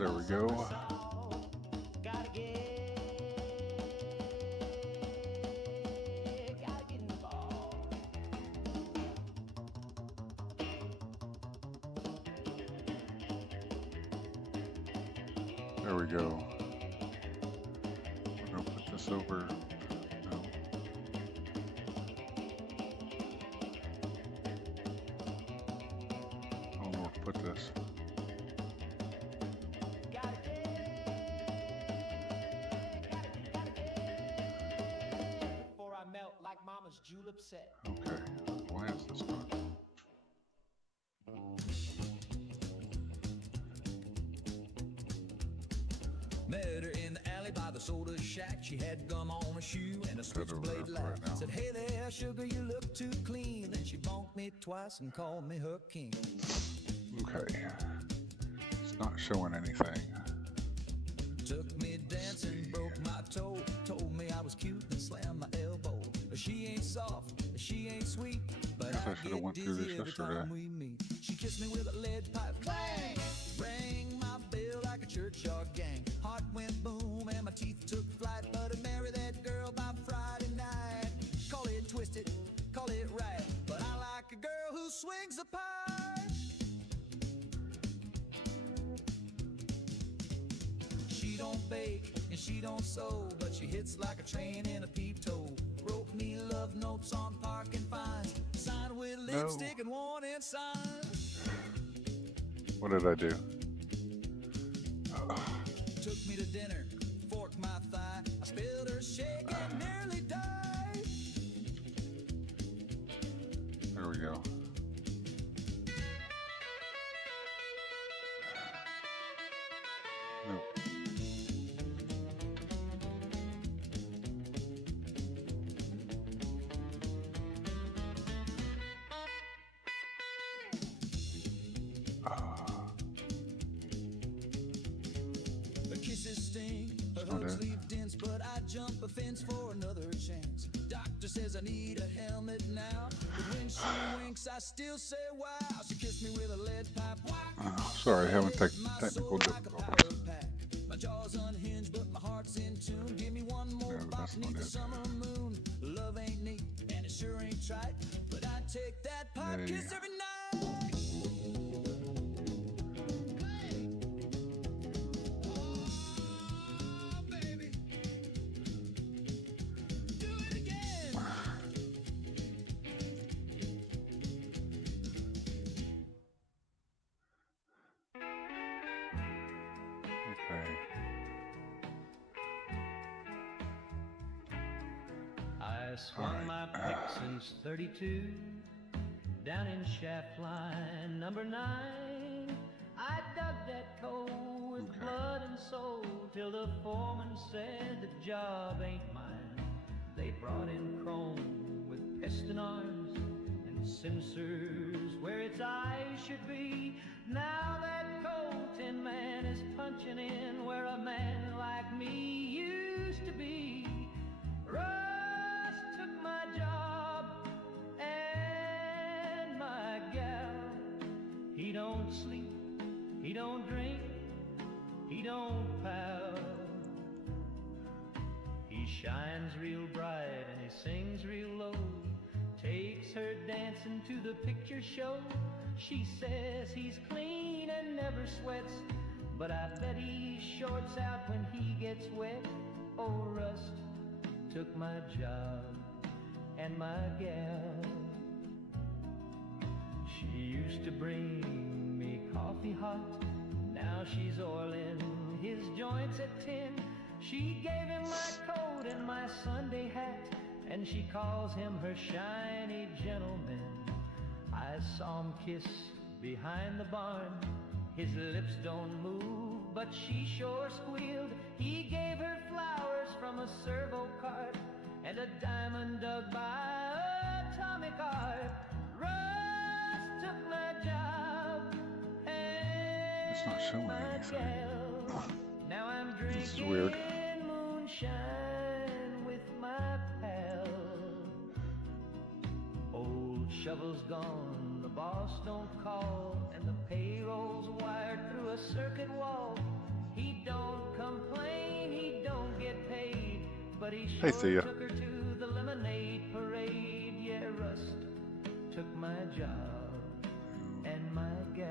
There we go. There we go. We're gonna put this over. No. I don't know where to put this. Before I melt like mama's julep set. Okay. Why is this not? Met her in the alley by the soda shack. She had gum on her shoe and a switchblade light. Right. Said, hey there, sugar, you look too clean. Then she bonked me twice and called me her king. Okay. It's not showing anything. Took me dancing, broke my toe. Told me I was cute and slammed my elbow. She ain't soft, she ain't sweet, but Guess I I should have get went through dizzy this every yesterday. time we meet. She kissed me with a lead pipe, clang! Rang my bell like a churchyard gang. Heart went boom and my teeth took flight, but I'd marry that girl by Friday night. Call it twisted, call it right, but I like a girl who swings a pipe. She don't bake and she don't sew, but she hits like a train in a peep toe. Wrote me love notes on parking fines, signed with lipstick and warning signs. What did I do? Took me to dinner, forked my thigh. I spilled her shake and nearly died. There we go. Nope. Her kisses sting, her Not hugs it. leave dents, but I jump a fence for another chance. Doctor says I need a helmet now, but when she winks, I still say wow. She kissed me with a lead pipe. Sorry, having technical difficulties. My jaw's unhinged, but my heart's in tune. Give me one more No, bop that's not beneath the it. summer moon. Love ain't neat, and it sure ain't trite, but I take that pipe Yay. kiss every night. Oh, baby. Do it again. Okay. I swung my pick since 32, down in shaft line number 9. I dug that coal with blood and soul till the foreman said the job ain't mine. They brought in chrome with piston arms and sensors where its eyes should be. Now that coal tin man is punching in where a man like me used to be. Russ took my job and my gal. He don't sleep, he don't drink, he don't pal. He shines real bright and he sings real low. Takes her dancing to the picture show. She says he's clean and never sweats, but I bet he shorts out when he gets wet. Oh, Rust took my job and my gal. She used to bring me coffee hot. Now she's oiling his joints at 10. She gave him my coat and my Sunday hat, and she calls him her shiny gentleman. I saw him kiss behind the barn. His lips don't move, but she sure squealed. He gave her flowers from a servo cart and a diamond dug by a Tommy cart. Russ took my job and It's not showing my anything. gal. Now I'm This is drinking weird. moonshine with my pal. Old shovel's gone, the boss don't call, and the payroll's wired through a circuit wall. but he Hey, sure Thea. took her to the lemonade parade. Yeah, Rust took my job and my gal.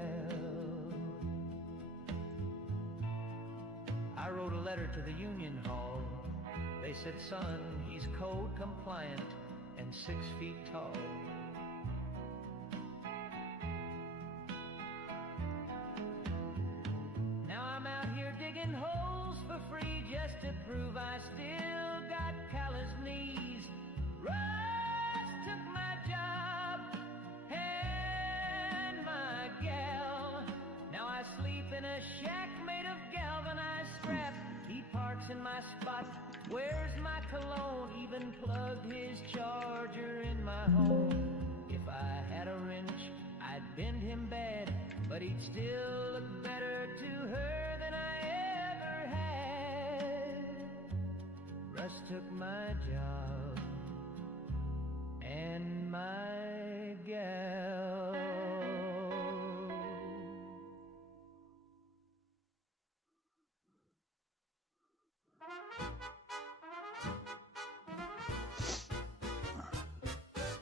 I wrote a letter to the union hall. They said, son, he's code compliant and 6 feet tall. Now I'm out here digging holes for free just to prove I still got callous knees. Rust took my job and my gal. Now I sleep in a shack made of galvanized scrap. He parks in my spot, wears my cologne, even plugged his charger in my home. If I had a wrench, I'd bend him bad, but he'd still look better to her than I ever had. Russ took my job and my gal.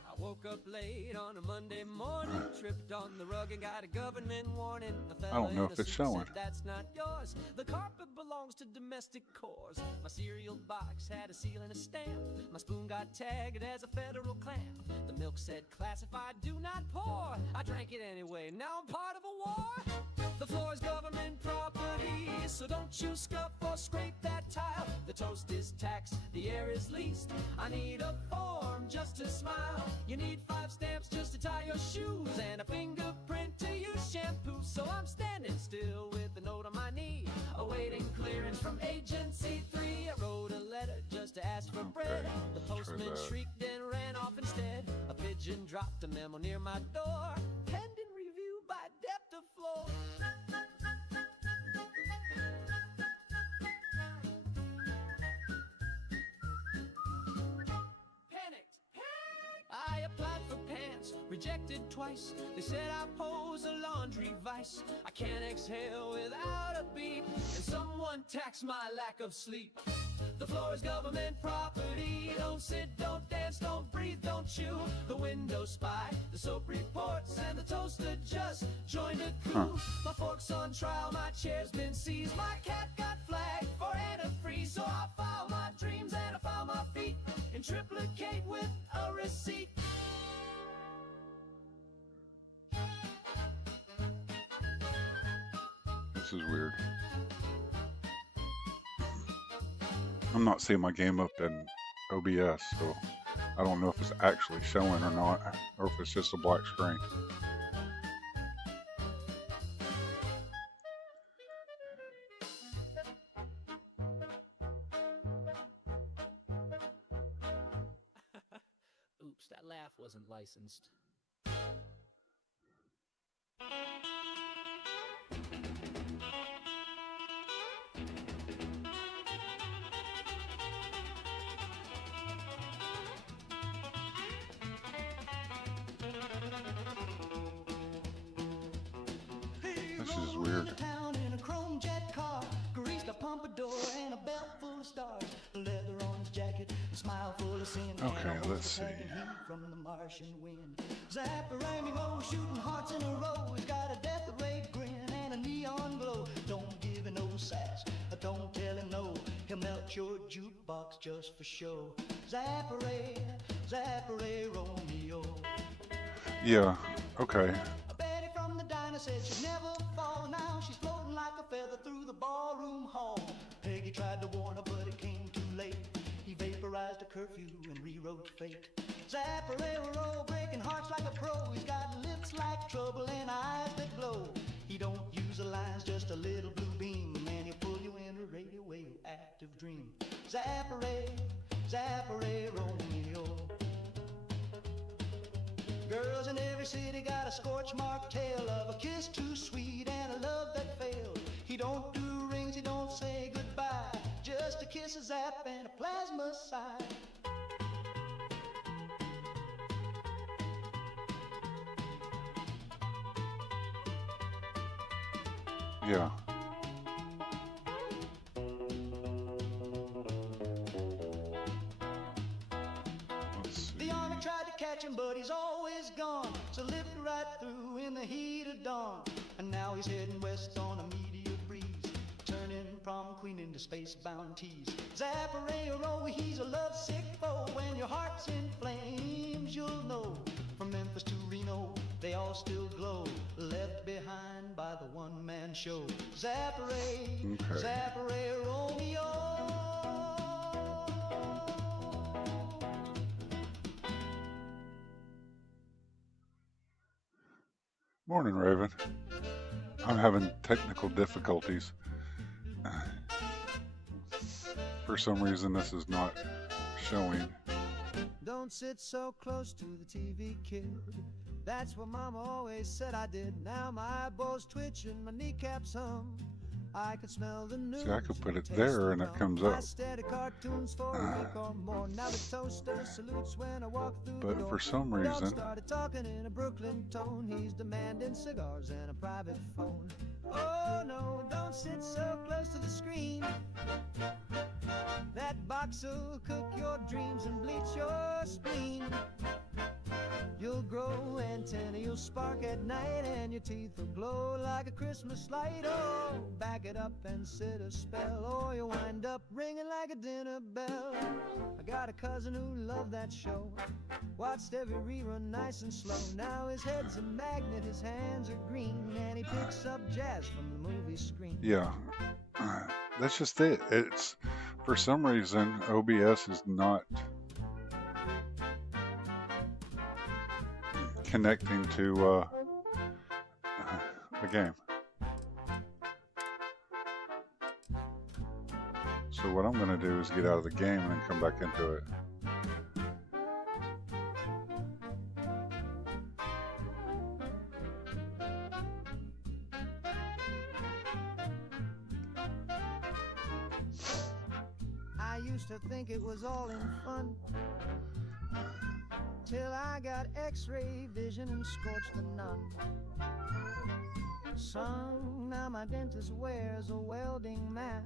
I woke up late on a Monday morning, tripped on the rug and got a government warning. I don't know if it's showing. That's not yours. The carpet belongs to domestic cores. My cereal box had a seal and a stamp. My spoon got tagged as a federal clamp. The milk said classified, do not pour. I drank it anyway, now I'm part of a war. The floor is government property, so don't you scuff or scrape that tile. The toast is taxed, the air is leased. I need a form just to smile. You need 5 stamps just to tie your shoes and a fingerprint to use shampoo. So I'm standing still with a note on my knee, awaiting clearance from Agency 3. I wrote a letter just to ask for bread. The postman shrieked and ran off instead. A pigeon dropped a memo near my door, pending review by depth of floor. I applied for pants, rejected twice. They said I pose a laundry vice. I can't exhale without a beat, and someone taxed my lack of sleep. The floor is government property. Don't sit, don't dance, don't breathe, don't chew. The window spy, the soap reports, and the toaster just joined a crew. My fork's on trial, my chair's been seized. My cat got flagged for antifreeze. So I file my dreams and I file my feet in triplicate with a receipt. This is weird. I'm not seeing my game up in OBS, so I don't know if it's actually showing or not, or if it's just a black screen. Oops, that laugh wasn't licensed. This is weird. In a chrome jet car, greased a pompadour and a belt full of stars, leather on his jacket, a smile full of sin. Okay, and a let's see. heat from the Martian wind. Zapparango, shooting hearts in a row. He's got a death ray grin and a neon glow. Don't give him no sass, don't tell him no. He'll melt your jukebox just for show. Zapparay, Zapparay Romeo. Yeah, okay. Betty from the diner said she'd never fall. Now she's floating like a feather through the ballroom hall. Peggy tried to warn her, but it came too late. He vaporized a curfew and rewrote fate. Zapparero, breaking hearts like a pro. He's got lips like trouble and eyes that glow. He don't use the lines, just a little blue beam, and he'll pull you in a radioactive active dream. Zapparay, Zapparay Romeo. Girls in every city got a scorch mark tale of a kiss too sweet and a love that failed. He don't do rings, he don't say goodbye, just a kiss, a zap, and a plasma sigh. Yeah. dawn. And now he's heading west on a meteor breeze, turning prom queen into space-bound tease. Zapparero, he's a lovesick foe. When your heart's in flames, you'll know. From Memphis to Reno, they all still glow, left behind by the one-man show. Zapparay, Zapparay, Romeo. Morning, Raven. I'm having technical difficulties. For some reason, this is not showing. Don't sit so close to the TV, kid. That's what Mama always said I did. Now my eyeballs twitch and my kneecaps hum. I could smell the news. See, I could put it there and it comes up. I stared at cartoons for a week or more. Now the toaster salutes when I walk through the But door. for some The dog reason, started talking in a Brooklyn tone. He's demanding cigars and a private phone. Oh no, don't sit so close to the screen. That box'll cook your dreams and bleach your spleen. You'll grow antennae, you'll spark at night, and your teeth will glow like a Christmas light. Oh, back it up and sit a spell, or you'll wind up ringing like a dinner bell. I got a cousin who loved that show, watched every rerun nice and slow. Now his head's a magnet, his hands are green, and he picks up jazz from the movie screen. yeah, that's just it. It's, for some reason, OBS is not connecting to the game. So what I'm going to do is get out of the game and then come back into it. I used to think it was all in fun, till I got x-ray vision and scorched the nun. Son, now my dentist wears a welding mask,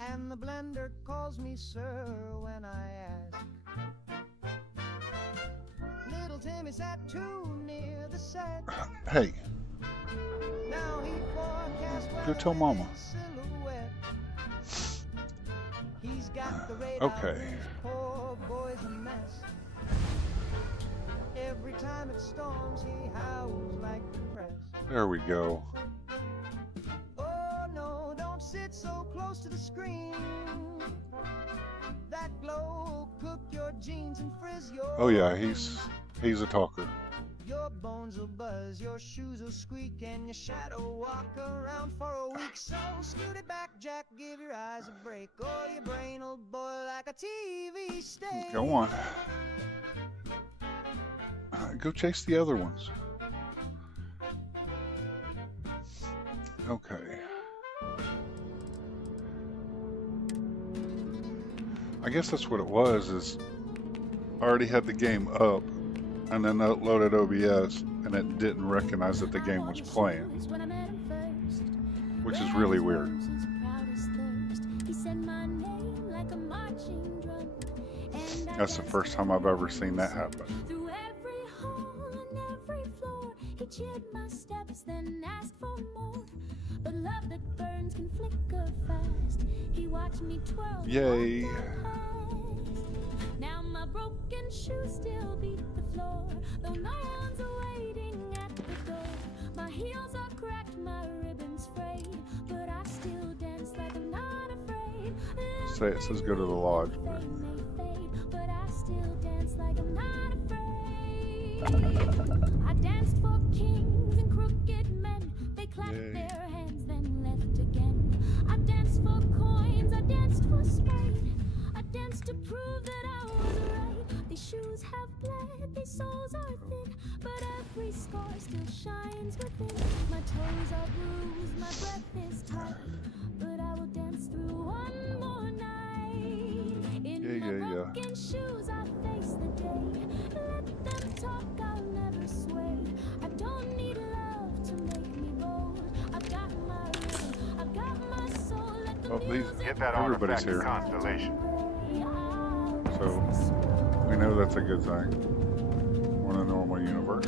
and the blender calls me sir when I ask. Little Timmy sat too near the set. Hey, Now he forecasts go tell Mama. silhouette. He's got the radar. Okay. Poor boy's a mess. Every time it storms, he howls like depressed. There we go. Oh no, don't sit so close to the screen. That glow will cook your jeans and frizz your. Oh yeah, he's a talker. Your bones will buzz, your shoes will squeak, and your shadow walk around for a week. So scoot it back, Jack, give your eyes a break, or your brain will boil like a TV steak. Go on. Go chase the other ones. Okay. I guess that's what it was, is I already had the game up and then loaded OBS and it didn't recognize that the game was playing, which is really weird. That's the first time I've ever seen that happen. Cheered my steps, then asked for more. But love that burns can flicker fast. He watched me twirl. Yay. Now my broken shoes still beat the floor, though no one's waiting at the door. My heels are cracked, my ribbons frayed, but I still dance like I'm not afraid. Say it says go to the lodge. But I still dance like I'm not afraid. I danced for kings and crooked men. They clapped their hands, then left again. I danced for coins, I danced for spite. I danced to prove that I was right. These shoes have bled, these soles are thin, but every scar still shines within. My toes are bruised, my breath is tight, but I will dance through one more night. In my broken shoes I face the day. Let them talk, I'll never sway. I don't need love to make me bold. I've got my rhythm, I've got my soul. Let the music Get that everybody's artifact here, constellation. so we know that's a good thing. We're in a normal universe.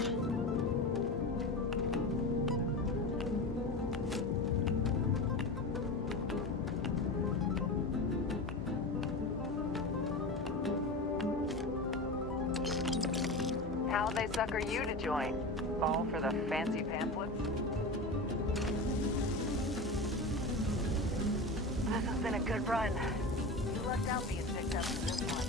How'd they sucker you to join? Fall for the fancy pamphlets? This has been a good run. You lucked out being picked up for this one.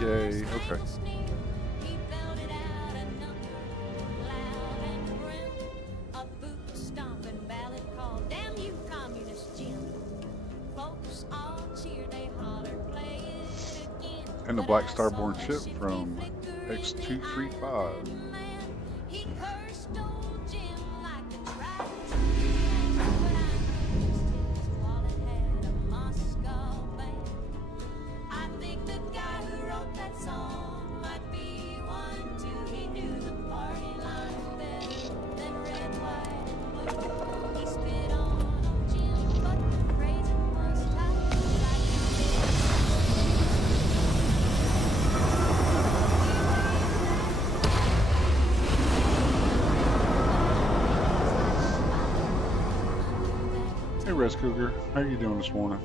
Yay, okay. And the Black Starborn ship from X235. Hey, Res Cougar, how are you doing this morning?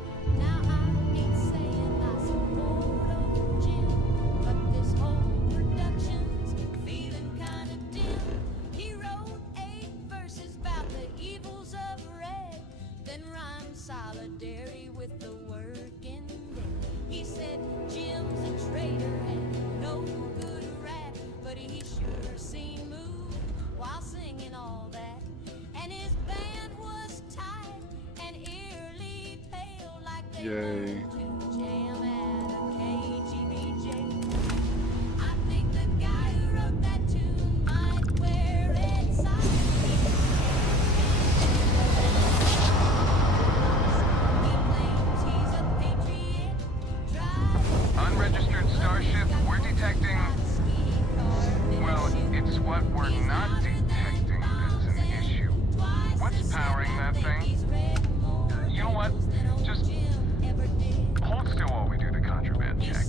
Yay. Unregistered starship, we're detecting... Well, it's what we're not detecting that's an issue. What's powering that thing? You know what? Just hold still while we do the contraband check.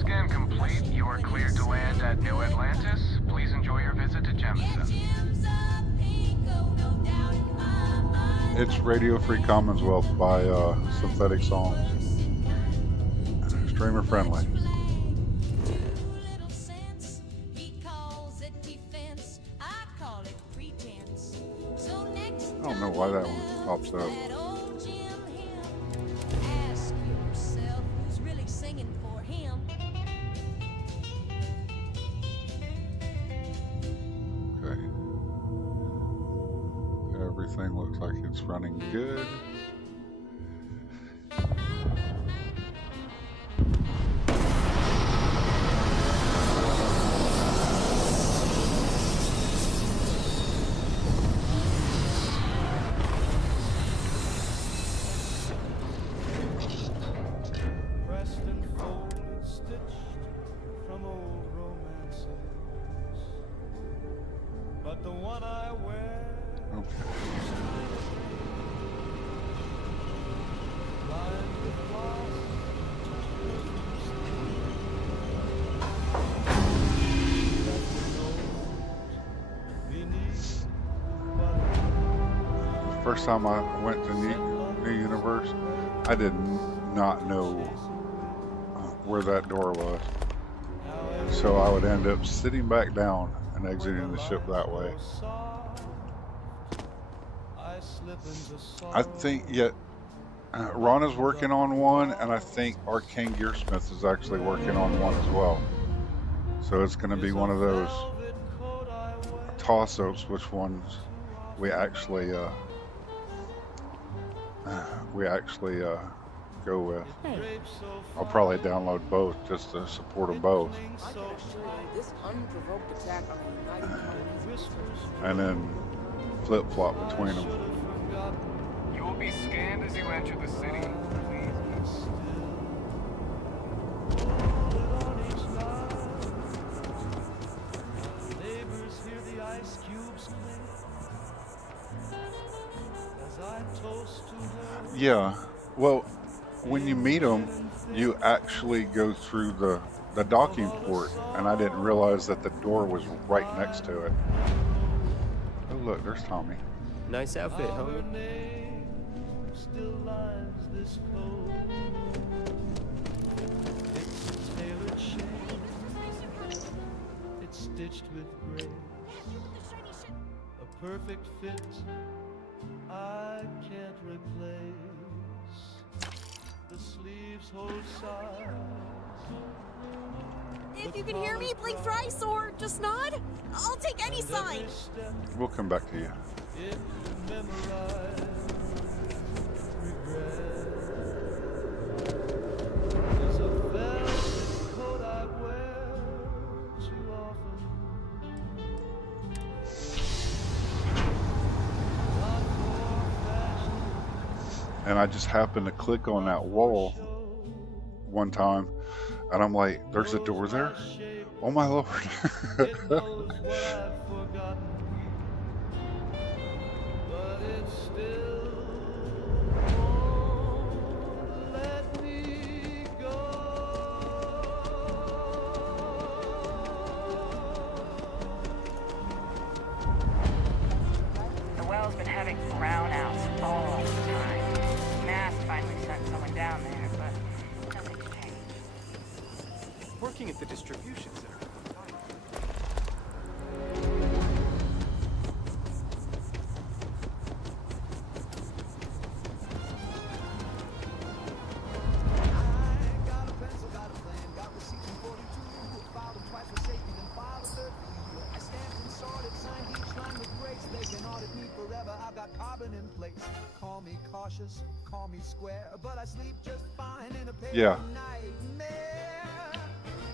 Scan complete. You are cleared to land at New Atlantis. Please enjoy your visit to Jemison. It's Radio Free Commonswealth by Synthetic Songs. Streamer friendly. I don't know why that one pops up. Okay. Everything looks like it's running good. But the one I wear The first time I went to New Universe, I did not know where that door was. So I would end up sitting back down and exiting the ship that way. I think Ron is working on one, and I think Arcane Gearsmith is actually working on one as well. So it's going to be one of those toss-ups, which ones we actually go with. Hey, I'll probably download both just to support them both, I can assure you, this unprovoked attack on the United Colonies and then flip-flop between them. You will be scanned as you enter the city. Please. Neighbors hear the ice cubes clink as I toast to her. Yeah, well, when you meet them, you actually go through the docking port, and I didn't realize that the door was right next to it. Oh look, there's Tommy. Nice outfit, Her homie. name still lines this code. It's a tailored shape. It's stitched with grace. A perfect fit I can't replace. The sleeves hold size. If you can hear me, blink thrice or just nod. I'll take any sign. We'll come back to you. If you memorize regret, there's a velvet coat I wear too often. Not for fashion. And I just happened to click on that wall one time, and I'm like, there's a door there? Oh my lord. It knows what I've forgotten, but it still won't let me go. The well's been having brownouts all the time. Mast finally sent someone down there, but nothing's changed. Working at the distribution center. Got a pencil, got a plan, got receipts in 42. Filed them twice with safety, then filed a third for you. I stamped and sorted, signed each line with grace. They can audit me forever, I've got carbon in place. Call me cautious, call me square, but I sleep just fine in a paper Yeah. nightmare.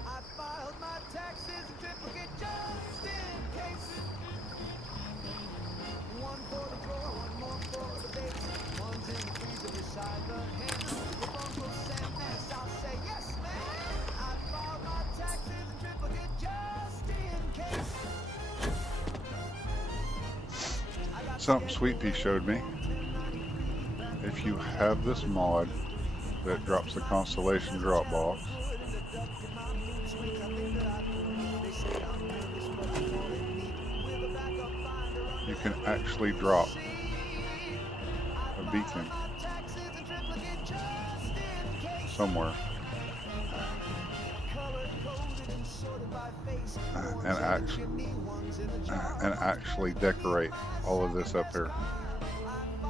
I filed my taxes in triplicate just in case. One for the drawer, one more for the base. One's in the freezer beside the ham. If Uncle Sam asks, I'll say yes, man. I filed my taxes in triplicate just in case. Something Sweet Pea showed me. If you have this mod that drops the Constellation drop box, you can actually drop a beacon somewhere and actually decorate all of this up here.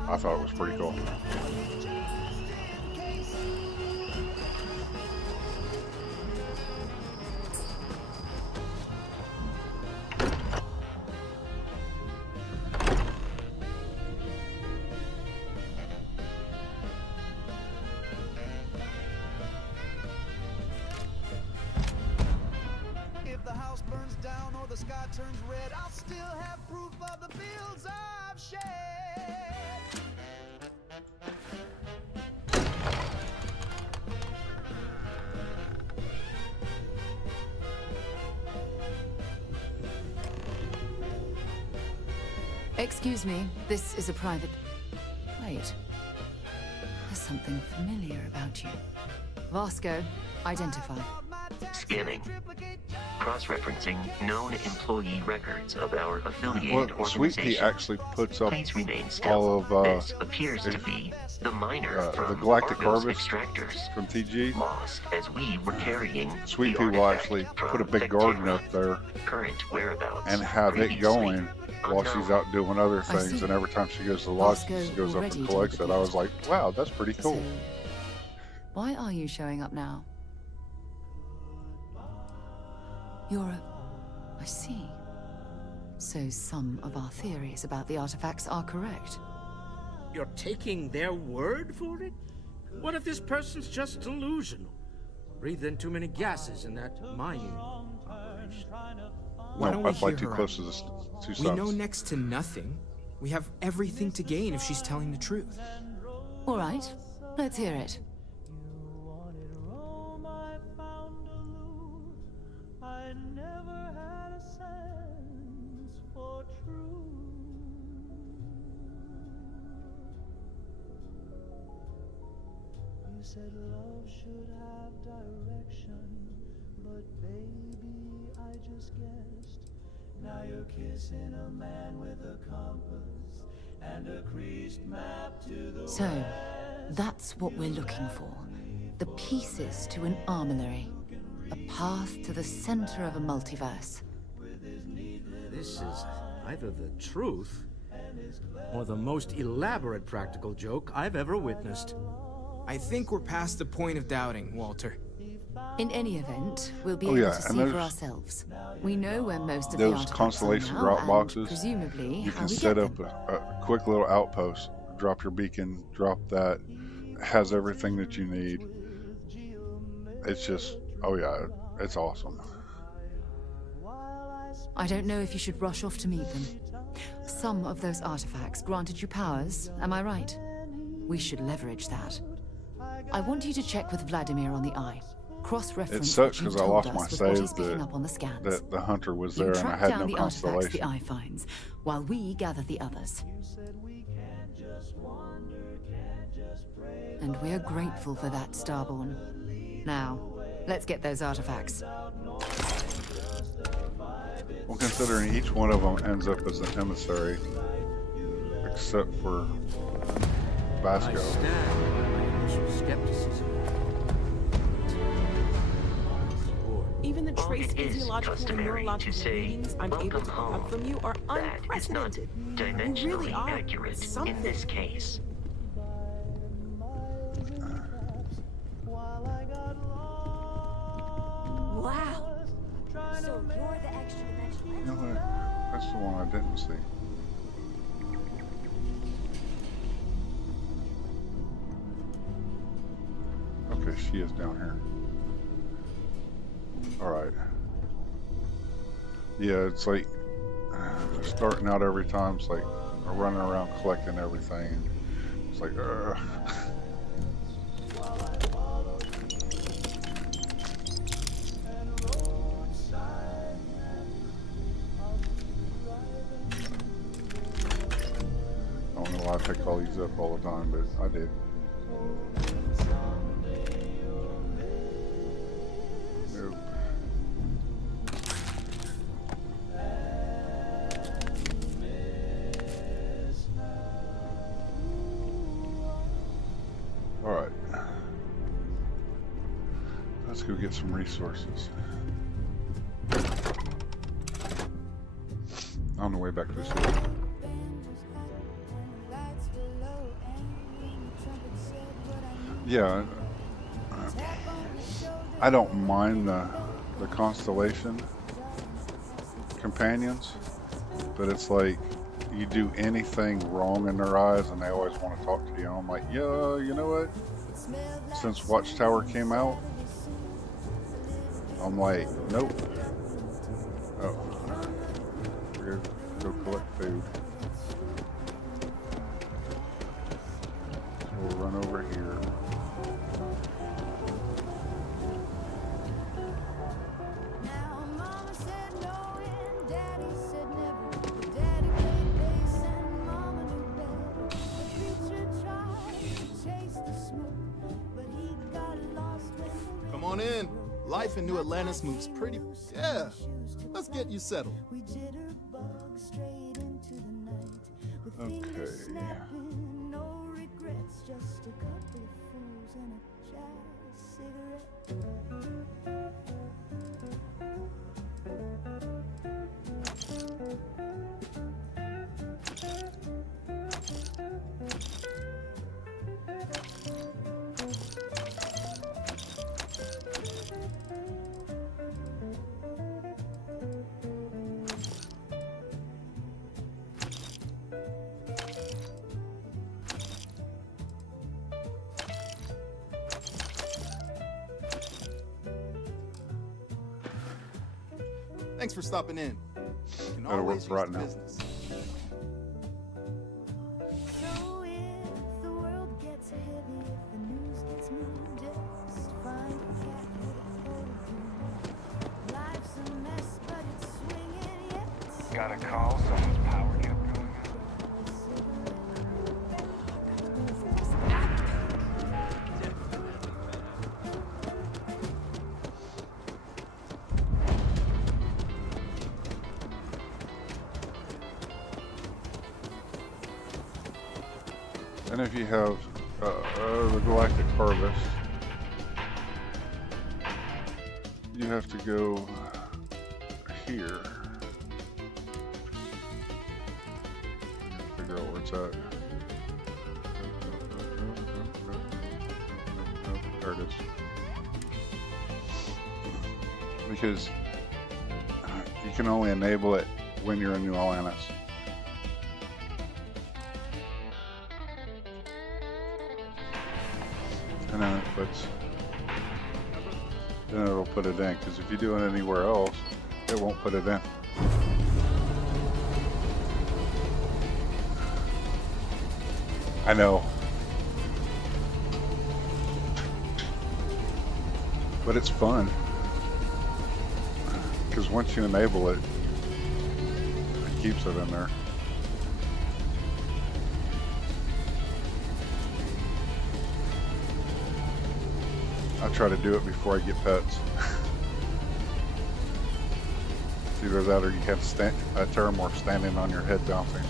I thought it was pretty cool. If the house burns down or the sky turns red, I'll still have proof of the bills I've shed. Excuse me, this is a private... Wait. There's something familiar about you. Vasco, identify. Scanning. Cross-referencing known employee records of our affiliated Well, Sweet Pea organization. actually puts up Please remain all still. of This appears to be the miner the from Galactic Argos Harvest extractors. from TG. Lost as we were carrying Sweet the Pea will artifact actually from put a big garden Vectera. up there Current whereabouts and have it previously going while she's out doing other I things. see. And every time she goes to the lodge, Vasco she goes up already and collects it. delivered I was like, wow, that's pretty cool. So, why are you showing up now? You're a... I see. So some of our theories about the artifacts are correct. You're taking their word for it? What if this person's just delusional? Breathed in too many gases in that mining operation. Why don't we I'd like hear too her close out? to this. Two We sides. know next to nothing. We have everything to gain if she's telling the truth. All right, let's hear it. I never had a sense for truth. You said love should have direction, but baby, I just guessed. Now you're kissing a man with a compass and a creased map to the So, that's what we're looking for. The pieces to an armillary. A path to the center of a multiverse. This is either the truth or the most elaborate practical joke I've ever witnessed. I think we're past the point of doubting, Walter. In any event, we'll be Oh, able yeah, to and see there's- for ourselves. We know where most of the Those artifacts constellation are now, drop and boxes, presumably you how can we set get up them. a quick little outpost. Drop your beacon, drop that. Has everything that you need. It's just, oh yeah, it's awesome. I don't know if you should rush off to meet them. Some of those artifacts granted you powers, am I right? We should leverage that. I want you to check with Vladimir on the eye. It Cross-reference sucks what you because I told lost my us with what he's save picking up on the scans. that the hunter was You there and I track had down no the artifacts the constellation. eye finds, while we gather the others. And we're grateful for that, Starborn. Now, let's get those artifacts. Well, considering each one of them ends up as an emissary, except for I Vasco. stand by my initial skepticism. Even the While trace it is physiological and customary to neurological say, readings I'm able "Welcome to pick home," up from you are that is not unprecedented. You dimensionally really are accurate something. in this case. Wow. So you're the extra dimensional. You know what? That's the one I didn't see. Okay, she is down here. Alright. Yeah, it's like starting out every time, it's like running around collecting everything. It's like, I don't know why I pick all these up all the time, but I did. Nope. Alright. Let's go get some resources. On the way back to the city. Yeah, I don't mind the constellation companions, but it's like you do anything wrong in their eyes and they always want to talk to you. And I'm like, yeah, you know what? Since Watchtower came out, I'm like, nope. Oh, we're gonna go collect food. So we'll run over here. Come on in. Life in New Atlantis moves pretty. Yeah. Let's get you settled. Okay. Thanks for stopping in. You can That'll work always use right the now. business. So if the world gets heavy, if the news gets moved, just find a cat with a coat of blue. Life's a mess, but it's swinging yet. Got a call, someone's power kept going out. And if you have the Galactic Harvest, you have to go here. Figure out where it's at. There it is. Because you can only enable it when you're in New Atlantis. And then it puts, then it'll put it in, because if you do it anywhere else, it won't put it in. I know. But it's fun. Because once you enable it, it keeps it in there. I try to do it before I get pets. It's either that or you have a terramorph standing on your head bouncing.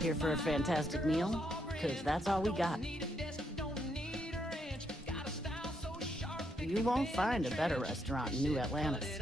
Here for a fantastic meal? Because that's all we got. You won't find a better restaurant in New Atlantis.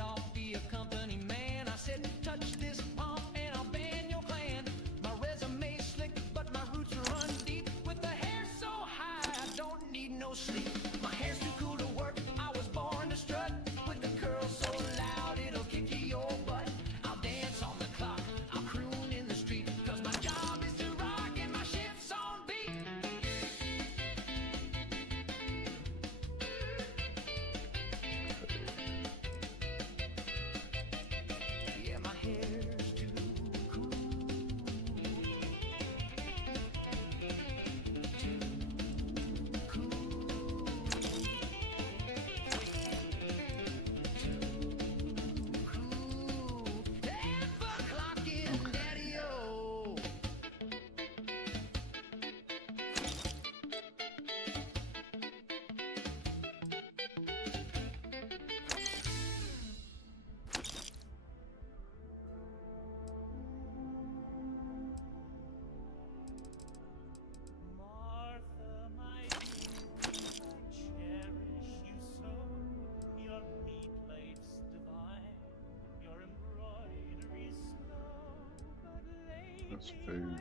That's food.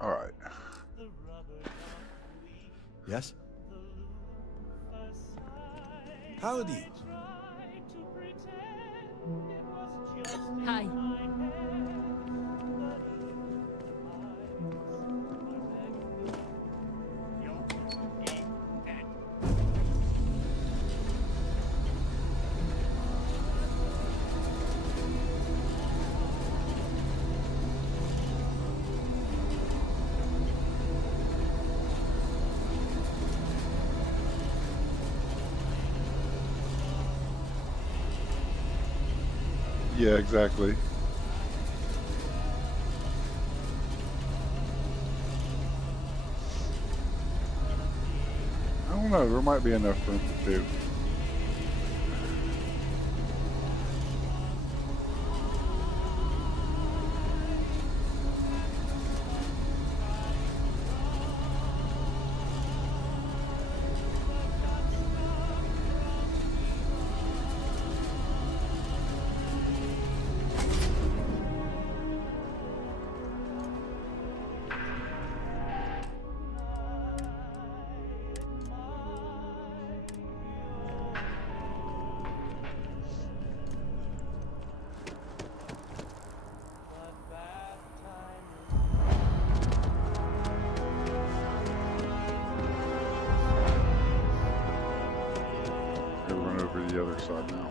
All right. Yes? Howdy. Hi. Yeah, exactly. don't know. There might be enough for him to do. The other side now.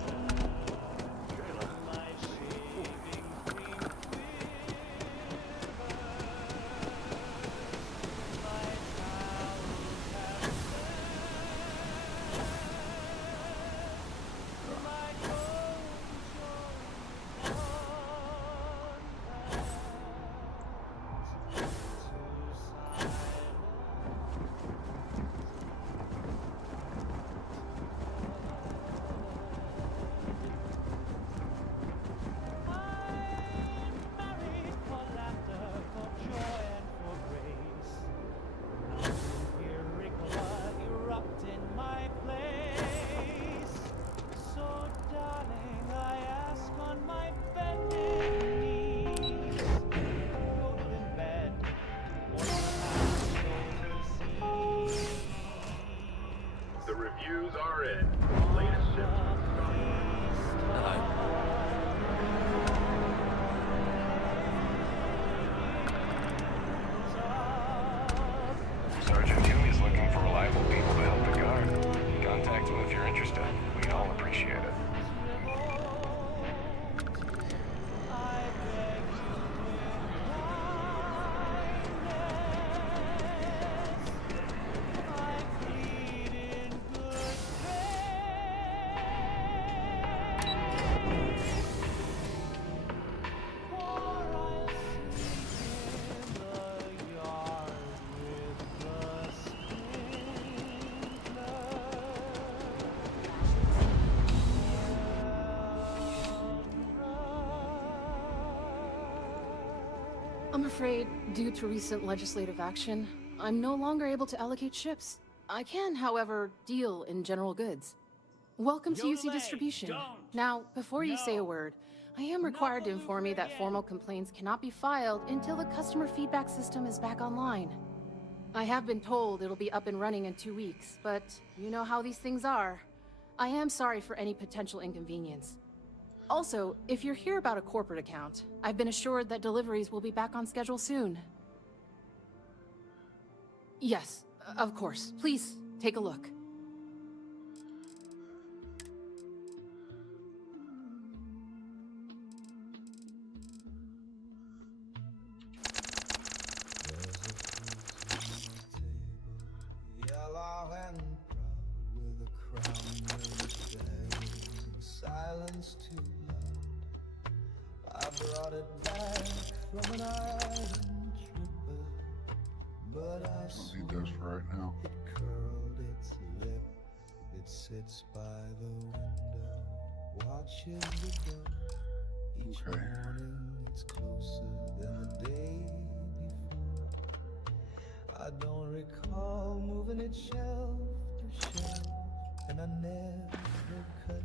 I'm afraid, due to recent legislative action, I'm no longer able to allocate ships. I can, however, deal in general goods. Welcome to UC Distribution. Now, before you say a word, I am required to inform you that formal complaints cannot be filed until the customer feedback system is back online. I have been told it'll be up and running in 2 weeks, but you know how these things are. I am sorry for any potential inconvenience. Also, if you're here about a corporate account, I've been assured that deliveries will be back on schedule soon. Yes, of course. Please, take a look. Yellow and proud with a crown of silence too loud. I brought it back from an island tripper, but I don't need those for right now. It curled its lip. It sits by the window, watches the door. Each morning it's closer than the day before. I don't recall moving it shelf to shelf, and I never cut it.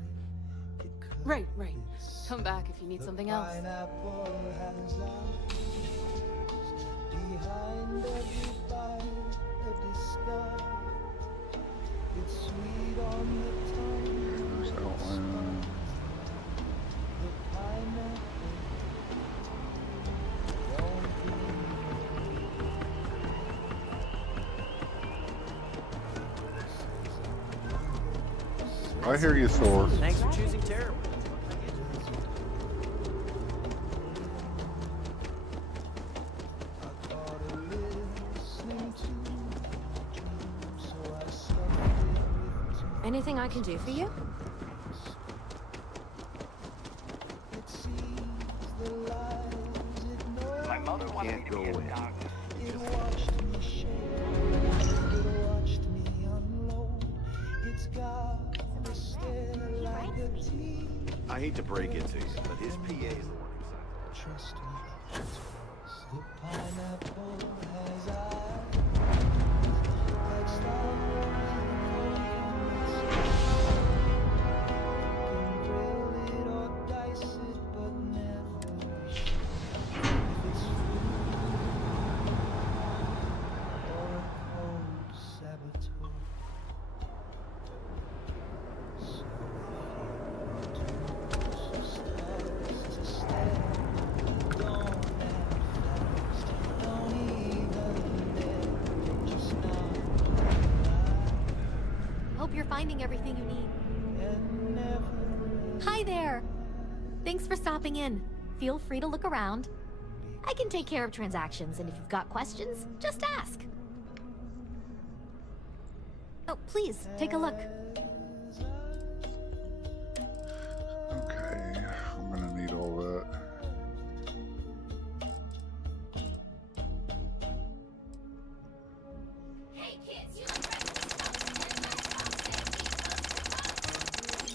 Right. Come back if you need something else. Pineapple has eyes behind every bite a disguise. It's sweet on the tongue. There's outline. The pineapple I hear you, Thor. Thanks for choosing terrible. Anything I can do for you? My mother wanted me to be a doctor. it watched me unload. I hate to break it to you, but his PA is the one who signs the check. The pineapple has eyes like stars. You can grill it or dice it, but never if it's food or a cold saboteur. So stars to stare. Hope you're finding everything you need. Hi there. Thanks for stopping in. Feel free to look around. I can take care of transactions, and if you've got questions, just ask. Oh, please, take a look. Okay, I'm gonna need all that.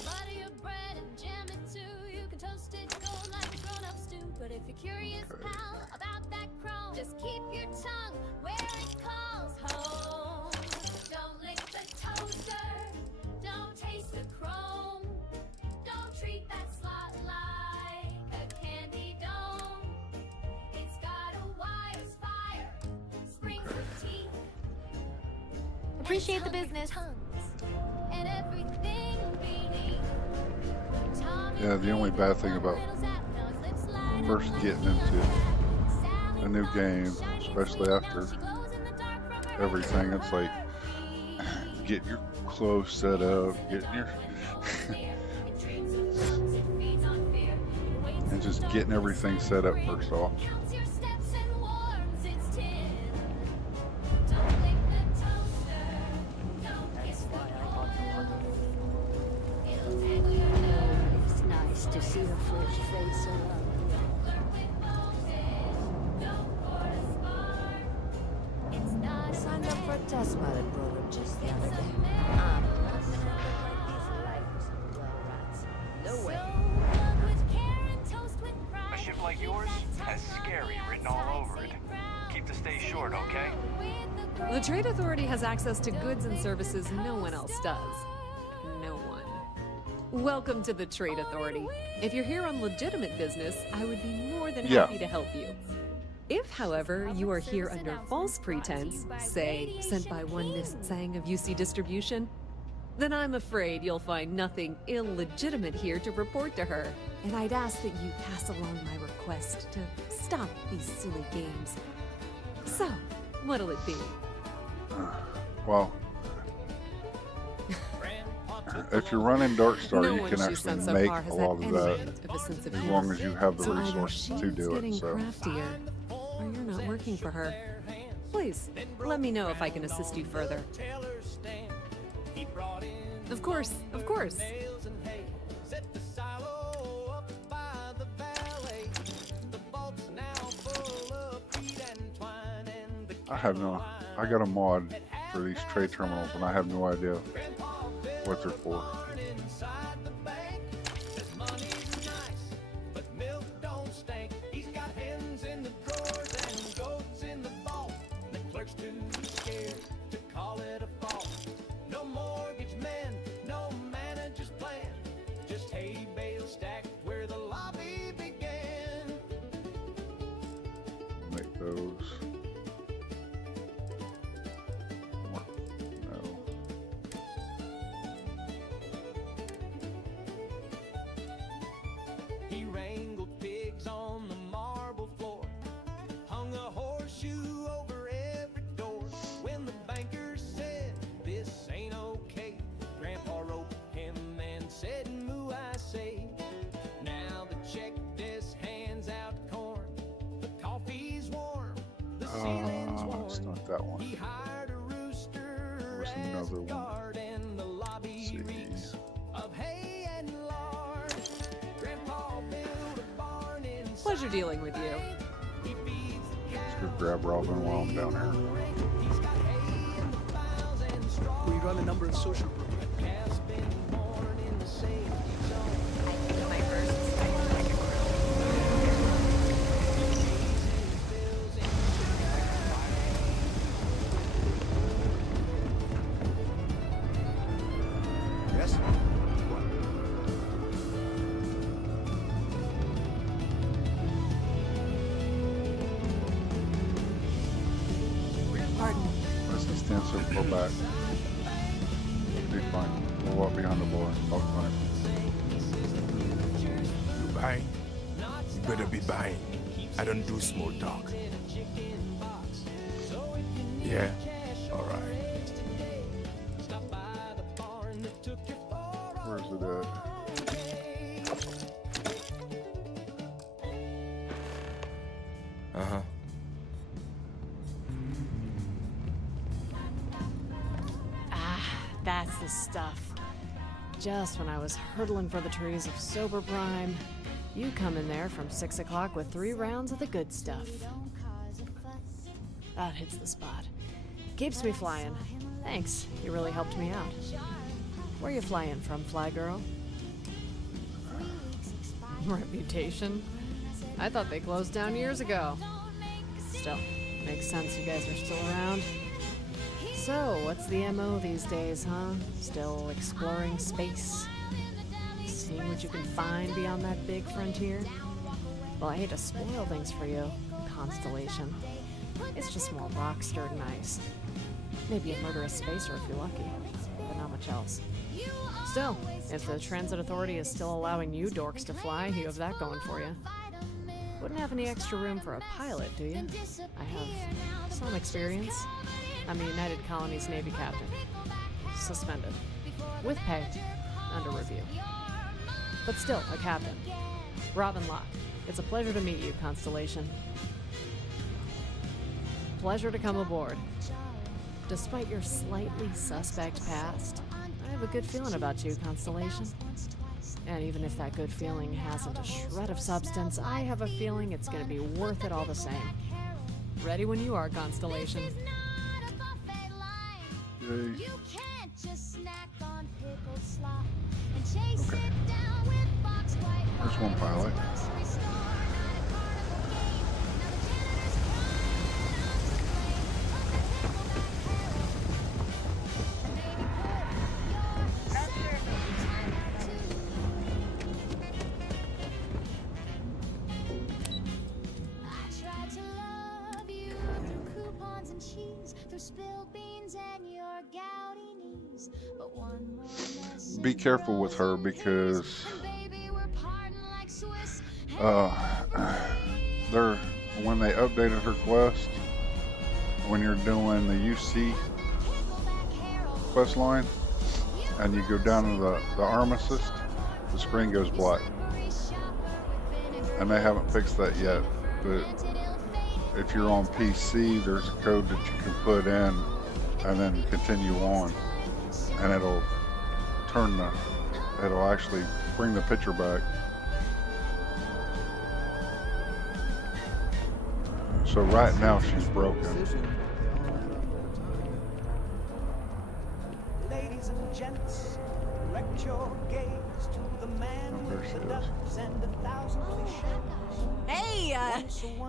Butter your bread and jam it too. You can toast it cold like grown-ups do. But if you're curious, pal, about that chrome, just keep your tongue where it calls home. Don't lick the toaster. Don't taste the chrome. Don't treat that slot like a candy dome. It's got a wire's fire, springs with teeth. Appreciate the business. And everything beneath. Yeah, the only bad thing about first getting into a new game, especially after everything, it's like getting your clothes set up, getting your and just getting everything set up first off. It's nice to see a fresh face around. I signed up for a test pilot program just the other day. No way. A ship like yours has scary written all over it. Keep the stay short, okay? The Trade Authority has access to goods and services no one else does. No one. Welcome to the Trade Authority. If you're here on legitimate business, I would be more than happy to help you. If, however, you are here under false pretense, say, sent by one Miss Tsang of UC Distribution, then I'm afraid you'll find nothing illegitimate here to report to her, and I'd ask that you pass along my request to stop these silly games. So, what'll it be? Well, if you're running Darkstar, No you one can she's actually sent so make far a has lot had of any that bit of a sense of as humor. long as you have the So either resources she's to do getting it. So craftier, or you're not working for her. Please, let me know if I can assist you further. Of course, of course. I got a mod for these trade terminals, and I have no idea what they're for. Make those. No. He wrangled pigs on the marble floor, hung a horseshoe over every door. When the banker said, "This ain't okay," Grandpa wrote him and said, "Moo, I say." Now the check desk hands out corn, the coffee's warm, the ceiling's warm. It's not that one. He hired a rooster There's as another a one. guard, and the lobby reeks of hay and lard. Grandpa built a barn inside. Pleasure dealing with you. Let's go grab Robin while I'm down here. We run a number of social programs. Yes. Pardon. Let's just stand so far back. Be fine. We'll walk behind the bar. Talk to him. You buying? You better be buying. I don't do small talk. Yeah? Alright. Where's it at? Uh-huh. That's the stuff. Just when I was hurtling for the trees of sober prime, you come in there from 6 o'clock with 3 rounds of the good stuff. That hits the spot. Keeps me flying. Thanks, you really helped me out. Where you flying from, Fly Girl? Reputation? I thought they closed down years ago. Still, makes sense you guys are still around. So, what's the MO these days, huh? Still exploring space? Seeing what you can find beyond that big frontier? Well, I hate to spoil things for you, Constellation. It's just more rock stirred nice. Maybe a murderous spacer if you're lucky, but not much else. Still, if the Transit Authority is still allowing you dorks to fly, you have that going for you. Wouldn't have any extra room for a pilot, do you? I have some experience. I'm a United Colonies Navy captain. Suspended. With pay. Under review. But still, a captain. Robin Locke. It's a pleasure to meet you, Constellation. Pleasure to come aboard. Despite your slightly suspect past, I have a good feeling about you, Constellation. And even if that good feeling hasn't a shred of substance, I have a feeling it's going to be worth it all the same. Ready when you are, Constellation. Yay. Okay. There's one pilot. Be careful with her because when they updated her quest, when you're doing the UC quest line and you go down to the armistice, the screen goes black, and they haven't fixed that yet. But if you're on PC, there's a code that you can put in and then continue on, and it'll actually bring the picture back. So right now she's broken. Ladies and gents, direct your gaze to the man with the doves and 1,000 cliches. Hey,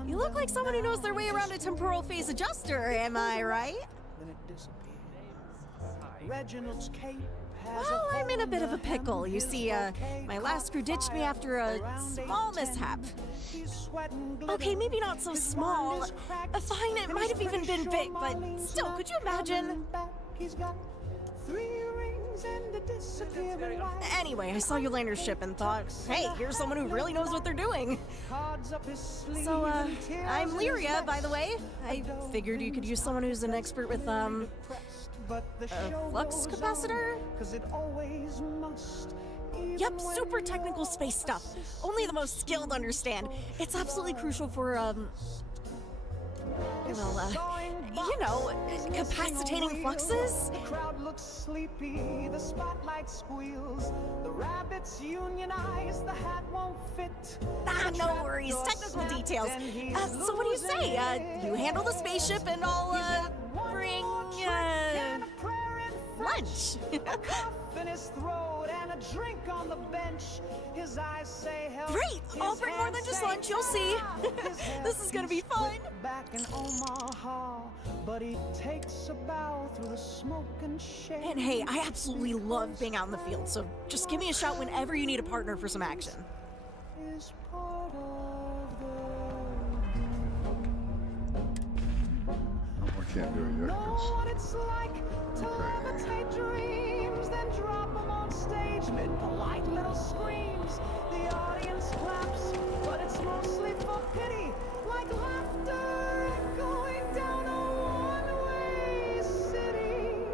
you look like someone who knows their way around a temporal phase adjuster, am I right? Then it disappears. Reginald's cape. Well, I'm in a bit of a pickle. You see, my last crew ditched me after a small mishap. Okay, maybe not so small. Fine, it might have even been big, but still, could you imagine? Anyway, I saw you land your ship and thought, hey, here's someone who really knows what they're doing. So, I'm Lyria, by the way. I figured you could use someone who's an expert with, a flux capacitor? Yep, super technical space stuff. Only the most skilled understand. It's absolutely crucial for, capacitating fluxes. The crowd looks sleepy, the spotlight squeals, the rabbits unionize, the hat won't fit. No worries, technical details. So what do you say? You handle the spaceship and I'll, bring, lunch. In his throat and a drink on the bench. His eyes say help. Great! I'll bring more than just lunch, you'll see. This is gonna be fun. Back in Omaha, but he takes a bow through the smoke and shade. And hey, I absolutely love being out in the field, so just give me a shout whenever you need a partner for some action. Is part of We can't do it yet. know what it's like to levitate dreams, then drop them on stage mid polite little screams. The audience claps, but it's mostly for pity, like laughter echoing down a one-way city.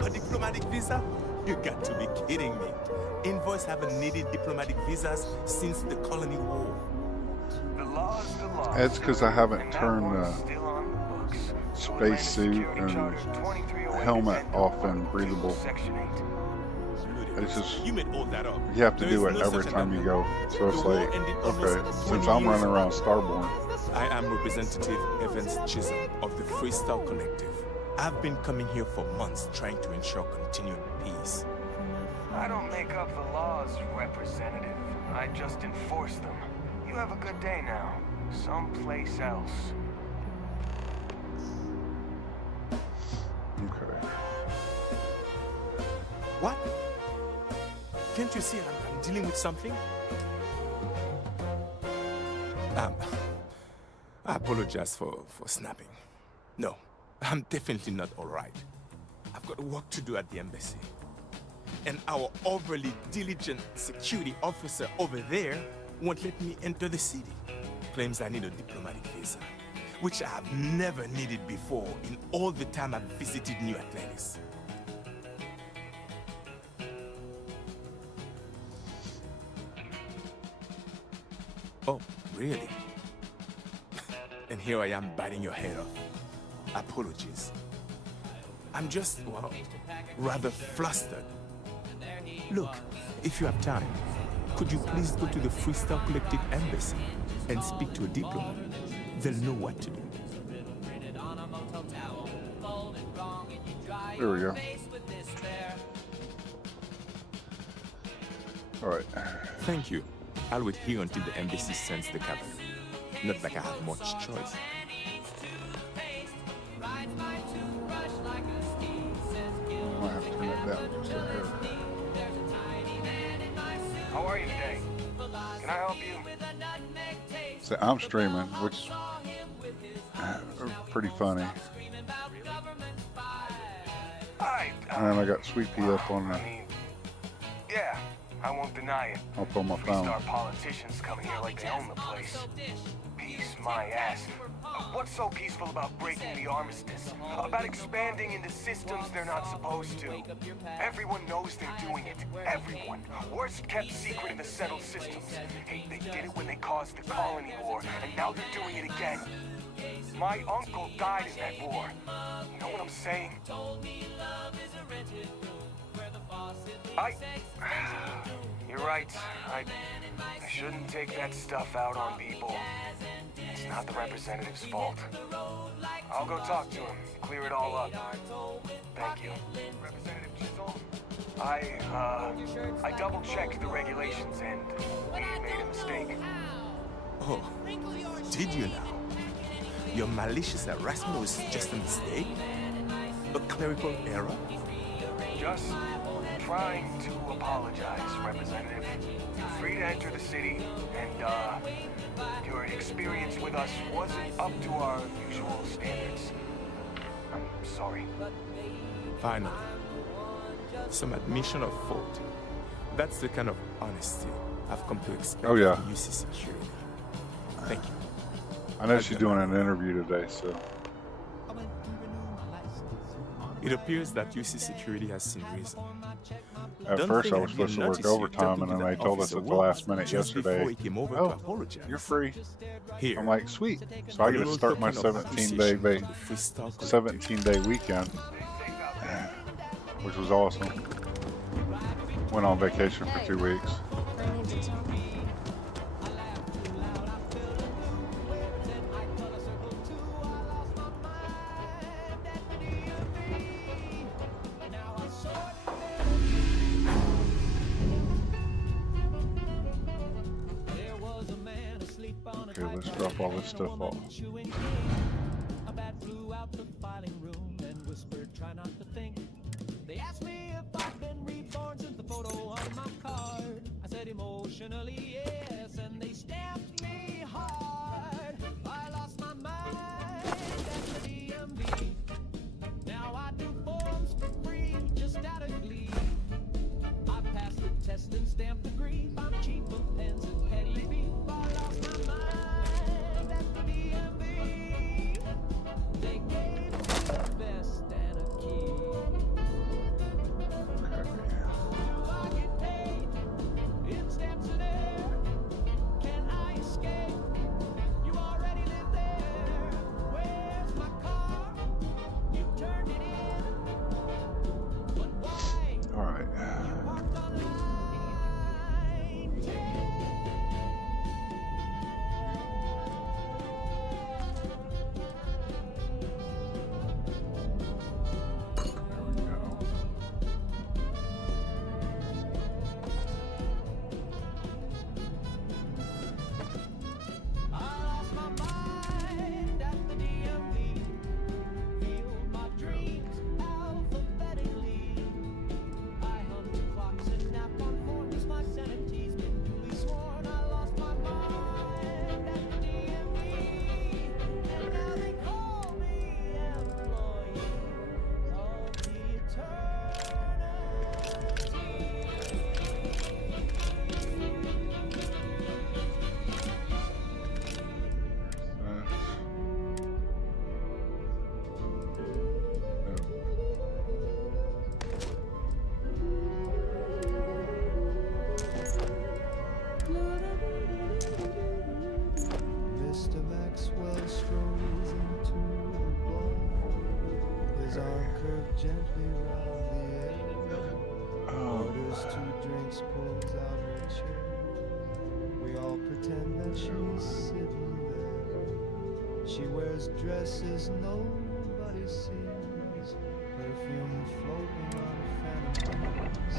A diplomatic visa? You got to be kidding me. Invoice haven't needed diplomatic visas since the Colony War. It's because I haven't turned the spacesuit and helmet off and breathable. It's just, You made all that up. you have to There do is it no every such time you go. So it's The war like, ended almost okay, 20 since I'm years running ago. around Starborn, I am Representative Evans Chisholm of the Freestyle Collective. I've been coming here for months trying to ensure continued peace. I don't make up the laws, Representative. I just enforce them. You have a good day now. Someplace else. okay. What? Can't you see I'm dealing with something? I apologize for snapping. No, I'm definitely not all right. I've got work to do at the embassy. And our overly diligent security officer over there won't let me enter the city. Claims I need a diplomatic visa, which I have never needed before in all the time I've visited New Atlantis. Oh, really? And here I am biting your head off. Apologies. I'm just, well, rather flustered. Look, if you have time, could you please go to the Freestyle Collective Embassy and speak to a diplomat? They'll know what to do. There we go. All right. Thank you. I'll wait here until the embassy sends the cavalry. Not like I have much choice. I might have to turn that down just a hair. How are you today? Can I help you? So I'm streaming, which are pretty funny. And then I got Sweet Pea up on the Yeah, I won't deny it. up on my phone. Freestar politicians come here like they own the place. Peace my ass. What's so peaceful about breaking the armistice? About expanding into systems they're not supposed to? Everyone knows they're doing it. Everyone. Worst kept secret in the settled systems. Hey, they did it when they caused the colony war, and now they're doing it again. My uncle died in that war. You know what I'm saying? You're right. I shouldn't take that stuff out on people. It's not the representative's fault. I'll go talk to him, clear it all up. Thank you. Representative Chisholm, I double-checked the regulations and we made a mistake. Oh, did you now? Your malicious harassment was just a mistake? A clerical error? Just trying to apologize, Representative. You're free to enter the city, and, your experience with us wasn't up to our usual standards. I'm sorry. Finally, some admission of fault. That's the kind of honesty I've come to expect Oh, yeah. from UC Security. Thank you. I know she's doing an interview today, so It appears that UC Security has seen reason. at first I was supposed to work overtime, and then they told us at the last minute yesterday, "Oh, you're free." Here, I'm like, "Sweet!" So I get to start my 17-day weekend, which was awesome. Went on vacation for 2 weeks. while this stuff falls. A bat flew out the filing room and whispered, try not to think. They asked me if I've been reborn since the photo on my card. I said emotionally yes, and they stamped me hard. I lost my mind at the DMV. Now I do forms for free, just out of glee. I passed the test and stamped the grief. I'm cheap of pens and petty beef. I lost my mind at the DMV. They gave me a vest and a key. Do I get paid in stamps and air? Can I escape? You already live there. Where's my car? You turned it in. But why? All right. You parked on line 10. I lost my mind at the DMV. Filled my dreams alphabetically. I hum to clocks and nap on forms. My sanity's been duly sworn. I lost my mind at the DMV. And now they call me employee of the Mr. Maxwell strolls into the bar. His arm curved gently round the air. Orders 2 drinks, pulls out her chair. We all pretend that she's sitting there. She wears dresses nobody sees. Perfume floating on phantom breeze.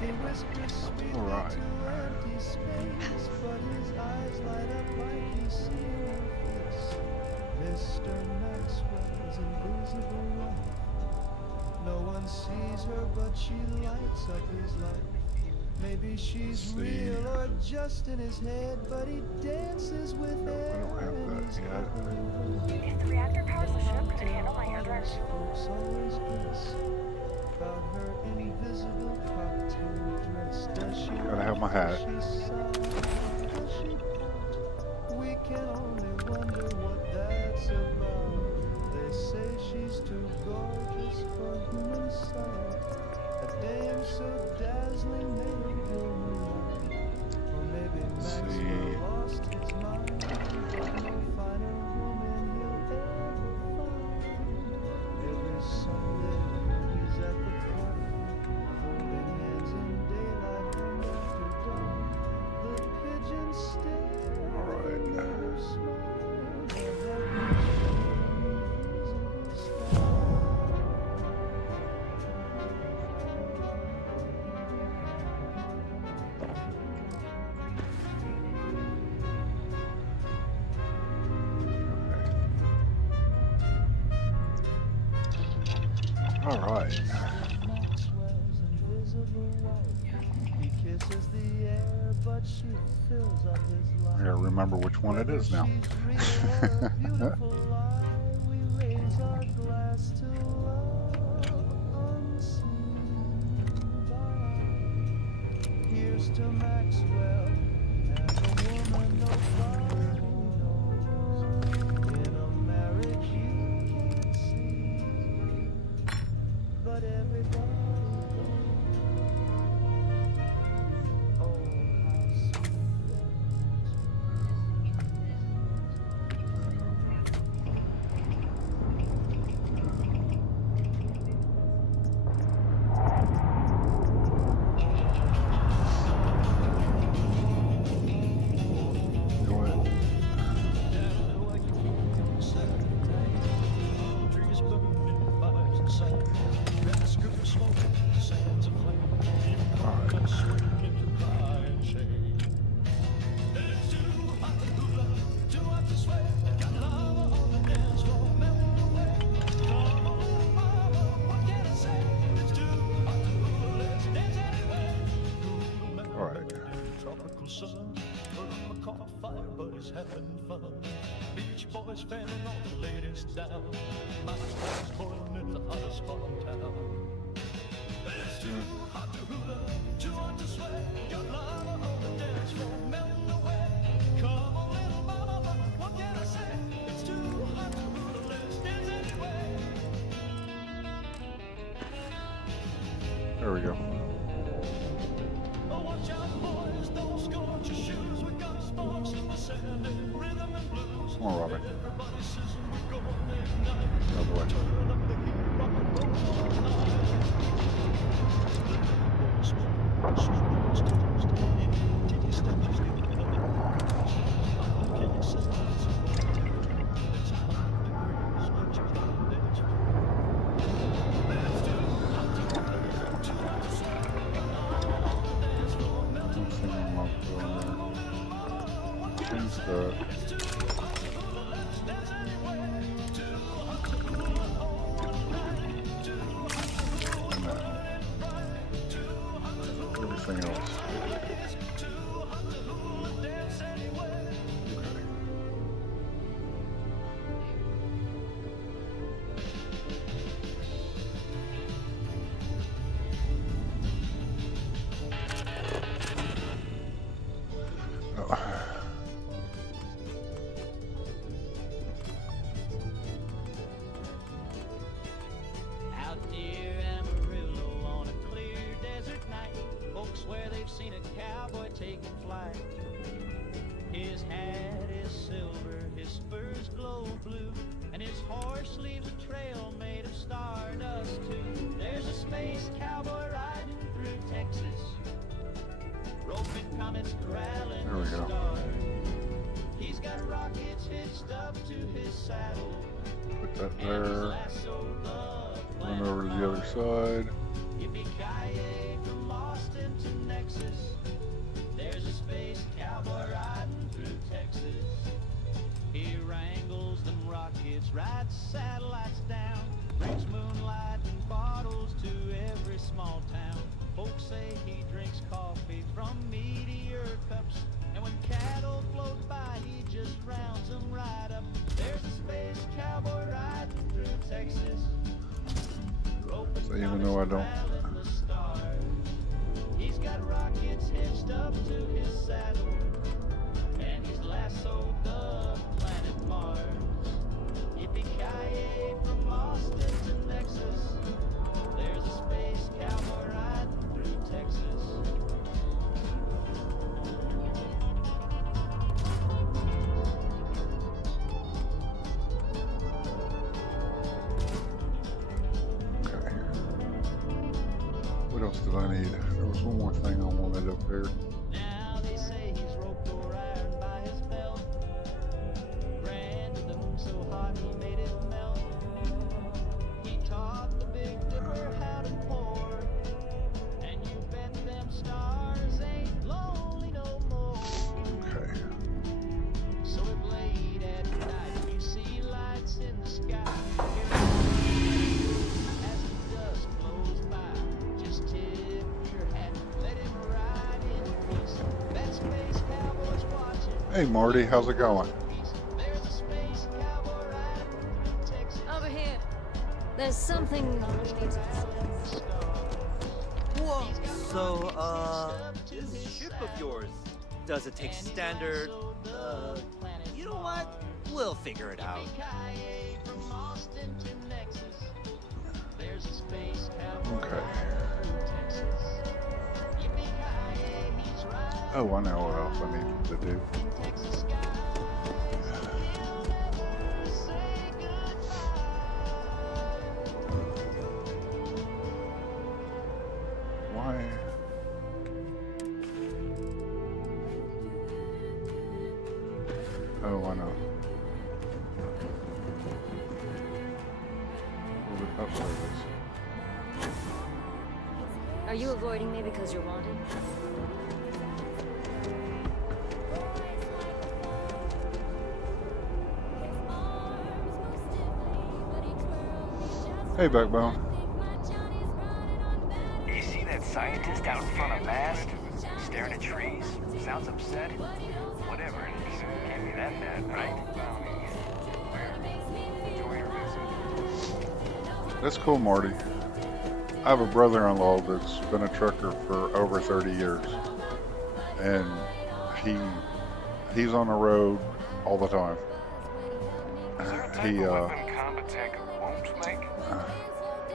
He whispers sweetly to empty space, but his eyes light up like he's seen her face. Mr. Maxwell's invisible wife. No one sees her, but she lights up his life. Maybe she's real or just in his head, but he dances with her. If the reactor powers the ship, could it handle my hair dryer? Folks always guess about her invisible cocktail dress. Does she Gotta have my hat. Does she pout? We can only wonder what that's about. They say she's too gorgeous for human sight. A dame so dazzling they kill me. Or maybe Maxwell lost his mind. No finer woman he'll ever find. Every Sunday he's at the park, holding hands in daylight and after dark. The pigeons stare and never smile. They have invisible style. All right. Maxwell's invisible wife. He kisses the air, but she fills up his life. I gotta remember which one it is now. Beautiful lie, we raise our glass to love unseen by. Here's to Maxwell and a woman nobody knows. In a marriage you can't see, but everybody knows. Oh, how sweet trees burning, fires inside. Red skirt smoke. everybody's having fun. Beach boys fanning all the ladies down. My boys toiling in the hottest spot in town. It's too hot to hula, too hot to sweat. Your lover on the dance floor melting away. Come on, little mama, what can I say? It's too hot to hula, let's dance anyway. There we go. Oh, watch out, boys, don't scorch your shoes. We got sparks in the sand and rhythm and blues. Come on, Robbie. Everybody says we're going midnight. Out the way. Turn up the heat, rock and roll all night. Everything else. Out near Amarillo on a clear desert night, folks swear they've seen a cowboy taking flight. His hat is silver, his spurs glow blue, and his horse leaves a trail made of stardust too. There's a space cowboy riding through Texas, roping comets corralling There we the go. stars. He's got rockets hitched up to his saddle. Put that there. Run over to the other side. Yippee-ki-yay from Austin to Nexus. There's a space cowboy riding through Texas. He wrangles them rockets, rides satellites down, brings moonlight and bottles to every small town. Folks say he drinks coffee from meteor cups, and when cattle float by, he just rounds them right up. There's a space cowboy riding through Texas. So even though I don't. He's got rockets hitched up to his saddle, and he's lassoed the planet Mars. Yippee-ki-yay from Austin to Nexus. There's a space cowboy riding through Texas. What else did I need? There was one more thing I wanted up there. Now they say he's roped or iron by his belt. Ran to the moon so hot he made it melt. He taught the Big Dipper how to pour, and you bet them stars ain't lonely no more. Okay. So if late at night you see lights in the sky, as the dusk flows by, just tip your hat, let him ride in peace. That space cowboy's watching. Hey Marty, how's it going? There's a space cowboy riding through Texas. Over here. There's something we need to Whoa. So, this ship of yours, does it take standard, you know what? We'll figure it out. From Austin to Nexus. There's a space cowboy Okay. riding through Texas. Yippee-ki-yay, he's riding Oh, I know what else I need to do. Texas skies. He'll never say goodbye. Why? Oh, I know. Oh, there it is. Are you avoiding me because you're wanted? Hey, Backbone. You see that scientist out in front of mast? Staring at trees? Sounds upset? Whatever. Can't be that bad, right? Enjoy your visit. That's cool, Marty. I have a brother-in-law that's been a trucker for over 30 years, and he's on the road all the time.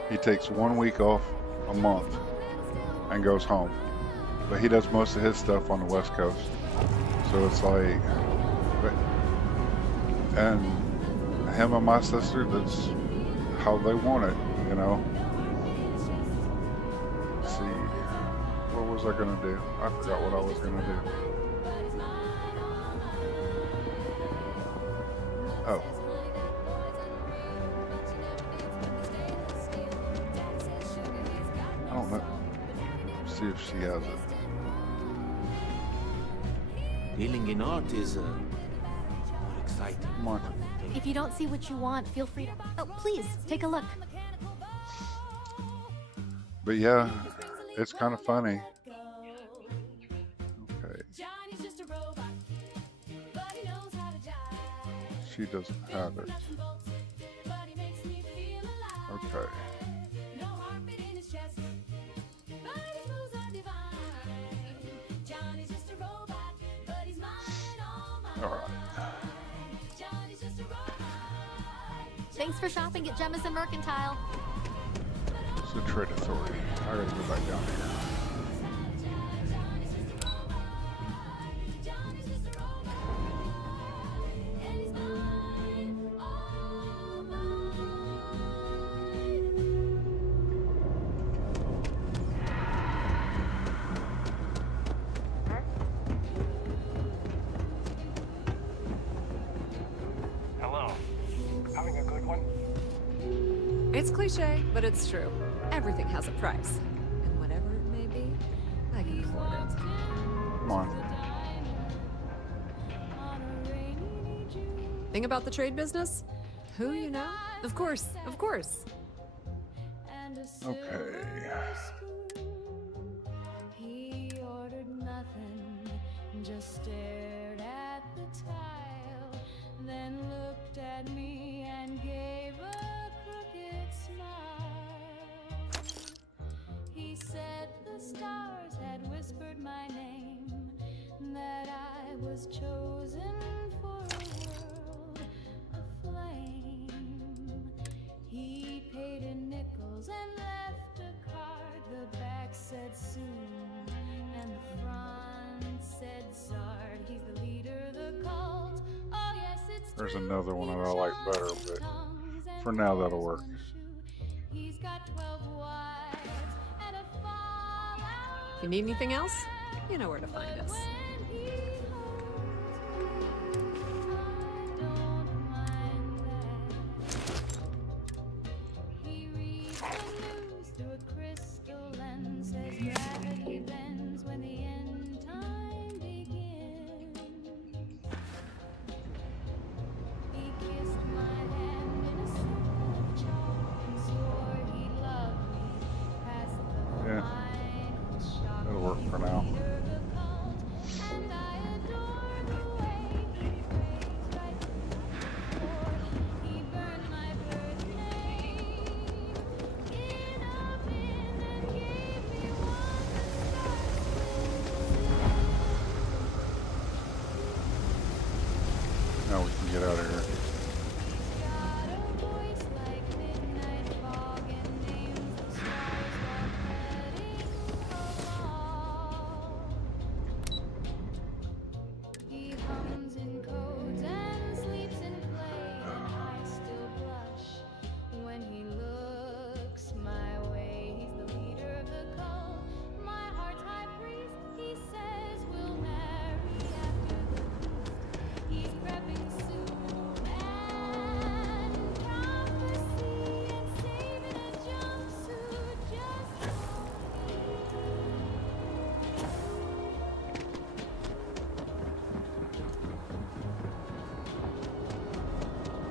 He takes 1 week off a month and goes home, but he does most of his stuff on the West Coast. So it's like, and him and my sister, that's how they want it, you know. Let's see, what was I gonna do? I forgot what I was gonna do. Oh. I don't know. See if she has it. Dealing in art is more exciting. Come on. If you don't see what you want, feel free to... Oh, please, take a look. But yeah, it's kind of funny. Okay. She doesn't have it. Okay. All right. Thanks for shopping at Jemison Mercantile. It's the Trade Authority. I gotta go back down here. It's cliche, but it's true. Everything has a price. And whatever it may be, I can afford it. Come on. Thing about the trade business? Who you know? Of course, of course. Okay. He ordered nothing, just stared at the tile, then looked at me and gave a crooked smile. He said the stars had whispered my name, that I was chosen for a world aflame. He paid in nickels and left a card. The back said soon, and the front said Sard. He's the leader of the cult. Oh yes, it's There's another one that I like better, but for now that'll work. He's got 12 wives and a fallout. If you need anything else, you know where to find us. He reads the news through a crystal lens, says gravity bends when the end time begins. He kissed my hand in a circle of chalk and swore he'd love me past the Yeah, final shock. that'll work for now. Leader of the cult, and I adore the way he prays right before he burned my birth name in a bin and gave me one Now we can get out of here. got a voice like midnight fog and names the stars while heading along. He hums in codes and sleeps in clay, and I still blush when he looks my way. He's the leader of the cult, my heart's high priest. He says we'll marry after the feast. He's prepping soon and prophecy and saving a jumpsuit just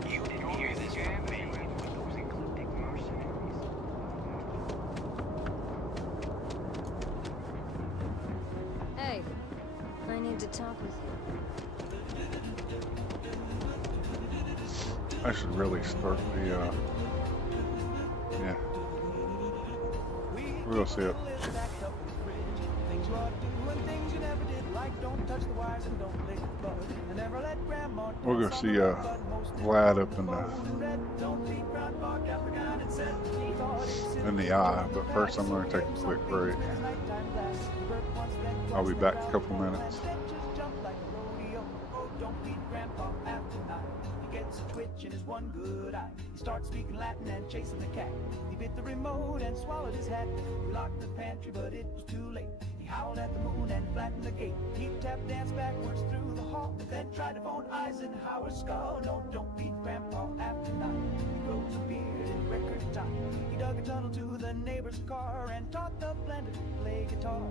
You didn't hear this from me with those eclectic mercenaries. Hey, I need to talk with you. I should really start the, yeah. We'll see it. We'll go see Vlad up in the eye, but first I'm going to take a quick break. I'll be back in a couple minutes. Twitch in his one good eye. He starts speaking Latin and chasing the cat. He bit the remote and swallowed his hat. We locked the pantry, but it was too late. He howled at the moon and flattened the gate. He tap danced backwards through the hall, and then tried to phone Eisenhower's skull. No, don't beat Grandpa after 9. He grows a beard in record time. He dug a tunnel to the neighbor's car and taught the blender to play guitar.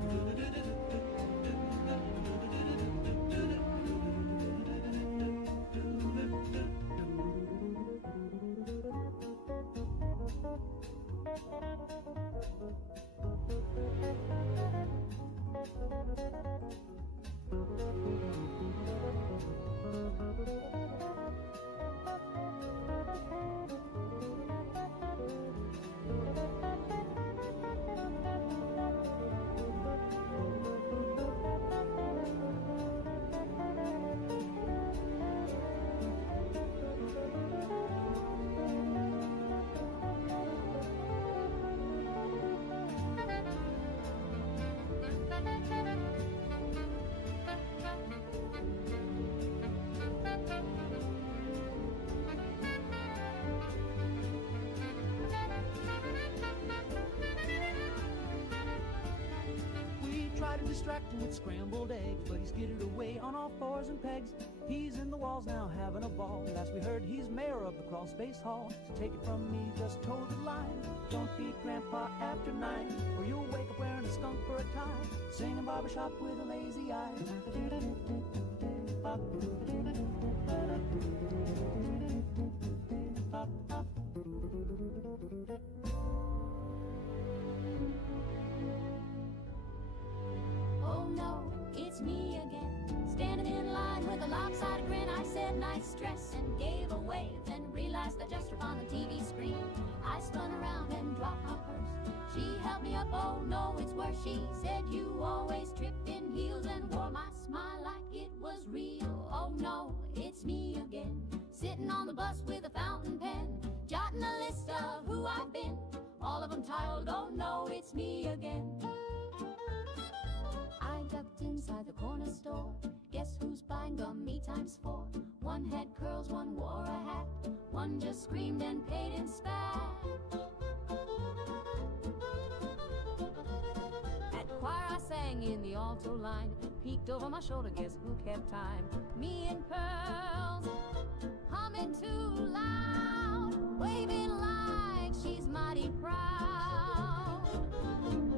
Try to distract him with scrambled eggs, but he's skidded away on all fours and pegs. He's in the walls now having a ball. Last we heard, he's mayor of the crawl space hall. So take it from me, just toe the line. Don't feed Grandpa after 9, or you'll wake up wearing a skunk for a tie, singing barbershop with a lazy eye. Oh no, it's me again, standing in line with a lopsided grin. I said nice dress and gave a wave, then realized the gesture on the TV screen. I spun around and dropped my purse. She held me up, oh no, it's worse. She said you always tripped in heels and wore my smile like it was real. Oh no, it's me again, sitting on the bus with a fountain pen, jotting a list of who I've been, all of them tiled. Oh no, it's me again. I ducked inside the corner store. Guess who's buying gum? Me times 4. One had curls, one wore a hat, one just screamed and paid in spat. At choir I sang in the alto line, peeked over my shoulder, guess who kept time? Me and Pearls, humming too loud, waving like she's mighty proud.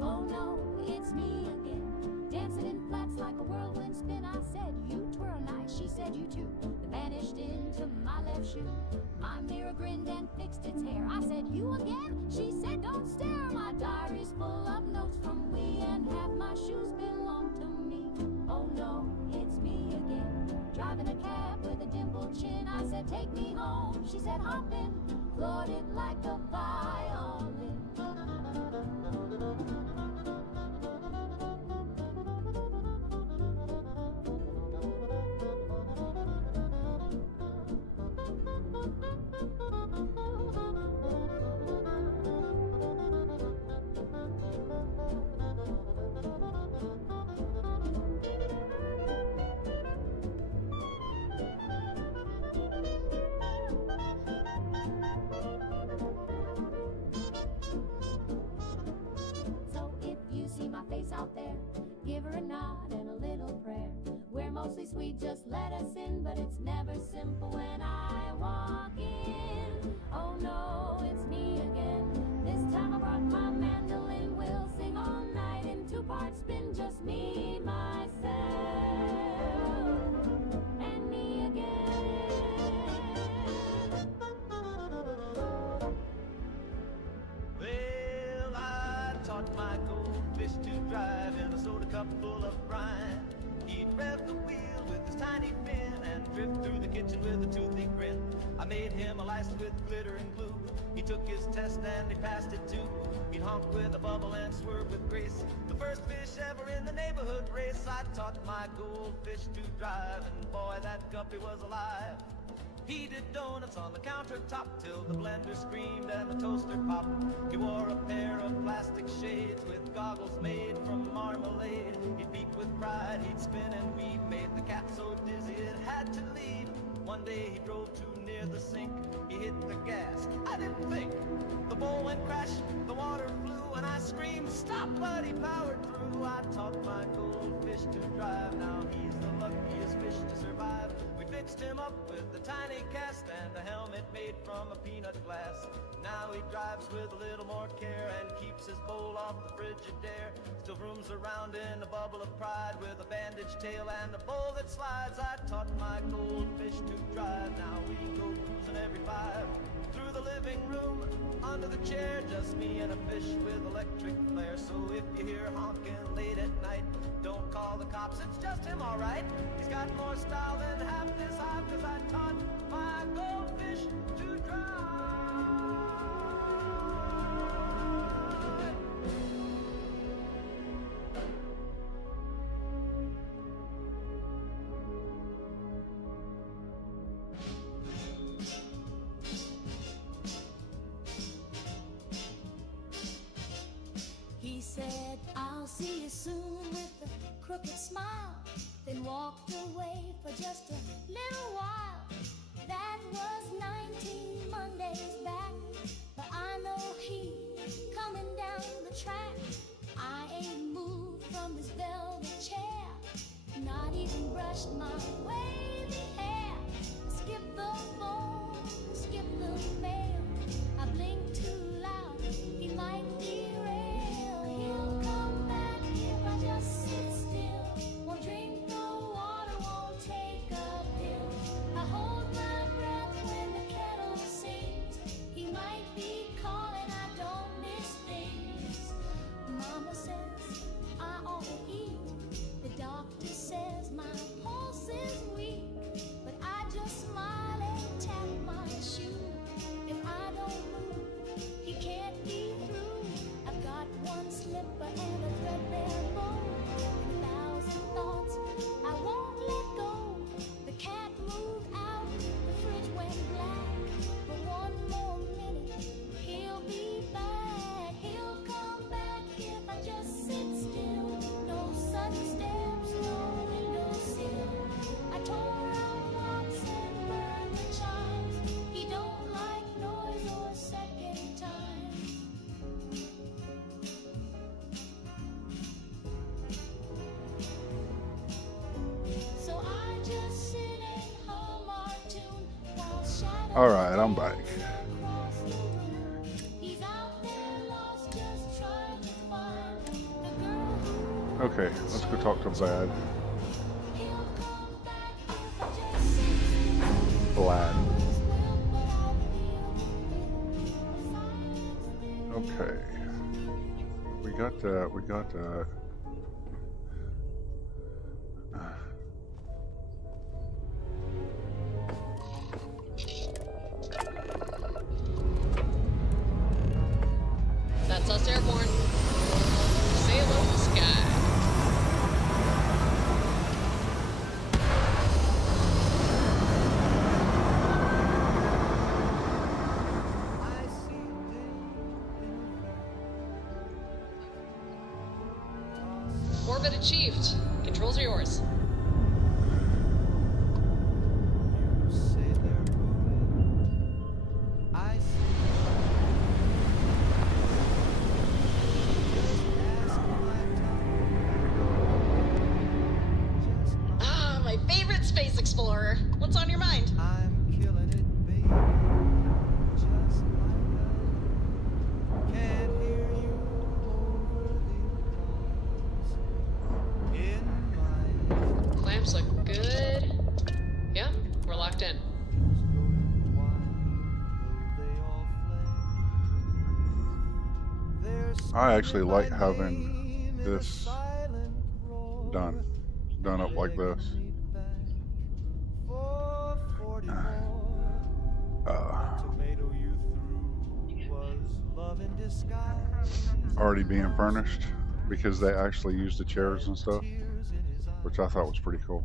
Oh no, it's me again, dancing in flats like a whirlwind spin. I said, you twirl nice, she said, you too. Then vanished into my left shoe. My mirror grinned and fixed its hair. I said, you again? She said, don't stare. My diary's full of notes from we, and half my shoes belong to me. Oh no, it's me again, driving a cab with a dimpled chin. I said, take me home. She said, hop in, floored it like a violin. Out there, give her a nod and a little prayer. We're mostly sweet, just let us in, but it's never simple when I walk in. Oh no, it's me again. This time I brought my mandolin. We'll sing all night in 2-part spin, just me, myself, and me again. Well, I taught my goldfish to drive in a soda cup full of brine. He'd rev the wheel with his tiny fin and drift through the kitchen with a toothy grin. I made him a license with glitter and glue. He took his test and he passed it too. He'd honk with a bubble and swerve with grace. The first fish ever in the neighborhood race. I taught my goldfish to drive, and boy, that guppy was alive. He did donuts on the countertop till the blender screamed and the toaster popped. He wore a pair of plastic shades with goggles made from marmalade. He'd beat with pride, he'd spin and weave, made the cat so dizzy it had to leave. One day he drove too near the sink, he hit the gas, I didn't think. The bowl went crash, the water flew, and I screamed, stop, but he powered through. I taught my goldfish to drive, now he's the luckiest fish to survive. We fixed him up with a tiny cast and a helmet made from a peanut glass. Now he drives with a little more care and keeps his bowl off the Frigidaire. Still rooms around in a bubble of pride with a bandaged tail and a bowl that slides. I taught my goldfish to drive, now we go cruising every 5. Through the living room, under the chair, just me and a fish with electric flare. So if you hear honking late at night, don't call the cops, it's just him, alright. He's got more style than half this hive, 'cause I taught my goldfish to drive. He said, I'll see you soon with a crooked smile, then walked away for just a little while. That was 19 Mondays back, but I know he's coming down the track. I ain't moved from this velvet chair, not even brushed my wavy hair. Skip the phone, skip the mail, I blink too loud, he might derail. He'll come back if I just sit still, won't drink no water, won't take a pill. I hold my breath when the kettle sings, he might be calling, I don't miss things. Mama says I ought to eat, the doctor says my pulse is weak, but I just smile and tap my shoe. If I don't move, he can't be through. I've got one slipper and a threadbare bow, and 1,000 thoughts I won't let go. The cat moved out, the fridge went black, but one more minute, he'll be back. He'll come back if I just sit still. No sudden steps, no windowsill. I tore out locks and burned the chimes. He don't like noise or second time. So I just sit and hum our tune while shadows Alright, I'm back. across the room. He's out there lost, just trying to find the girl who Okay, let's go talk to Vlad. he'll come back if I just sit still. Vlad. Will but I'll feel Okay. We got that, we got that. That's us airborne. Say hello to the sky. Orbit achieved. Controls are yours. Ah, my favorite space explorer. What's on your mind? Clamps look good. Yeah, we're locked in. I actually like having this done. done up like this. Already being furnished because they actually used the chairs and stuff, which I thought was pretty cool.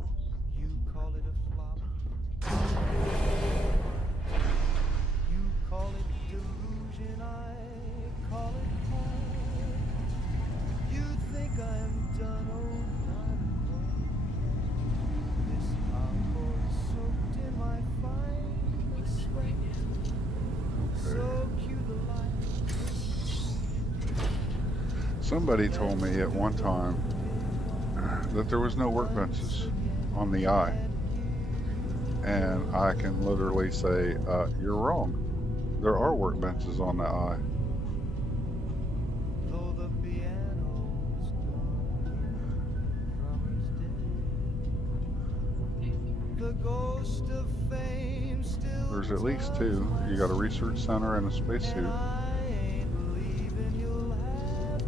Somebody told me at one time that there was no workbenches on the eye, and I can literally say, you're wrong. There are workbenches on the eye. There's at least two. You got a research center and a spacesuit.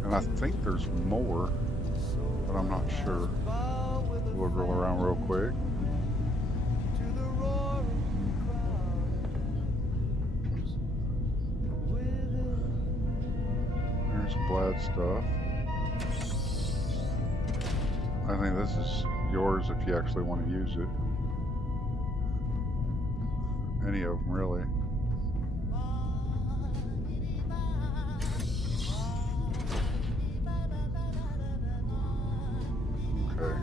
And I think there's more, but I'm not sure. We'll roll around real quick. There's Vlad stuff. I think this is yours if you actually want to use it. Any of them, really. Okay.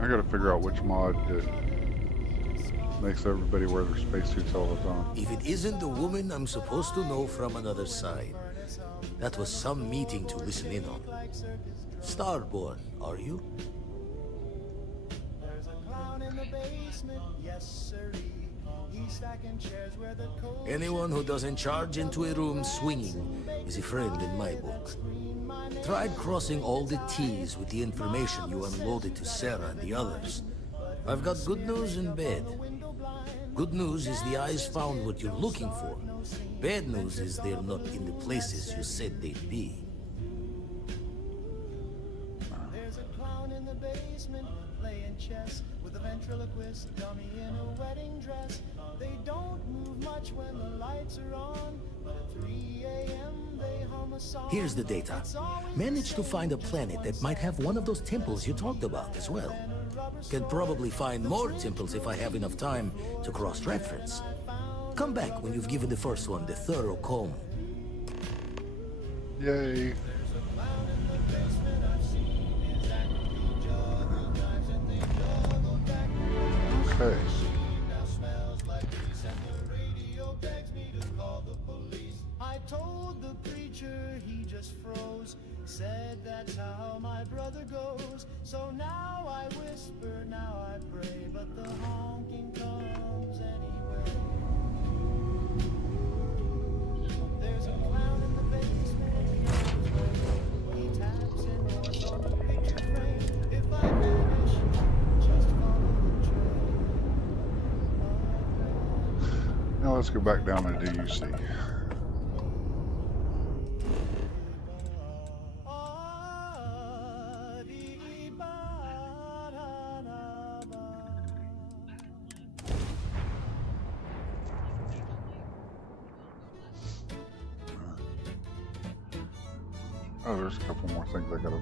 I gotta figure out which mod it makes everybody wear their spacesuits all the time. If it isn't the woman I'm supposed to know from another side, that was some meeting to listen in on. Starborn, are you? Anyone who doesn't charge into a room swinging is a friend in my book. Tried crossing all the T's with the information you unloaded to Sarah and the others. I've got good news and bad. Good news is the eyes found what you're looking for. Bad news is they're not in the places you said they'd be. There's a clown in the basement playing chess with a ventriloquist dummy in a wedding dress. They don't move much when the lights are on, but at 3 a.m. they hum a song. Here's the data. Managed to find a planet that might have one of those temples you talked about as well. Can probably find more temples if I have enough time to cross-reference. Come back when you've given the first one the thorough comb. Yay. Okay. I told the preacher, he just froze. Said that's how my brother goes. So now I whisper, now I pray, but the honking comes anyway. There's a clown in the basement. He taps in what's on the picture frame. If I vanish, just follow the trail. Now let's go back down and do UC. Oh, there's a couple more things I gotta...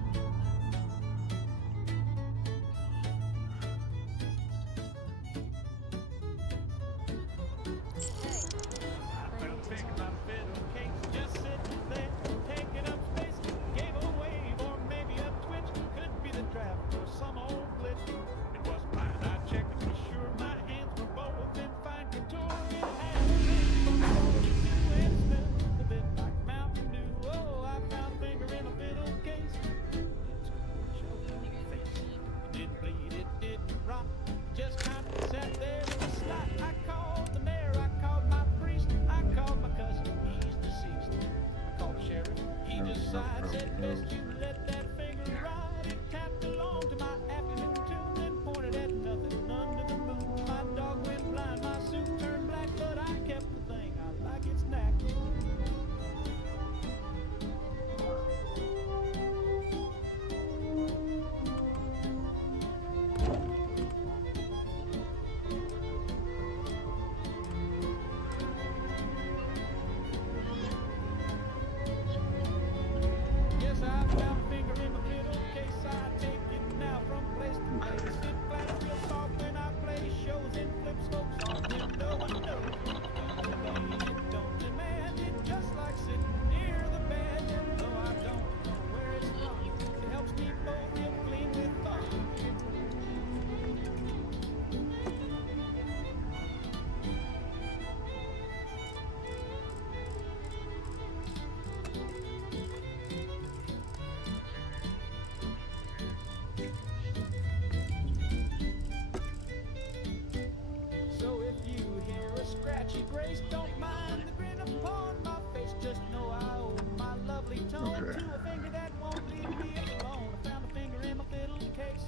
face, don't mind the grin upon my face. Just know I owe my lovely tone to a finger that won't leave me alone. I found a finger in my fiddle case,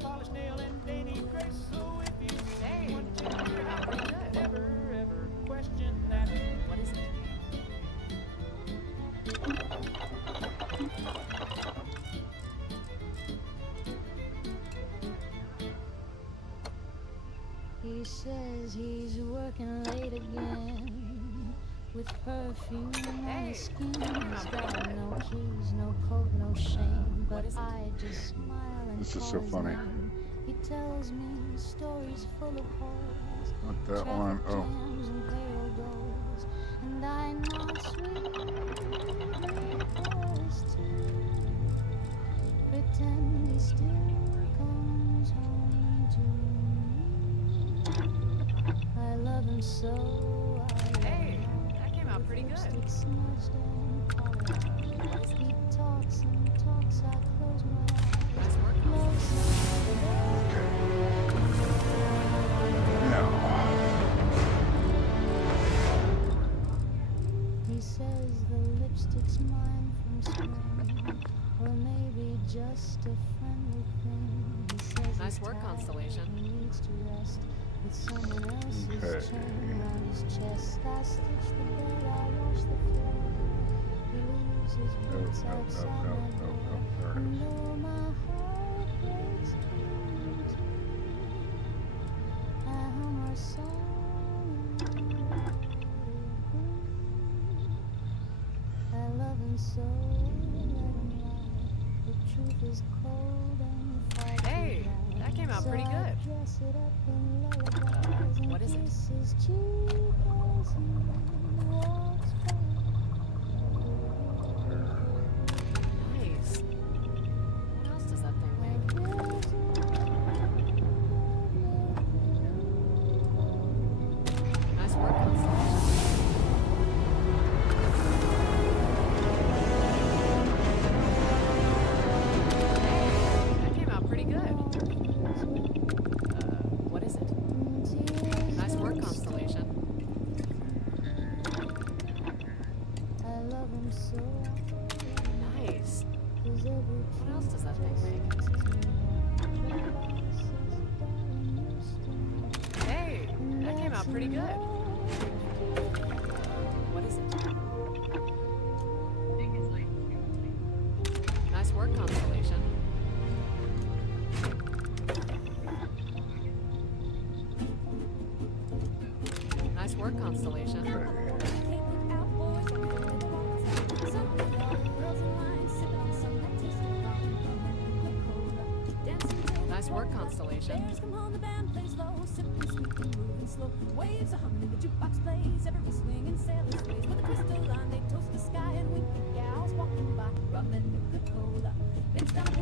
polished nail and dainty grace. So if you want to hear how we never ever question that. What is it? He says he's working late again, with perfume on his skin. He's got no keys, no coat, no shame, but I just smile and This is call so his funny. name. He tells me stories full of holes, Not that one. Oh. jams and pale goals, and I know sweet voice too. Pretend he still comes home to me. I love him so. Hey, that came out pretty good. He talks and talks, I close my eyes. He says the lipstick's mine from spring, or maybe just a friendly thing. He says Nice work, Constellation. he needs to rest with someone else's chain around his chest. I stitch the bed, I wash the floor. He leaves his boots outside my door. And though my heart breaks in two, I hum our song. I love him so, let him lie. The truth is cold and far. Hey, that came out pretty good. Dress it up in lullabies and What is it? kiss his cheek as he walks by. Nice. What else does that thing make? Nice work, Constellation. That came out pretty good. What is it? Nice work, Constellation. I love him so. Nice. 'Cause every What else does that thing make? Hey, that came out pretty good. What is it? Nice work, Constellation. Nice work, Constellation. Nice work, Constellation. Waves are humming, the jukebox plays, every swinging sailor sways with a crystal line. They toast the sky and wink at gals walking by, rum and Coca-Cola.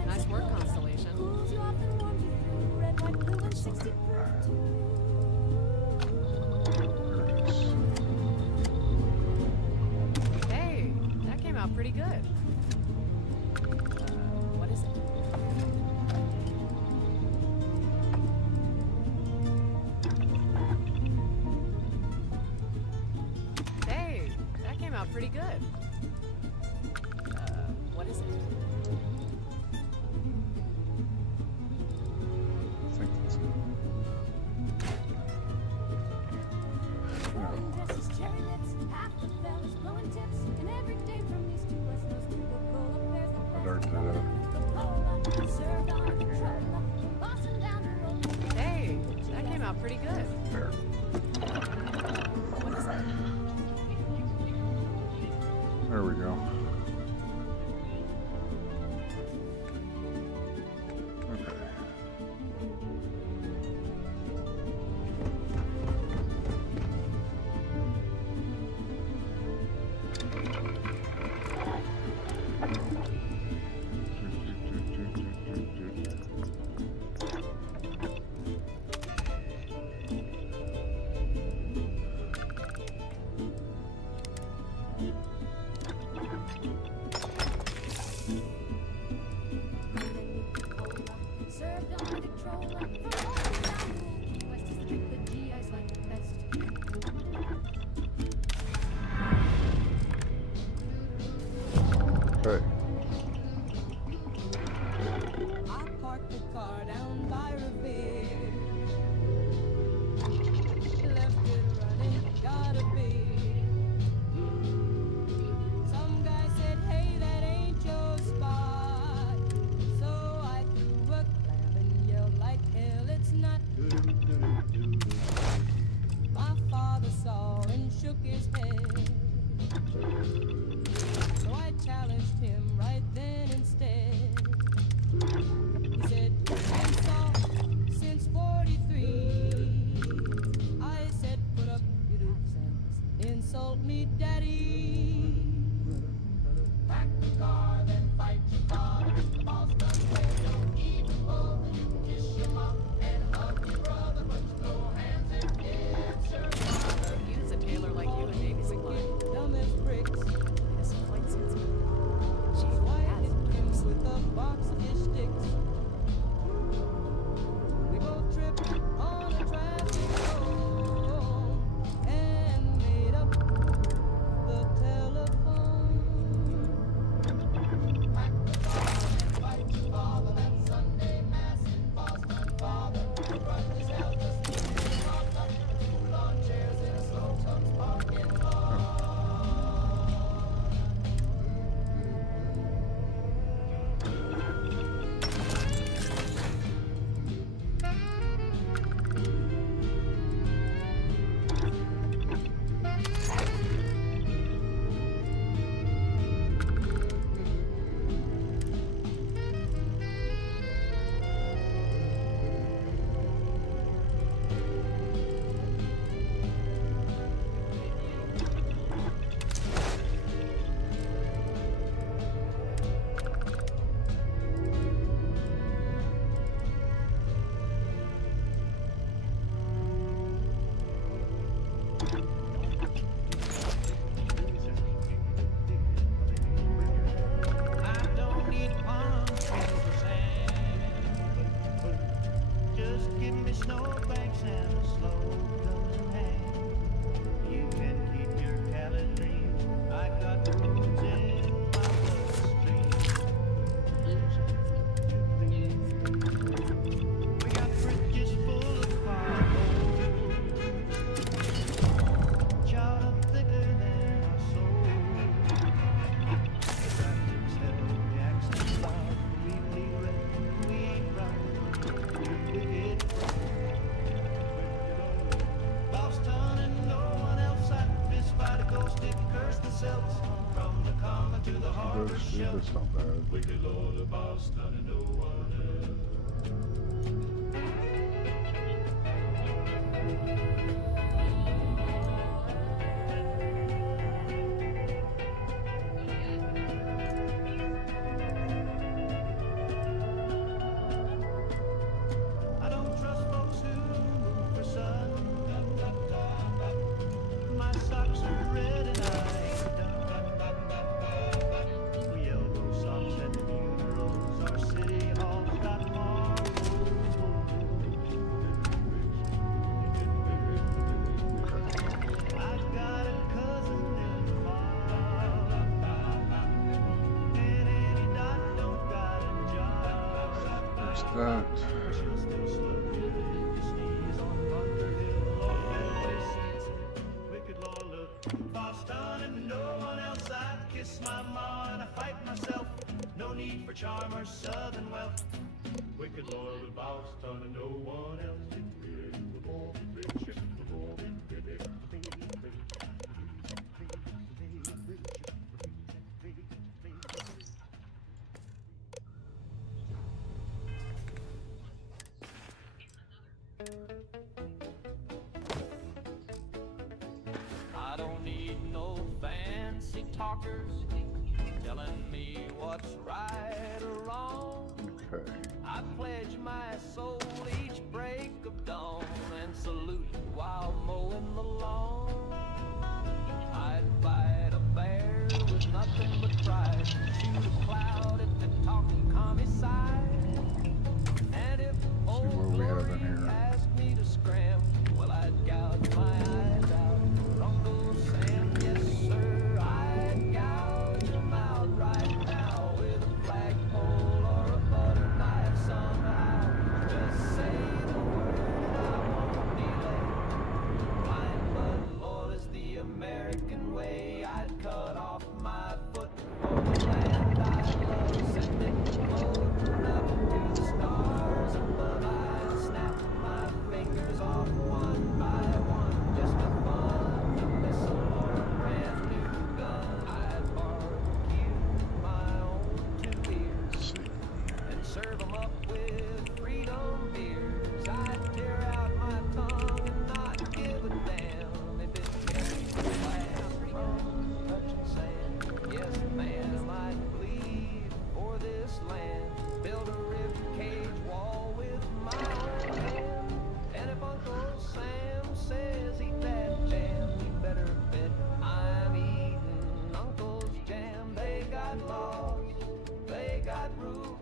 Nice work, Constellation. Cools you off and warms you through, red, white, blue, and 60 proof too. Hey, that came out pretty good. What is it? Hey, that came out pretty good. What is it? I think it's Dresses, cherry lips, half the fellas blowing tips, and every day from east to west, those Coca-Cola pairs that I darted it up. Coca-Cola served on a controller, bossing down the road. Hey, that came out pretty good. There. What is it? There we go. Okay. Served on a controller, from all down the west is the trick the GIs like best. Okay. I parked the car down by Revere. Left it running, gotta be. Some guy said, hey, that ain't your spot. So I threw a clap and yelled like hell, it's not. My father saw and shook his head. So I challenged him right then instead. He said, and saw since 43. I said, put up your 2 cents, insult me, daddy. Pack the car, then fight your father. The boss done play no even more than you can kiss your mom and hug your brother, but you throw hands and it's your father. Use a tailor like you and Davy Supply. Dumb as bricks. Yes, quite sensible. Why hit him with a box of fish sticks? We both tripped on a traffic cone and made up the telephone. Pack the car and fight your father. That Sunday mass in Boston, father. Brother's hell just leaving locked up. 2 lawn chairs in a slow tub's parking lot. That's not bad. Wicked Lord of Boston and no one I don't trust folks who move for sun. My socks are red and I ain't done. We elbow socks at funerals. Our city hall's got marbles. I've got a cousin in the farm, and Annie Dot don't got a job. There's that. She'll still slow you if you sneeze on Bunker Hill or Railway Seats. Wicked Lord, look, Boston and no one else. I'd kiss my ma and I fight myself. No need for charm or southern wealth. Wicked Lord of Boston and no one else. I don't need no fancy talkers telling me what's right or wrong. Okay. I pledge my soul each break of dawn and salute while mowing the lawn. I'd fight a bear with nothing but pride, shoot a cloud if they're talking commie-side. And if old glory asked me to scram, well, I'd gouge my eyes out for Uncle Sam. Yes, sir, I'd gouge him out right now. got laws, they got rules,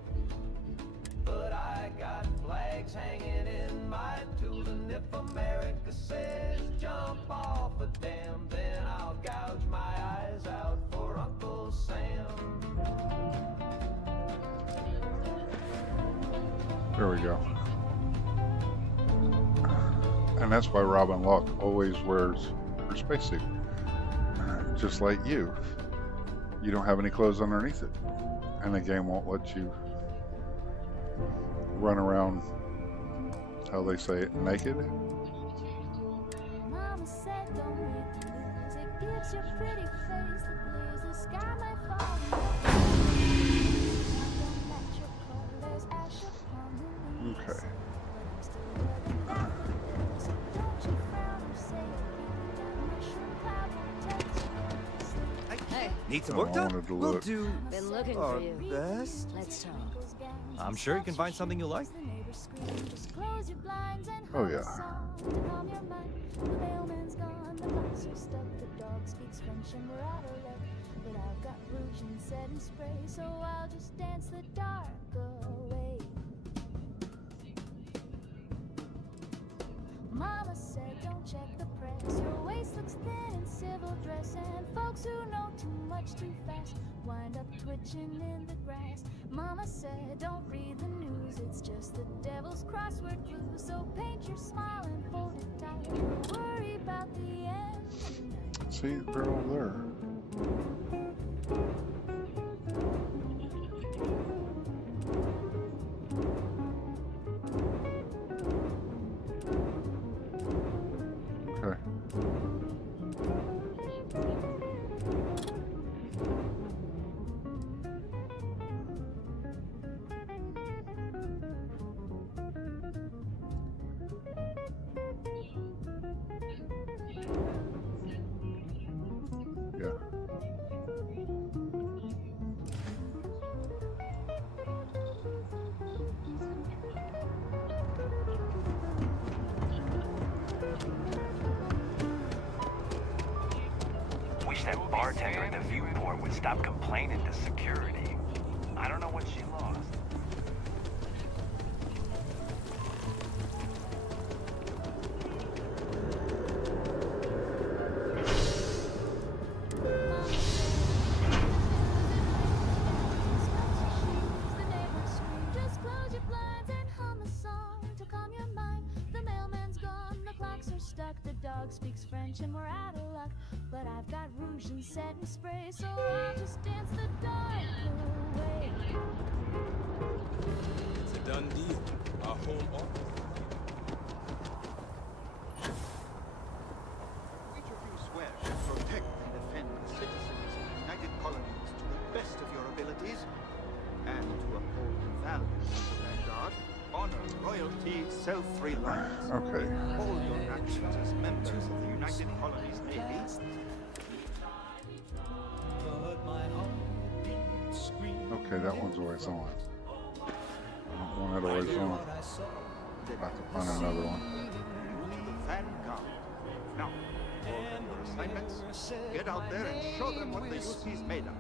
but I got flags hanging in my tools. And if America says jump off a dam, then I'll gouge my eyes out for Uncle Sam. There we go. And that's why Robin Locke always wears her spacesuit. Just like you. You don't have any clothes underneath it. And the game won't let you run around, how they say it, naked. Mama said don't read the news, it gives your pretty face the blues, the sky may fall. Don't match your colors, ash upon the leaves. Okay. But I'm still wearing daffodils, so don't you frown or say it, that mushroom cloud will take you. Hey, need some Oh, work I done? wanted to We'll look. do Been looking our for you. best. Let's talk. I'm sure you can find something you like. Close your blinds and Oh, hum yeah. a song to calm your mind. The mailman's gone, the clocks are stuck, the dog speaks French and we're out of luck. But I've got rouge and setting spray, so I'll just dance the dark away. Mama said don't check the press, your waist looks thin in civil dress, and folks who know too much too fast wind up twitching in the grass. Mama said don't read the news, it's just the devil's crossword clue, so paint your smile and hold it tight, don't worry about the end tonight. See, they're all there. Okay. Yeah. Wish that bartender at the viewport would stop complaining to security. I don't know what she lost. The neighbors scream, just close your blinds and hum a song to calm your mind. The mailman's gone, the clocks are stuck, the dog speaks French and we're out of luck. But I've got rouge and setting spray, so I'll just dance the dark away. It's a done deal. Our home office. Each of you swear to protect and defend the citizens of the United Colonies to the best of your abilities, and to uphold the values of the Vanguard, honor, loyalty, self-reliance. Okay. All your actions as members of the United Colonies Navy. Okay, that one's always on. I don't want it always on. I have to find another one. The Vanguard. Now, all of your assignments, get out there and show them what the UC's made of.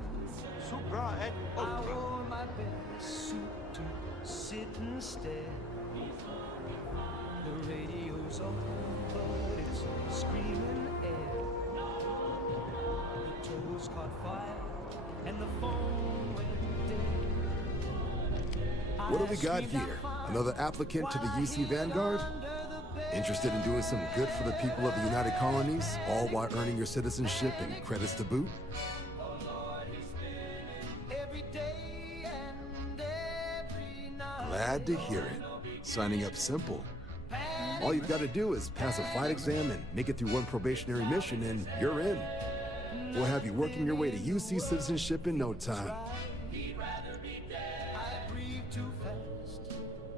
Supra and I Ultra. wore my best suit to sit and stare. The radio's on, but it's screaming air. The toes caught fire, and the phone went dead. What do we got here? Another applicant to the UC Vanguard? Interested in doing some good for the people of the United Colonies, all while earning your citizenship and credits to boot? Glad to hear it. Signing up simple. All you've got to do is pass a flight exam and make it through one probationary mission and you're in. We'll have you working your way to UC citizenship in no time.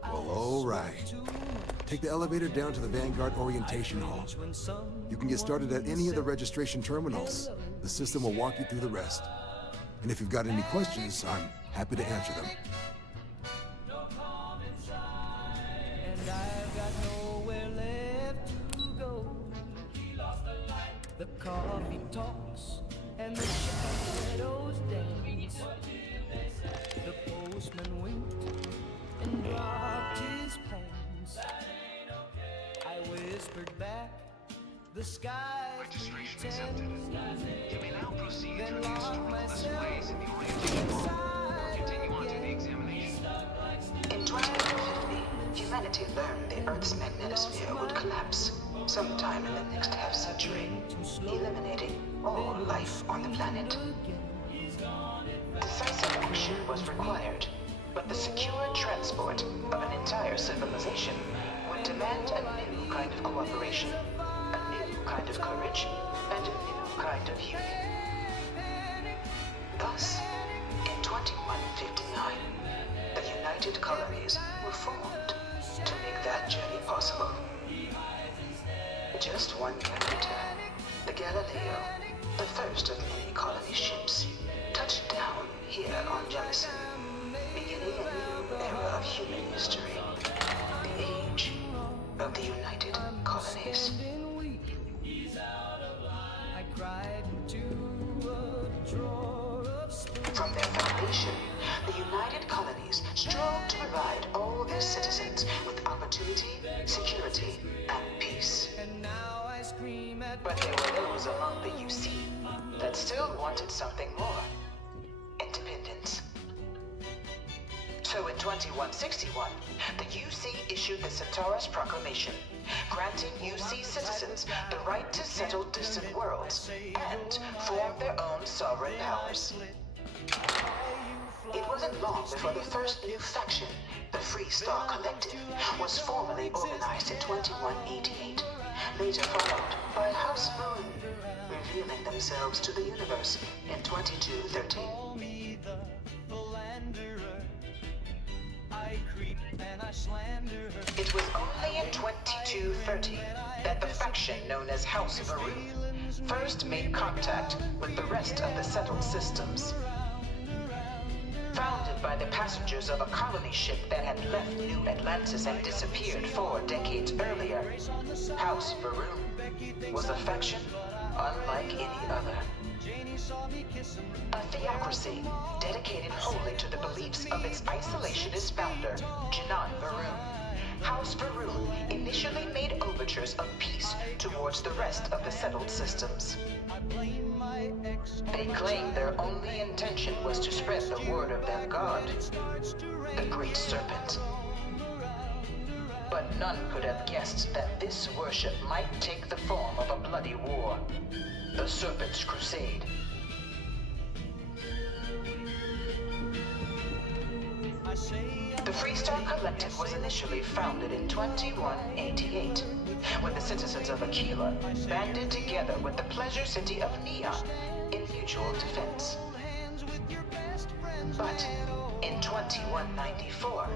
Well, all right. Take the elevator down to the Vanguard Orientation Hall. You can get started at any of the registration terminals. The system will walk you through the rest. And if you've got any questions, I'm happy to answer them. And I've got nowhere left to go. The coffee talks and the shadows dance. Registration accepted. You may now proceed through the historical displays in the orientation hall, or continue on to the examination. In 2050, humanity learned the Earth's magnetosphere would collapse sometime in the next half-century, eliminating all life on the planet. Decisive action was required, but the secure transport of an entire civilization would demand a new kind of cooperation, a new kind of courage, and a new kind of union. Thus, in 2159, the United Colonies were formed to make that journey possible. Just 1 year later, the Galileo, the first of many colony ships, touched down here on Jemison, beginning a new era of human history, the age of the United Colonies. From their foundation, the United Colonies strove to provide all their citizens with opportunity, security, and peace. But there were those among the UC that still wanted something more: independence. So in 2161, the UC issued the Centaurus Proclamation, granting UC citizens the right to settle distant worlds and form their own sovereign powers. It wasn't long before the first new faction, the Free Star Collective, was formally organized in 2188, later followed by House Moon, revealing themselves to the universe in 2230. It was only in 2230 that the faction known as House Varun first made contact with the rest of the settled systems. Founded by the passengers of a colony ship that had left New Atlantis and disappeared 4 decades earlier, House Varun was a faction unlike any other. A theocracy dedicated wholly to the beliefs of its isolationist founder, Janan Varun. House Varun initially made overtures of peace towards the rest of the settled systems. They claimed their only intention was to spread the word of their god, the Great Serpent. But none could have guessed that this worship might take the form of a bloody war, the Serpent's Crusade. The Freestar Collective was initially founded in 2188, when the citizens of Aquila banded together with the Pleasure City of Neon in mutual defense. But in 2194,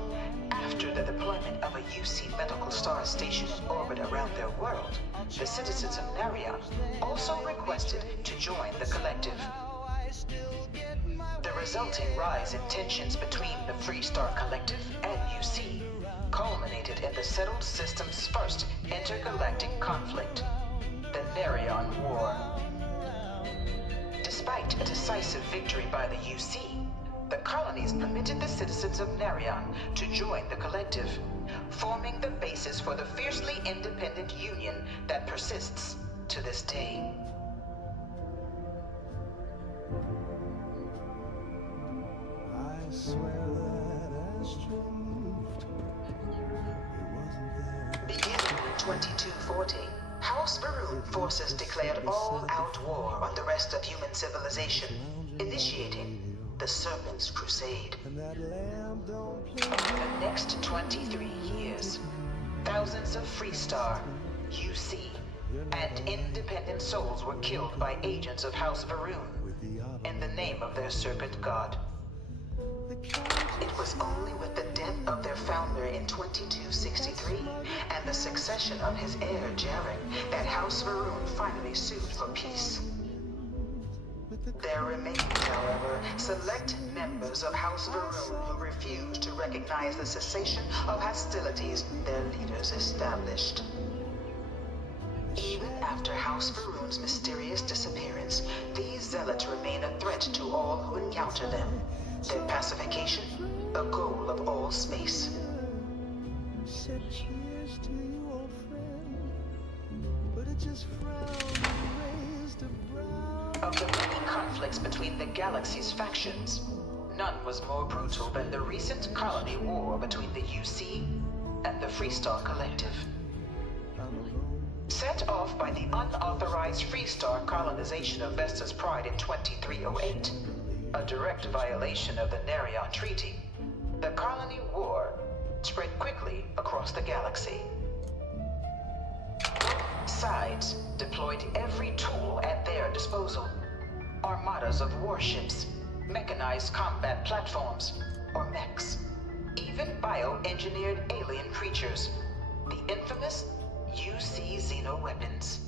after the deployment of a UC medical star station in orbit around their world, the citizens of Narion also requested to join the collective. The resulting rise in tensions between the Freestar Collective and UC culminated in the settled system's first intergalactic conflict, the Narion War. Despite a decisive victory by the UC, the colonies permitted the citizens of Narion to join the collective, forming the basis for the fiercely independent union that persists to this day. I swear that astro moved. It wasn't there. Beginning in 2240, House Varun forces declared all-out war on the rest of human civilization, initiating the Serpent's Crusade. Over the next 23 years, thousands of Freestar, UC, and independent souls were killed by agents of House Varun in the name of their serpent god. It was only with the death of their founder in 2263 and the succession of his heir, Jaren, that House Varun finally sued for peace. There remained, however, select members of House Varun who refused to recognize the cessation of hostilities their leaders established. Even after House Varun's mysterious disappearance, these zealots remain a threat to all who encounter them. Their pacification, a goal of all space. Said cheers to you, old friend, but it Of the many conflicts between the galaxy's factions, none was more brutal than the recent colony war between the UC and the Freestar Collective. Set off by the unauthorized Freestar colonization of Vesta's Pride in 2308, a direct violation of the Nerion Treaty, the colony war spread quickly across the galaxy. Both sides deployed every tool at their disposal. Armadas of warships, mechanized combat platforms, or mechs, even bioengineered alien creatures, the infamous UC Xenoweapons.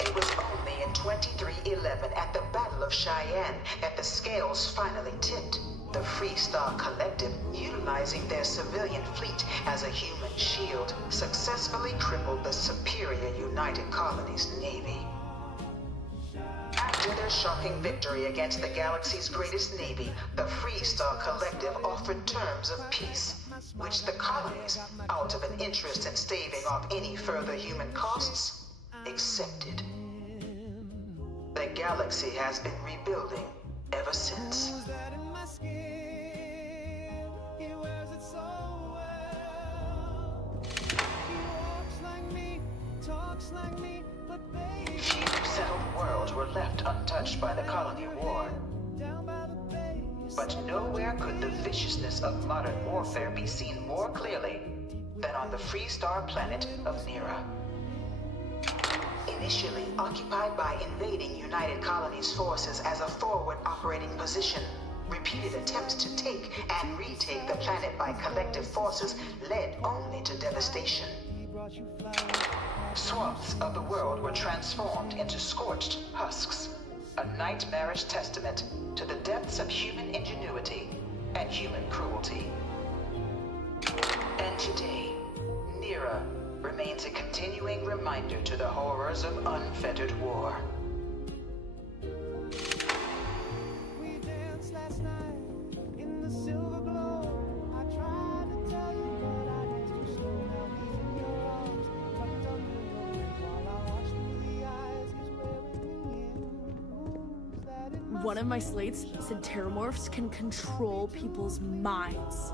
It was only in 2311 at the Battle of Cheyenne that the scales finally tipped. The Freestar Collective, utilizing their civilian fleet as a human shield, successfully crippled the superior United Colonies Navy. After their shocking victory against the galaxy's greatest navy, the Freestar Collective offered terms of peace, which the colonies, out of an interest in staving off any further human costs, accepted. The galaxy has been rebuilding ever since. Few settled worlds were left untouched by the colony war. But nowhere could the viciousness of modern warfare be seen more clearly than on the Freestar planet of Nera. Initially occupied by invading United Colonies forces as a forward operating position, repeated attempts to take and retake the planet by collective forces led only to devastation. Swaths of the world were transformed into scorched husks, a nightmarish testament to the depths of human ingenuity and human cruelty. And today, Nera remains a continuing reminder to the horrors of unfettered war. We danced last night in the silver glow. I tried to tell you, but I danced too slow. Now he's in your arms, tucked under your wing, while I watch through the eyes he's wearing. Who's that in my One of my slates said terramorphs can control people's minds.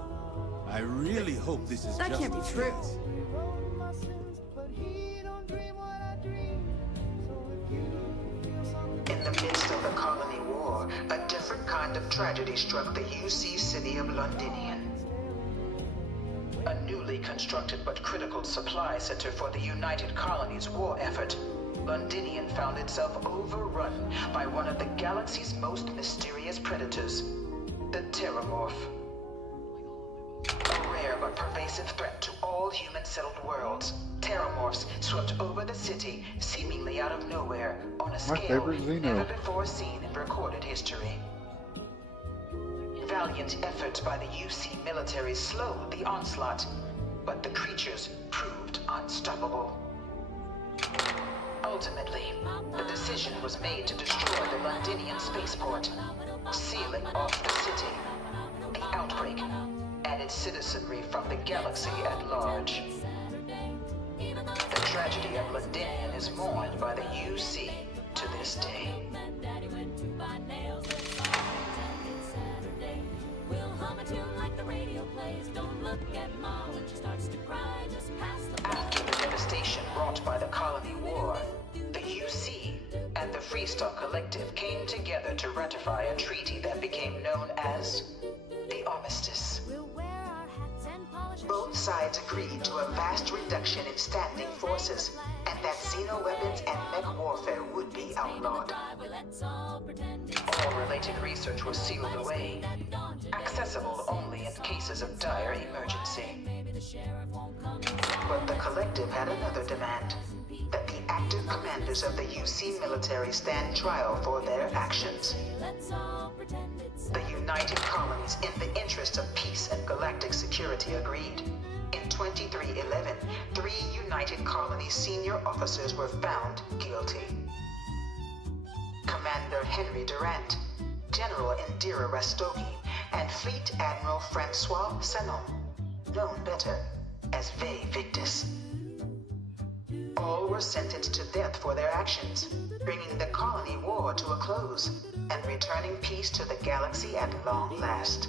I really hope this is That just can't be a true. phase. In the midst of the colony war, a different kind of tragedy struck the UC city of Londinian. A newly constructed but critical supply center for the United Colonies war effort, Londinian found itself overrun by one of the galaxy's most mysterious predators, the Terramorph. A rare but pervasive threat to all human-settled worlds, Terramorphs swept over the city, seemingly out of nowhere, on a My scale favorite Xeno. never before seen in recorded history. Valiant efforts by the UC military slowed the onslaught, but the creatures proved unstoppable. Ultimately, the decision was made to destroy the Londinian spaceport, sealing off the city, the outbreak, and its citizenry from the galaxy at large. The tragedy of Londinian is mourned by the UC to this day. After the devastation wrought by the colony war, the UC and the Freestar Collective came together to ratify a treaty that became known as the Armistice. Both sides agreed to a vast reduction in standing forces, and that Xenoweapons and mech warfare would be outlawed. All related research was sealed away, accessible only in cases of dire emergency. But the Collective had another demand, that the active commanders of the UC military stand trial for their actions. The United Colonies, in the interest of peace and galactic security, agreed. In 2311, 3 United Colonies senior officers were found guilty. Commander Henry Durant, General Indira Rastogi, and Fleet Admiral Francois Sanon, known better as Ve Victus. All were sentenced to death for their actions, bringing the colony war to a close and returning peace to the galaxy at long last.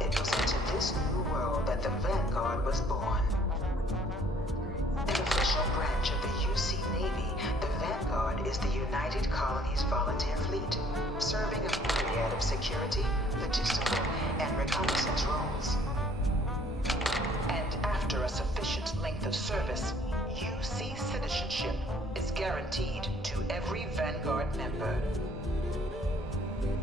It was into this new world that the Vanguard was born. An official branch of the UC Navy, the Vanguard is the United Colonies Volunteer Fleet, serving a myriad of security, logistical, and reconnaissance roles. And after a sufficient length of service, UC citizenship is guaranteed to every Vanguard member.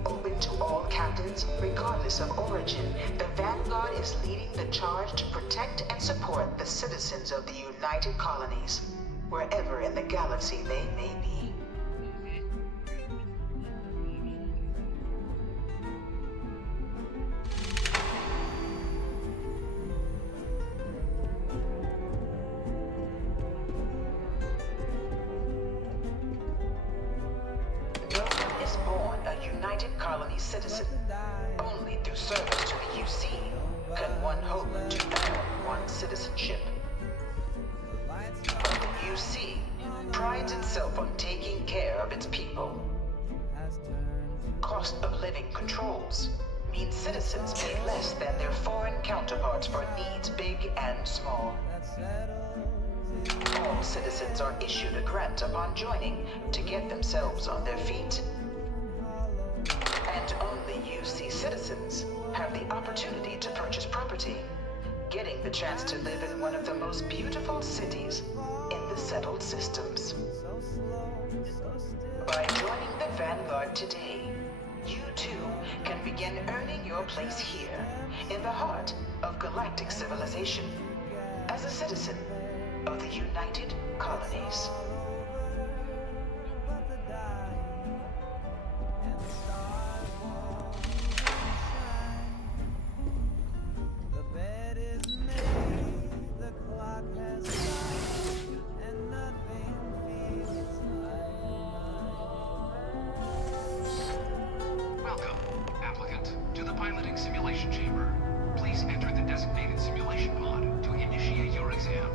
Open to all captains, regardless of origin, the Vanguard is leading the charge to protect and support the citizens of the United Colonies, wherever in the galaxy they may be. No one is born a United Colony citizen. Only through service to the UC can one hope to earn one's citizenship. But the UC prides itself on taking care of its people. Cost of living controls mean citizens pay less than their foreign counterparts for needs big and small. All citizens are issued a grant upon joining to get themselves on their feet. And only UC citizens have the opportunity to purchase property, getting the chance to live in one of the most beautiful cities in the settled systems. By joining the Vanguard today, you too can begin earning your place here, in the heart of galactic civilization, as a citizen of the United Colonies. Welcome, applicant, to the piloting simulation chamber. Please enter the designated simulation pod to initiate your exam.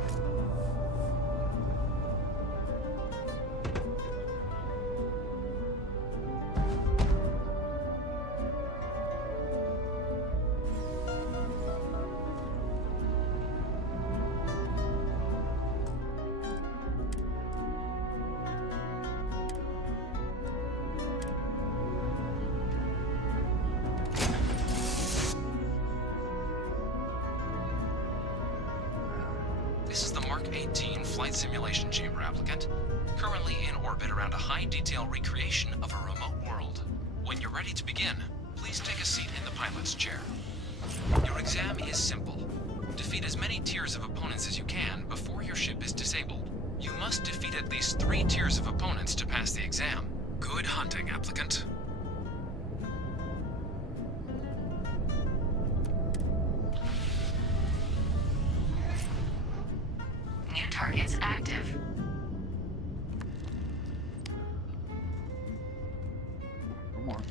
This is the Mark 18 flight simulation chamber, applicant. Currently in orbit around a high-detail recreation of a remote world. When you're ready to begin, please take a seat in the pilot's chair. Your exam is simple. Defeat as many tiers of opponents as you can before your ship is disabled. You must defeat at least 3 tiers of opponents to pass the exam. Good hunting, applicant. New targets active. Come on.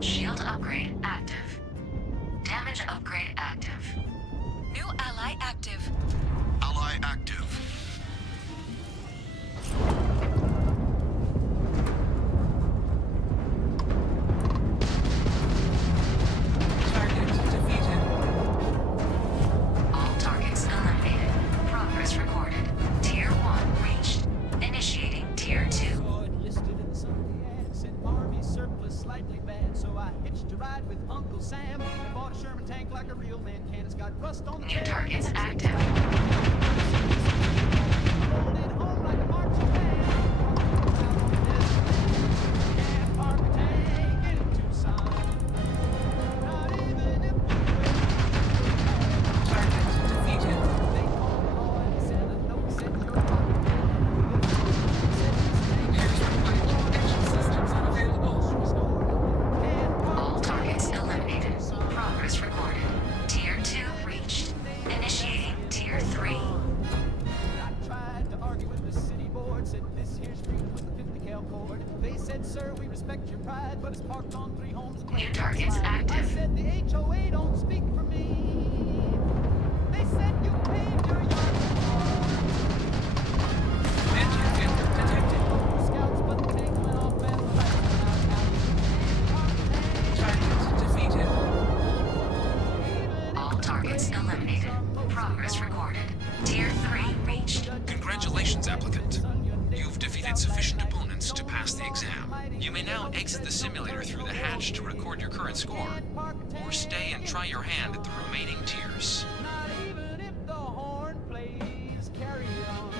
Shield upgrade active. Damage upgrade active. New ally active. Ally active. Target defeated. All targets eliminated. Progress recorded. Tier 1 reached. Initiating Tier 2. Army surplus slightly bad, so I hitched a ride with Uncle Sam. I bought a Sherman tank like a real man can. It's got rust on the New targets active. Hold it home like a marching band. but it's parked on 3 homes. New targets active. I said the HOA don't speak for me. They said you paved your yard Detected. Scouts, but the tank went off and the lights went out. Target defeated. All targets eliminated. Progress recorded. Tier 3 reached. Congratulations, applicant. You've defeated sufficient opponents to pass the exam. You may now exit the simulator through the hatch to record your current score, or stay and try your hand at the remaining tiers. Not even if the horn plays, carry on.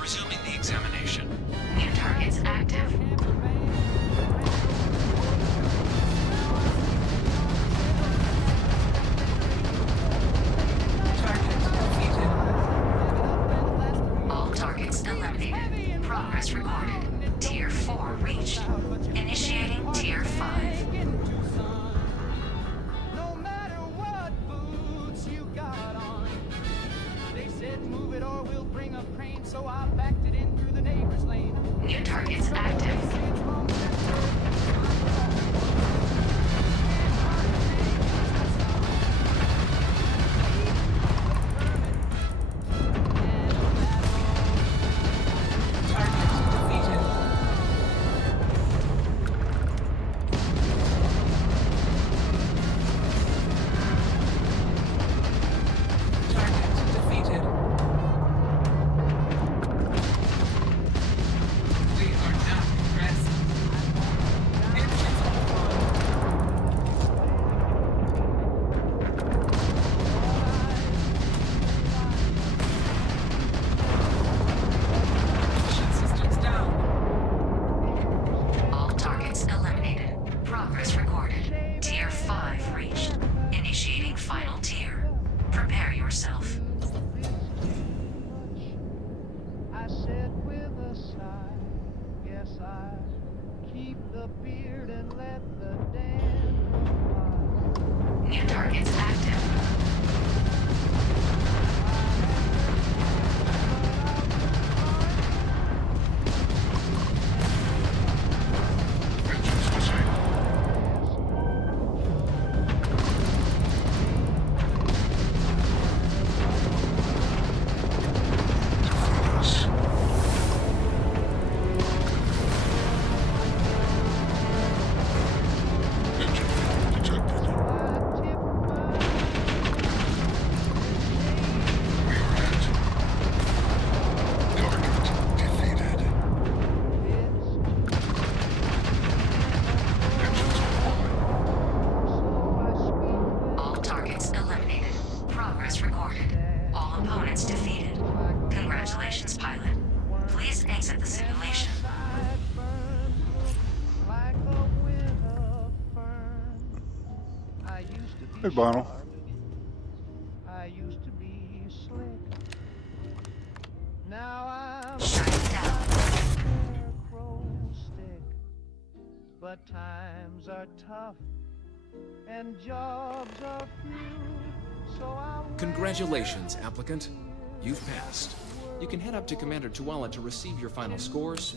Resuming the examination. New targets active. All targets eliminated. Progress recorded. Tier 4 reached. Initiating Tier 5. No matter what boots you got on. They said move it or we'll bring a crane, so I backed it in through the neighbor's lane. New targets active. All targets eliminated. Progress recorded. Tier 5 reached. Initiating final tier. Prepare yourself. I said with a sigh, yes, I keep the beard and let the dandruff fly. New targets active. All targets eliminated. Progress recorded. All opponents defeated. Congratulations, pilot. Please exit the simulation. Like a winter fern. I used to be Hey, Bonald. sharp. I used to be slick. Now I'm scarecrow stick. But times are tough and jobs are few. So I Congratulations, applicant. You've passed. You can head up to Commander Tuala to receive your final scores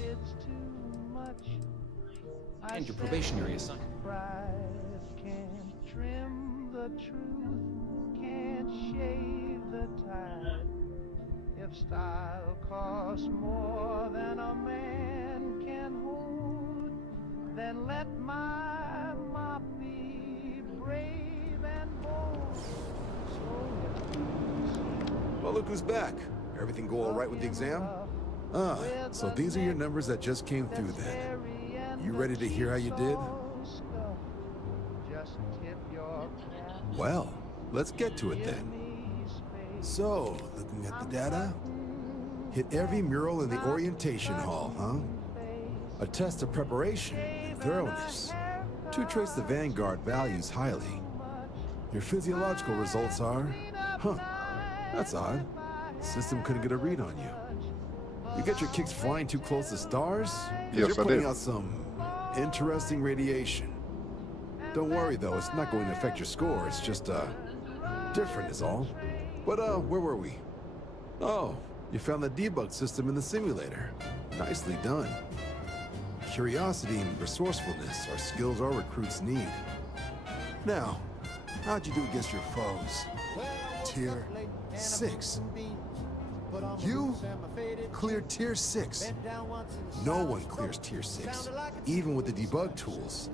and your probationary assignment. Pride can't trim the truth, can't shave the tide. If style costs more than a man can hold, then let my mop be brave and bold. Well, look who's back. Everything go all right with the exam? Ah, so these are your numbers that just came through then. You ready to hear how you did? Just tip your cap. Well, let's get to it then. So, looking at the data, hit every mural in the orientation hall, huh? A test of preparation and thoroughness. 2 traits the Vanguard values highly. Your physiological results are, that's odd. System couldn't get a read on you. You get your kicks flying too close to stars? 'Cause Yes, you're I putting did. out some interesting radiation. Don't worry though, it's not going to affect your score. It's just, different is all. But, where were we? Oh, you found the debug system in the simulator. Nicely done. Curiosity and resourcefulness are skills our recruits need. Now, how'd you do against your foes? Tier 6. You cleared Tier 6. No one clears Tier 6, even with the debug tools.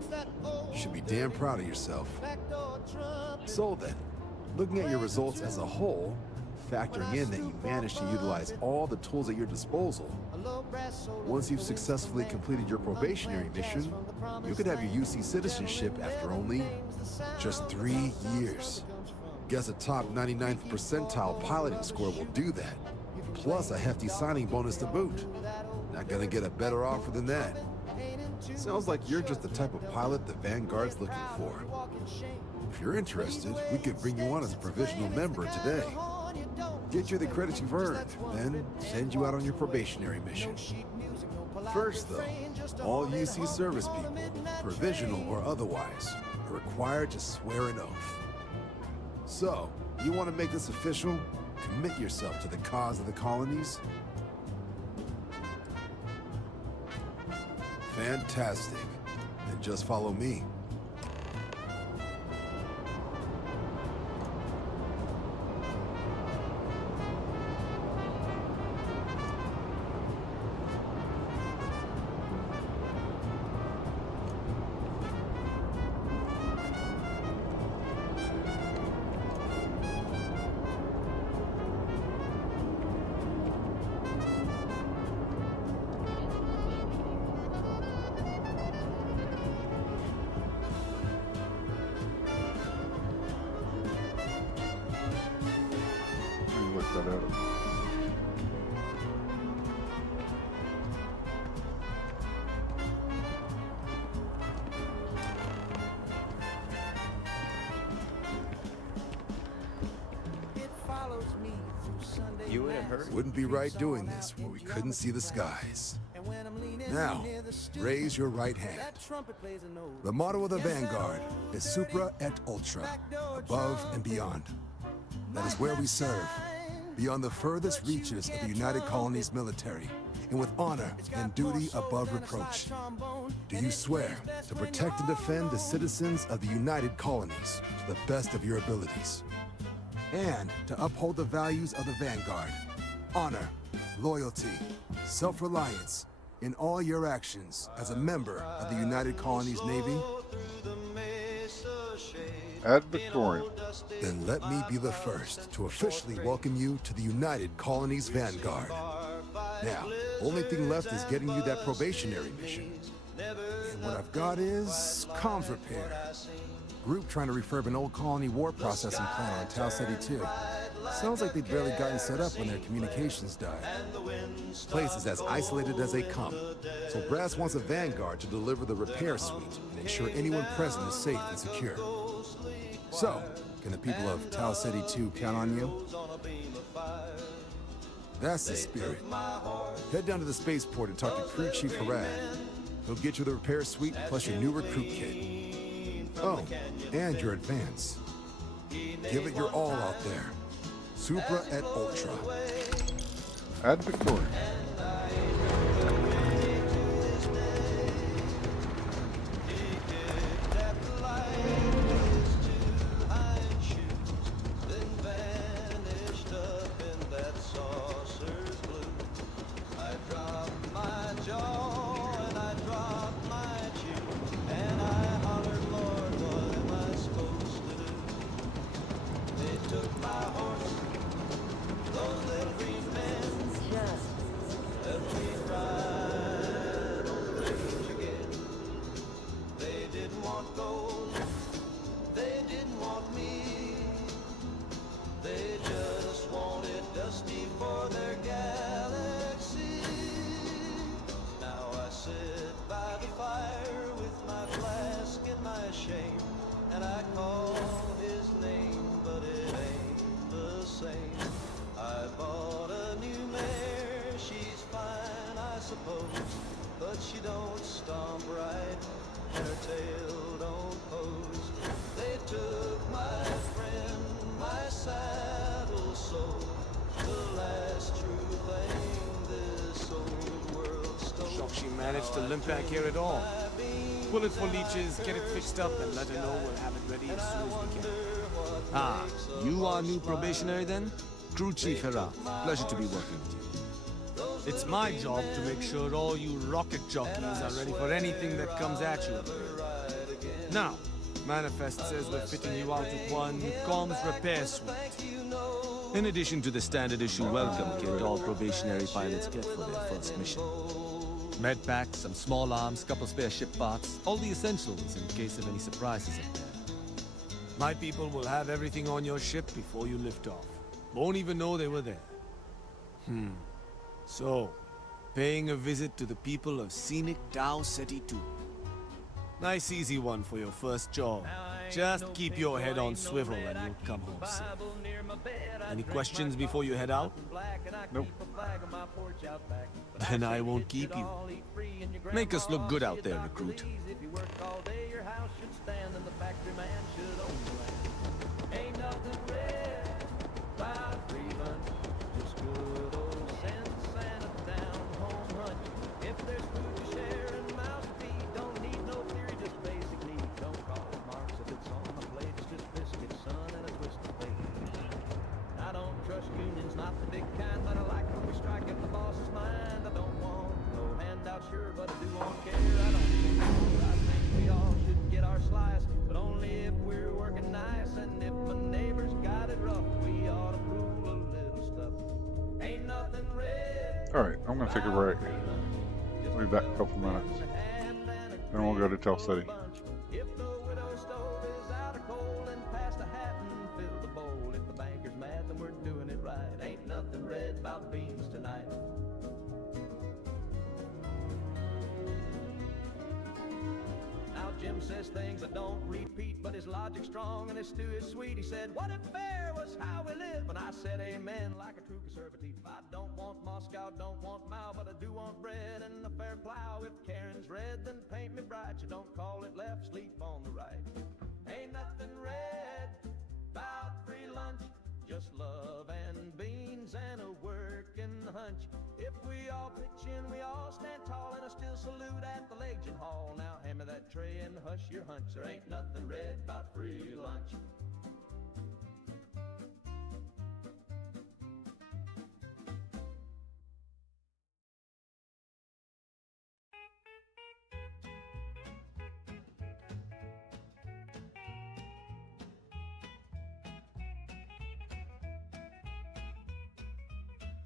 You should be damn proud of yourself. So then, looking at your results as a whole, factoring in that you managed to utilize all the tools at your disposal, once you've successfully completed your probationary mission, you could have your UC citizenship after only just 3 years. Guess a top 99th percentile piloting score will do that, plus a hefty signing bonus to boot. Not gonna get a better offer than that. Sounds like you're just the type of pilot the Vanguard's looking for. If you're interested, we could bring you on as a provisional member today. Get you the credits you've earned, then send you out on your probationary mission. First, though, all UC service people, provisional or otherwise, are required to swear an oath. So, you want to make this official? Commit yourself to the cause of the colonies? Fantastic. Then just follow me. That out. You in a hurry? Wouldn't be right doing this where we couldn't see the skies. Now, raise your right hand. The motto of the Vanguard is Supra et Ultra, above and beyond. That is where we serve, beyond the furthest reaches of the United Colonies military, and with honor and duty above reproach. Do you swear to protect and defend the citizens of the United Colonies to the best of your abilities? And to uphold the values of the Vanguard, honor, loyalty, self-reliance, in all your actions as a member of the United Colonies Navy? Ad Victorian. Then let me be the first to officially welcome you to the United Colonies Vanguard. Now, only thing left is getting you that probationary mission. And what I've got is comms repair. Group trying to refurb an old colony war processing plant on Tau Ceti 2. Sounds like they'd barely gotten set up when their communications died. Place is as isolated as they come, so Brass wants a Vanguard to deliver the repair suite and ensure anyone present is safe and secure. So, can the people of Tau Ceti 2 count on you? That's the spirit. Head down to the spaceport and talk to Crew Chief Harad. He'll get you the repair suite plus your new recruit kit. Oh, and your advance. Give it your all out there. Supra et Ultra. Ad Victorian. she managed to limp back here at all. Pull it for leeches, get it fixed up, and let her know we'll have it ready as soon as we can. Ah, you are new probationary then? Crew Chief Hera. Pleasure to be working with you. It's my job to make sure all you rocket jockeys are ready for anything that comes at you up there. Now, Manifest says we're fitting you out with one comms repair suite. In addition to the standard issue welcome kit all probationary pilots get for their first mission. Med packs, some small arms, couple spare ship parts, all the essentials in case of any surprises up there. My people will have everything on your ship before you lift off. Won't even know they were there. So, paying a visit to the people of scenic Tau Ceti 2. Nice easy one for your first job. Just keep your head on swivel and you'll come home safe. Any questions before you head out? Nope. Then I won't keep you. Make us look good out there, recruit. Alright, I'm gonna take a break. We'll be back in a couple minutes. Then we'll go to Tell City. If the widow's stove is out of coal and pass the hat and fill the bowl. If the banker's mad, then we're doing it right. Ain't nothing red about beans tonight. Now Jim says things that don't repeat, but his logic's strong and his stew is sweet. He said, what if fair was how we live? And I said amen like a true conservative. I don't want Moscow, don't want Mao, but I do want bread and a fair plow. If Karen's red, then paint me bright. You don't call it left, sleep on the right. Ain't nothing red about free lunch, just love and beans and a working hunch. If we all pitch in, we all stand tall, and I still salute at the Legion Hall. Now hand me that tray and hush your hunch. There ain't nothing red about free lunch.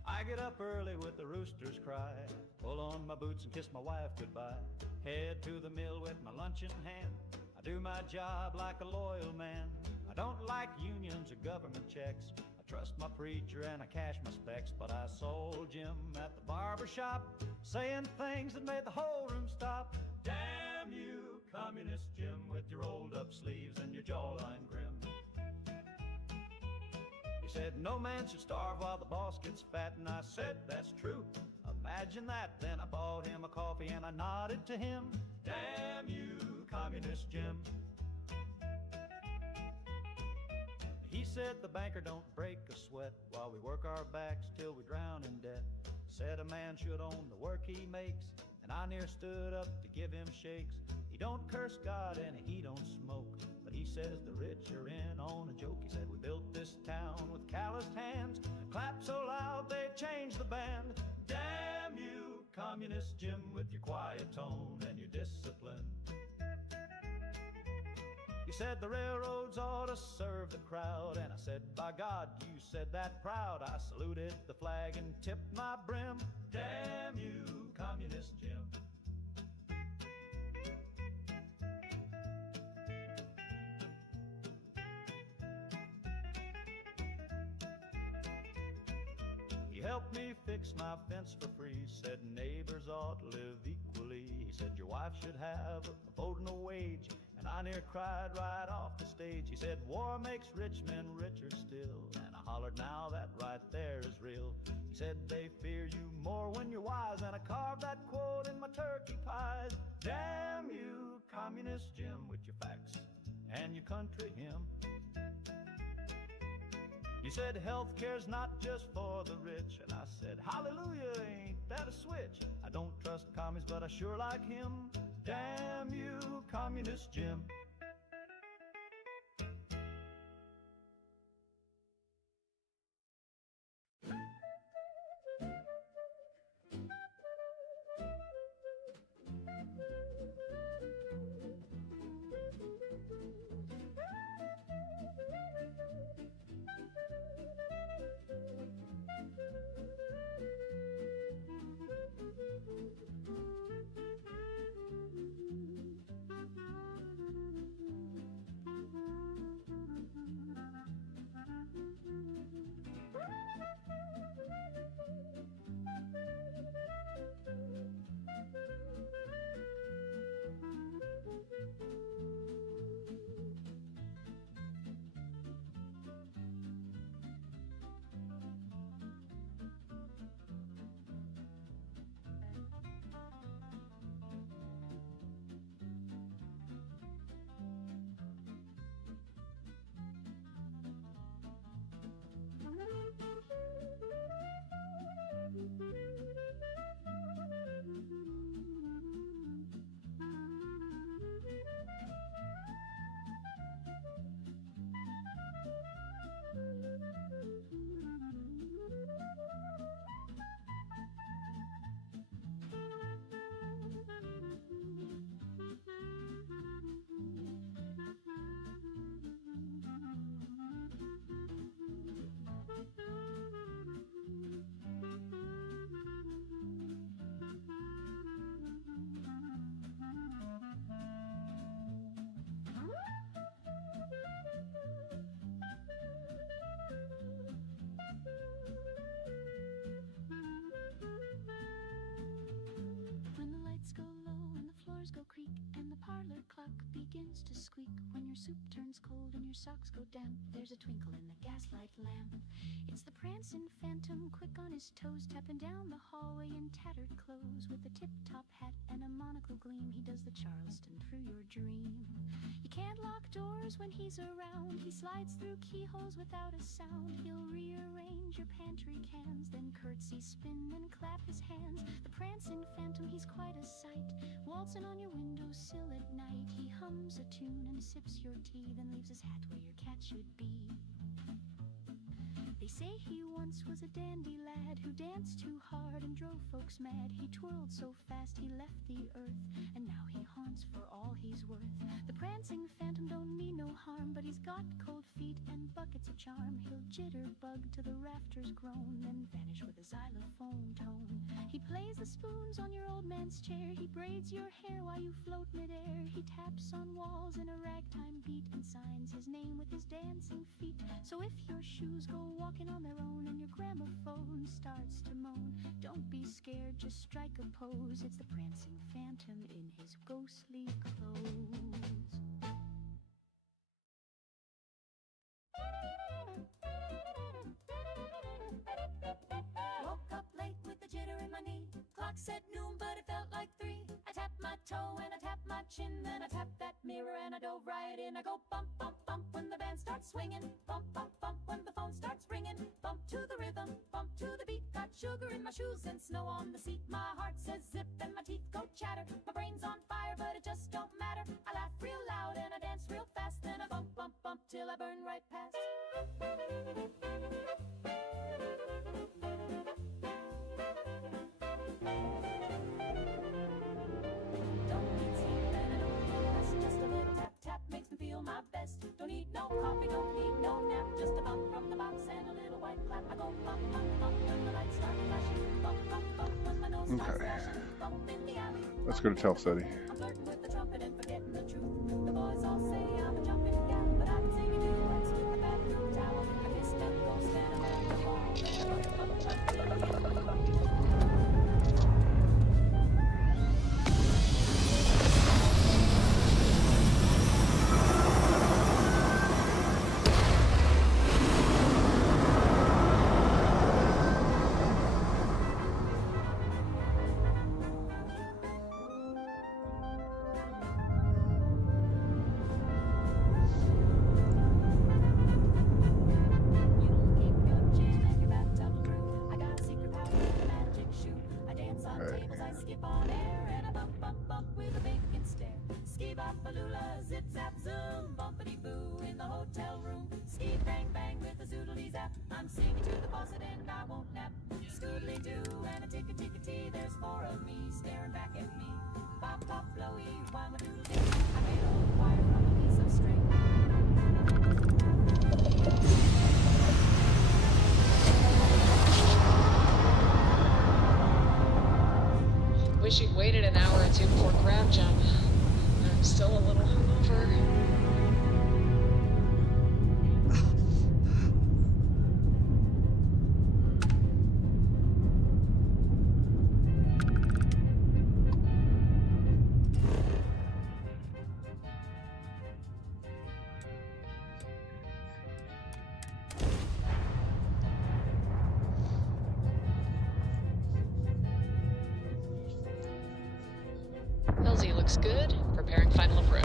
I get up early with the rooster's cry, pull on my boots and kiss my wife goodbye, head to the mill with my lunch in hand. I do my job like a loyal man. I don't like unions or government checks. I trust my preacher and I cash my specs, but I sold Jim at the barber shop, saying things that made the whole room stop. Damn you, communist Jim, with your rolled up sleeves and your jawline grim. He said, no man should starve while the boss gets fat, and I said, that's true. Imagine that. Then I bought him a coffee and I nodded to him. Damn you, communist Jim. He said the banker don't break a sweat while we work our backs till we drown in debt. Said a man should own the work he makes, and I near stood up to give him shakes. He don't curse God and he don't smoke, but he says the rich are in on a joke. He said we built this town with calloused hands, and clapped so loud they changed the band. Damn you, communist Jim, with your quiet tone and your discipline. He said the railroads ought to serve the crowd, and I said, by God, you said that proud. I saluted the flag and tipped my brim. Damn you, communist Jim. He helped me fix my fence for free, said neighbors ought to live equally. He said your wife should have a vote and a wage, and I near cried right off the stage. He said war makes rich men richer still, and I hollered now that right there is real. He said they fear you more when you're wise, and I carved that quote in my turkey pies. Damn you, communist Jim, with your facts and your country hymn. He said healthcare's not just for the rich, and I said hallelujah, ain't that a switch? I don't trust trust commies, but I sure like him. Damn you, Communist Jim. When the lights go low and the floors go creak and the parlor clock begins to squeak, when your soup turns cold and your socks go damp, there's a twinkle in the gaslight lamp. It's the prancing phantom, quick on his toes, tapping down the hallway in tattered clothes, with a tip-top hat and a monocle gleam. He does the Charleston through your dream. You can't lock doors when he's around. He slides through keyholes without a sound. He'll rearrange your pantry cans, then curtsy, spin, and clap his hands. The prancing phantom, he's quite a sight, waltzing on your windowsill at night. He hums a tune and sips your tea, then leaves his hat where your cat should be. They say he once was a dandy lad who danced too hard and drove folks mad. He twirled so fast he left the earth, and now he haunts for all he's worth. The prancing phantom don't mean no harm, but he's got cold feet and buckets of charm. He'll jitterbug till the rafters groan, then vanish with a xylophone tone. He plays the spoons on your old man's chair. He braids your hair while you float midair. He taps on walls in a ragtime beat and signs his name with his dancing feet. So if your shoes go walking on their own and your gramophone starts to moan, don't be scared, just strike a pose. It's the prancing phantom in his ghostly clothes. Woke up late with the jitter in my knee. Clock said noon, but it felt like 3. I tapped my toe and I tapped my chin, then I tapped that mirror and I dove right in. I go bump, bump, bump when the band starts swinging. Bump, bump, bump when the phone starts ringing. Bump to the rhythm, bump to the beat. Got sugar in my shoes and snow on the seat. My heart says zip and my teeth go chatter. My brain's on fire, but it just don't matter. I laugh real loud and I dance real fast. Then I bump, bump, bump till I burn right past. My best. Don't need no coffee, don't need no nap. Just a bump from the box and a little white clap. I go bump, bump, bump when the lights start flashing. Bump, bump, bump when my nose starts flashing. Bump in the alley. Let's go to Tell City. I'm flirting with the trumpet and forgetting the truth. The boys all say I'm a jumping gal, but I've been singing duets with the bathroom towel. I kissed that ghost and I'm at the wall. Okay. I skip on air and I bump, bump, bump with a vacant stare. Ski bop balula, zip zap zoom, bumpity boo in the hotel room. Ski bang bang with a zoodly zap. I'm singing to the faucet and I won't nap. Scoodly doo and a tick a tee. There's four of me staring back at me. Pop pop blowy, why my doodle dee. I made a whole choir from a piece of string. Wish you'd waited an hour or two before crab jump. I'm still a little hungover. Elsie looks good. Preparing final approach.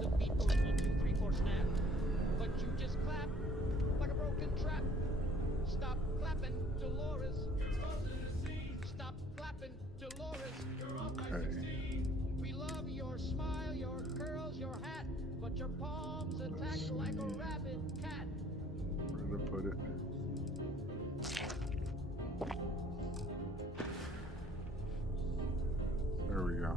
The beat goes 1, 2, 3, 4 snap. But you just clap like a broken trap. Stop clapping, Dolores. Stop clapping, Dolores. Okay. We love your smile, your curls, your hat, but your palms attack like a rabid cat. Where to put it? There we go.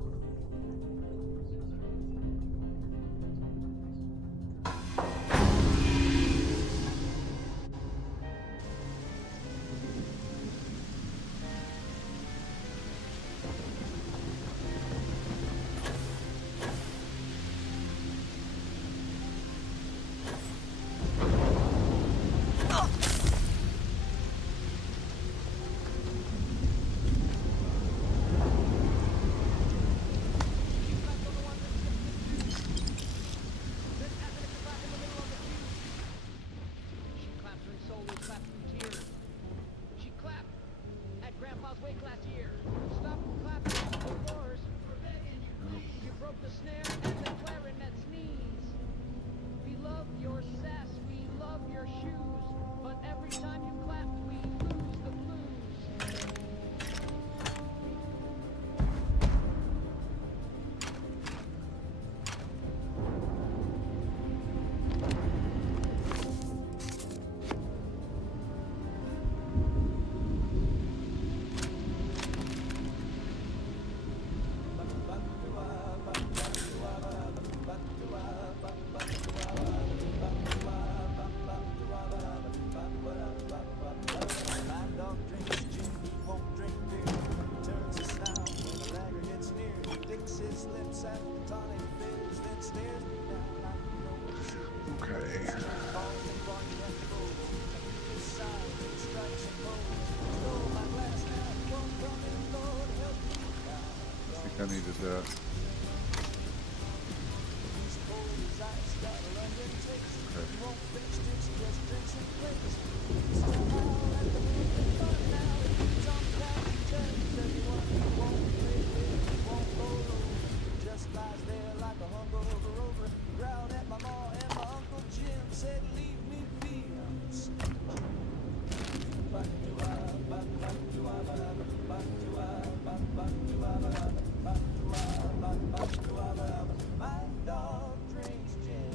She clapped her soul and clapped in tears. She clapped at Grandpa's wake last year. Stop clapping, Dolores. You broke the snare and the clarinet's knees. We love your sass, we love your shoes, but every time you clap, we lose the blues. Okay. I think I needed that. Just lies there like a hungover rover, growled at my ma and my Uncle Jim said, leave me be. My dog drinks gin.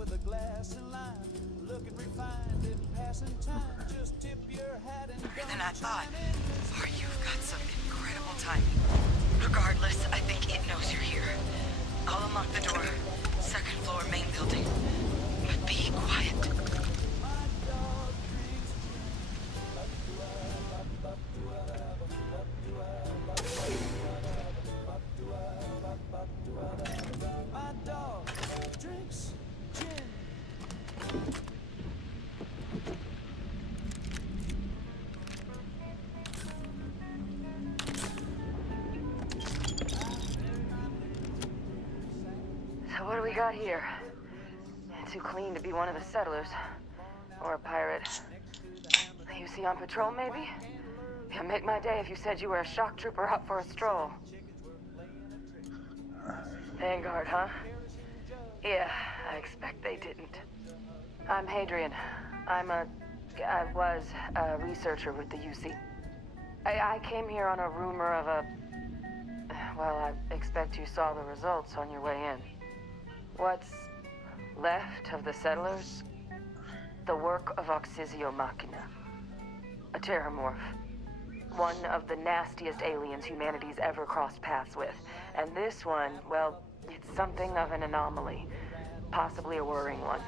with a glass and lime, looking refined in passing time. Just tip your hat and Better than I thought. Or you've got some incredible timing. Regardless, I think it knows you're here. I'll unlock the door. Second floor, main building. But be quiet. My dog drinks gin. So what do we got here? Too clean to be one of the settlers. Or a pirate. You see on patrol, maybe? Yeah, make my day if you said you were a shock trooper out for a stroll. Vanguard, huh? Yeah, I expect they didn't. I'm Hadrian. I was a researcher with the UC. I came here on a rumor of a... Well, I expect you saw the results on your way in. What's left of the settlers? The work of Xenomaster. A terramorph. One of the nastiest aliens humanity's ever crossed paths with. And this one, well, it's something of an anomaly. Possibly a worrying one.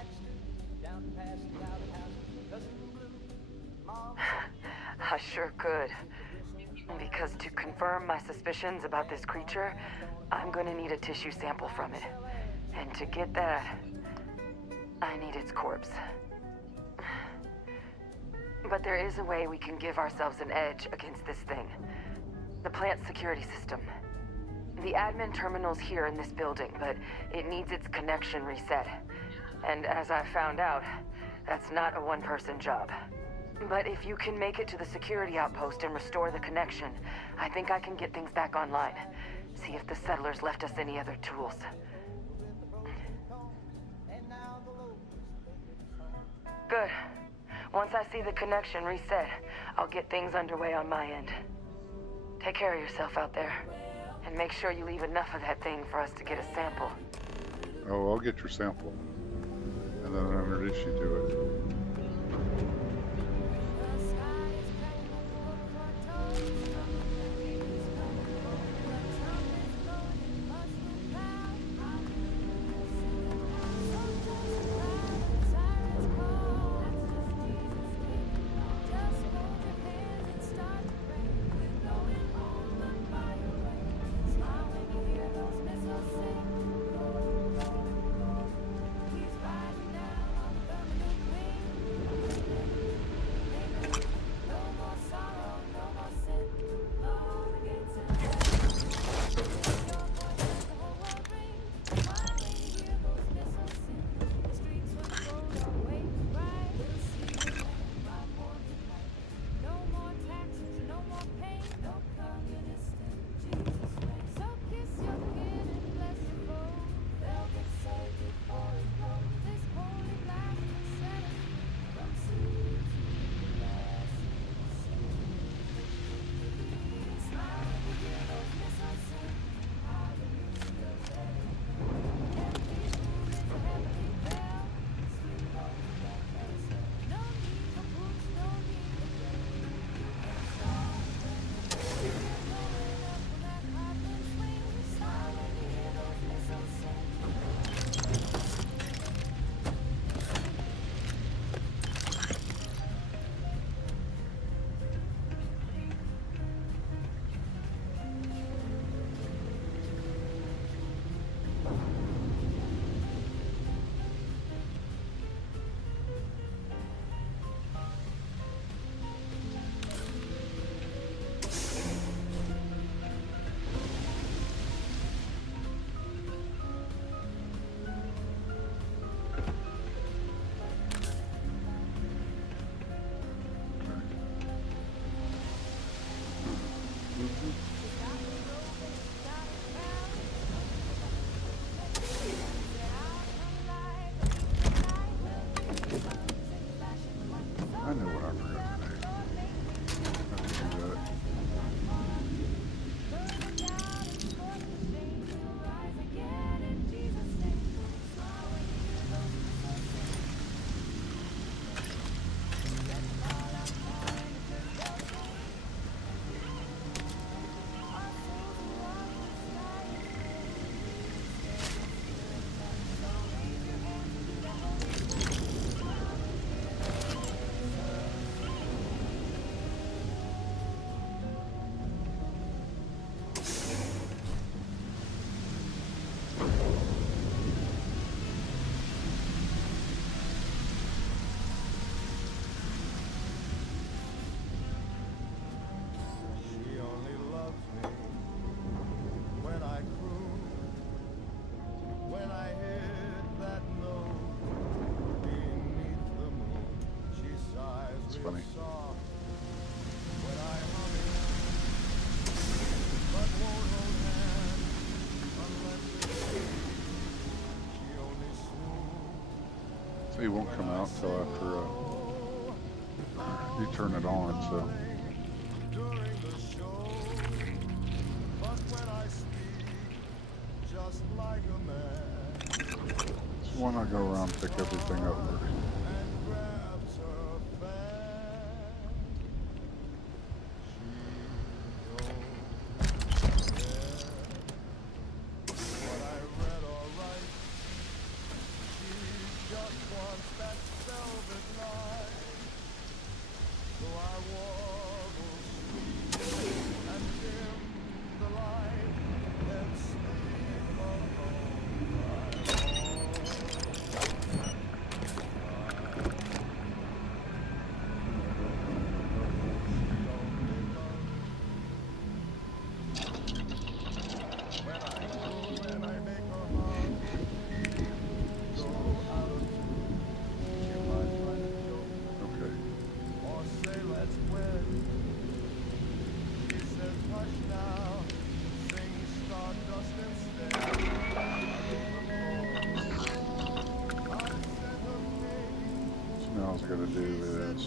I sure could. Because to confirm my suspicions about this creature, I'm gonna need a tissue sample from it. And to get that, I need its corpse. But there is a way we can give ourselves an edge against this thing. The plant security system. The admin terminal's here in this building, but it needs its connection reset. And as I found out, that's not a one-person job. But if you can make it to the security outpost and restore the connection, I think I can get things back online. See if the settlers left us any other tools. Good. Once I see the connection reset, I'll get things underway on my end. Take care of yourself out there. And make sure you leave enough of that thing for us to get a sample. Oh, I'll get your sample. And then I'll introduce you to it. funny. So he won't come out till after you turn it on, so. So why not go around and pick everything up first? All I gotta do is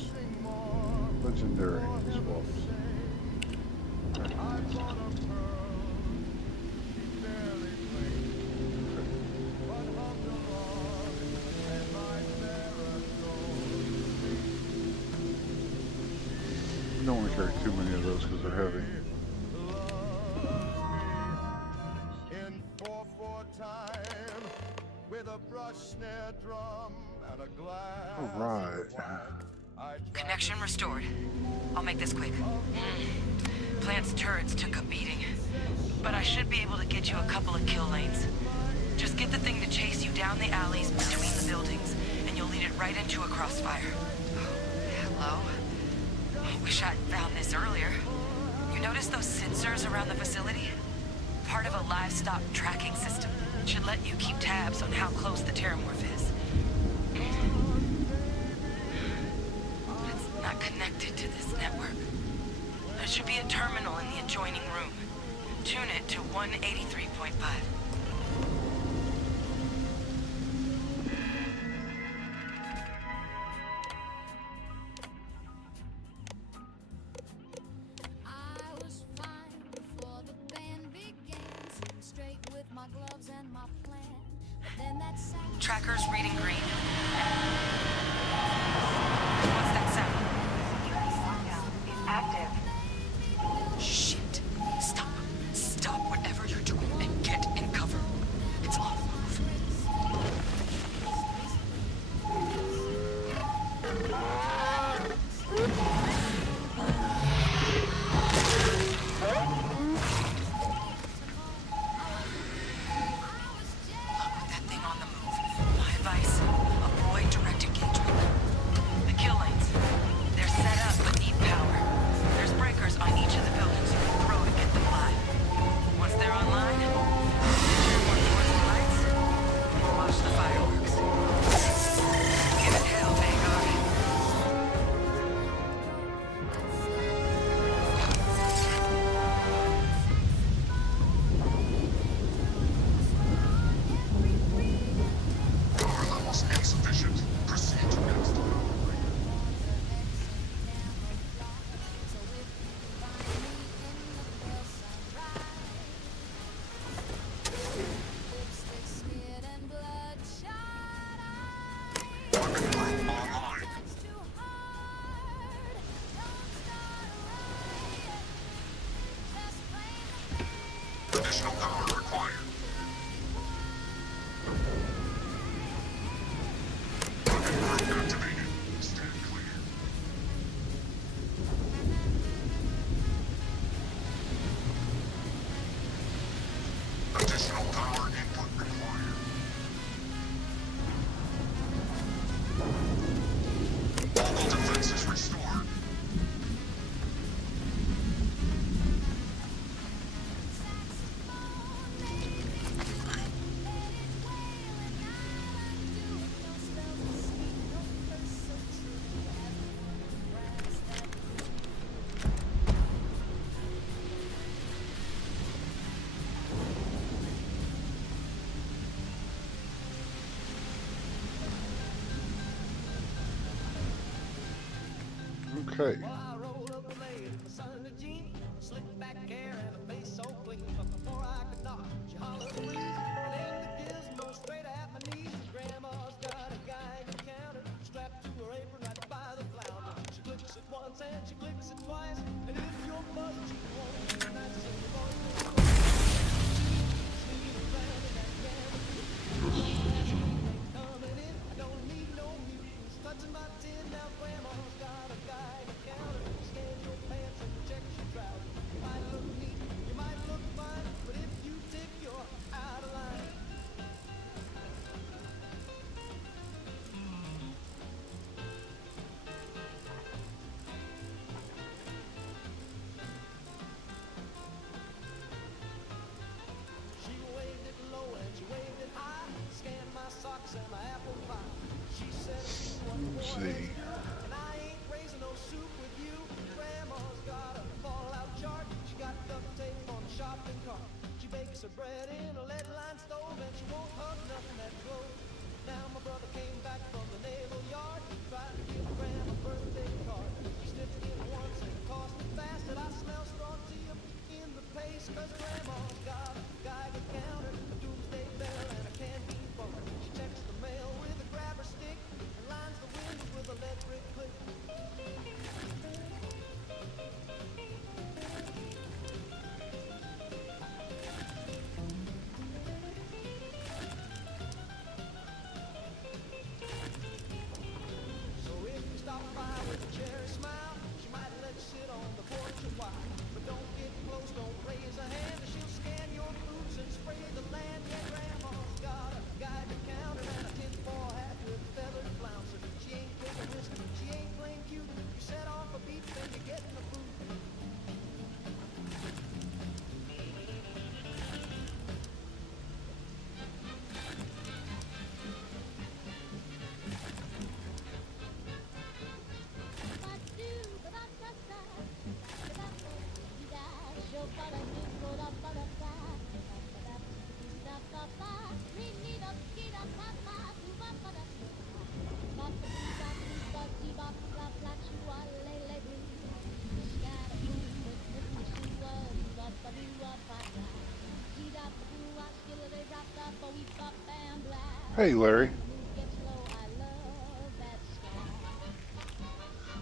legendary swaps. You don't want to carry too many of those because they're heavy. In 4/4 time with a brush snare drum and a glass. All right. Connection restored. I'll make this quick. Plant's turrets took a beating, but I should be able to get you a couple of kill lanes. Just get the thing to chase you down the alleys between the buildings, and you'll lead it right into a crossfire. Hello? Wish I'd found this earlier. You notice those sensors around the facility? Part of a livestock tracking system. Should let you keep tabs on how close the terramorph is. It's not connected to this network. There should be a terminal in the adjoining room. Tune it to 183.5. Tracker's reading green. What's that sound? It's active. Shit. Stop. Stop whatever you're doing and get in cover. It's on the move. With that thing on the move, my advice, avoid direct engagement. The kill lanes, they're set up but need power. There's breakers on each of the buildings you can throw to get them live. Once they're online, turn one towards the lights and watch the fireworks. Give it hell, Vanguard. Okay. Let's see. She bakes her bread in a lead line stove and she won't hug nothing that glows. Now my brother came back from the naval yard, tried to give Grandma a birthday card. She sniffed it once and tossed it fast, and I smell strong tea up in the paste, 'cause Grandma's got a Geiger counter, a doomsday bell, and a canteen bar. She checks the mail with a grabber stick and lines the windows with a lead brick click. Hey, Larry.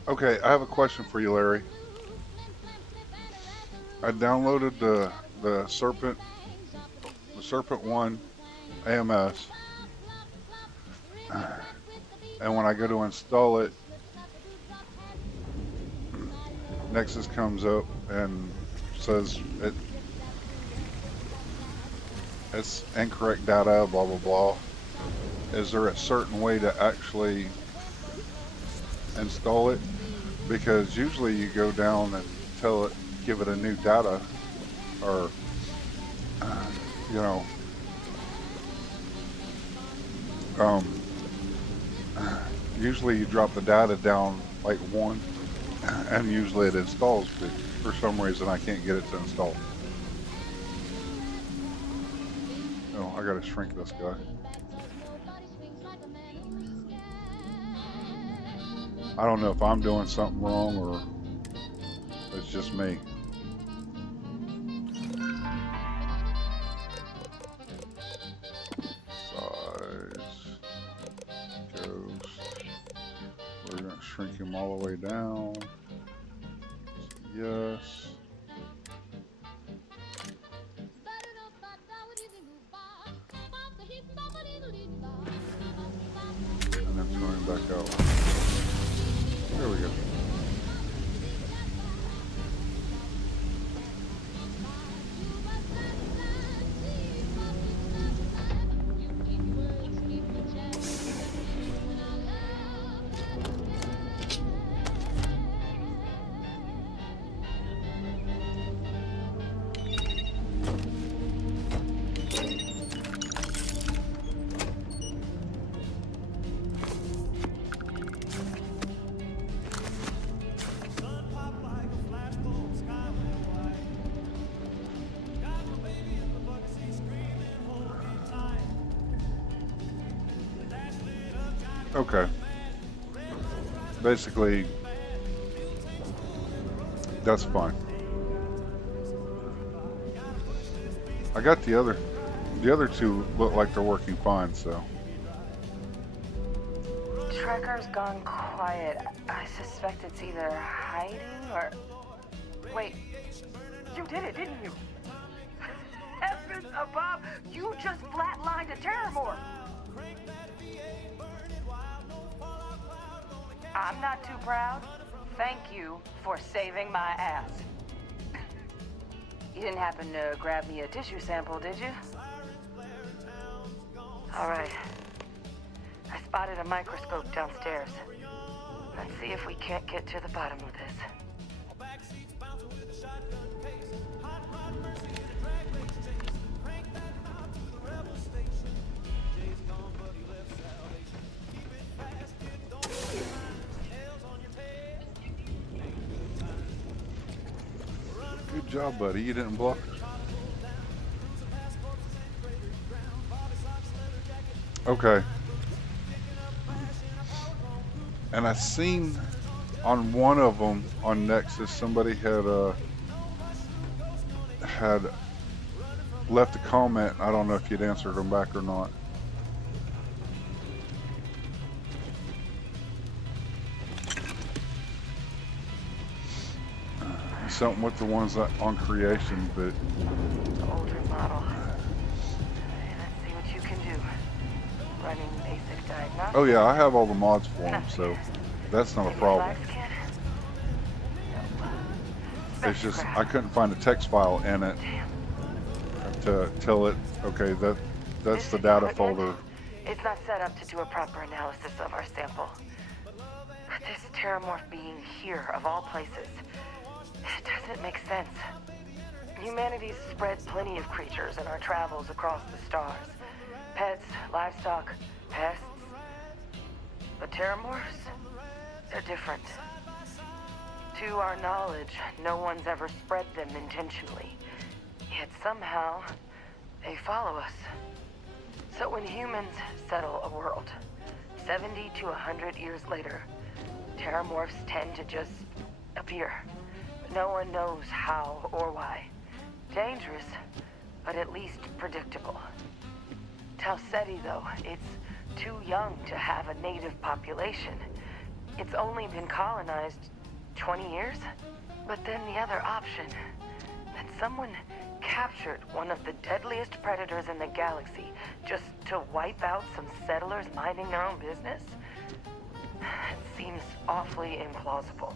Okay, I have a question for you, Larry. I downloaded the Serpent 1 AMS, and when I go to install it, Nexus comes up and says it's incorrect data, blah blah blah. Is there a certain way to actually install it? Because usually you go down and tell it, give it a new data, or you know, usually you drop the data down like 1, and usually it installs, but for some reason I can't get it to install. Oh, I gotta shrink this guy. I don't know if I'm doing something wrong or it's just me. Size. Ghost. We're going to shrink him all the way down. Yes. And then throw him back out. There we go. Okay. Basically, That's fine. I got the other two look like they're working fine, so. Trekker's gone quiet. I suspect it's either hiding or... Wait, you did it, didn't you? Heavens above, you just flatlined a terramorph. I'm not too proud. Thank you for saving my ass. You didn't happen to grab me a tissue sample, did you? All right. I spotted a microscope downstairs. Let's see if we can't get to the bottom of this. Good job, buddy. You didn't bluff. Okay. And I seen on one of them on Nexus somebody had left a comment. I don't know if you'd answered them back or not. Something with the ones that on creation, but Older model. Let's see what you can do. Running basic diagnostics. oh yeah, I have all the mods for them, so that's not a problem. It's just I couldn't find a text file in it to tell it, okay, that's the data folder. It's not set up to do a proper analysis of our sample. But this terramorph being here, of all places, it doesn't make sense. Humanity's spread plenty of creatures in our travels across the stars. Pets, livestock, pests. But terramorphs, they're different. To our knowledge, no one's ever spread them intentionally. Yet somehow, they follow us. So when humans settle a world, 70 to 100 years later, terramorphs tend to just appear. No one knows how or why. Dangerous, but at least predictable. Tau Ceti, though, it's too young to have a native population. It's only been colonized 20 years? But then the other option, that someone captured one of the deadliest predators in the galaxy just to wipe out some settlers minding their own business? It seems awfully implausible.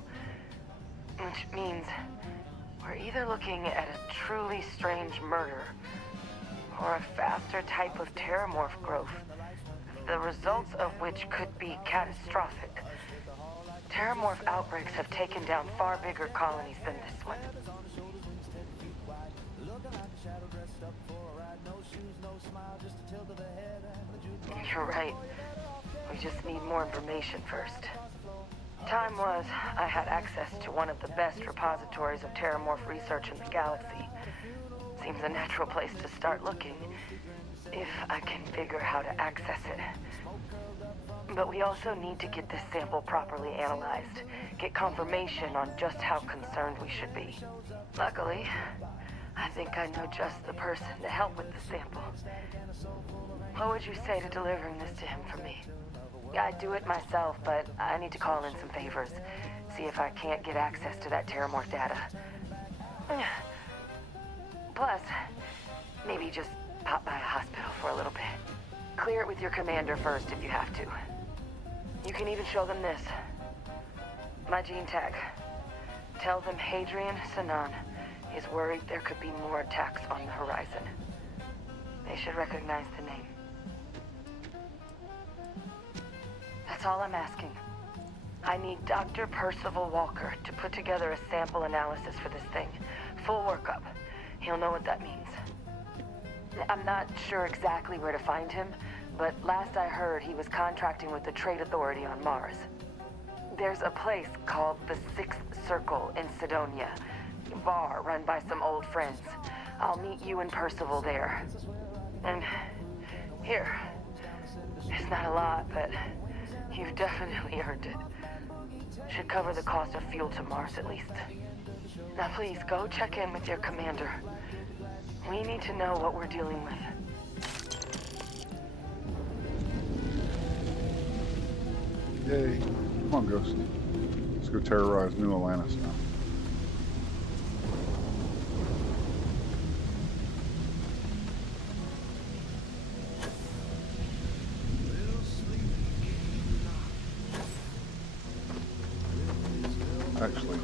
Which means we're either looking at a truly strange murder or a faster type of terramorph growth, the results of which could be catastrophic. Terramorph outbreaks have taken down far bigger colonies than this one. You're right. We just need more information first. Time was, I had access to one of the best repositories of terramorph research in the galaxy. Seems a natural place to start looking, if I can figure how to access it. But we also need to get this sample properly analyzed, get confirmation on just how concerned we should be. Luckily, I think I know just the person to help with the sample. What would you say to delivering this to him for me? I'd do it myself, but I need to call in some favors. See if I can't get access to that terramorph data. Plus, maybe just pop by a hospital for a little bit. Clear it with your commander first if you have to. You can even show them this. My gene tag. Tell them Hadrian Sanan is worried there could be more attacks on the horizon. They should recognize the name. That's all I'm asking. I need Dr. Percival Walker to put together a sample analysis for this thing. Full workup. He'll know what that means. I'm not sure exactly where to find him, but last I heard he was contracting with the Trade Authority on Mars. There's a place called the Sixth Circle in Sidonia. A bar run by some old friends. I'll meet you and Percival there. And here, it's not a lot, but You've definitely earned it. Should cover the cost of fuel to Mars at least. Now please, go check in with your commander. We need to know what we're dealing with. Yay. Come on, Ghost. Let's go terrorize New Atlantis now. Actually,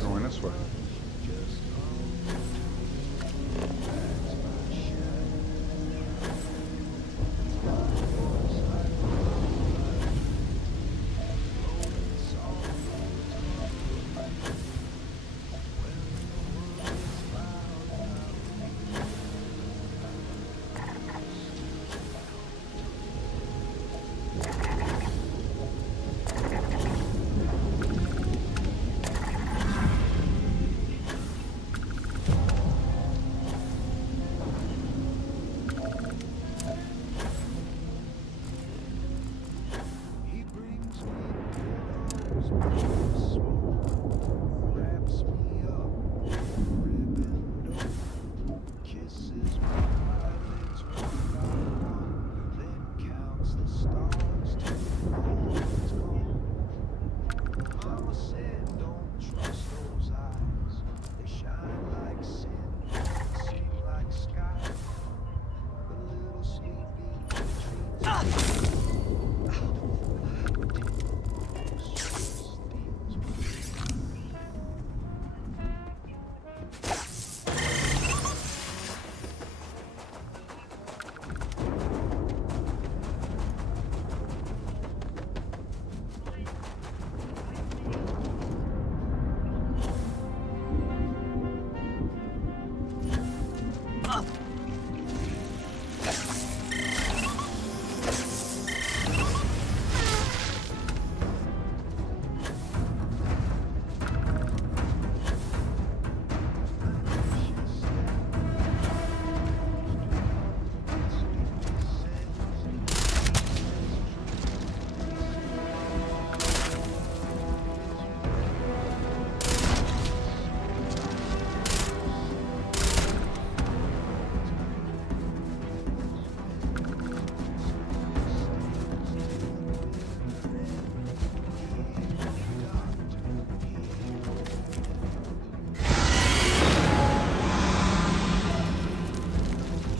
going this way.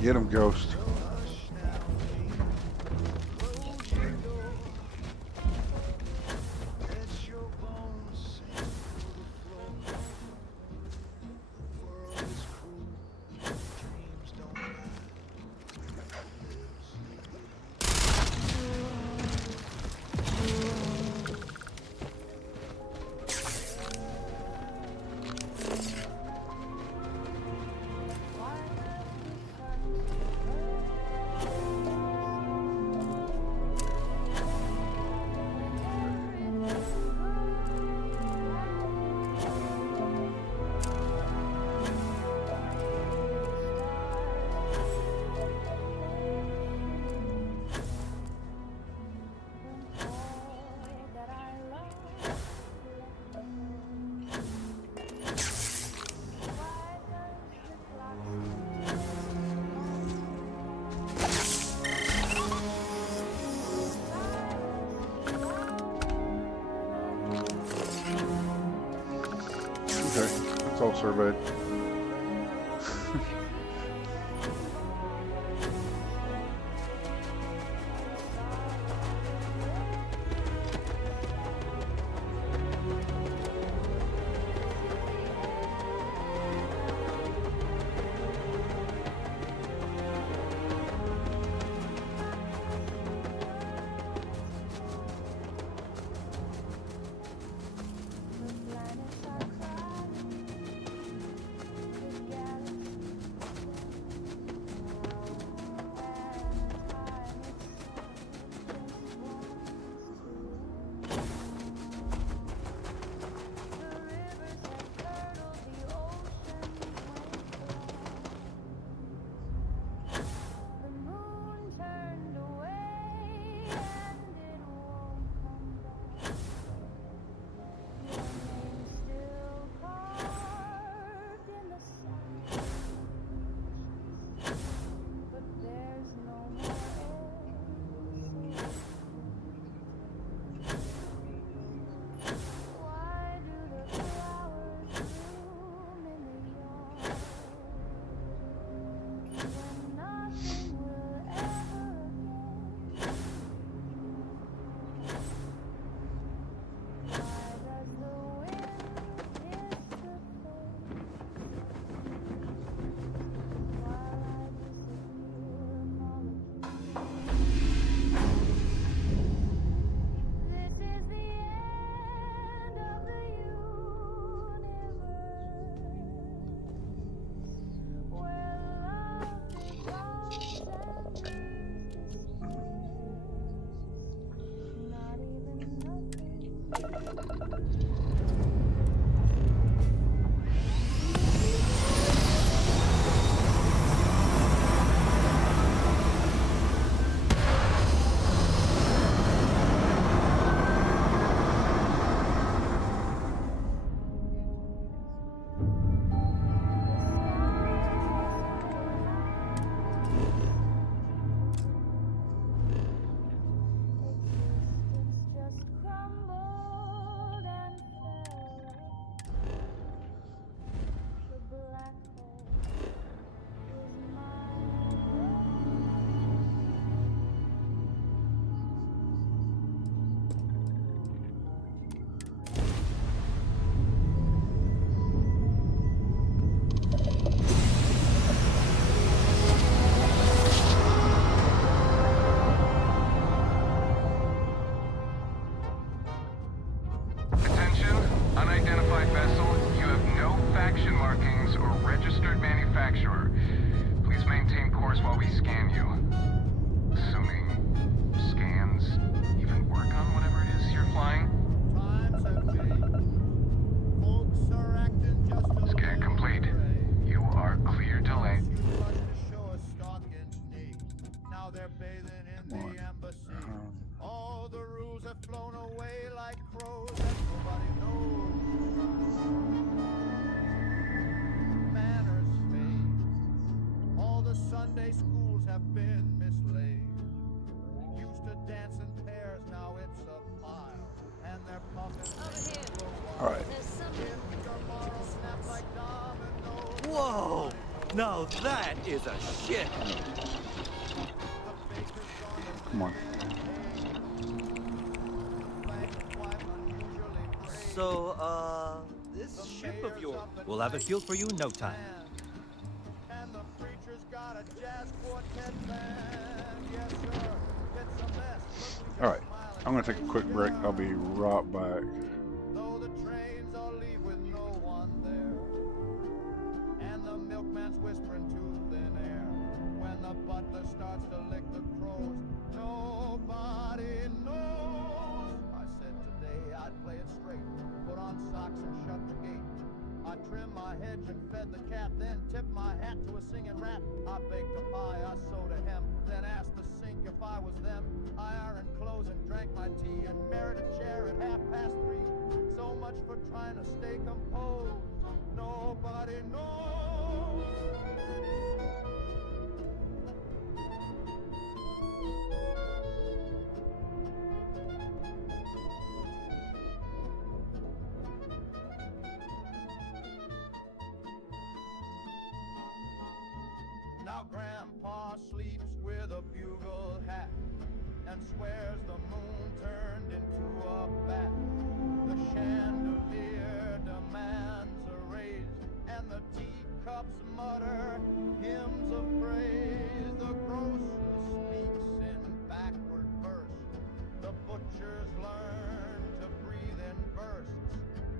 Get him, Ghost. All surveyed. they're bathing in Come on. the embassy. All the rules have flown away like crows that nobody knows. Manners fade. All the Sunday schools have been mislaid. Used to dance in pairs, now it's a pile. And they're puffing. All right. Whoa! Now that is a shit! Come on. So, this ship of yours will have it fueled for you in no time. And the preacher's got a jazz quartet band. Yes, sir. It's a mess. All right. I'm gonna take a quick break. I'll be right back. Though the trains all leave with no one there. And the milkman's whispering to thin air. When the butler starts to lick the crows, nobody knows. I said today I'd play it straight, put on socks and shut the gate. I trimmed my hedge and fed the cat, then tipped my hat to a singing rat. I baked a pie, I sewed a hem, then asked the sink if I was them. I ironed clothes and drank my tea and married a chair at 3:30. So much for trying to stay composed. Nobody knows. Now Grandpa sleeps with a bugle hat and swears the moon turned into a bat. The chandelier demands a raise, and the teacups mutter hymns of praise. The grocer speaks in backward verse. The butchers learn to breathe in bursts.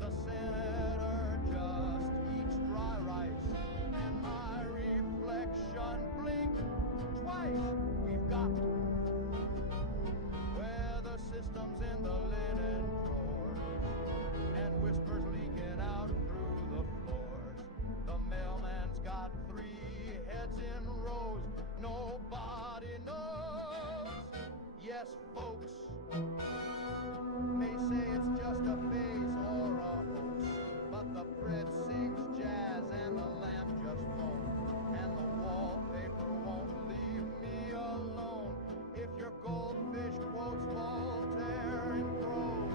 The senator just eats dry rice, and my reflection blinks twice. We've got weather systems in the linen drawers, and whispers leaking out through the floors. The mailman's got 3 heads in rows. Nobody knows. Yes, folks may say it's just a phase or a hoax, but the bread sings jazz and the lamp just moans, and the wallpaper won't leave me alone. If your goldfish quotes Voltaire in prose,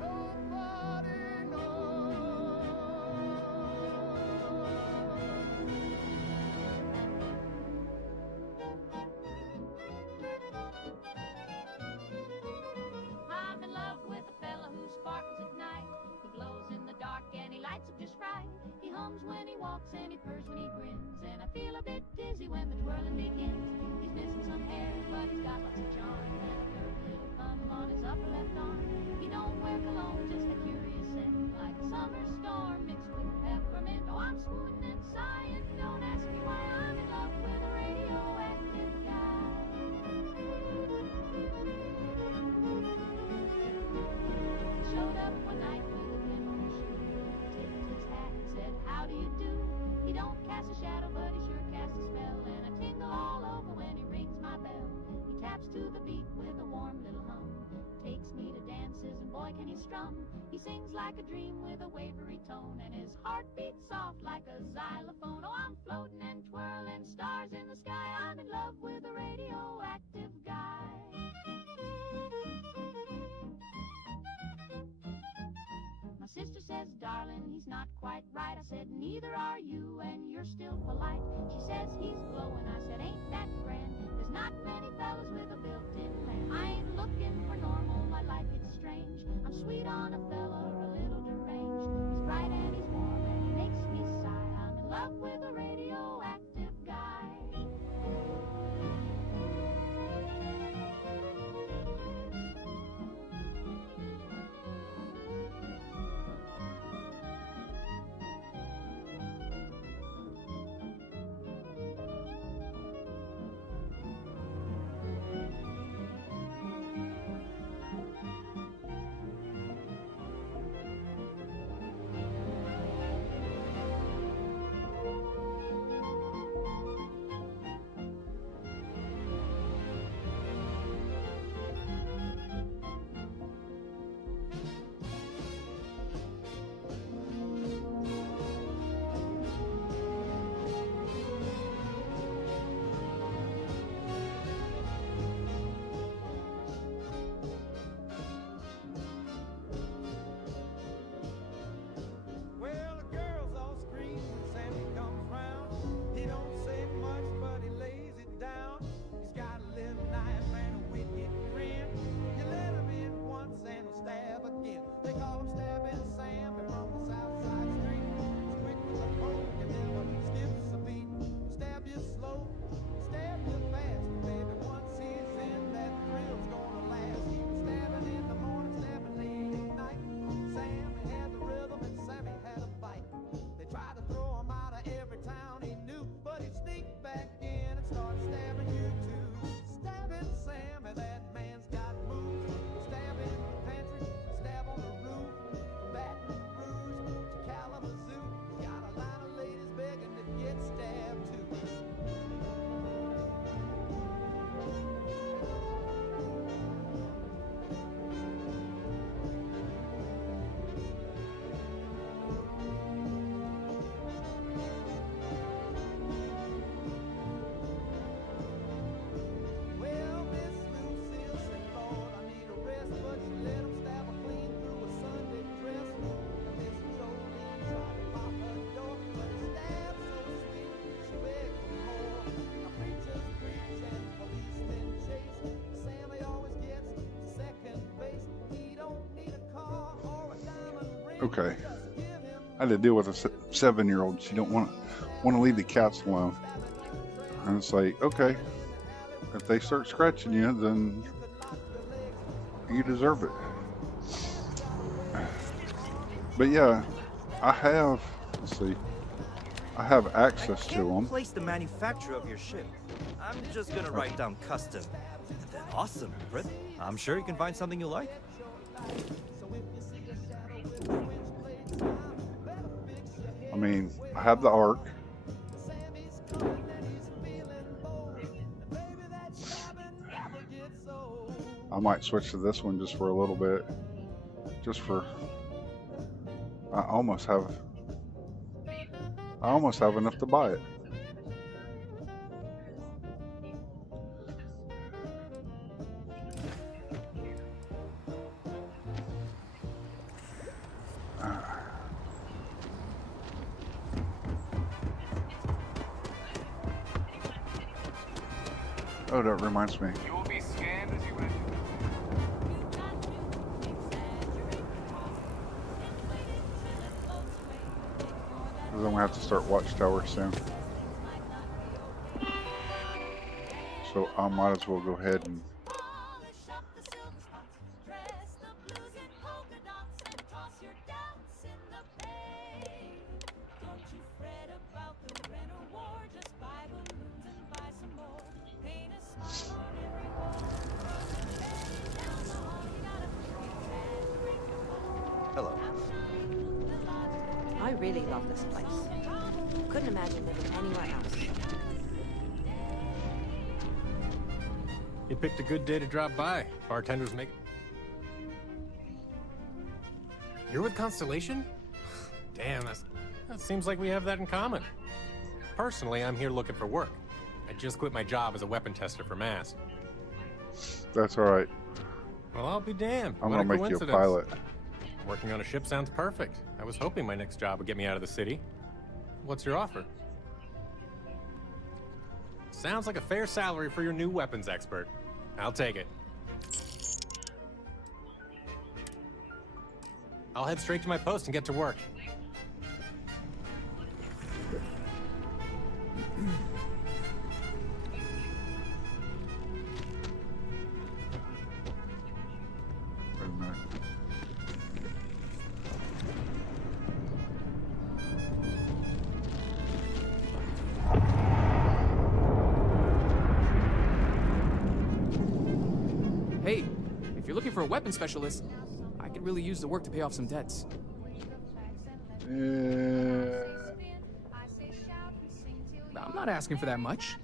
nobody knows. I'm in love with a fella who sparkles at night. He glows in the dark and he lights up just right. He hums when he walks and he purrs when he grins, and I feel a bit dizzy when the twirling begins. He's missing some hair, but he's got lots of charm, and a curved little thumb on his upper left arm. He don't wear cologne, just a curious scent, like a summer storm mixed with peppermint. Oh, I'm swooning and sighing, don't ask me why. I'm in love with a radioactive guy. Showed up one night with a grin on his shoe, tipped his hat and said, how do you do? He don't cast a shadow, but he sure casts a spell, and I tingle all over when he rings my bell. He taps to the beat with a warm little hum, takes me to dances, and boy can he strum. He sings like a dream with a wavery tone, and his heart beats soft like a xylophone. Oh, I'm floating and twirling stars in the sky. I'm in love with a radioactive guy. My sister says, darling, he's not quite right. I said, neither are you, and you're still polite. She says, he's glowing. I said, ain't that grand? There's not many fellas with a built-in lamp. I ain't looking for normal, my life it's strange. I'm sweet on a fella, a little deranged. He's bright and he's warm and he makes me sigh. I'm in love with a radioactive guy. okay. I had to deal with a 7-year-old. She don't want to leave the cats alone. And it's like, okay, if they start scratching you, then you deserve it. But yeah, I have, let's see, I have access to them. Place the manufacturer of your ship. I'm just gonna write down custom. And then awesome, Britt. I'm sure you can find something you like. I mean, I have the Ark. I might switch to this one just for a little bit. Just for, I almost have enough to buy it. Oh, that reminds me. You will be scanned as you enter. I'm gonna have to start Watchtower soon. So I might as well go ahead and Hello. I really love this place. Couldn't imagine living anywhere else. You picked a good day to drop by. Bartenders make... You're with Constellation? Damn, that seems like we have that in common. Personally, I'm here looking for work. I just quit my job as a weapon tester for MAST. that's all right. Well, I'll be damned. I'm What gonna make you a coincidence. pilot. Working on a ship sounds perfect. I was hoping my next job would get me out of the city. What's your offer? Sounds like a fair salary for your new weapons expert. I'll take it. I'll head straight to my post and get to work. Wait a minute. Hey, if you're looking for a weapon specialist, I could really use the work to pay off some debts. I'm not asking for that much.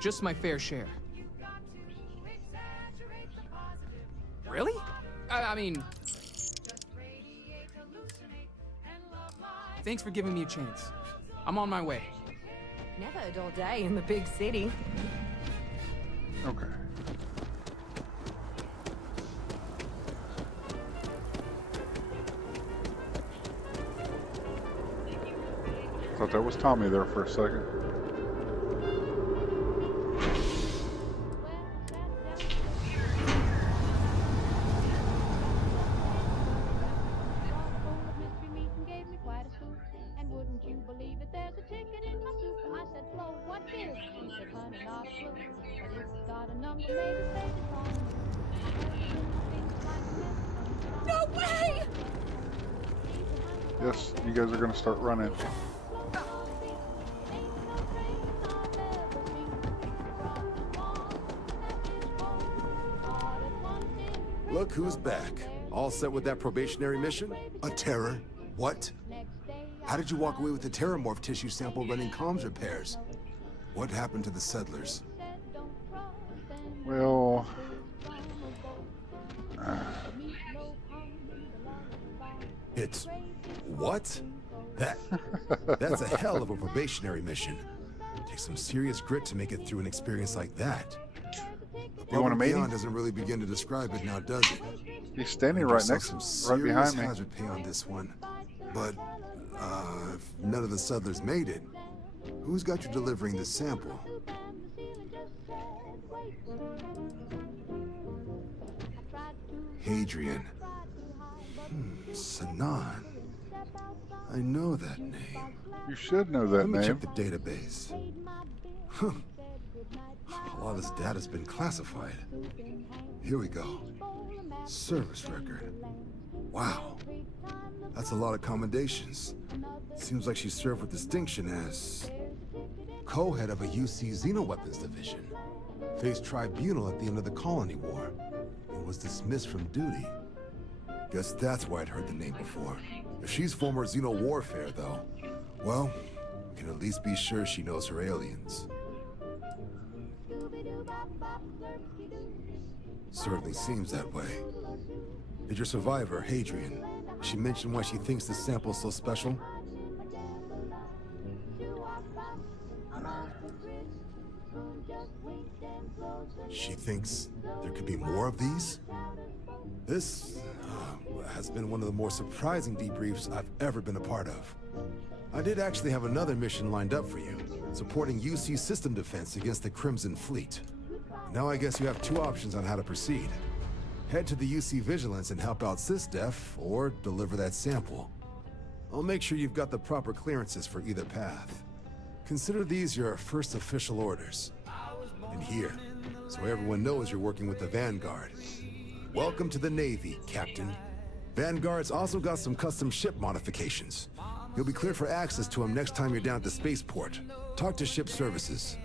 Just my fair share. Really? I mean... Thanks for giving me a chance. I'm on my way. Never a dull day in the big city. Okay. Thought that was Tommy there for a second. And wouldn't you believe it, there's a ticket in my soup. I said, Flo, what is? She said, honey, not a clue. But it's got a number, maybe say it's on you. No way! Yes, you guys are gonna start running. Look who's back. All set with that probationary mission? A terror? What? How did you walk away with the terramorph tissue sample running comms repairs? What happened to the settlers? Well, It's... what? That's a hell of a probationary mission. Takes some serious grit to make it through an experience like that. You want a meeting? Beyond doesn't really begin to describe it now, does it? He's standing right next, right behind me. Hazard pay on this one, but if none of the settlers made it, who's got you delivering the sample? Hadrian. Sanan. I know that name. You should know that Let me name. check the database. Huh. A lot of this data's been classified. Here we go. Service record. Wow. That's a lot of commendations. Seems like she served with distinction as co-head of a UC Xenoweapons division. Faced tribunal at the end of the Colony War and was dismissed from duty. Guess that's why I'd heard the name before. If she's former Xeno warfare, though, well, we can at least be sure she knows her aliens. Certainly seems that way. Did your survivor, Hadrian, she mention why she thinks this sample's so special? She thinks there could be more of these? This has been one of the more surprising debriefs I've ever been a part of. I did actually have another mission lined up for you, supporting UC system defense against the Crimson Fleet. Now I guess you have two options on how to proceed. Head to the UC Vigilance and help out SysDef, or deliver that sample. I'll make sure you've got the proper clearances for either path. Consider these your first official orders. And here, so everyone knows you're working with the Vanguard. Welcome to the Navy, Captain. Vanguard's also got some custom ship modifications. You'll be cleared for access to them next time you're down at the spaceport. Talk to ship services.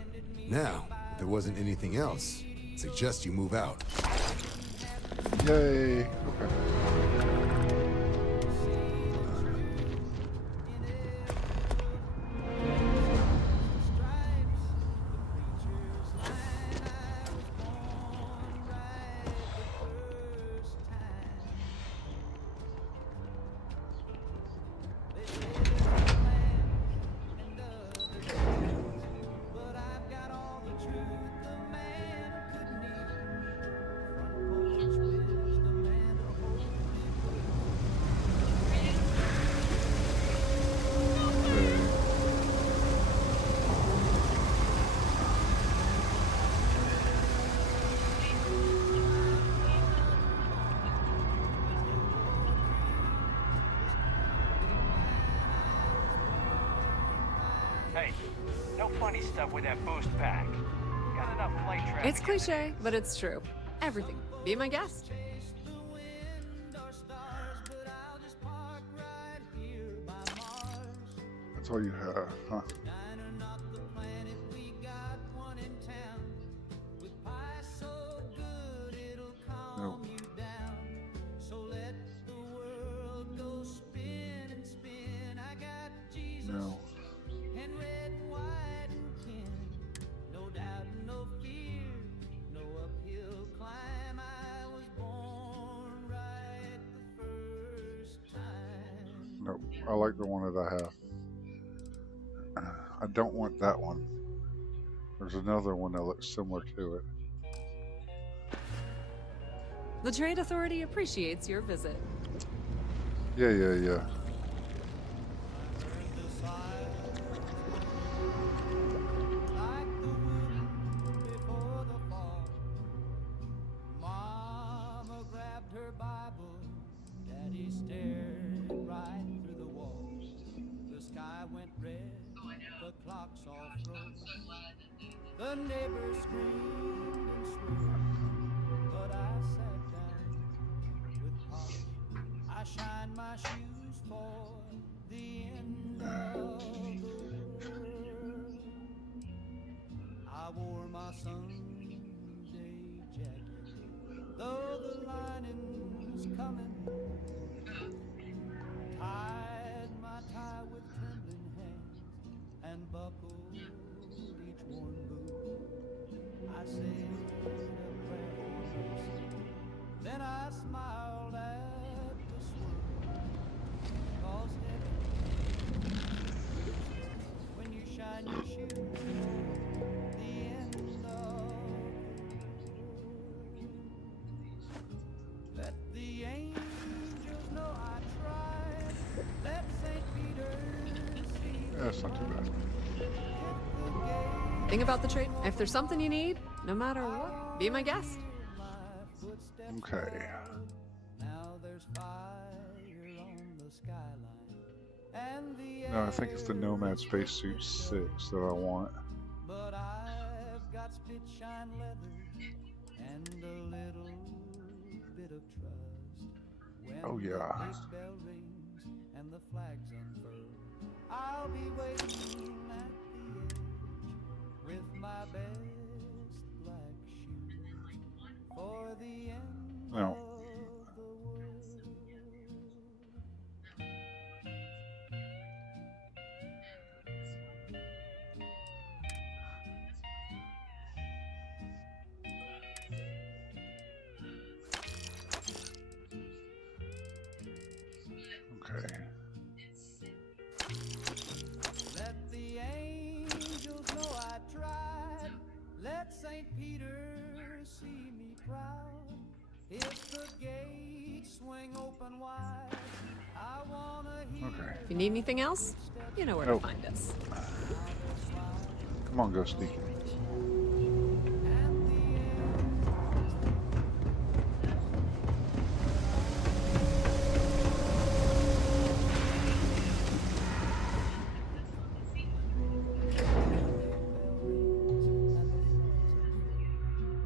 Now, if there wasn't anything else, suggest you move out. Yay. Okay. Hey, no funny stuff with that boost pack. Got enough flight traffic. It's cliche, but it's true. Everything. Be my guest. That's all you have, huh? No. No. Nope. I like the one that I have. I don't want that one. There's another one that looks similar to it. The Trade Authority appreciates your visit. Yeah. Mama grabbed her Bible, Daddy stared right through the walls. The sky went red, the clocks all froze. The neighbors screamed and swore, but I sat down with Pop. I shined my shoes for the end of the world. I wore my Sunday jacket, though the lining's coming. Tied my tie with trembling hands and buckled each worn boot. I said a prayer for mercy, then I smiled at the swirl. 'Cause heaven, when you shine your shoes, the end of the world. Let the angels know I tried. Let St. Peter see. Yeah, it's not too bad. Thing about the trade, if there's something you need, no matter what, be my guest. Okay. Now there's fire on the skyline. No, I think it's the Nomad Spacesuit 6 that I want. But I've got spit shine leather and a little bit of trust. When Oh, yeah. the big bell rings and the flags unfurl, I'll be waiting at the edge with my best black shoes for the end No. of the world. Okay. Let the angels know I tried. Let St. Peter see me proud. If the gates swing open wide, I wanna hear. Okay. If you need anything else, you know where to Nope. find us. Come on, Ghosty.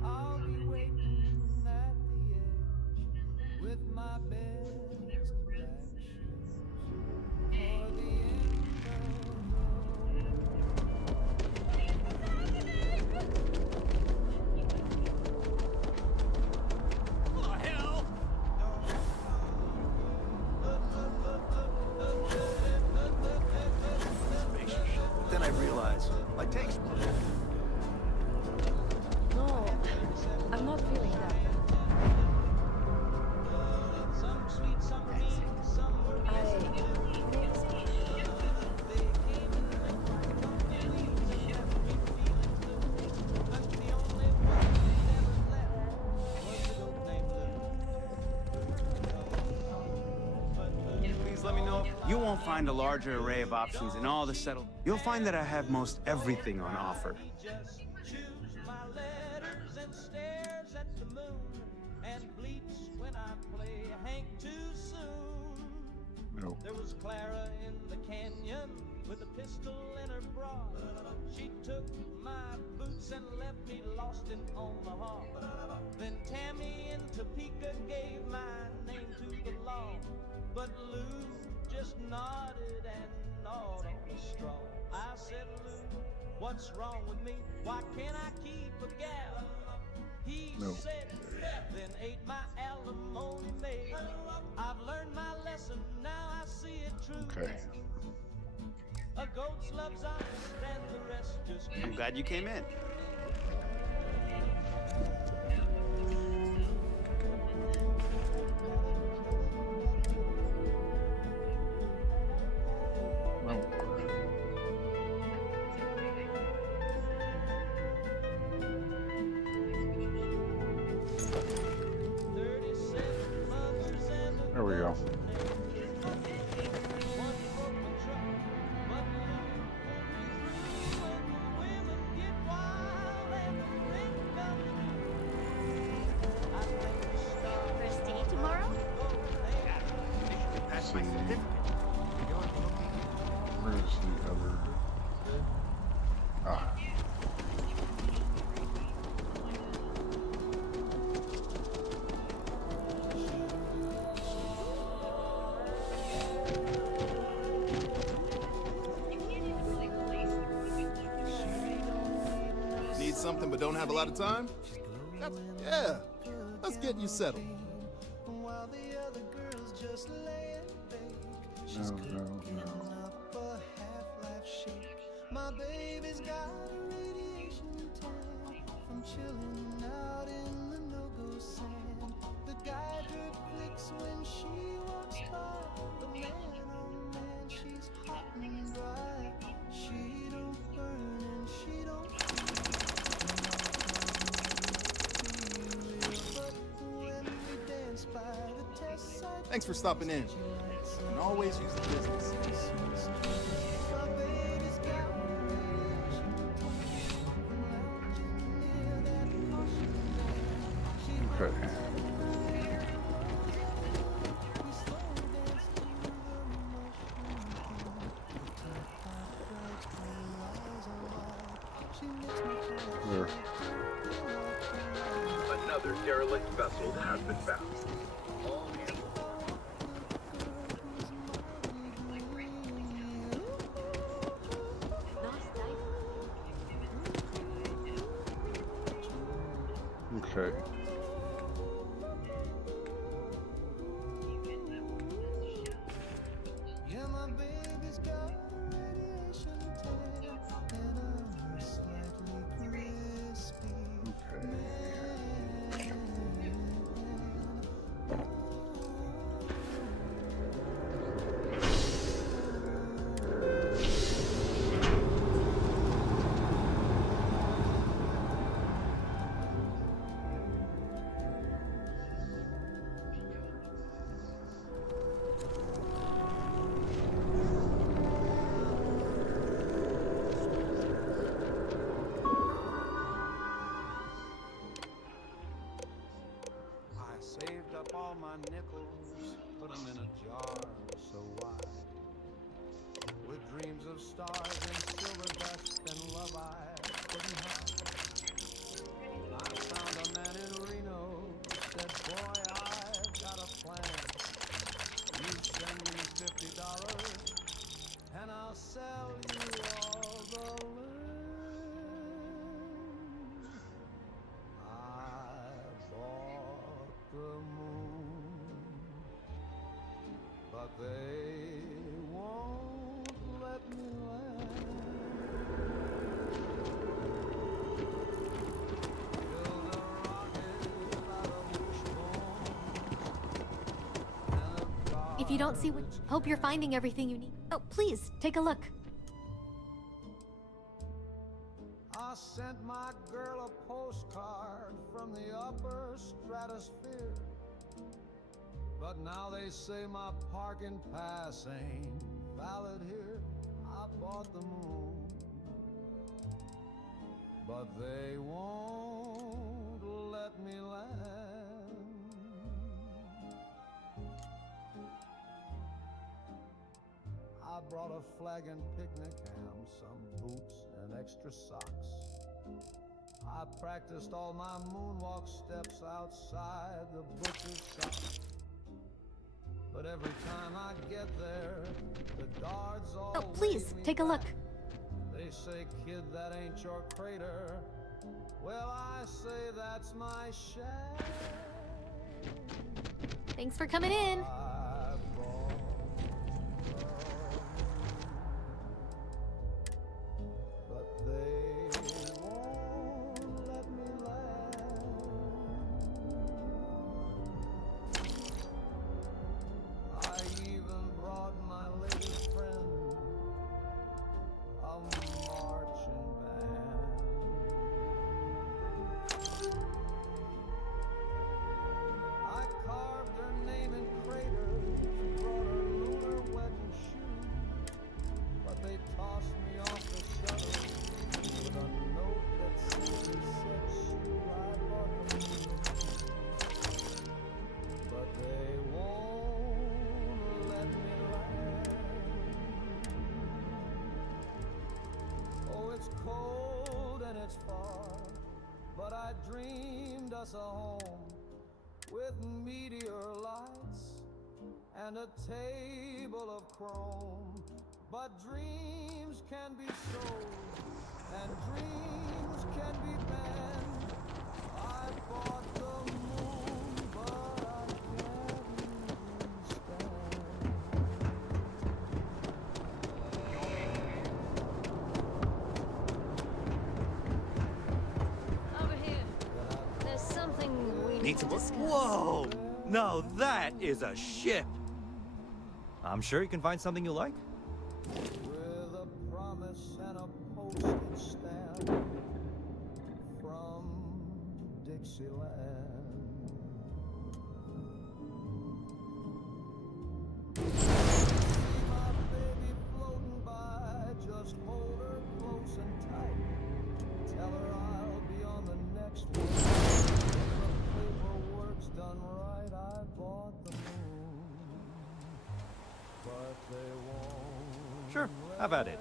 I'll be waiting at the edge with my best black shoes for the end Oh, hell! Then I realized my taste. No, I'm not feeling that. Please let me know. You won't find a larger array of options in all the settle. You'll find that I have most everything on offer. choose my letters and stares at the moon and bleeps when I play Hank too soon. No. There was Clara in the canyon with a pistol in her bra. She took my boots and left me lost in Omaha. Then Tammy in Topeka gave my name to the law. But Lou just nodded and gnawed on a straw. I said, Lou, what's wrong with me? Why can't I keep a gal? He No. said, then ate my alimony maid. I've learned my lesson, now I see it true. Okay. A goat's love's honest and the rest just I'm glad you came in. No. There we go. Christy, tomorrow? See. Where's the other? Ah. Need something but don't have a lot of time? Yeah. Let's get you settled. while the other girls just lay and bake. She's cooking up a half-life shake. My baby's got a radiation tan from chilling out in the no-go sand. The guy drip clicks when she walks by. But man, oh man, she's hot and dry. She don't burn and she don't Thanks for stopping in. And always use the business. Okay. another derelict vessel has been found. All hands. Okay. Yeah, my baby's got a radiation tan and I'm slightly crispy. Saved up all my nickels, put them in a jar so wide, with dreams of stars and silver dust and love I couldn't hide. I found a man in Reno, said, boy, I've got a plan. You send me $50 and I'll sell you all the land. The moon, but they won't let me land. Build a rocket out of wishbones. If you don't see what, hope you're finding everything you need. Oh, please, take a look. I sent my girl a postcard from the upper stratosphere, but now they say my parking pass ain't valid here. I bought the moon, but they won't let me land. I brought a flag and picnic ham, some boots and extra socks. I practiced all my moonwalk steps outside the butcher's shop. But every time I get there, the guards all Oh, please, take a look. They say, kid, that ain't your crater. Well, I say that's my shack. Thanks for coming in. But they won't let me land. I even brought my lady friend a marching band. I carved her name in craters, brought her lunar wedding shoes, but they tossed me off the shuttle with a note that simply said, shoot, I bought the moon. But they won't let me land. Oh, it's cold and it's far, but I dreamed us a home with meteor lights and a table of chrome. But dreams can be sold and dreams can be banned. I bought the moon, but I can't even stand. Over here. There's something we Need some work? Whoa! Now that is a ship! I'm sure you can find something you like. With a promise and a postage stamp from Dixieland. See my baby floating by, just hold her close and tight. Tell her I'll be on the next one. When the paperwork's done right, I bought the moon, but they won't. Sure, have at it.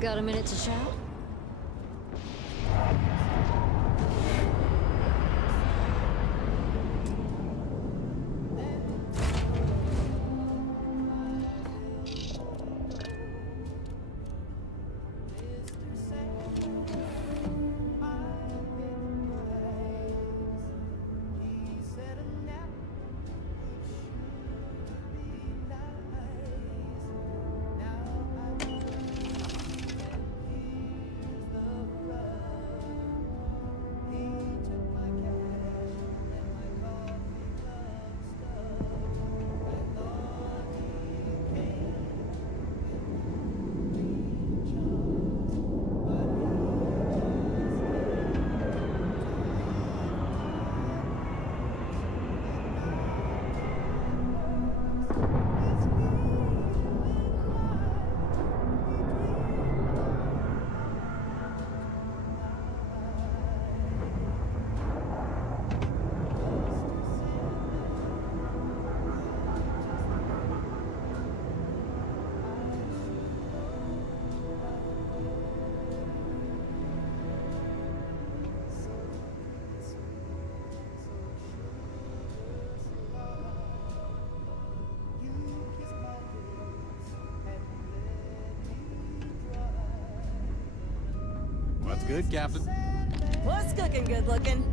Got a minute to chat? What's good, Captain? What's cooking, good looking?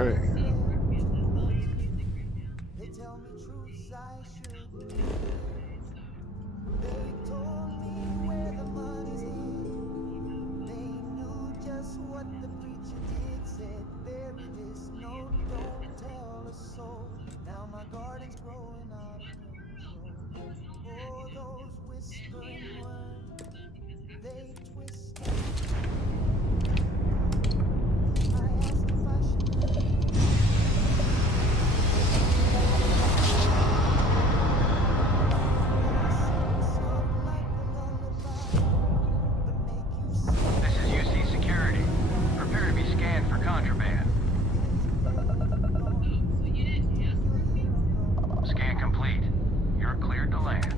Okay. They tell me truths I should believe. They told me where the money's hid. They knew just what the preacher did. Said bury this note, don't tell a soul. Now my garden's growing out of control. Oh, those whispering words, they twist. I asked if I should. This is UC Security. Prepare to be scanned for contraband. Scan complete. You're cleared to land.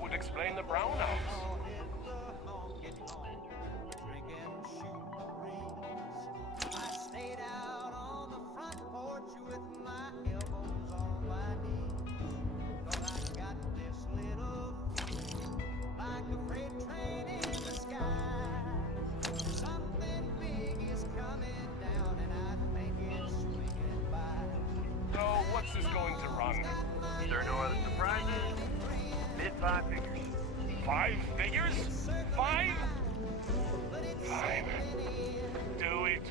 That would explain the brownouts. I stayed out on the front porch with my elbows on my knees. 'Cause I got this little feeling like a freight train in the sky. Something big is coming down and I think it's swinging by. So what's this going to run? There are no other surprises. Mid 5 figures. 5 figures? 5? Fine. Do it.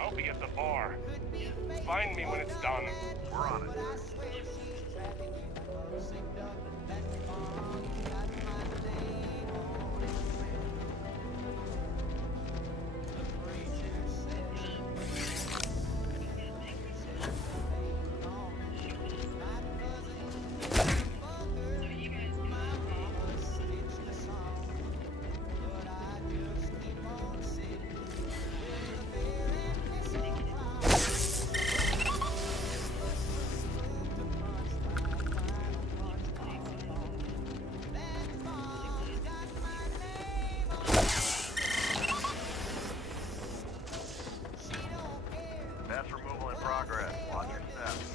I'll be at the bar. Find me when it's done. We're on it. Mass removal in progress. Watch your steps.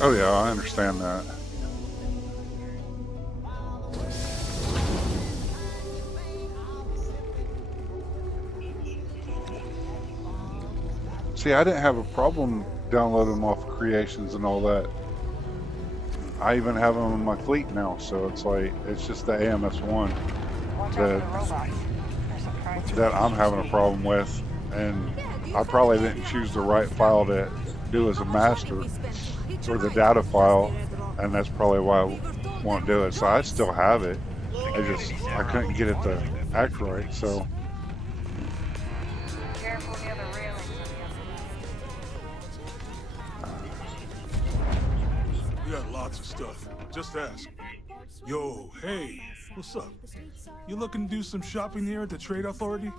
Oh yeah, I understand that. See, I didn't have a problem downloading them off of Creations and all that. I even have them in my fleet now, so it's like, it's just the AMS1 that I'm having a problem with, and I probably didn't choose the right file to do as a master or the data file, and that's probably why I won't do it. So I still have it. I couldn't get it to act right, so. We got lots of stuff. Just ask. Yo, hey, what's up? You looking to do some shopping here at the Trade Authority?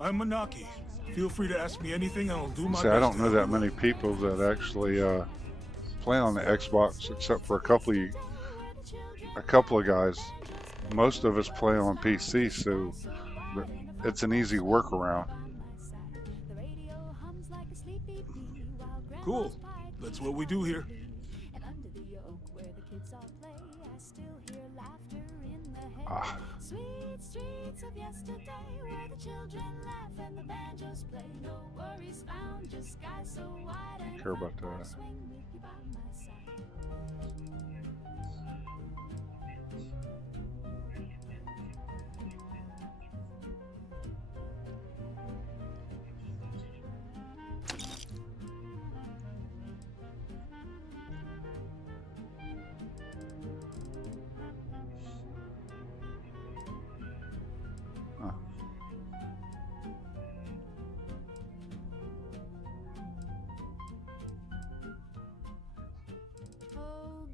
I'm Manaki. Feel free to ask me anything and I'll do my best. See, I don't know that many people that actually play on the Xbox, except for a couple of guys. Most of us play on PC, so it's an easy workaround. Cool. That's what we do here. Sweet streets of yesterday where the children laugh and the banjos play. No worries found, just skies so wide and Care about that. swing with you by my side.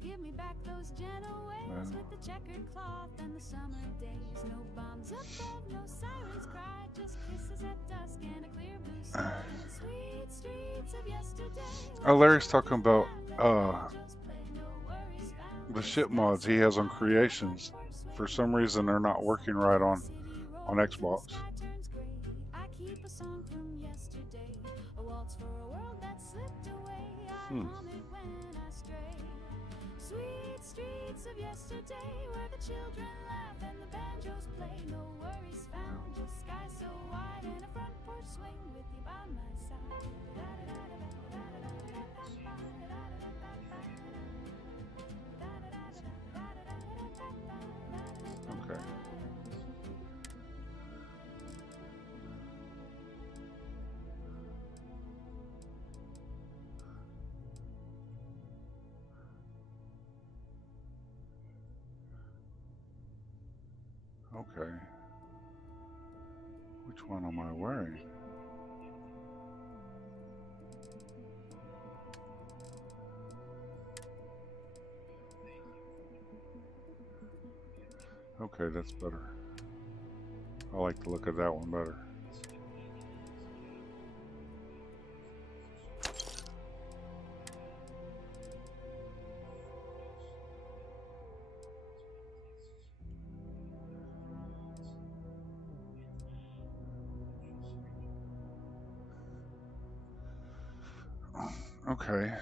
Give me back those gentle ways with the checkered cloth and the summer days. No bombs above, no sirens cry, just kisses at dusk and a clear blue sky. Sweet streets of yesterday. Oh, Larry's talking about the ship mods he has on Creations. For some reason, they're not working right on Xbox. I keep a song from yesterday, a waltz for a world that slipped away. I hum it when I stray. Sweet streets of yesterday where the children laugh and the banjos play. No worries found, just sky so wide and a front porch swing with you by my side. Okay. Which one am I wearing? Okay, that's better. I like the look of that one better. Okay.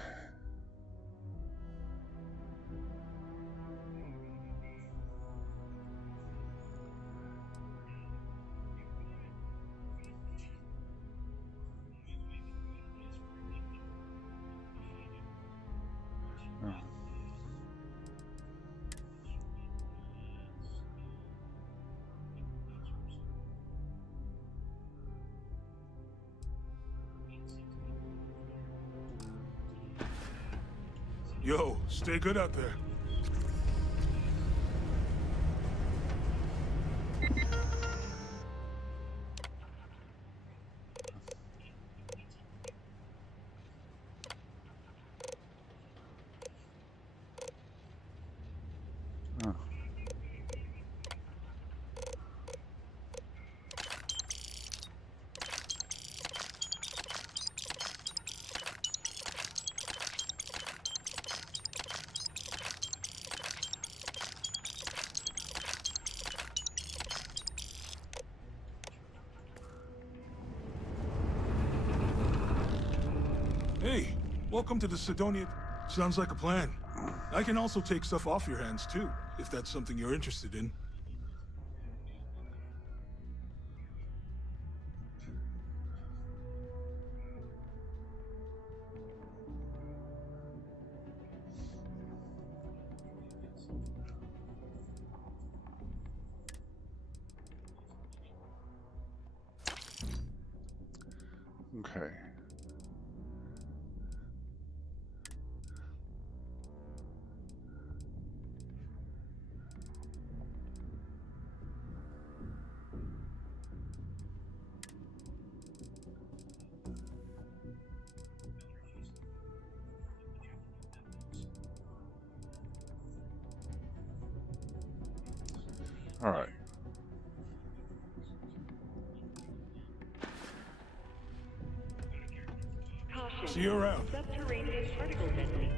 Yo, stay good out there. Hey, welcome to the Sidonia. Sounds like a plan. I can also take stuff off your hands too, if that's something you're interested in. Okay. All right. See you around. Subterranean particle density.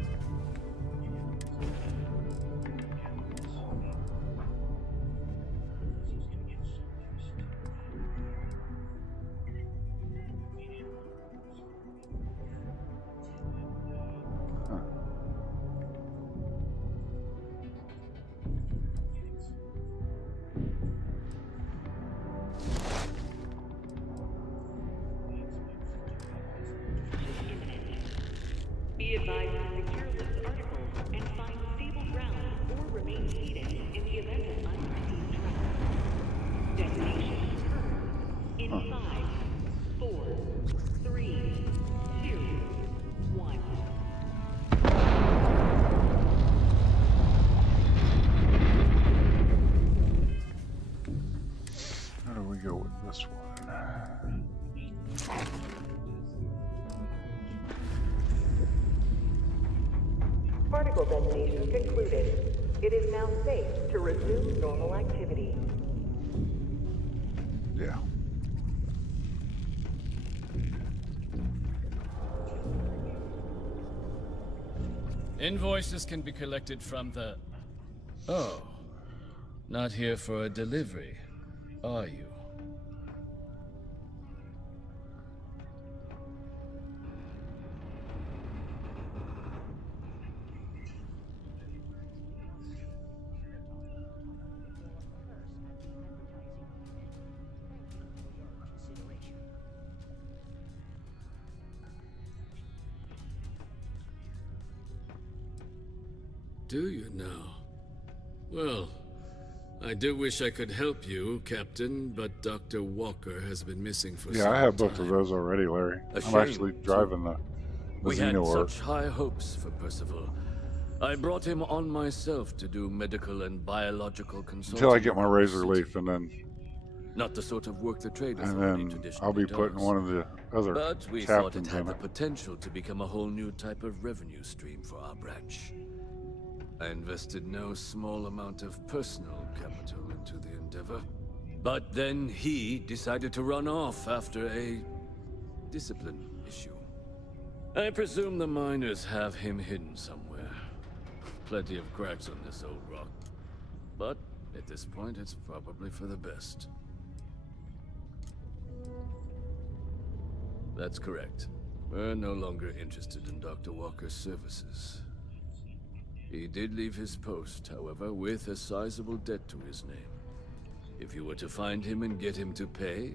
Be advised to secure this article and find stable ground or remain seated in the event of unforeseen travel. Detonation occurs in 5, 4, 3, 2, 1. How do we go with this one? Particle detonation concluded. It is now safe to resume normal activity. Yeah. Invoices can be collected from the... Oh. Not here for a delivery, are you? Do you now? Well, I do wish I could help you, Captain, but Dr. Walker has been missing for some time. Yeah, I have both of those already, Larry. I'm actually driving the We had Xenomaster. such high hopes for Percival. I brought him on myself to do medical and biological consulting. Until I get my around the razor city. leaf, and Not the sort of work the trade then authority traditionally I'll be putting does. one of the other But we thought it captains had in the it. potential to become a whole new type of revenue stream for our branch. I invested no small amount of personal capital into the endeavor. But then he decided to run off after a discipline issue. I presume the miners have him hidden somewhere. Plenty of cracks on this old rock. But at this point, it's probably for the best. That's correct. We're no longer interested in Dr. Walker's services. He did leave his post, however, with a sizable debt to his name. If you were to find him and get him to pay,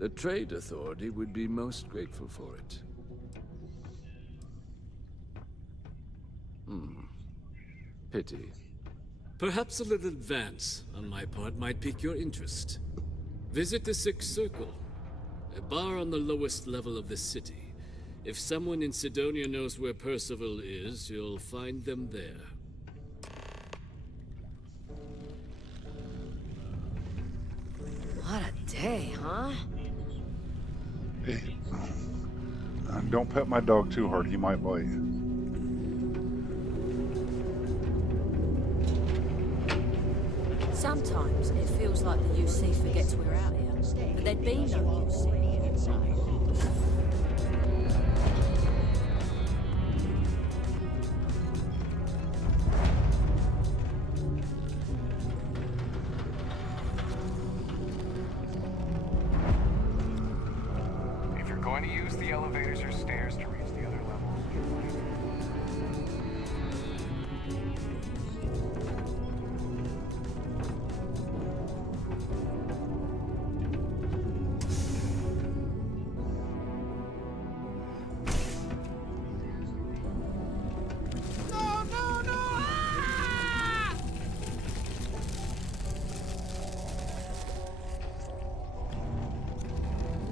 the trade authority would be most grateful for it. Pity. Perhaps a little advance on my part might pique your interest. Visit the Sixth Circle, a bar on the lowest level of the city. If someone in Sidonia knows where Percival is, you'll find them there. What a day, huh? Hey, don't pet my dog too hard, he might bite. Sometimes it feels like the UC forgets we're out here, but there'd be no UC. If you're going to use the elevators or stairs to reach the other levels,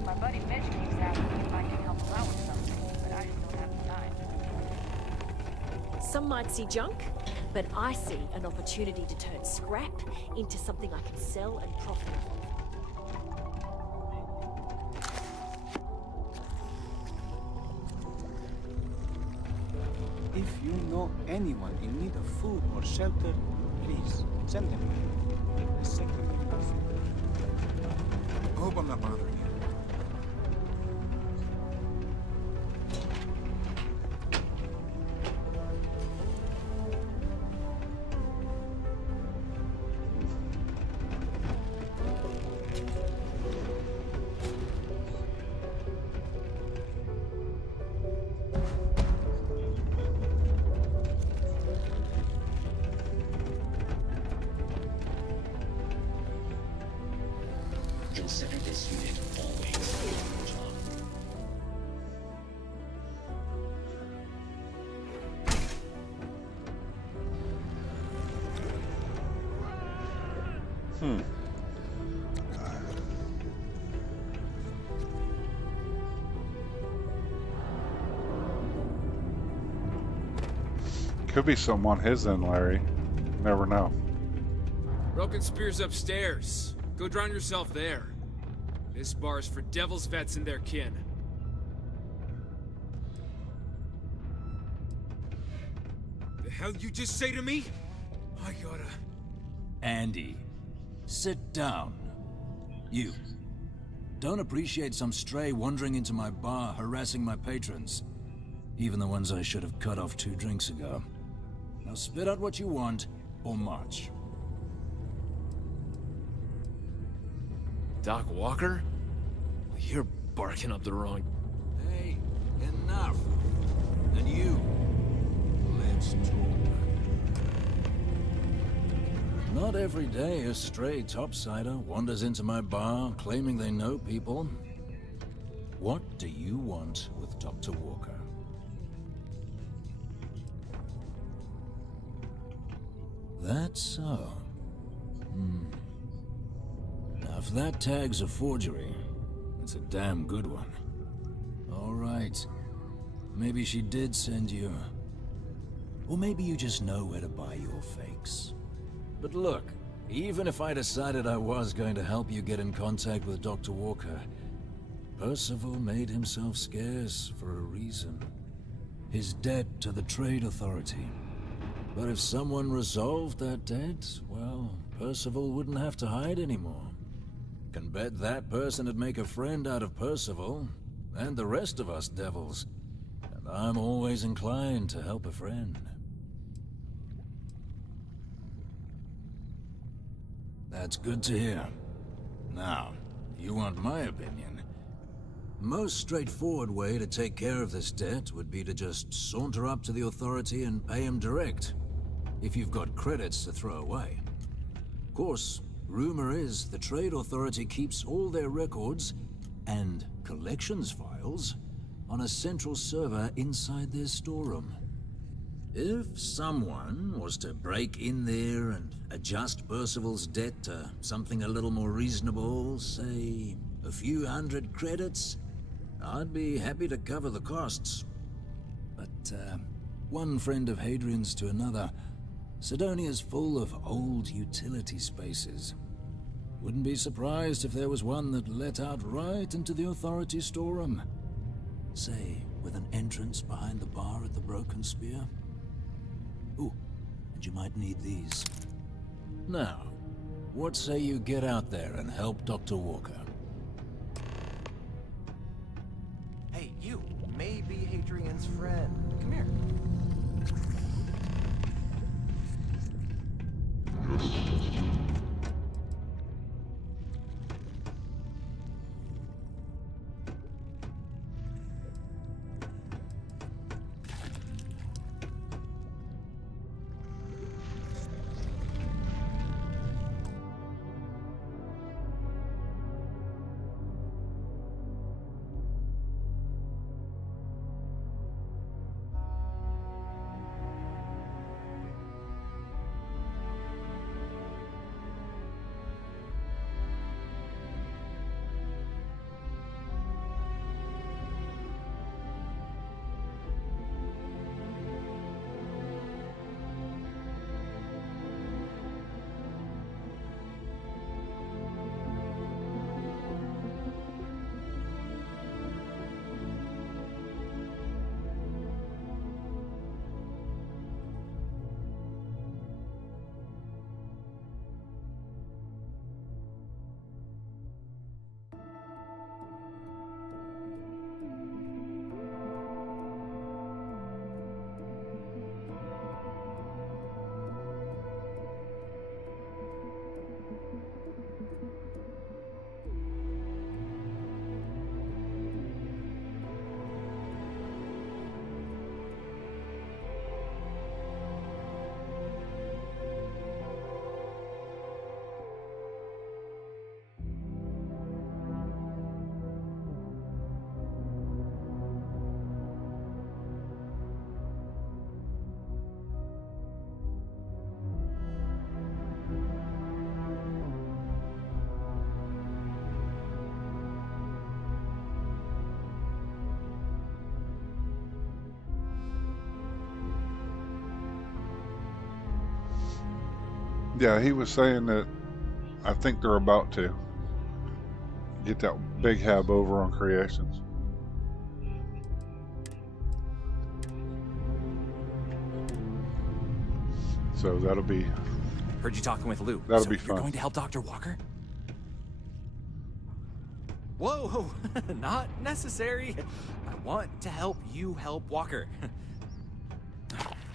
My buddy Mitch keeps asking if I can help him out with something, but I just don't have the time. Some might see junk, but I see an opportunity to turn scrap into something I can sell and profit off. If you know anyone in need of food or shelter, please send them. The second you know. I hope I'm not bothering you. Consider this unit always on job. Could be some on his end, Larry. Never know. Broken Spear's upstairs. Go drown yourself there. This bar's for devil's vets and their kin. The hell you just say to me? I gotta... Andy, sit down. You. Don't appreciate some stray wandering into my bar, harassing my patrons. Even the ones I should have cut off 2 drinks ago. Now spit out what you want, or march. Doc Walker? You're barking up the wrong... Hey, enough. And you, let's talk. Not every day a stray topsider wanders into my bar claiming they know people. What do you want with Dr. Walker? That's so. Now, if that tag's a forgery, it's a damn good one. All right. Maybe she did send you. Or maybe you just know where to buy your fakes. But look, even if I decided I was going to help you get in contact with Dr. Walker, Percival made himself scarce for a reason. His debt to the Trade Authority. But if someone resolved that debt, well, Percival wouldn't have to hide anymore. Can bet that person would make a friend out of Percival, and the rest of us devils. And I'm always inclined to help a friend. That's good to hear. Now, you want my opinion? Most straightforward way to take care of this debt would be to just saunter up to the Authority and pay him direct, if you've got credits to throw away. Of course, rumor is the Trade Authority keeps all their records and collections files on a central server inside their storeroom. If someone was to break in there and adjust Percival's debt to something a little more reasonable, say a few hundred credits, I'd be happy to cover the costs. But one friend of Hadrian's to another, Sidonia's full of old utility spaces. Wouldn't be surprised if there was one that let out right into the Authority storeroom. Say, with an entrance behind the bar at the Broken Spear. Ooh, and you might need these. Now, what say you get out there and help Dr. Walker? Hey, you may be Hadrian's friend. Come here. Yeah, he was saying that I think they're about to get that big hab over on Creations. So that'll be... Heard you talking with Lou. That'll so be you're fun. going to help Dr. Walker? Whoa, not necessary. I want to help you help Walker.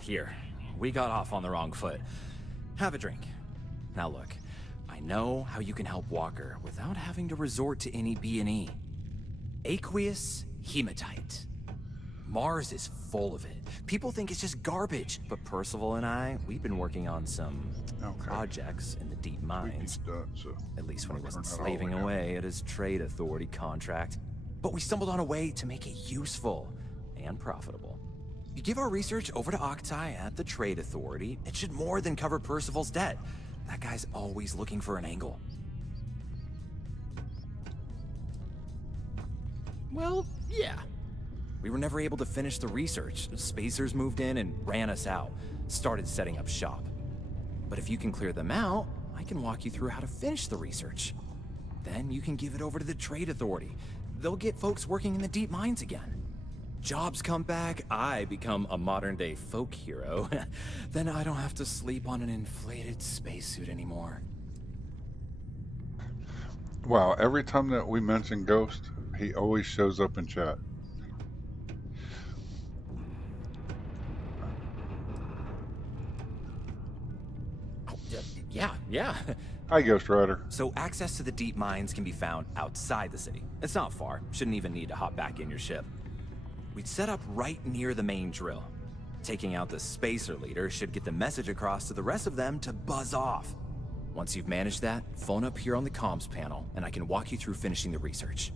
Here, we got off on the wrong foot. Have a drink. Now look, I know how you can help Walker without having to resort to any B&E. Aqueous hematite. Mars is full of it. People think it's just garbage, but Percival and I, we've been working on some projects in the deep mines. At least when he wasn't slaving away at his Trade Authority contract. But we stumbled on a way to make it useful and profitable. You give our research over to Octai at the Trade Authority, it should more than cover Percival's debt. That guy's always looking for an angle. Well, yeah. We were never able to finish the research. Spacers moved in and ran us out. Started setting up shop. But if you can clear them out, I can walk you through how to finish the research. Then you can give it over to the Trade Authority. They'll get folks working in the deep mines again. Jobs come back, I become a modern-day folk hero. Then I don't have to sleep on an inflated spacesuit anymore. Wow, every time that we mention Ghost, he always shows up in chat. Yeah. Hi, Ghost Rider. So access to the deep mines can be found outside the city. It's not far. Shouldn't even need to hop back in your ship. We'd set up right near the main drill. Taking out the spacer leader should get the message across to the rest of them to buzz off. Once you've managed that, phone up here on the comms panel, and I can walk you through finishing the research.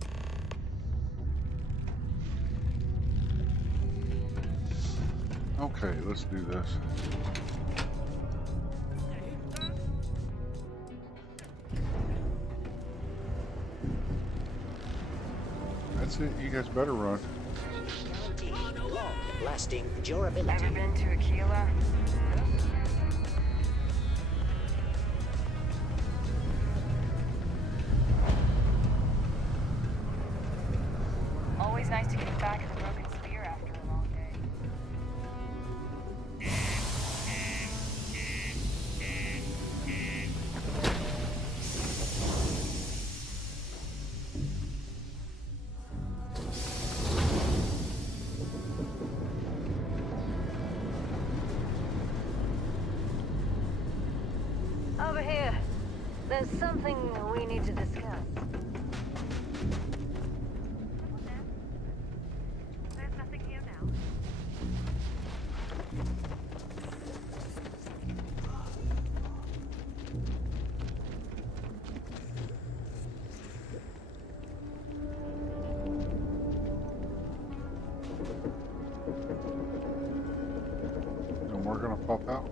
Okay, let's do this. That's it, you guys better run. Lasting durability. Ever been to Aquila? Always nice to get back at the broken spear after a long day. Over here. There's something we need to discuss. There's nothing here now. No more gonna pop out.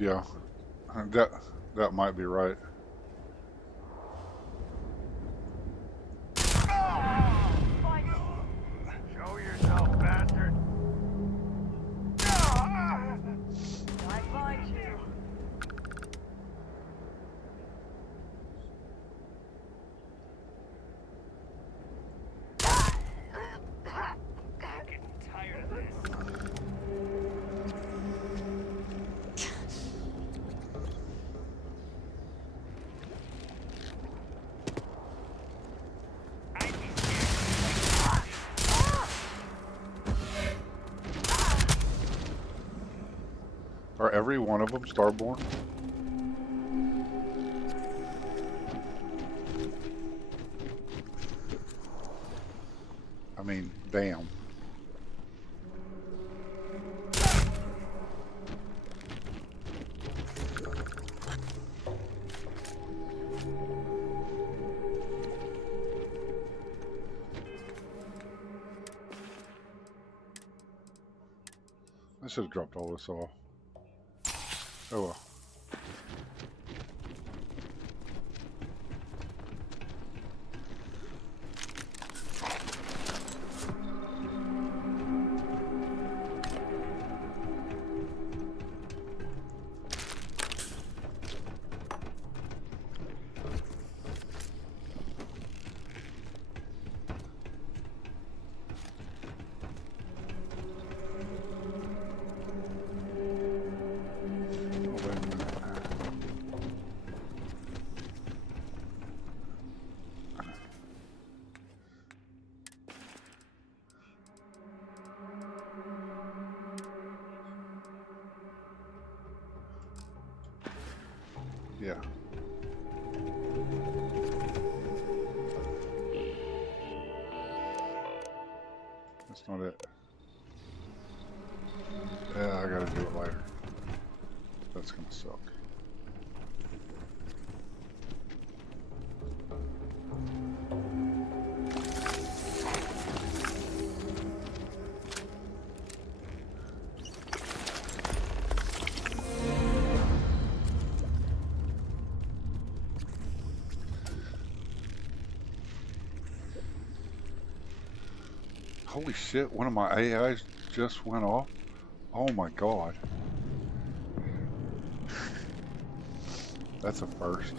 Yeah, that might be right. Show yourself, bastard. I find you. Getting tired of this. Are every one of them Starborn? I mean, damn. I should have dropped all this off. Oh well. Yeah. That's not it. Yeah, I gotta do it later. That's gonna suck. Holy shit, one of my AIs just went off. Oh my god. That's a first.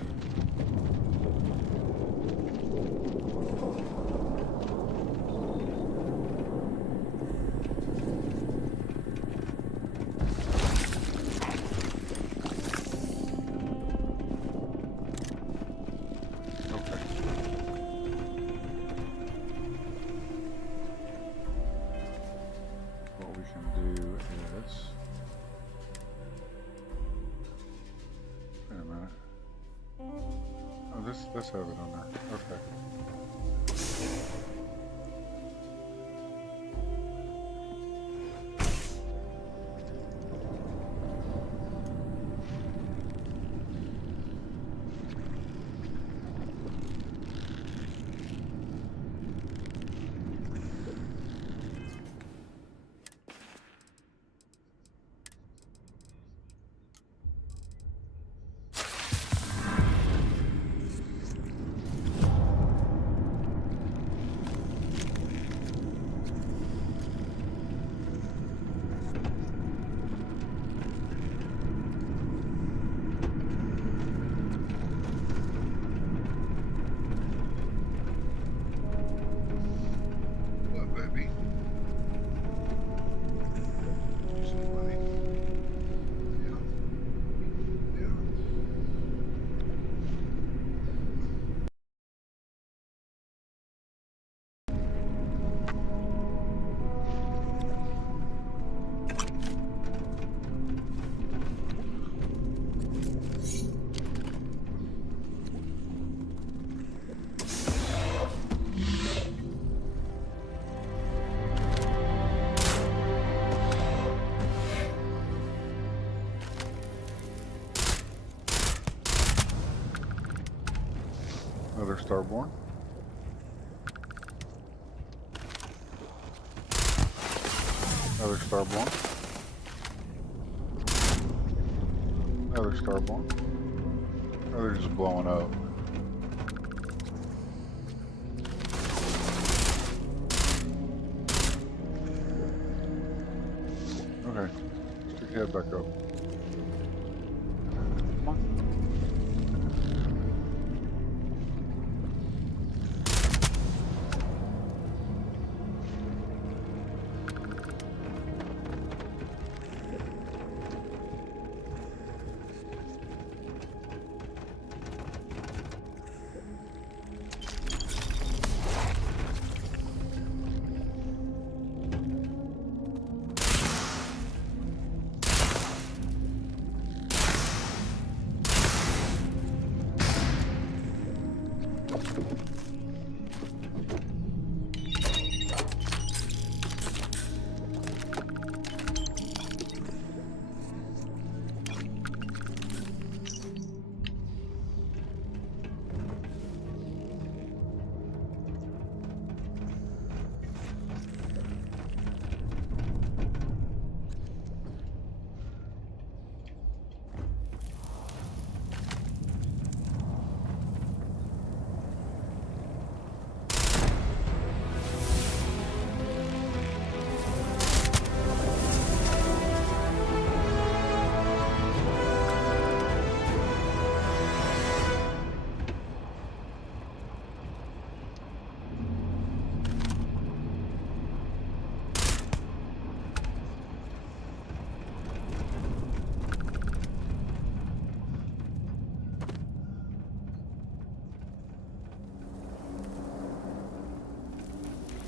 Let's have it on there. Okay. Another Starborn. Another Starborn. Darkstar born? Or they're just blowing up? Okay. Stick your head back up. Come on.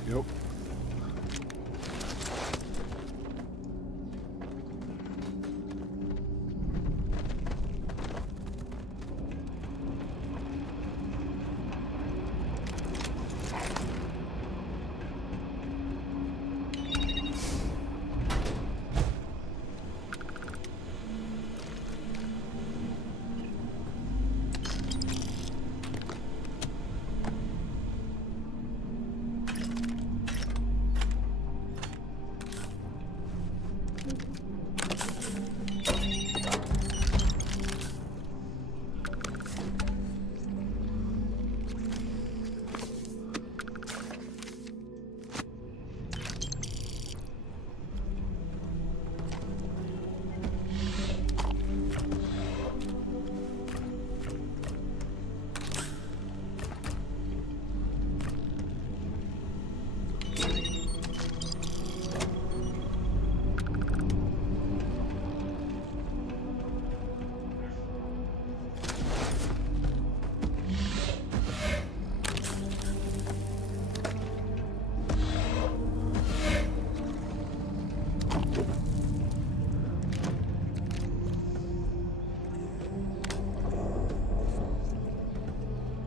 Yep.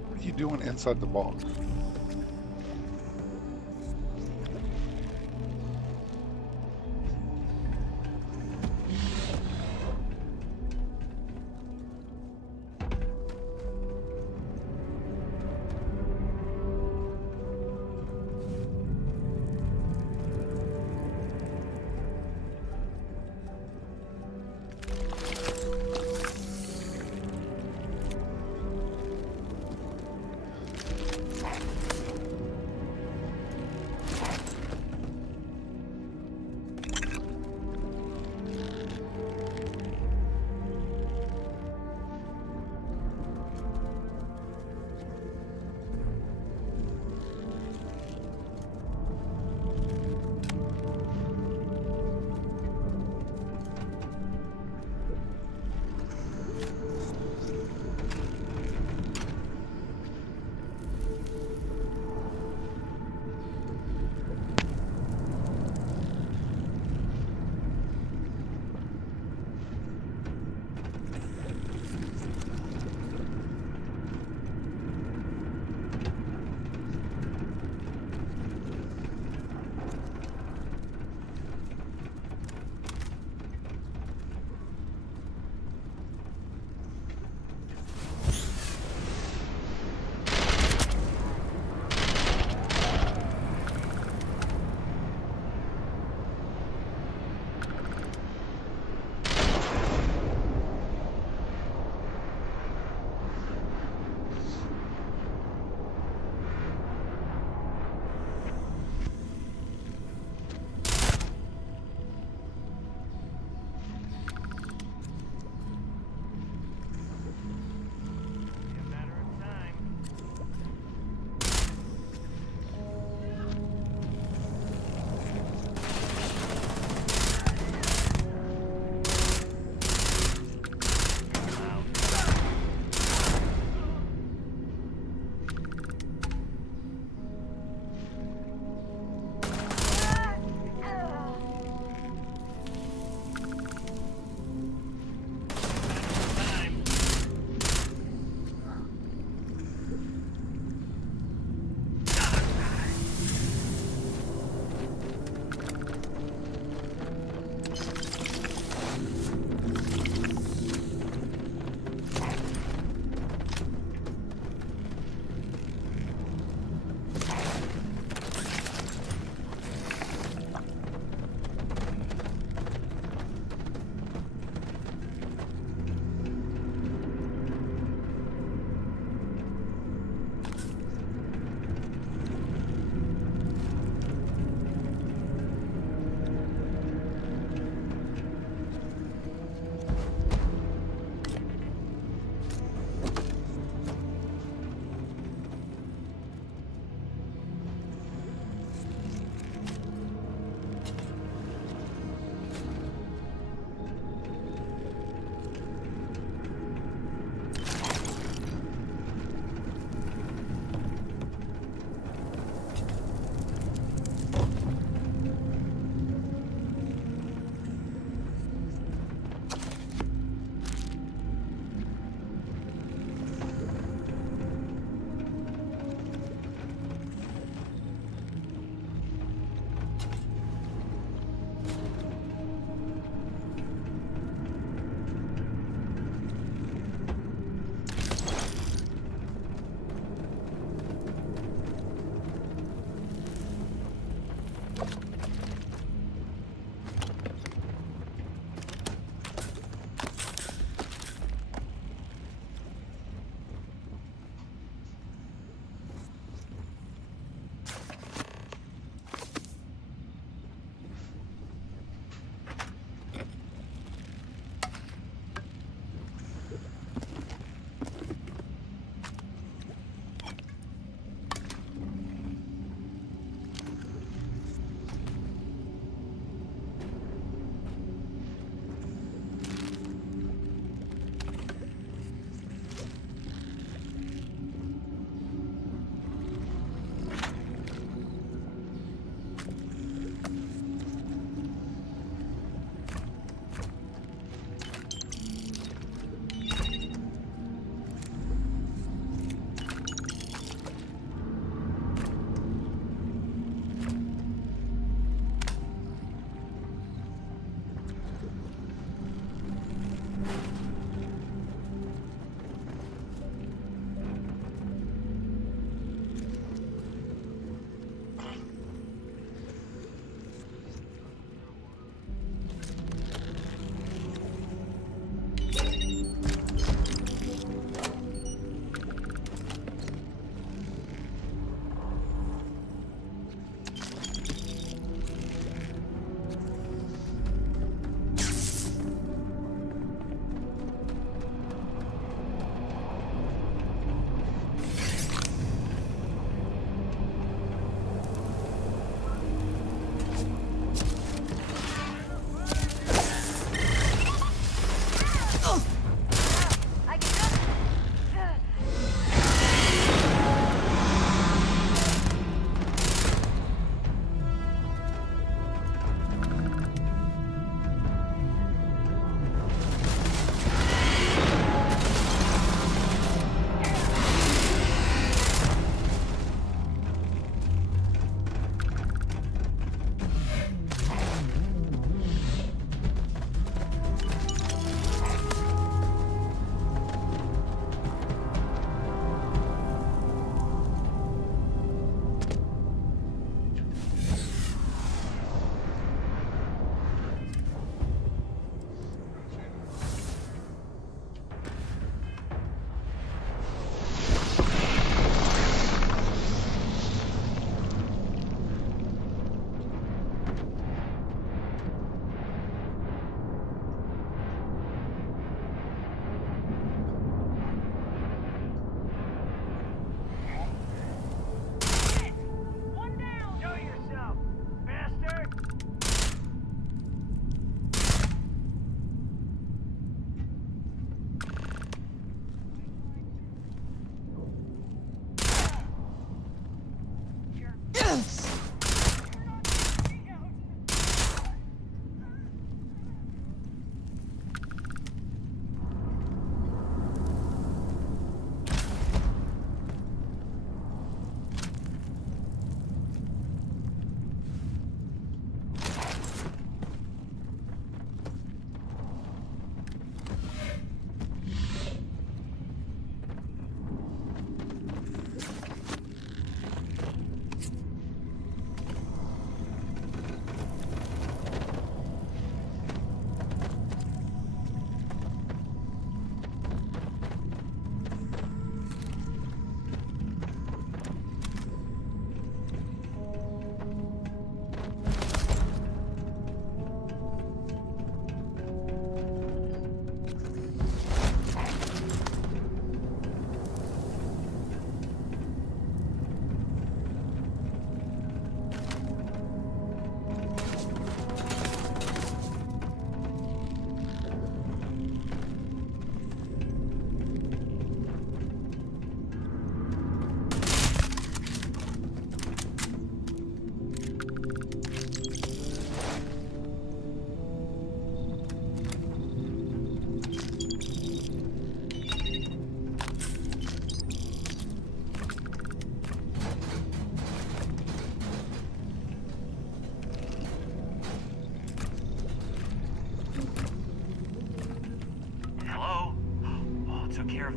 What are you doing inside the box?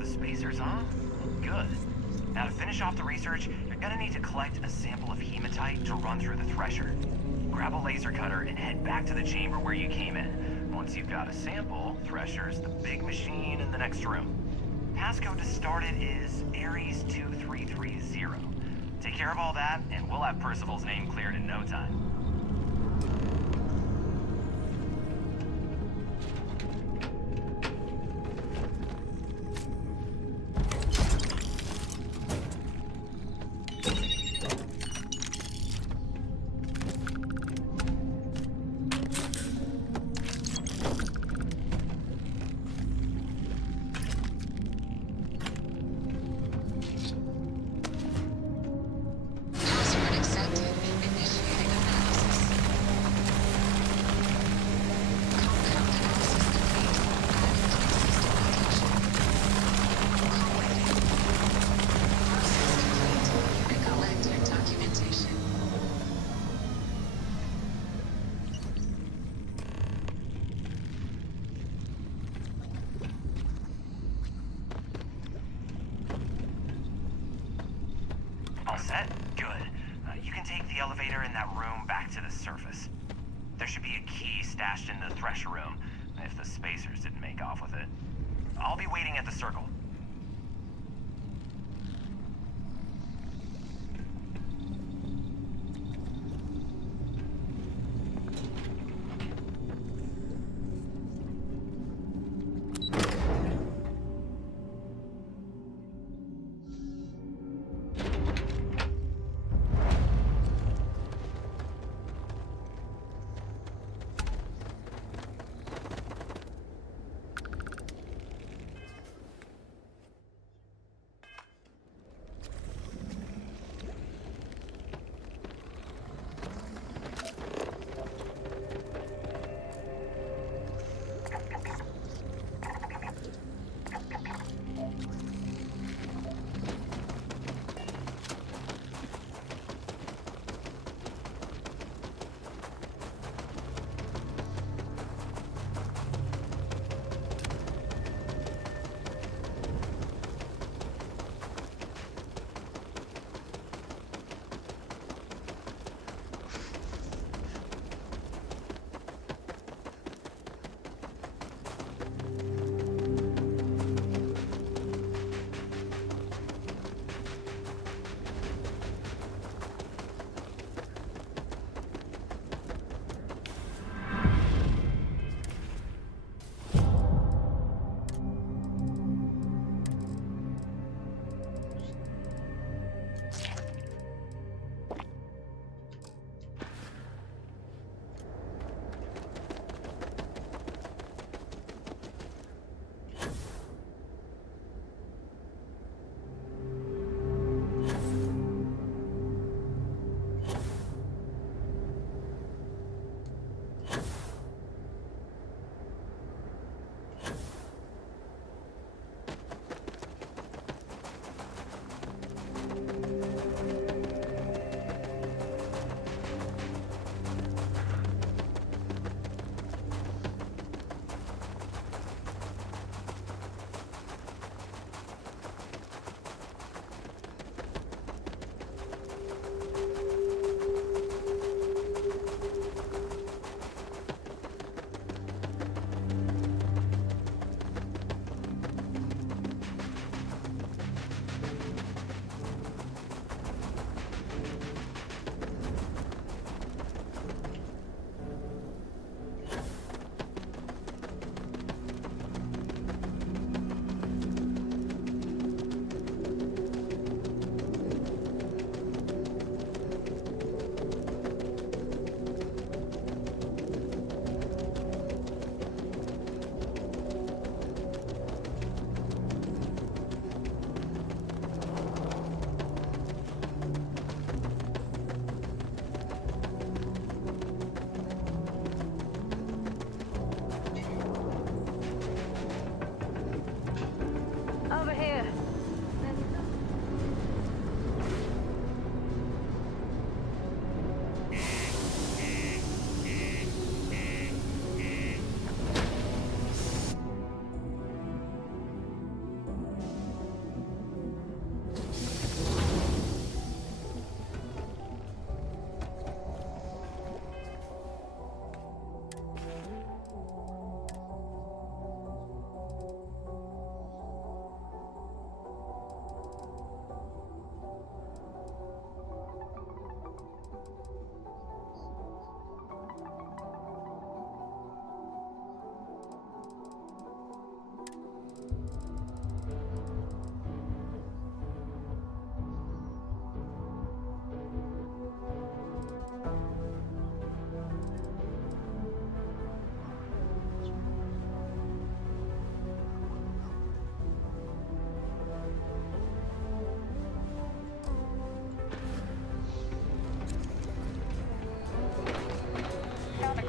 spacers, huh? Good. Now to finish off the research, you're gonna need to collect a sample of hematite to run through the thresher. Grab a laser cutter and head back to the chamber where you came in. Once you've got a sample, thresher's the big machine in the next room. Passcode to start it is Ares 2330. Take care of all that, and we'll have Percival's name cleared in no time. All set? Good. You can take the elevator in that room back to the surface. There should be a key stashed in the thresher room, if the spacers didn't make off with it. I'll be waiting at the circle.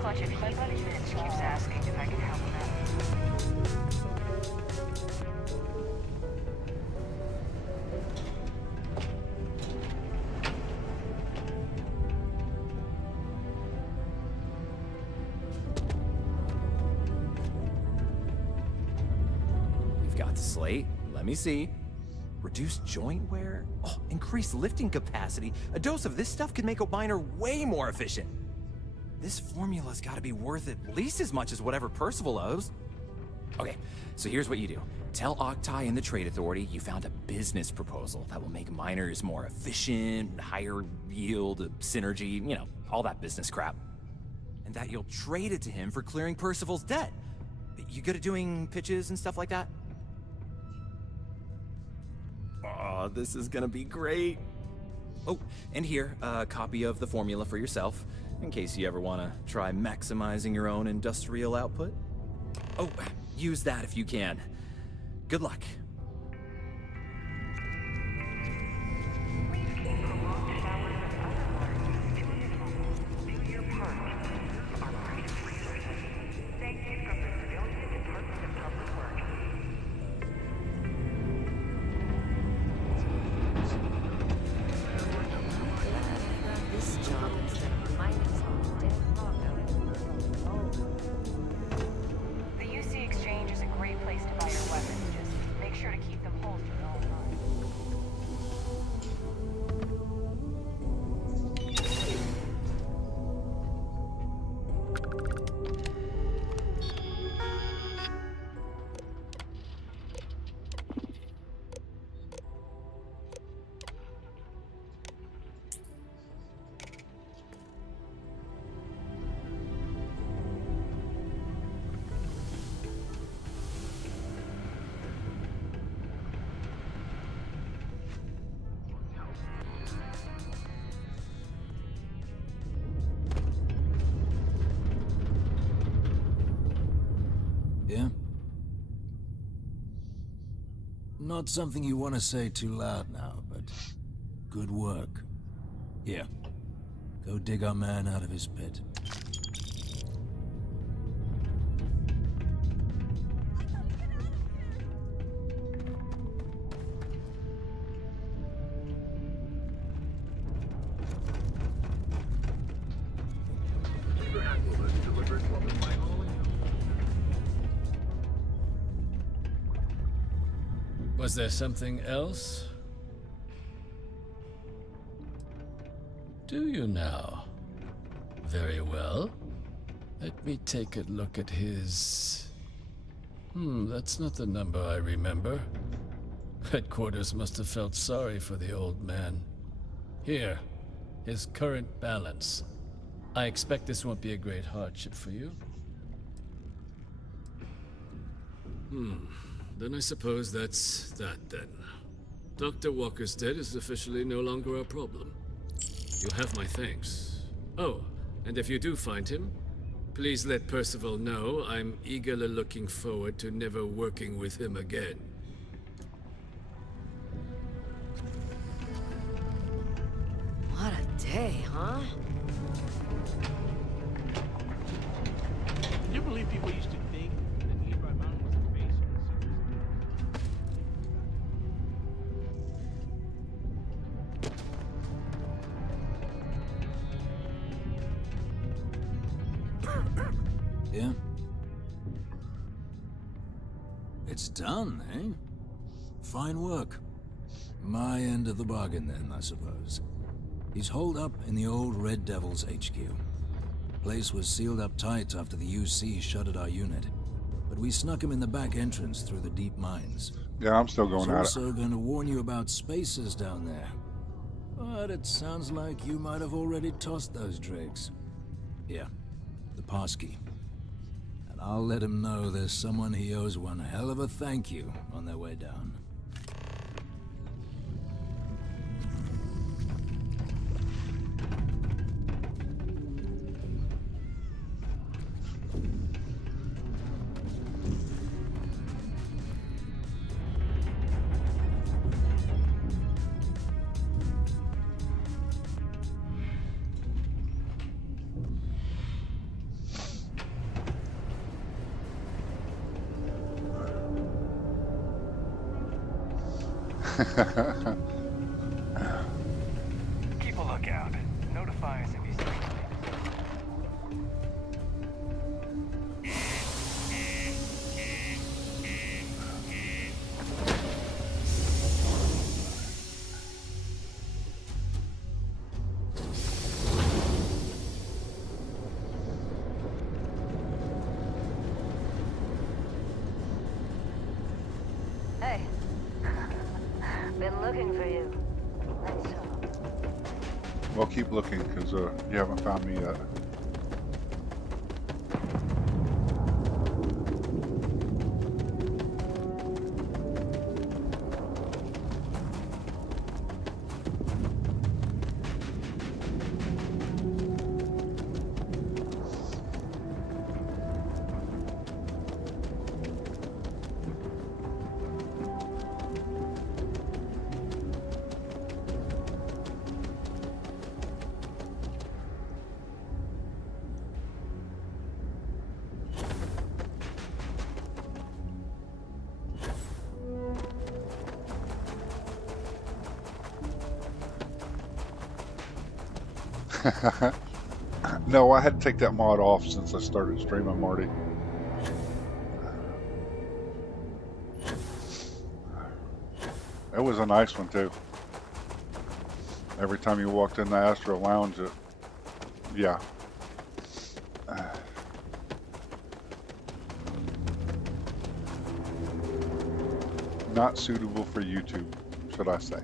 clutch of heat and keeps asking if I can help him out. You've got the slate. Let me see. Reduced joint wear? Oh, increased lifting capacity. A dose of this stuff could make a miner way more efficient. This formula's gotta be worth at least as much as whatever Percival owes. Okay, so here's what you do. Tell Octai and the Trade Authority you found a business proposal that will make miners more efficient, higher yield, synergy, you know, all that business crap. And that you'll trade it to him for clearing Percival's debt. You good at doing pitches and stuff like that? Oh, this is gonna be great. Oh, and here, a copy of the formula for yourself, in case you ever want to try maximizing your own industrial output. Oh, use that if you can. Good luck. The UC Exchange is a great place to buy your weapons. Just make sure to keep them holstered at all times. Yeah? Not something you want to say too loud now, but good work. Here, go dig our man out of his pit. Was there something else? Do you now? Very well. Let me take a look at his... that's not the number I remember. Headquarters must have felt sorry for the old man. Here, his current balance. I expect this won't be a great hardship for you. Then I suppose that's that then. Dr. Walker's debt is officially no longer a problem. You'll have my thanks. Oh, and if you do find him, please let Percival know I'm eagerly looking forward to never working with him again. What a day, huh? Can you believe people used to think that Nearby Mountain was a base Yeah? It's done, eh? Fine work. My end of the bargain then, I suppose. He's holed up in the old Red Devil's HQ. Place was sealed up tight after the UC shuttered our unit. But we snuck him in the back entrance through the deep mines. Yeah, I'm still going at it. Also going to warn you about spacers down there. But it sounds like you might have already tossed those drakes. Yeah, the passkey. And I'll let him know there's someone he owes one hell of a thank you on their way down. Keep a lookout. Notify us if you see anything. Hey. Been looking for you. Nice job. Well, keep looking, because you haven't found me yet. No, I had to take that mod off since I started streaming, Marty. It was a nice one too. Every time you walked in the Astro Lounge, yeah. Not suitable for YouTube, should I say.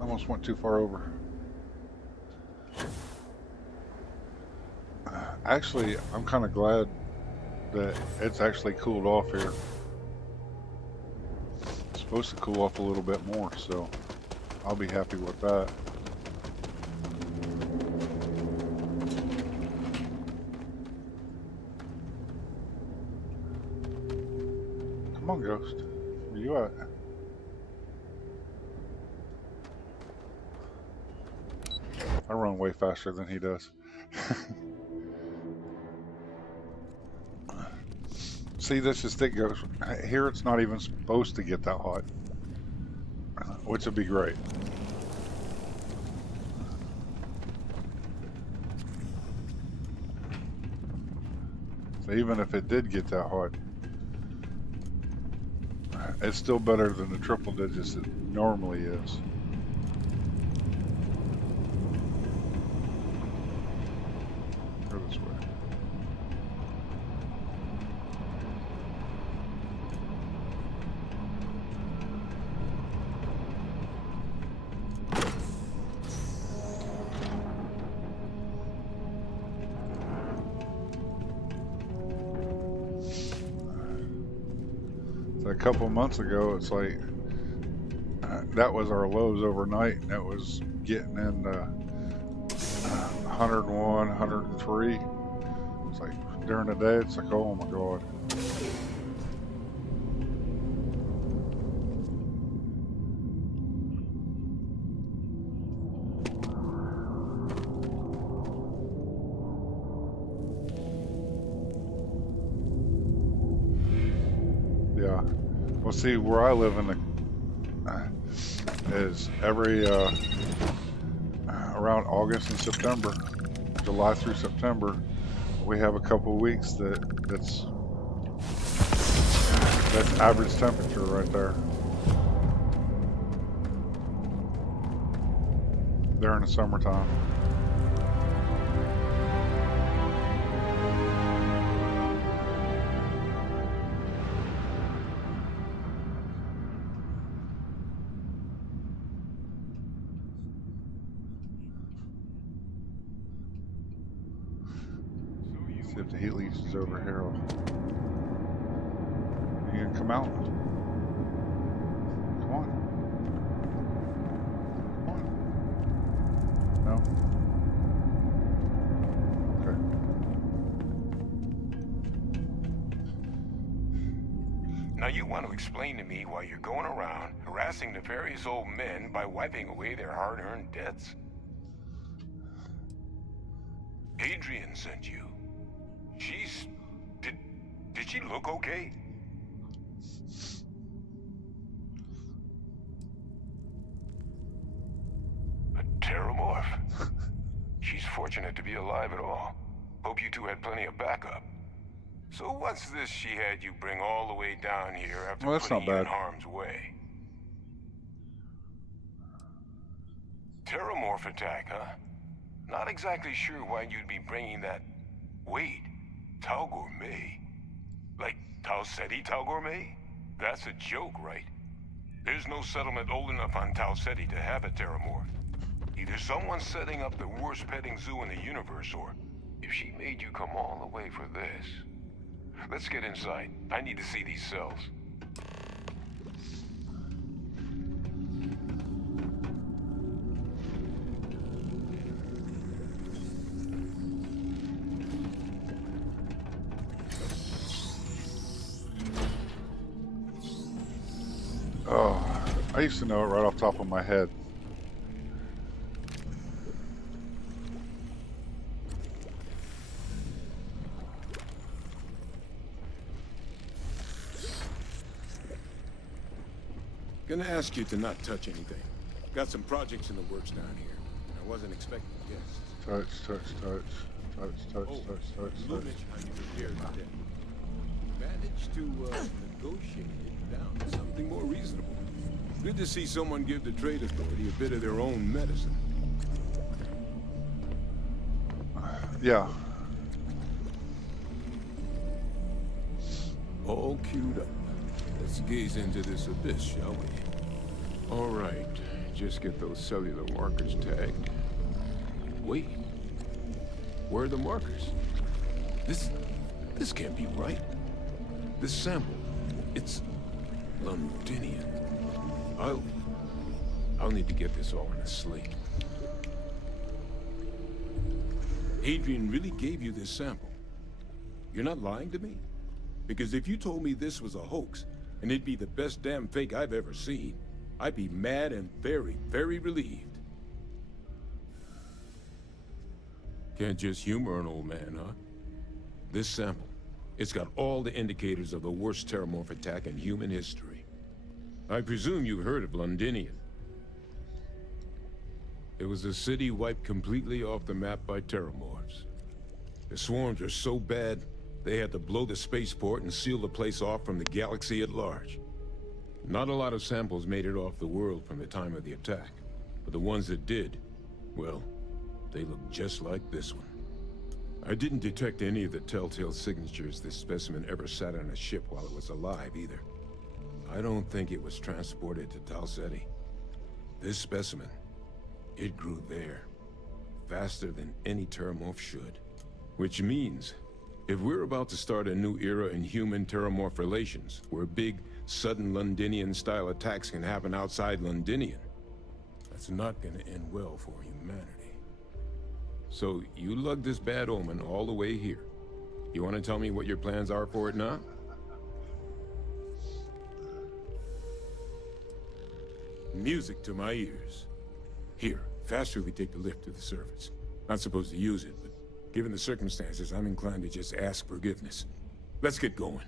Almost went too far over. Actually, I'm kind of glad that it's actually cooled off here. It's supposed to cool off a little bit more, so I'll be happy with that. Come on, Ghost. Where you at? I run way faster than he does. See, this is thick, Ghost. Here it's not even supposed to get that hot, which would be great. So even if it did get that hot, it's still better than the triple digits it normally is. Go this way. So a couple months ago, it's like that was our lows overnight, and it was getting in 101, 103. It's like during the day, it's like, oh my god. Yeah. Well, see, where I live in the is every around August and September, July through September, we have a couple of weeks that's average temperature right there. there in the summertime. See if the heat lease is over here. You gonna come out? Come on. Come on. No? Okay. Now you want to explain to me why you're going around harassing the various old men by wiping away their hard-earned debts? Adrian sent you. Did she look okay? A terramorph? She's fortunate to be alive at all. Hope you two had plenty of backup. So what's this she had you bring all the way down here after Well, that's putting not you in bad. harm's way? Terramorph attack, huh? Not exactly sure why you'd be bringing that... Wait, Tau Gourmet? Like Tau Ceti Tau Gourmet? That's a joke, right? There's no settlement old enough on Tau Ceti to have a terramorph. Either someone's setting up the worst petting zoo in the universe, or if she made you come all the way for this. Let's get inside. I need to see these cells. Oh, I used to know it right off the top of my head. Gonna ask you to not touch anything. Got some projects in the works down here. I wasn't expecting guests. Touch. Lumich, how you repaired the debt. Managed to negotiate it down to something more reasonable. Good to see someone give the trade authority a bit of their own medicine. Yeah. All queued up. Let's gaze into this abyss, shall we? All right, just get those cellular markers tagged. Wait, where are the markers? This can't be right. This sample, it's Londinian. I'll need to get this all in a slate. Adrian really gave you this sample. You're not lying to me? Because if you told me this was a hoax, and it'd be the best damn fake I've ever seen, I'd be mad and very, very relieved. Can't just humor an old man, huh? This sample, it's got all the indicators of the worst terramorph attack in human history. I presume you've heard of Londinian. It was a city wiped completely off the map by terramorphs. The swarms are so bad, they had to blow the spaceport and seal the place off from the galaxy at large. Not a lot of samples made it off the world from the time of the attack, but the ones that did, well, they look just like this one. I didn't detect any of the telltale signatures this specimen ever sat on a ship while it was alive, either. I don't think it was transported to Tau Ceti. This specimen, it grew there, faster than any terramorph should. Which means, if we're about to start a new era in human-terramorph relations, where big, sudden Londinian-style attacks can happen outside Londinian, that's not gonna end well for humanity. So, you lugged this bad omen all the way here. You wanna tell me what your plans are for it now? Music to my ears. Here, faster we take the lift to the surface. Not supposed to use it, but given the circumstances, I'm inclined to just ask forgiveness. Let's get going.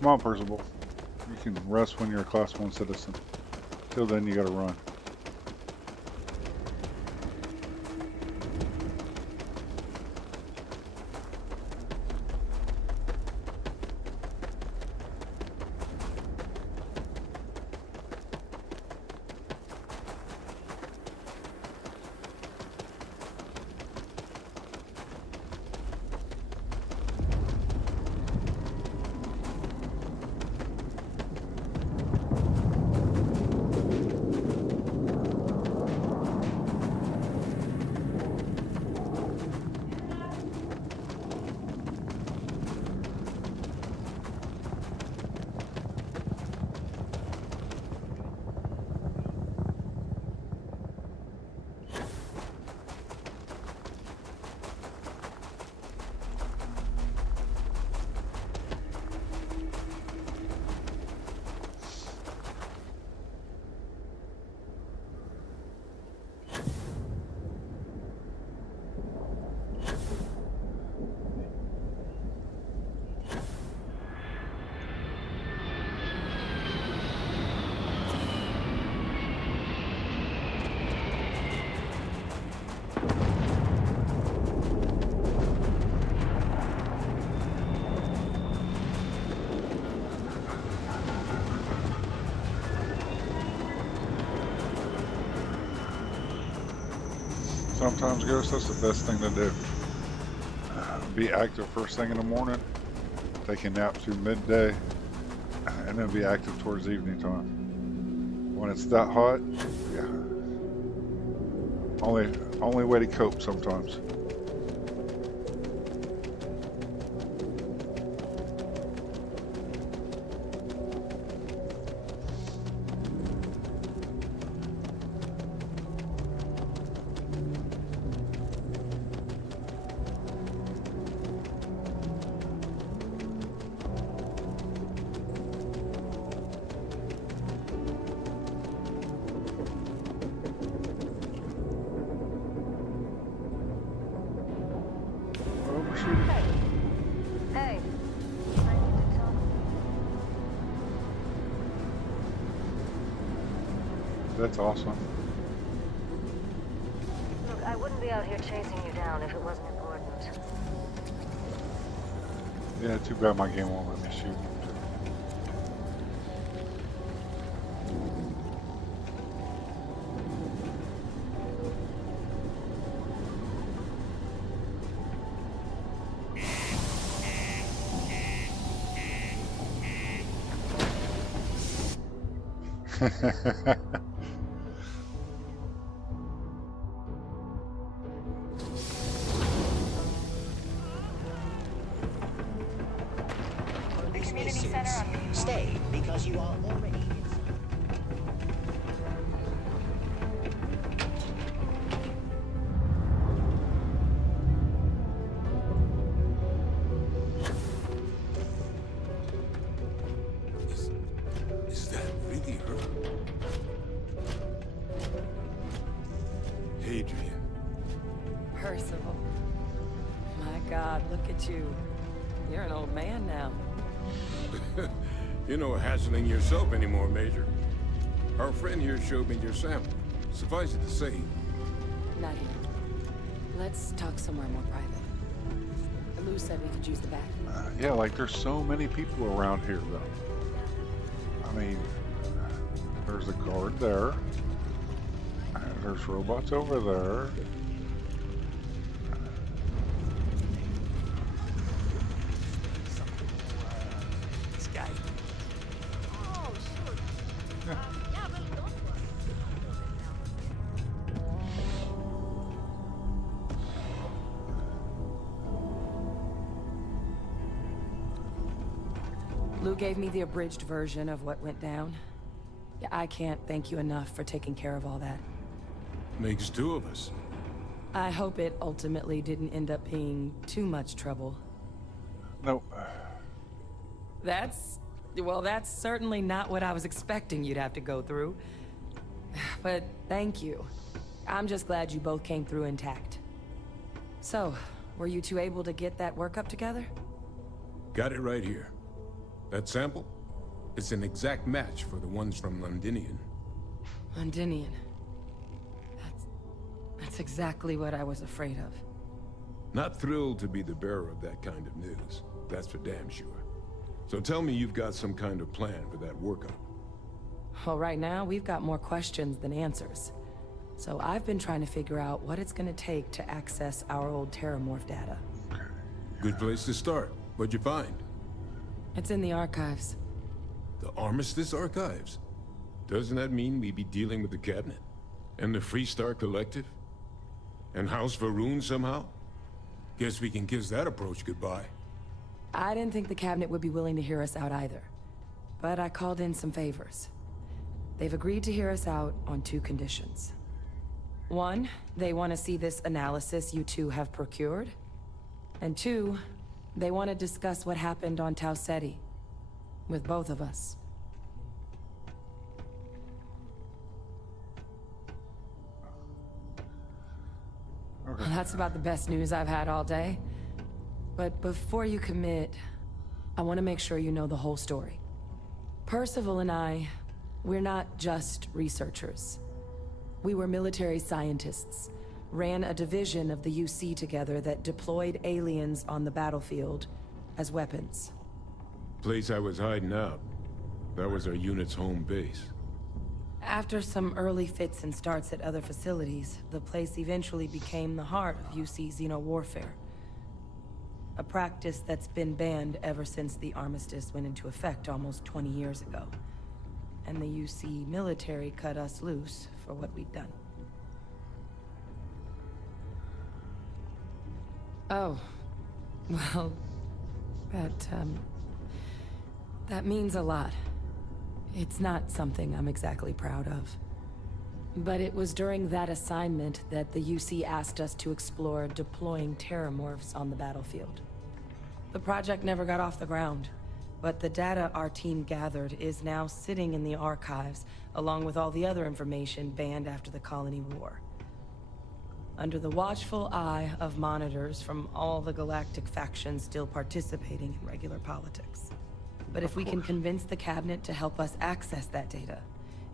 Come on, Percival. You can rest when you're a Class 1 citizen. Till then, you gotta run. Sometimes, Ghost, that's the best thing to do. Be active first thing in the morning, take a nap through midday, and then be active towards evening time. When it's that hot, yeah. Only way to cope sometimes. Hey, I need to talk. That's awesome. Look, I wouldn't be out here chasing you down if it wasn't important. Yeah, too bad my game won't let me shoot. The community center on Main. Stay, because you are already Is that really her? Hadrian. Percival. My God, look at you. You're an old man now. You're no hassling yourself anymore, Major. Our friend here showed me your sample. Suffice it to say, Not here. Let's talk somewhere more private. Lou said we could use the back. Yeah, like there's so many people around here though. I mean, there's a guard there. There's robots over there. this guy. Oh, sure. Yeah, but don't worry. Lou gave me the abridged version of what went down. Yeah, I can't thank you enough for taking care of all that. makes two of us. I hope it ultimately didn't end up being too much trouble. Nope. Well, that's certainly not what I was expecting you'd have to go through. But thank you. I'm just glad you both came through intact. So, were you two able to get that workup together? Got it right here. That sample? It's an exact match for the ones from Londinian. Londinian. That's exactly what I was afraid of. Not thrilled to be the bearer of that kind of news. That's for damn sure. So tell me you've got some kind of plan for that workup. Well, right now, we've got more questions than answers. So I've been trying to figure out what it's gonna take to access our old Terramorph data. Good place to start. What'd you find? It's in the archives. The Armistice Archives? Doesn't that mean we'd be dealing with the Cabinet? And the Freestar Collective? And House Varun somehow? Guess we can kiss that approach goodbye. I didn't think the Cabinet would be willing to hear us out either. But I called in some favors. They've agreed to hear us out on 2 conditions. 1, they want to see this analysis you two have procured. And 2, they want to discuss what happened on Tau Ceti. With both of us. Okay. Well, that's about the best news I've had all day. But before you commit, I want to make sure you know the whole story. Percival and I, we're not just researchers. We were military scientists, ran a division of the UC together that deployed aliens on the battlefield as weapons. Place I was hiding out. That was our unit's home base. After some early fits and starts at other facilities, the place eventually became the heart of UC xeno-warfare. A practice that's been banned ever since the armistice went into effect almost 20 years ago. And the UC military cut us loose for what we'd done. Oh, well, that means a lot. It's not something I'm exactly proud of. But it was during that assignment that the UC asked us to explore deploying terramorphs on the battlefield. The project never got off the ground, but the data our team gathered is now sitting in the archives, along with all the other information banned after the Colony War. Under the watchful eye of monitors from all the Galactic factions still participating in regular politics. But if we can convince the Cabinet to help us access that data,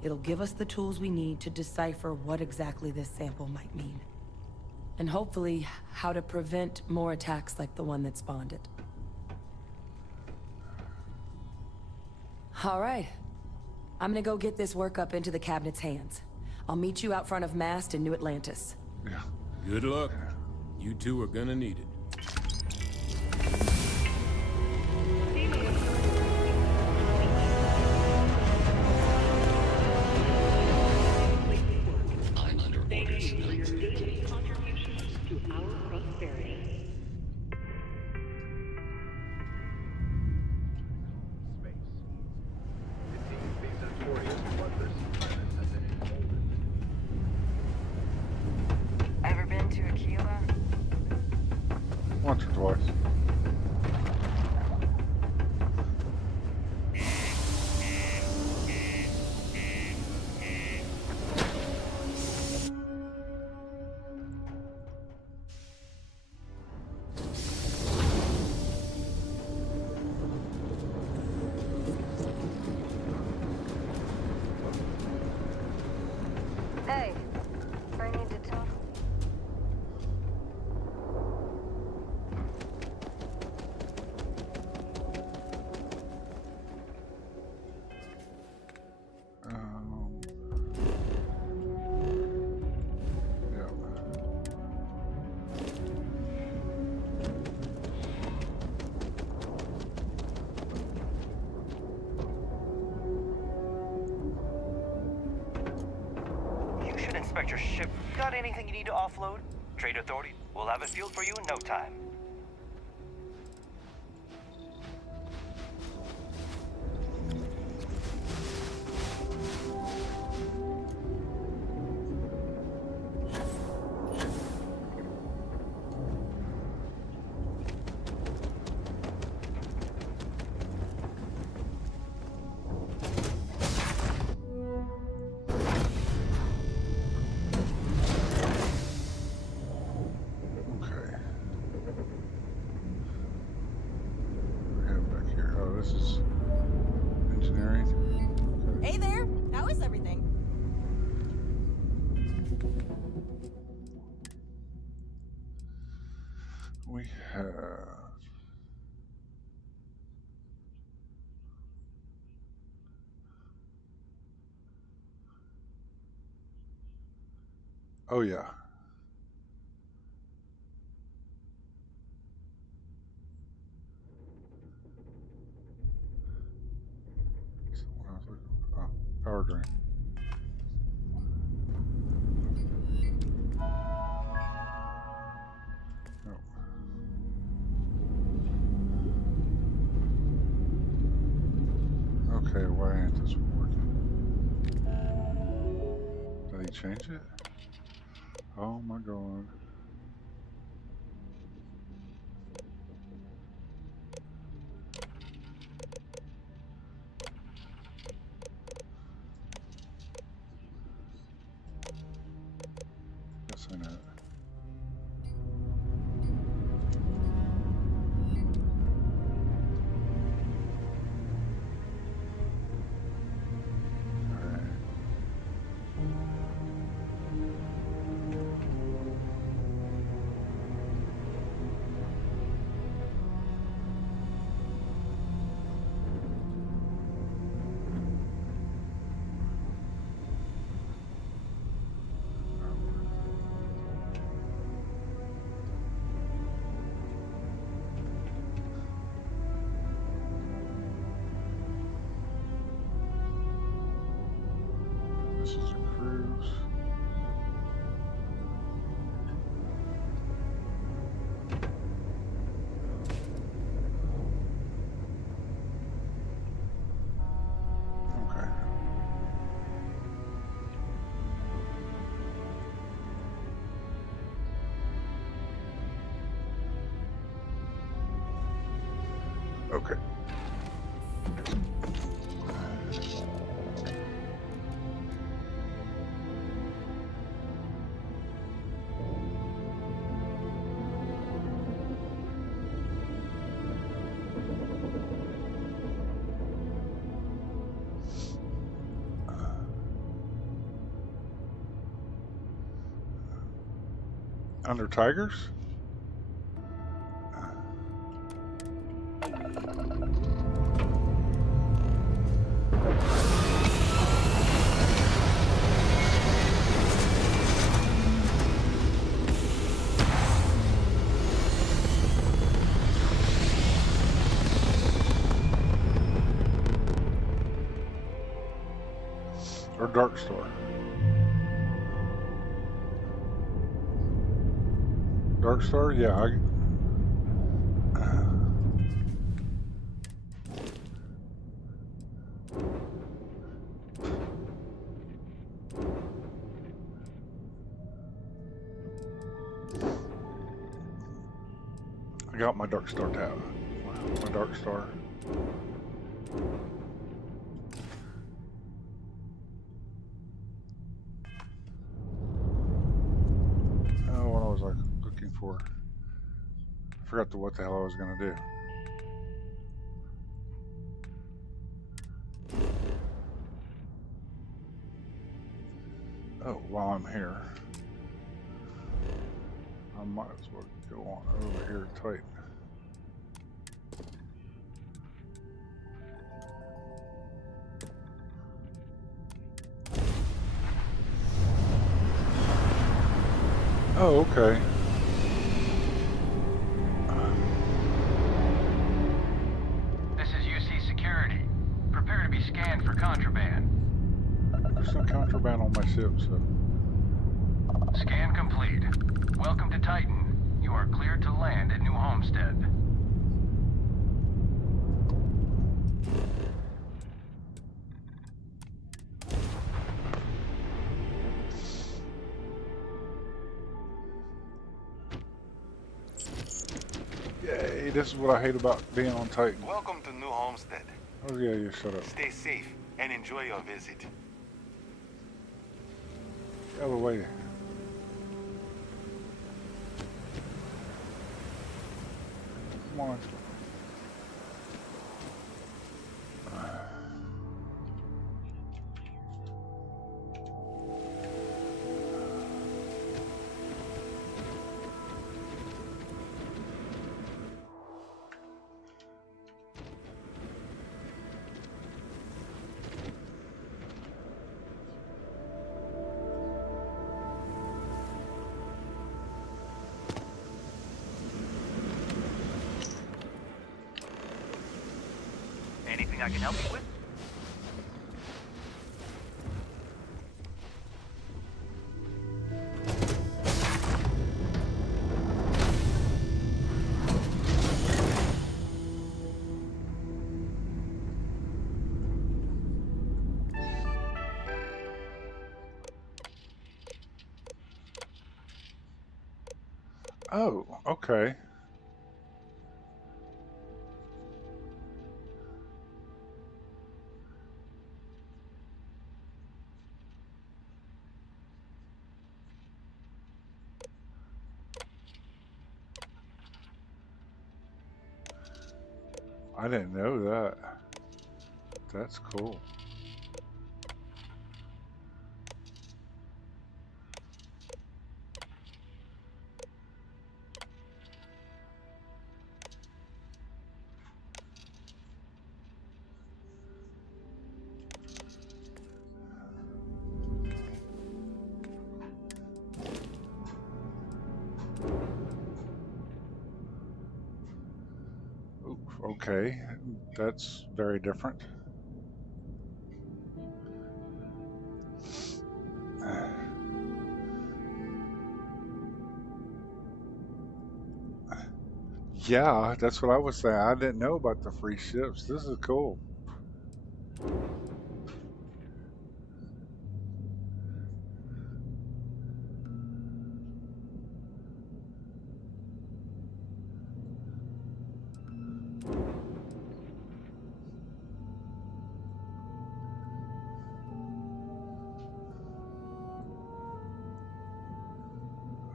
it'll give us the tools we need to decipher what exactly this sample might mean. And hopefully, how to prevent more attacks like the one that spawned it. All right. I'm gonna go get this work up into the Cabinet's hands. I'll meet you out front of Mast in New Atlantis. Yeah. Good luck. You two are gonna need it. I'm under orders. Thank you for your daily contributions to our prosperity. Ever been to Aquila? Once or twice. Hey, I need to talk. Yeah. You should inspect your ship. Got anything you need to offload? Trade Authority will have it fueled for you in no time. Okay. We have... Oh, yeah. Oh, power drain. No. Okay, why ain't this working? Did he change it? Oh my god. Guess I know it. This is a cruise. Okay. Okay. Under tigers? Or Darkstar? Darkstar? Yeah, I got my Darkstar tab. My Darkstar. Oh, what I was like looking for. I forgot what the hell I was gonna do. Oh, while I'm here, I might as well go on over here to Titan. Oh, okay. This is UC Security. Prepare to be scanned for contraband. There's no contraband on my ship, so... Scan complete. Welcome to Titan. You are cleared to land at New Homestead. Yay, this is what I hate about being on Titan. Welcome to New Homestead. Oh yeah, you shut up. Stay safe and enjoy your visit. Get out of the way. Come on. Anything I can help you with? Oh, okay. I didn't know that. That's cool. Ooh, okay, that's very different. Yeah, that's what I was saying. I didn't know about the free ships. This is cool.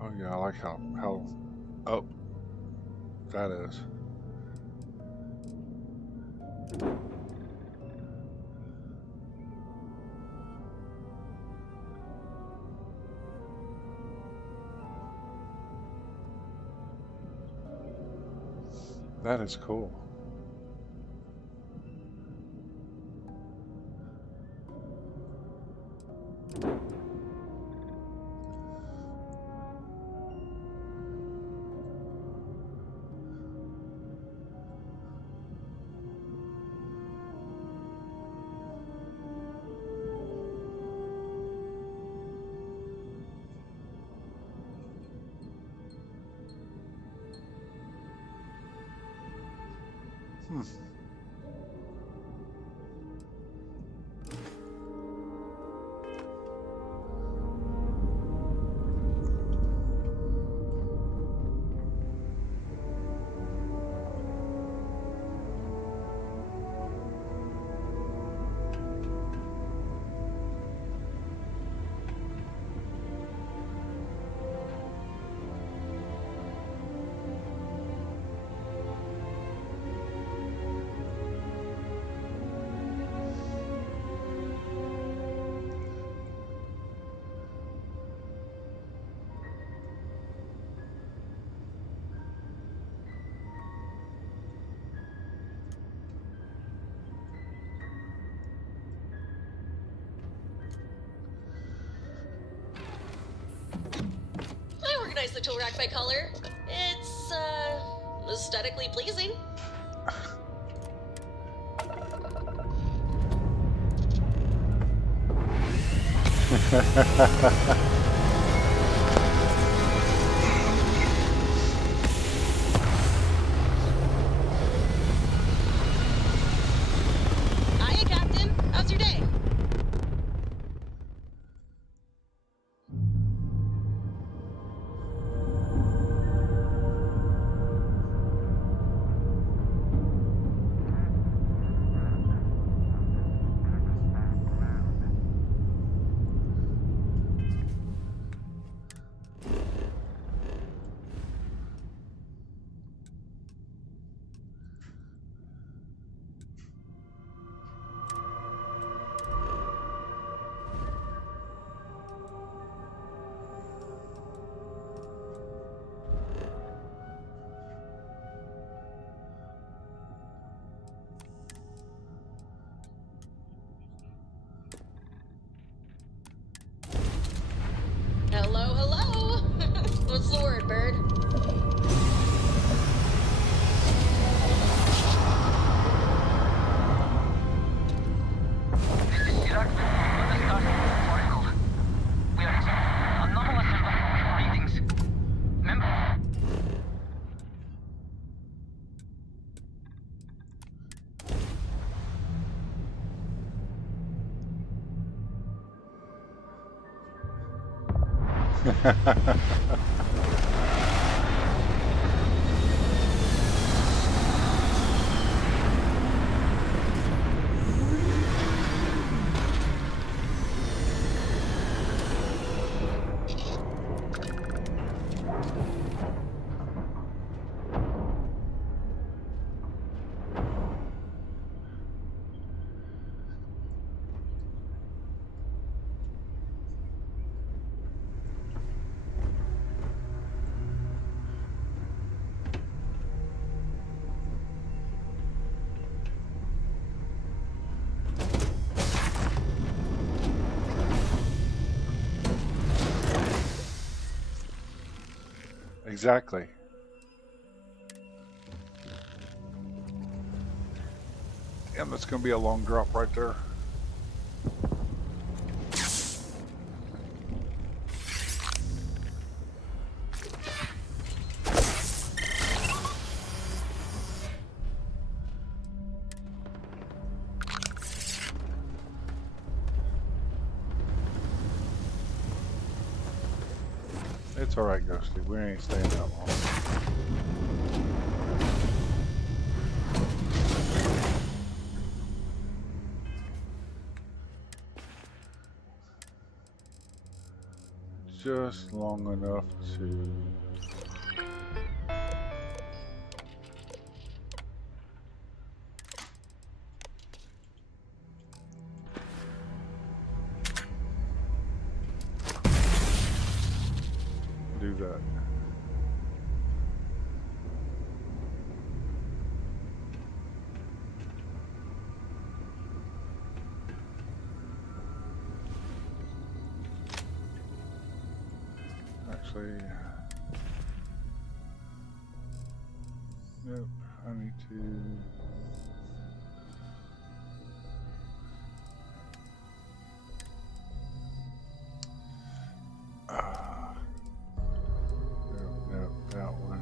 Oh yeah, I like how up that is. That is cool. Hmm. I organized the tool rack by color. It's, aesthetically pleasing. Hiya, Captain. How's your day? Exactly. Damn, that's going to be a long drop right there. It's alright, Ghosty. We ain't staying that long. Just long enough to... do that. Actually, nope, I need to... Nope, that one.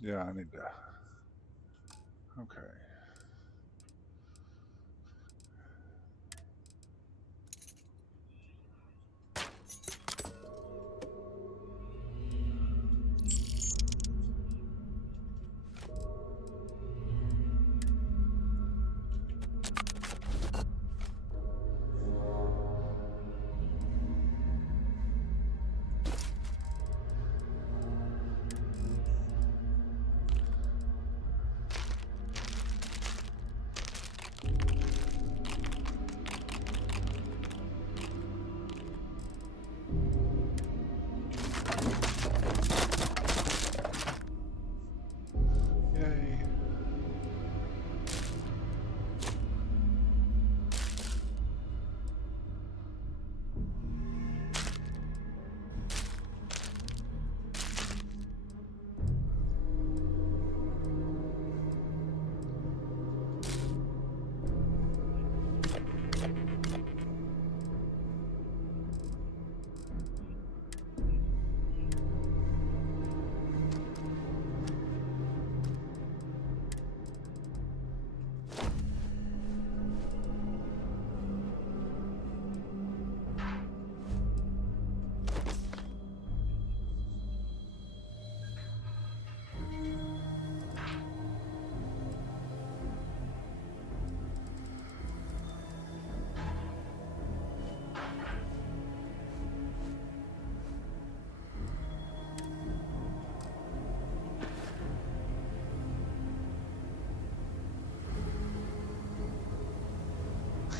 Yeah, I need to... Okay.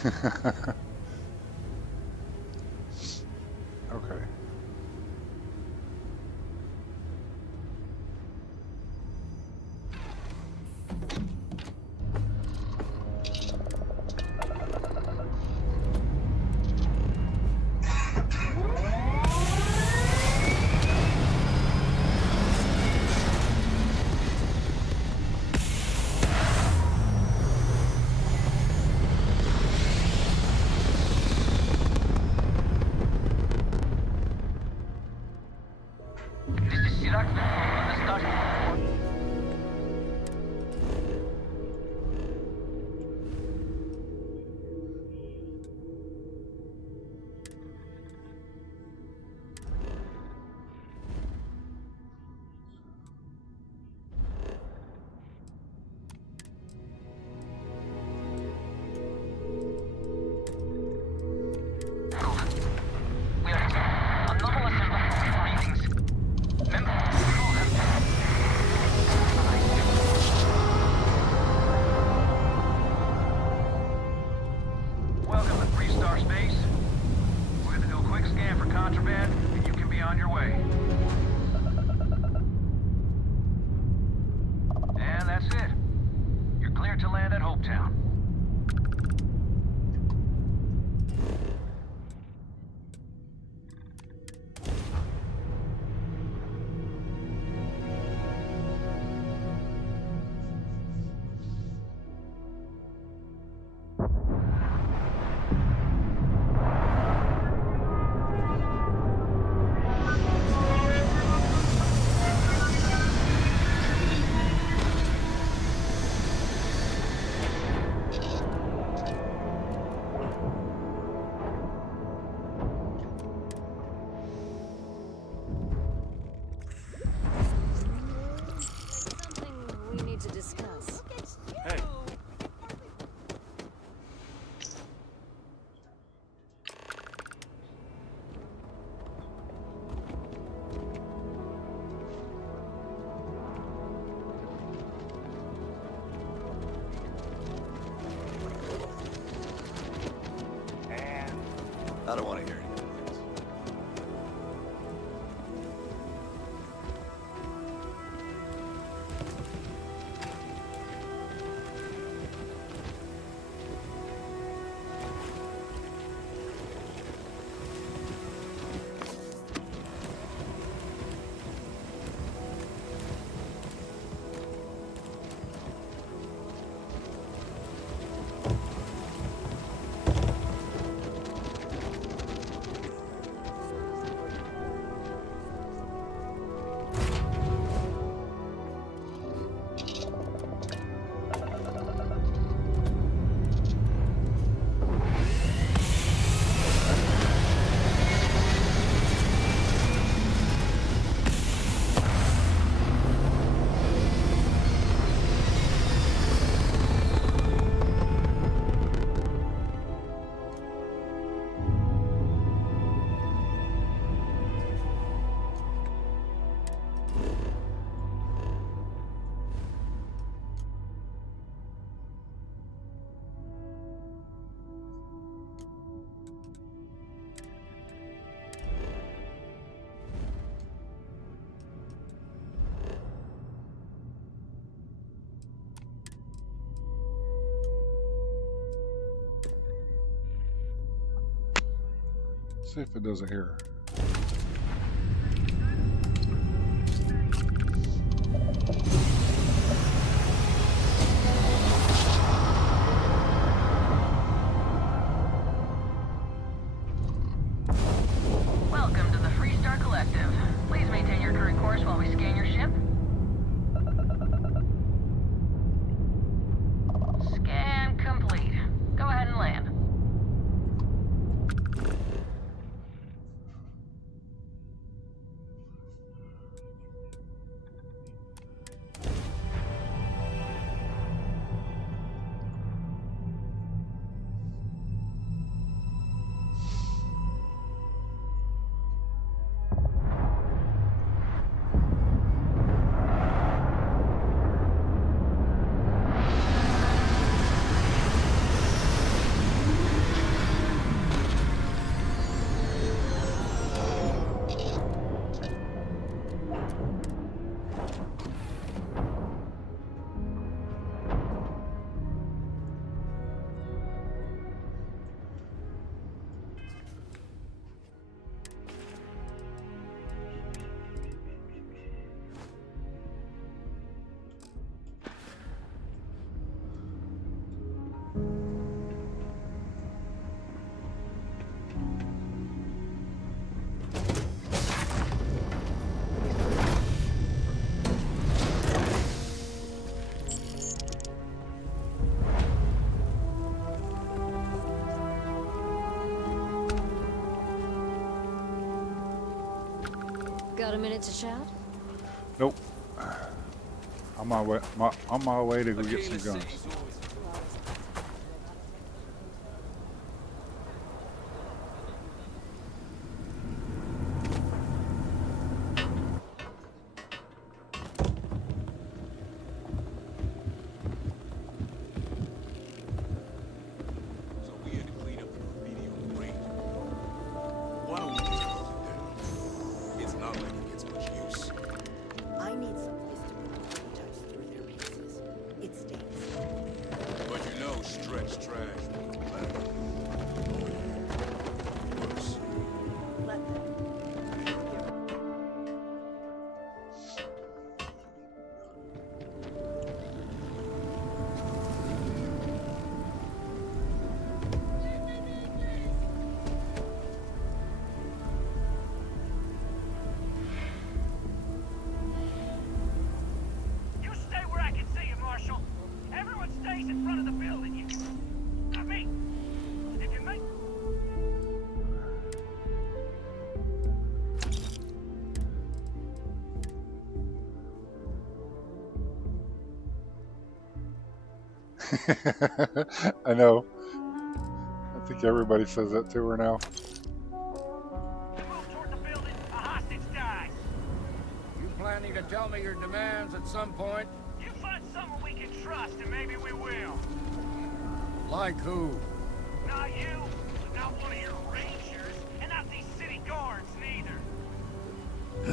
Okay. Welcome to 3-star space. We're gonna do a quick scan for contraband, and you can be on your way. And that's it. You're cleared to land at Hopetown. We need to discuss. Hey. I don't want to hear any complaints. See if it doesn't hear. Welcome to the Freestar Collective. Please maintain your current course while we scan your ship. Scan complete. Go ahead and land. Got a minute to chat? Nope. On my way to go get some guns. I know. I think everybody says that to her now. You planning to tell me your demands at some point? You find someone we can trust, and maybe we will. Like who? Not you, not one of your rangers, and not these city guards neither. How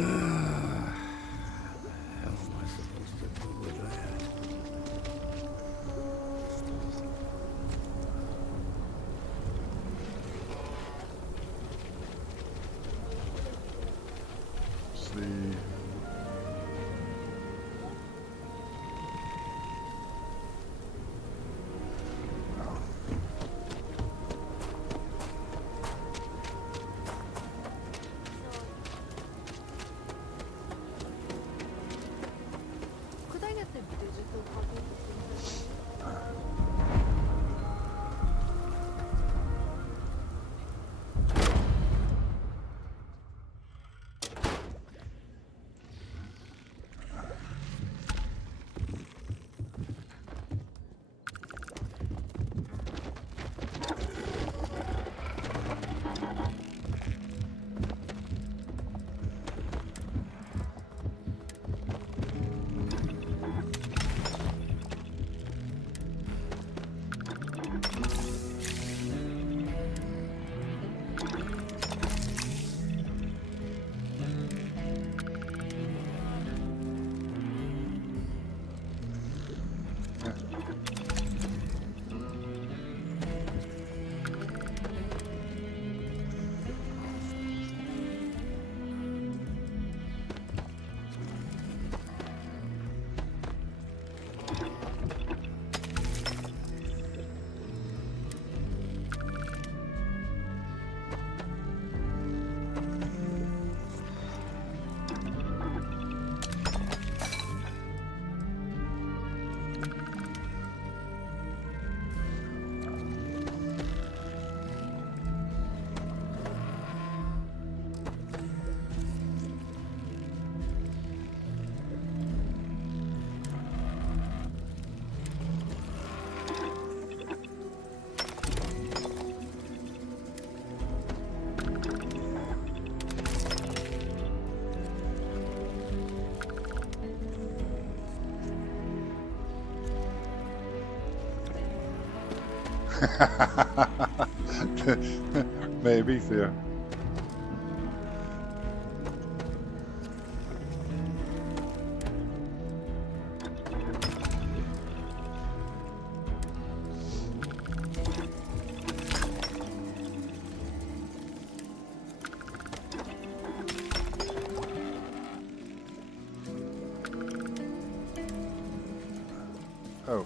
am I supposed to do with that? See. Could I get the digital copy of the thing? Maybe, yeah. Oh.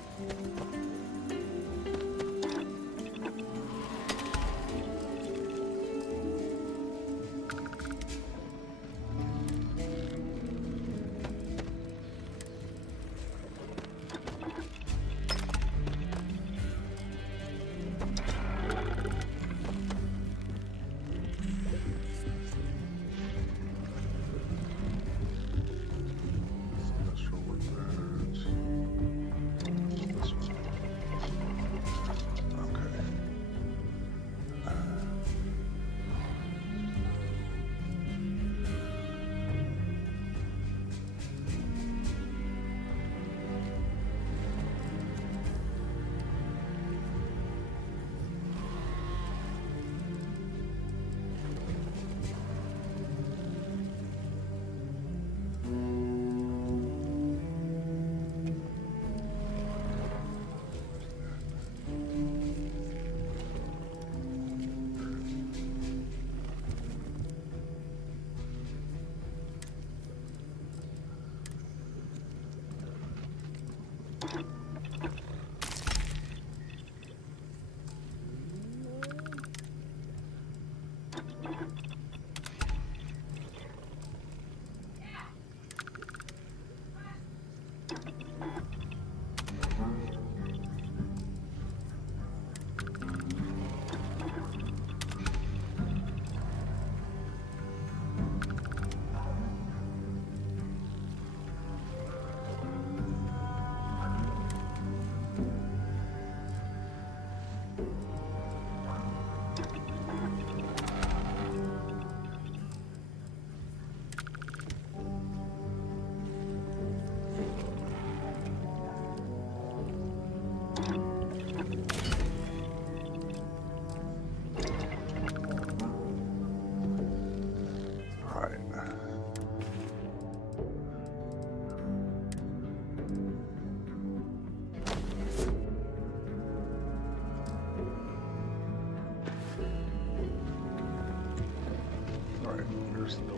first door.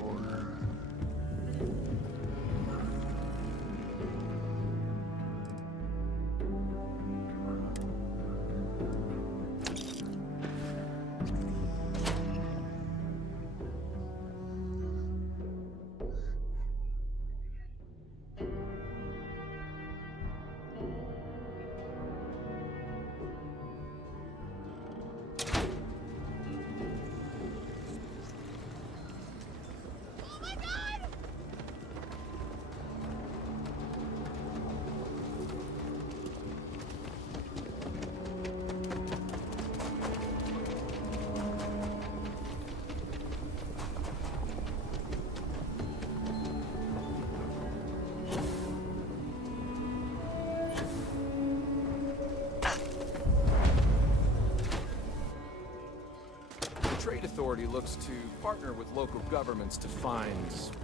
Trade Authority looks to partner with local governments to find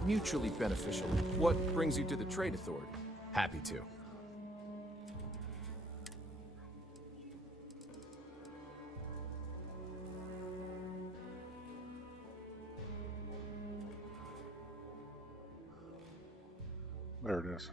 mutually beneficial. What brings you to the Trade Authority? Happy to. There it is.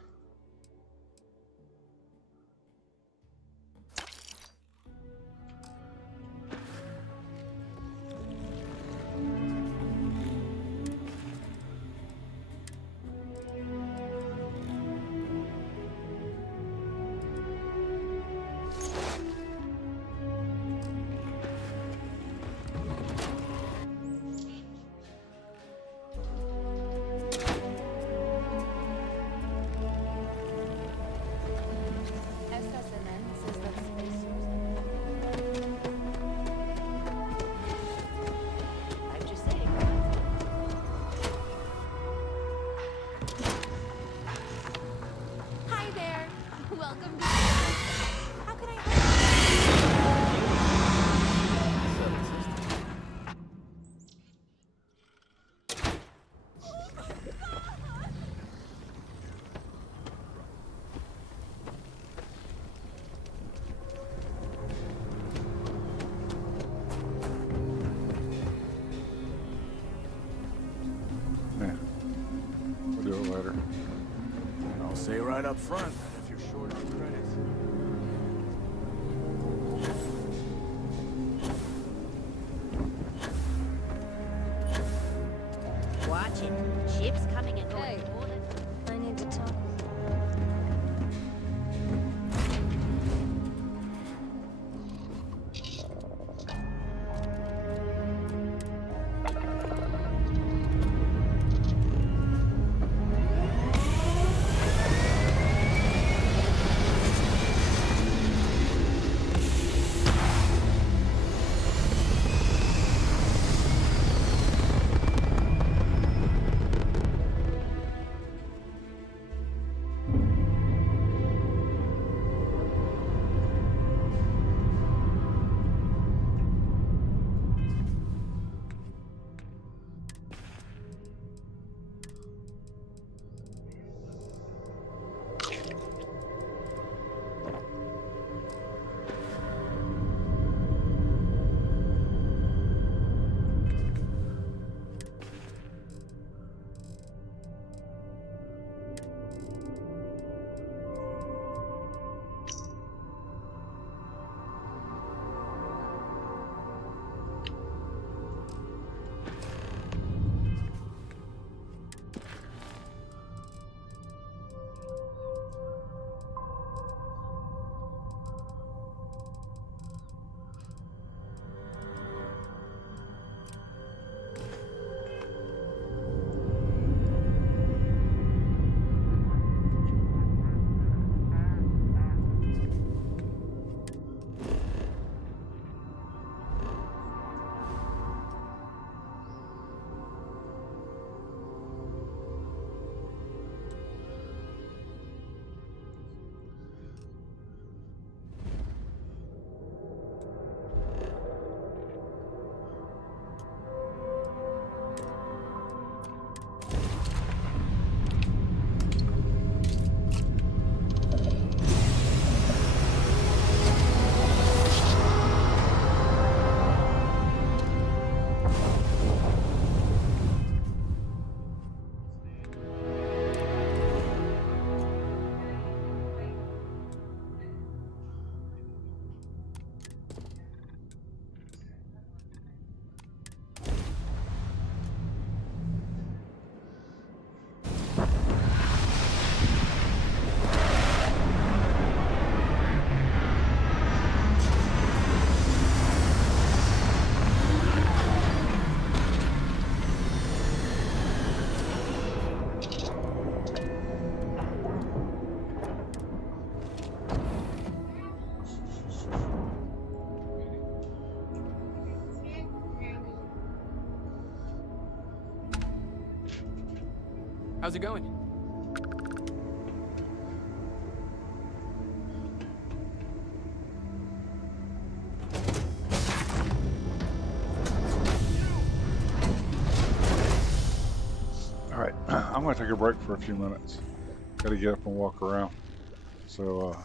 I'll say right up front that if you're short on credits. Watch it. Ships coming and going. Hey, I need to talk. How's it going? Alright, I'm going to take a break for a few minutes. Gotta get up and walk around. So,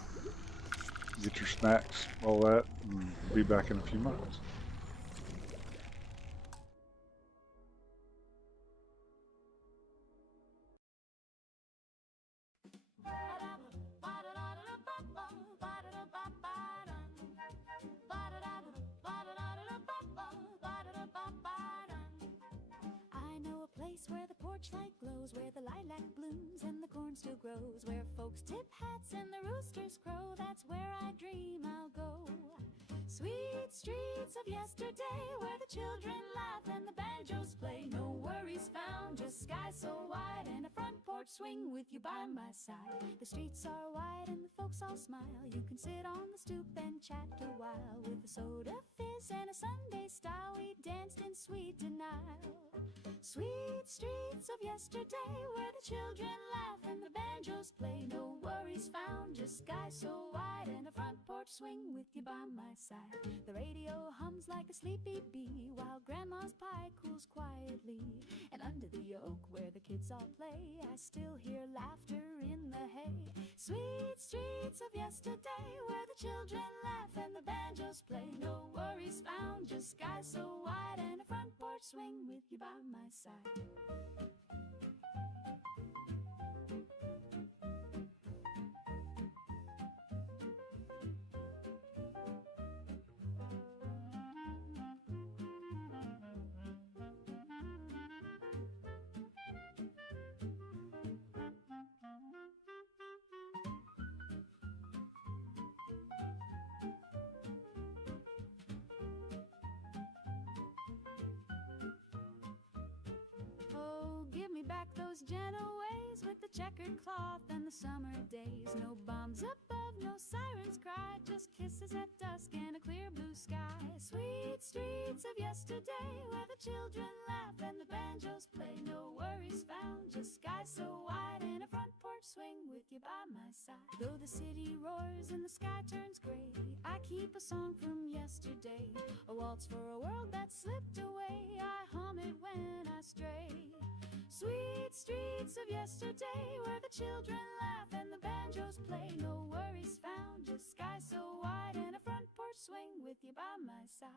get your snacks, all that, and be back in a few minutes. I know a place where the porch light glows, where the lilac blooms and the corn still grows, where folks tip hats and the roosters crow. That's where I dream I'll go. Sweet streets of yesterday, where the children laugh and the banjos play. No worries found, just sky so wide and a front porch swing with you by my side. The streets are wide and the folks all smile. You can sit on the stoop and chat a while. With a soda fizz and a Sunday style, we danced in sweet denial. Sweet streets of yesterday, where the children laugh and the banjos play. No worries found, just sky so wide and a front porch swing with you by my side. The radio hums like a sleepy bee, while grandma's pie cools quietly. And under the oak where the kids all play, I still hear laughter in the hay. Sweet streets of yesterday, where the children laugh and the banjos play. No worries found, just sky so wide and a front porch swing with you by my side. Oh, give me back those gentle ways with the checkered cloth and the summer days. No bombs above, no sirens cry, just kisses at dusk and a clear blue sky. Sweet streets of yesterday, where the children laugh and the banjos play. No worries found, just sky so wide and a front porch swing with you by my side. Though the city roars and the sky turns gray, I keep a song from yesterday, a waltz for a world that slipped away. I hum it when I stray. Sweet streets of yesterday, where the children laugh and the banjos play. No worries found, just sky so wide and a front porch swing with you by my side.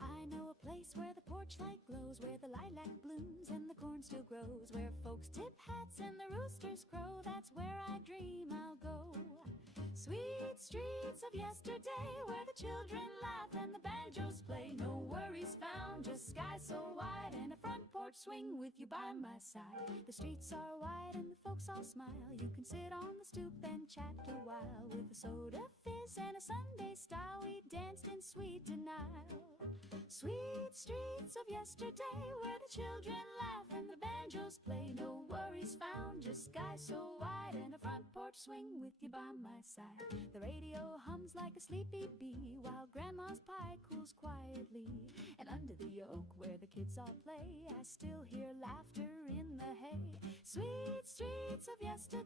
I know a place where the porch light glows, where the lilac blooms and the corn still grows, where folks tip hats and the roosters crow. That's where I dream I'll go. Sweet streets of yesterday, where the children laugh and the banjos play. No worries found, just sky so wide and a front porch swing with you by my side. The streets are wide and the folks all smile. You can sit on the stoop and chat a while. With a soda fizz and a Sunday style, we danced in sweet denial. Sweet streets of yesterday, where the children laugh and the banjos play. No worries found, just sky so wide and a front porch swing with you by my side. The radio hums like a sleepy bee, while grandma's pie cools quietly. And under under the oak where the kids all play. I still hear laughter in the hay. Sweet streets of yesterday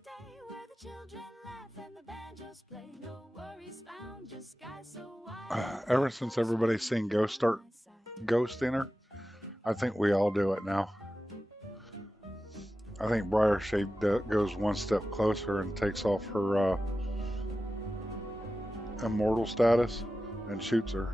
where the children laugh and the banjos play. No worries found, just skies so wide. Ever since everybody's seen Ghost start ghosting her, I think we all do it now. I think Briarshade goes one step closer and takes off her immortal status and shoots her.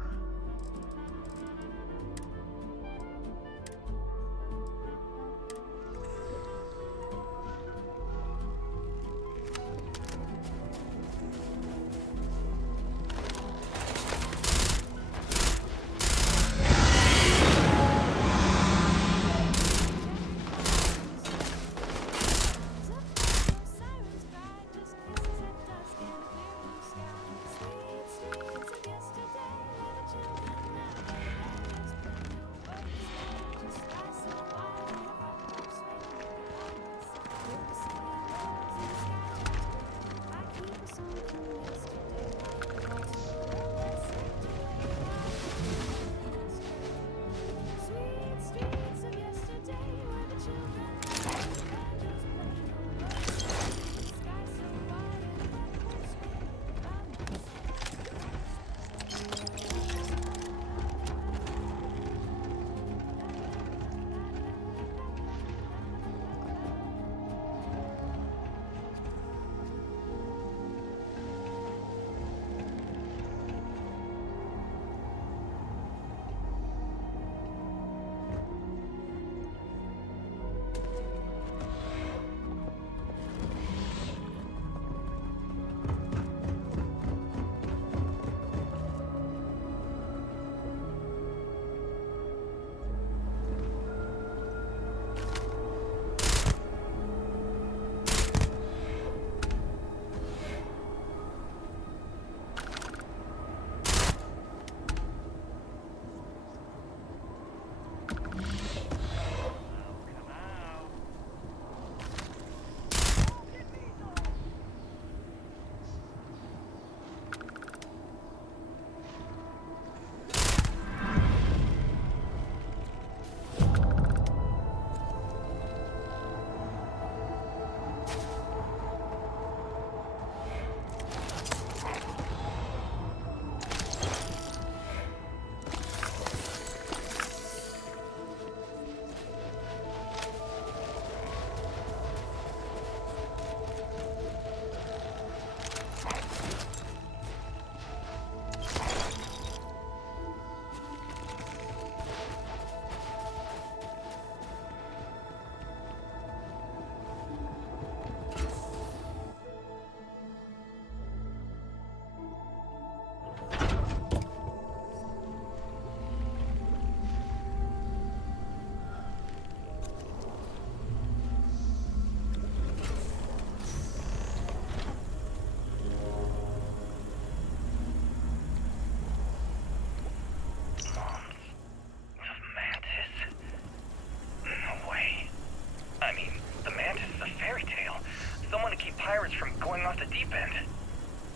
pirates from going off the deep end.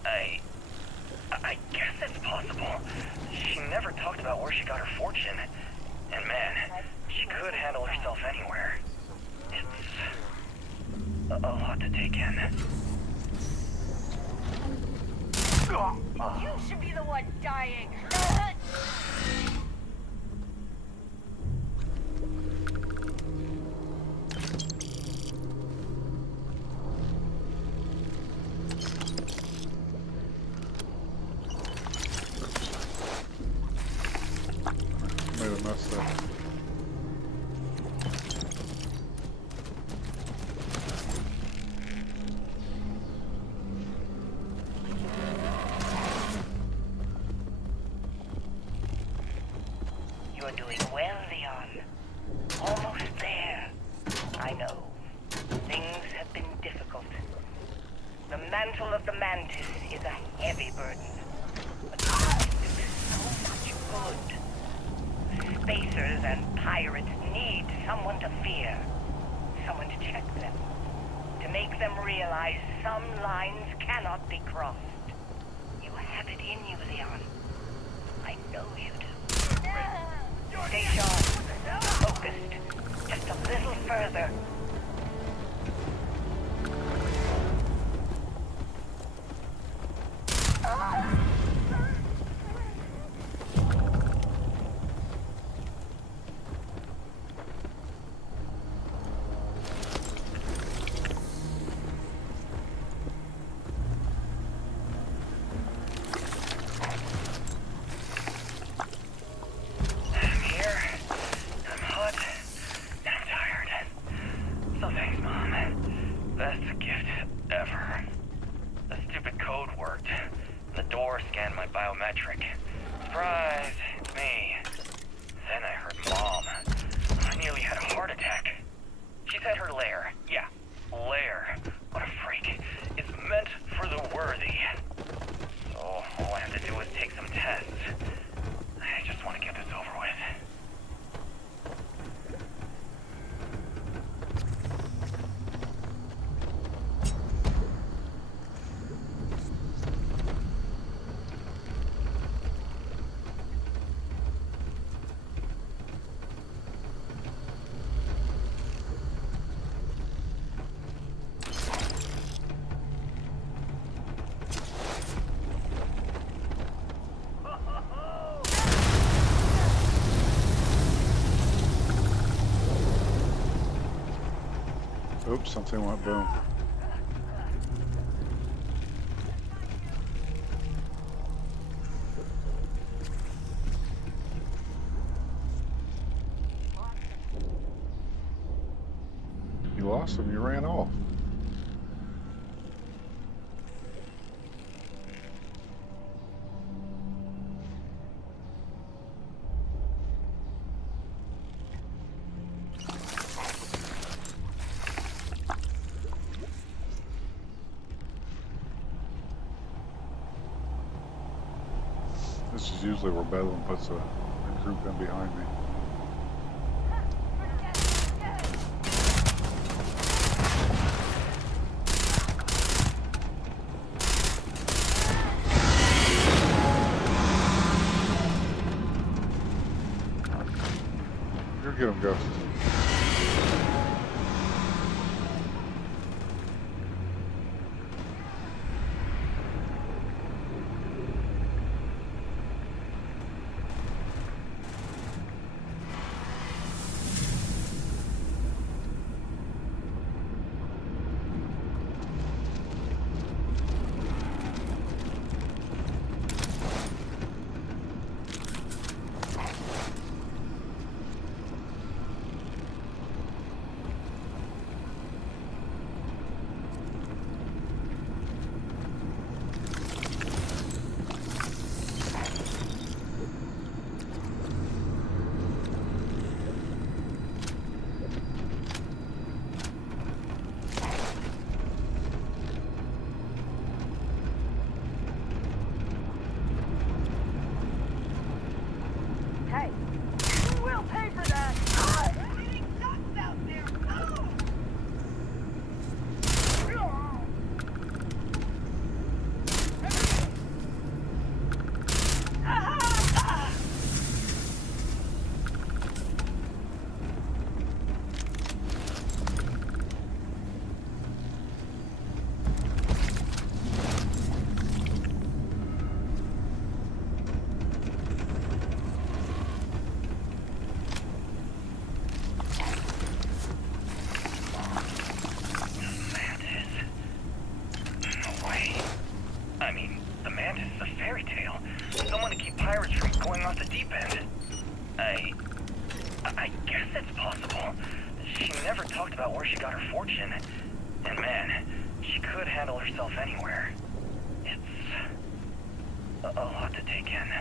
I guess it's possible. She never talked about where she got her fortune. And man, she could handle herself anywhere. It's a lot to take in. You should be the one dying. Made a mess there. You're doing well, Leon. Almost there. I know. Things have been difficult. The mantle of the Mantis is a heavy burden. But you can do so much good. Spacers and pirates need someone to fear. Someone to check them. To make them realize some lines cannot be crossed. You have it in you, Leon. I know you do. Stay Oops, something went boom. You lost him, you ran off. This is usually where Bedlam puts a group in behind me. You're get him, Ghost. Hey, you will pay for that! I guess it's possible. She never talked about where she got her fortune. And man, she could handle herself anywhere. It's a lot to take in.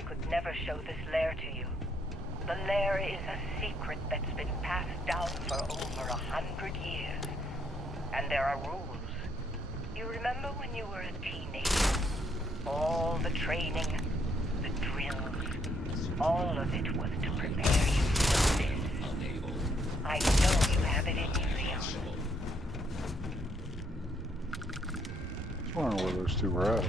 I could never show this lair to you. The lair is a secret that's been passed down for over 100 years. And there are rules. You remember when you were a teenager? All the training, the drills, all of it was to prepare you for this. I know you have it in you, Leon. I was wondering where those two were at.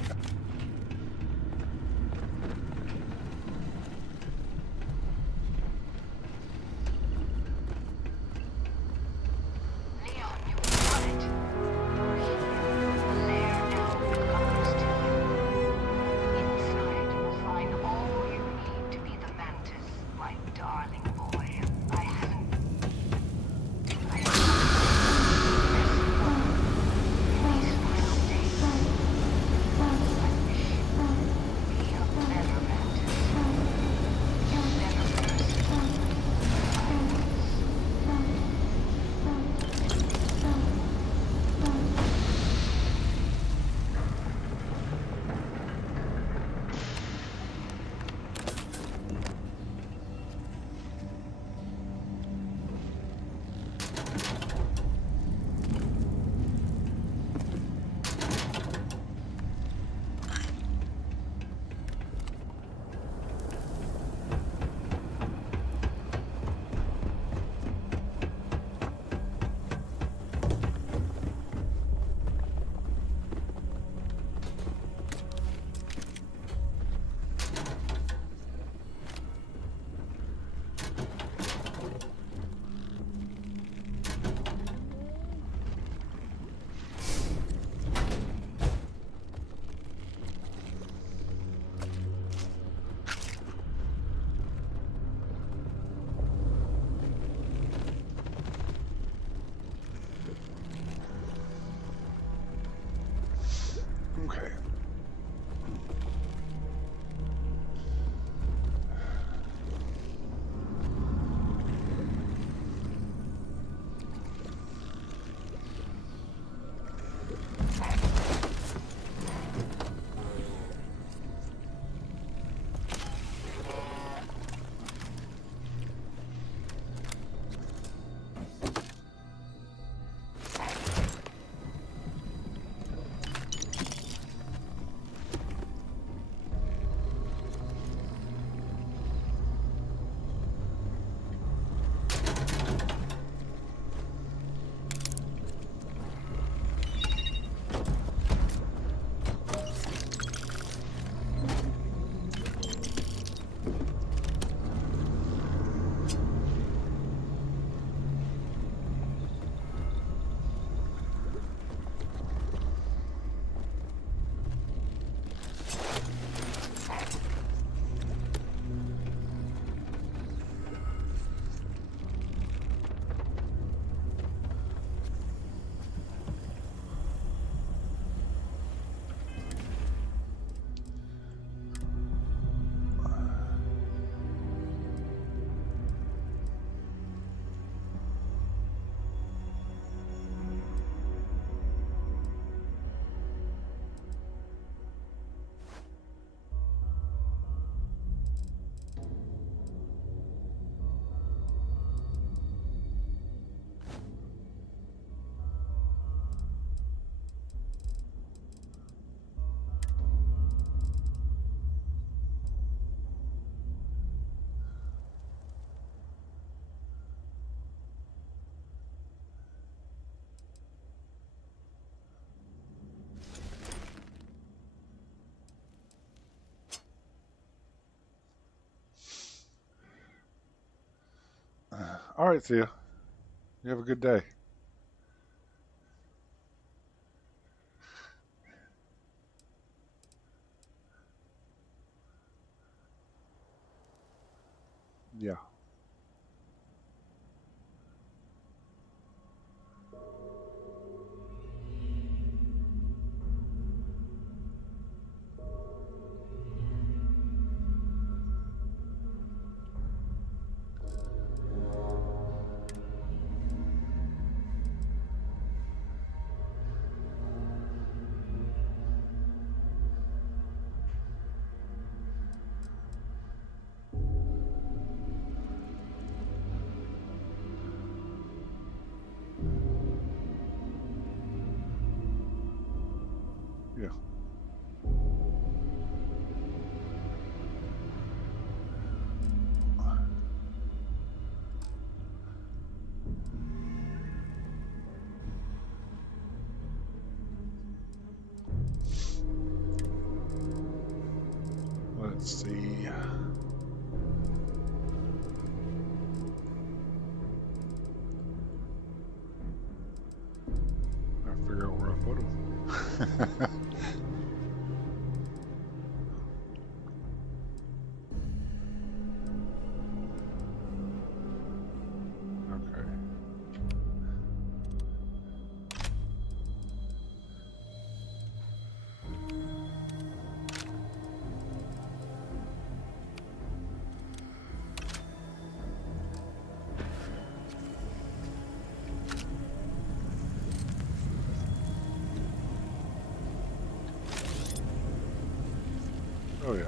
Okay. All right, see ya. You have a good day. Yeah. Let's see. I figure out where I put them. Okay. Oh yeah.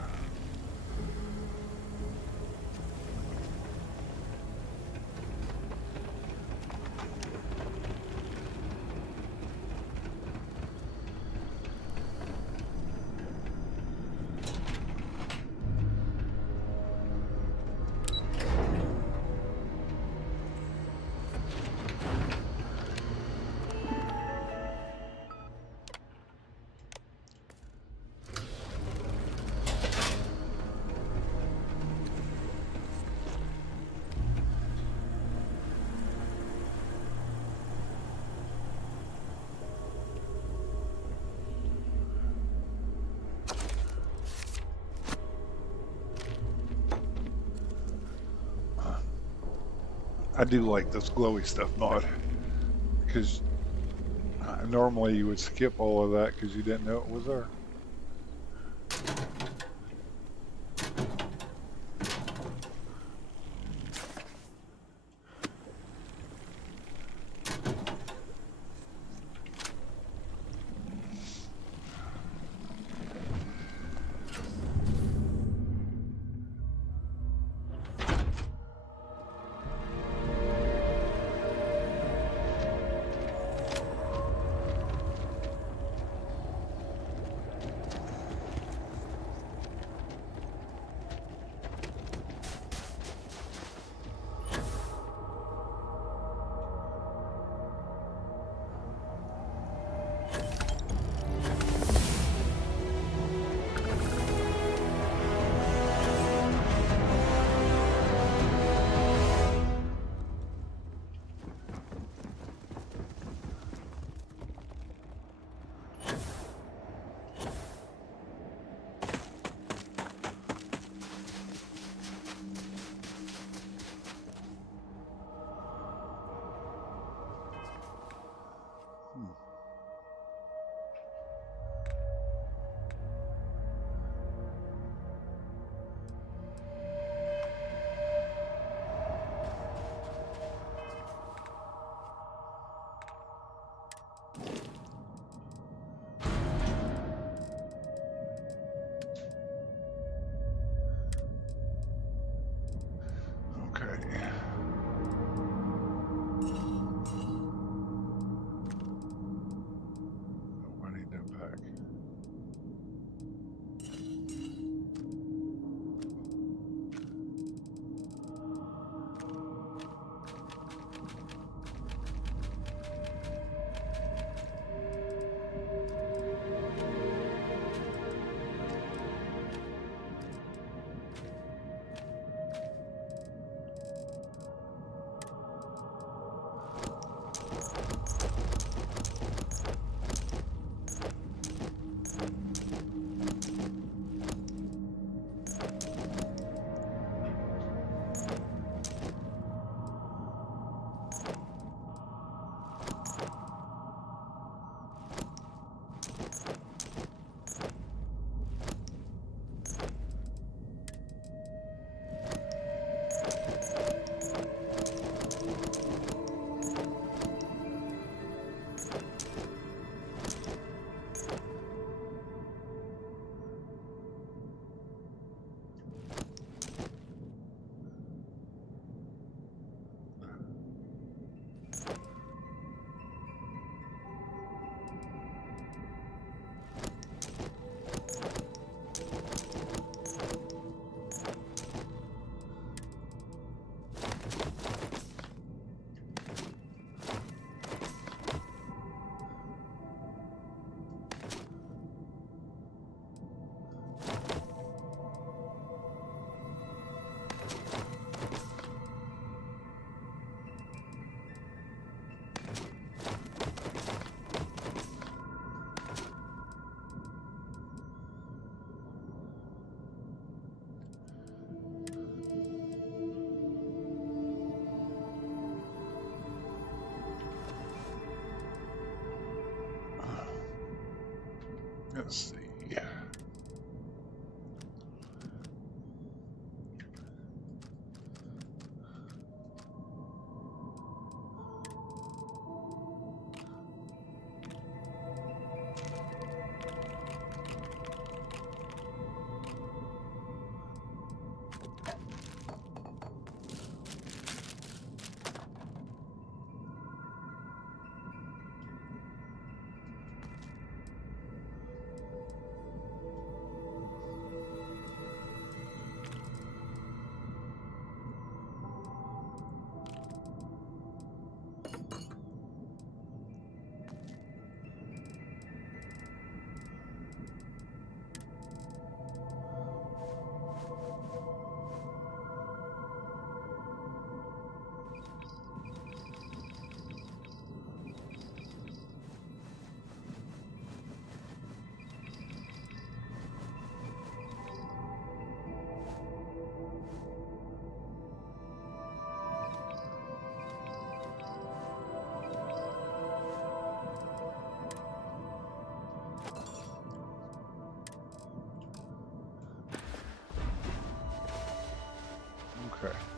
I do like this glowy stuff mod because normally you would skip all of that because you didn't know it was there. Let's see. Okay.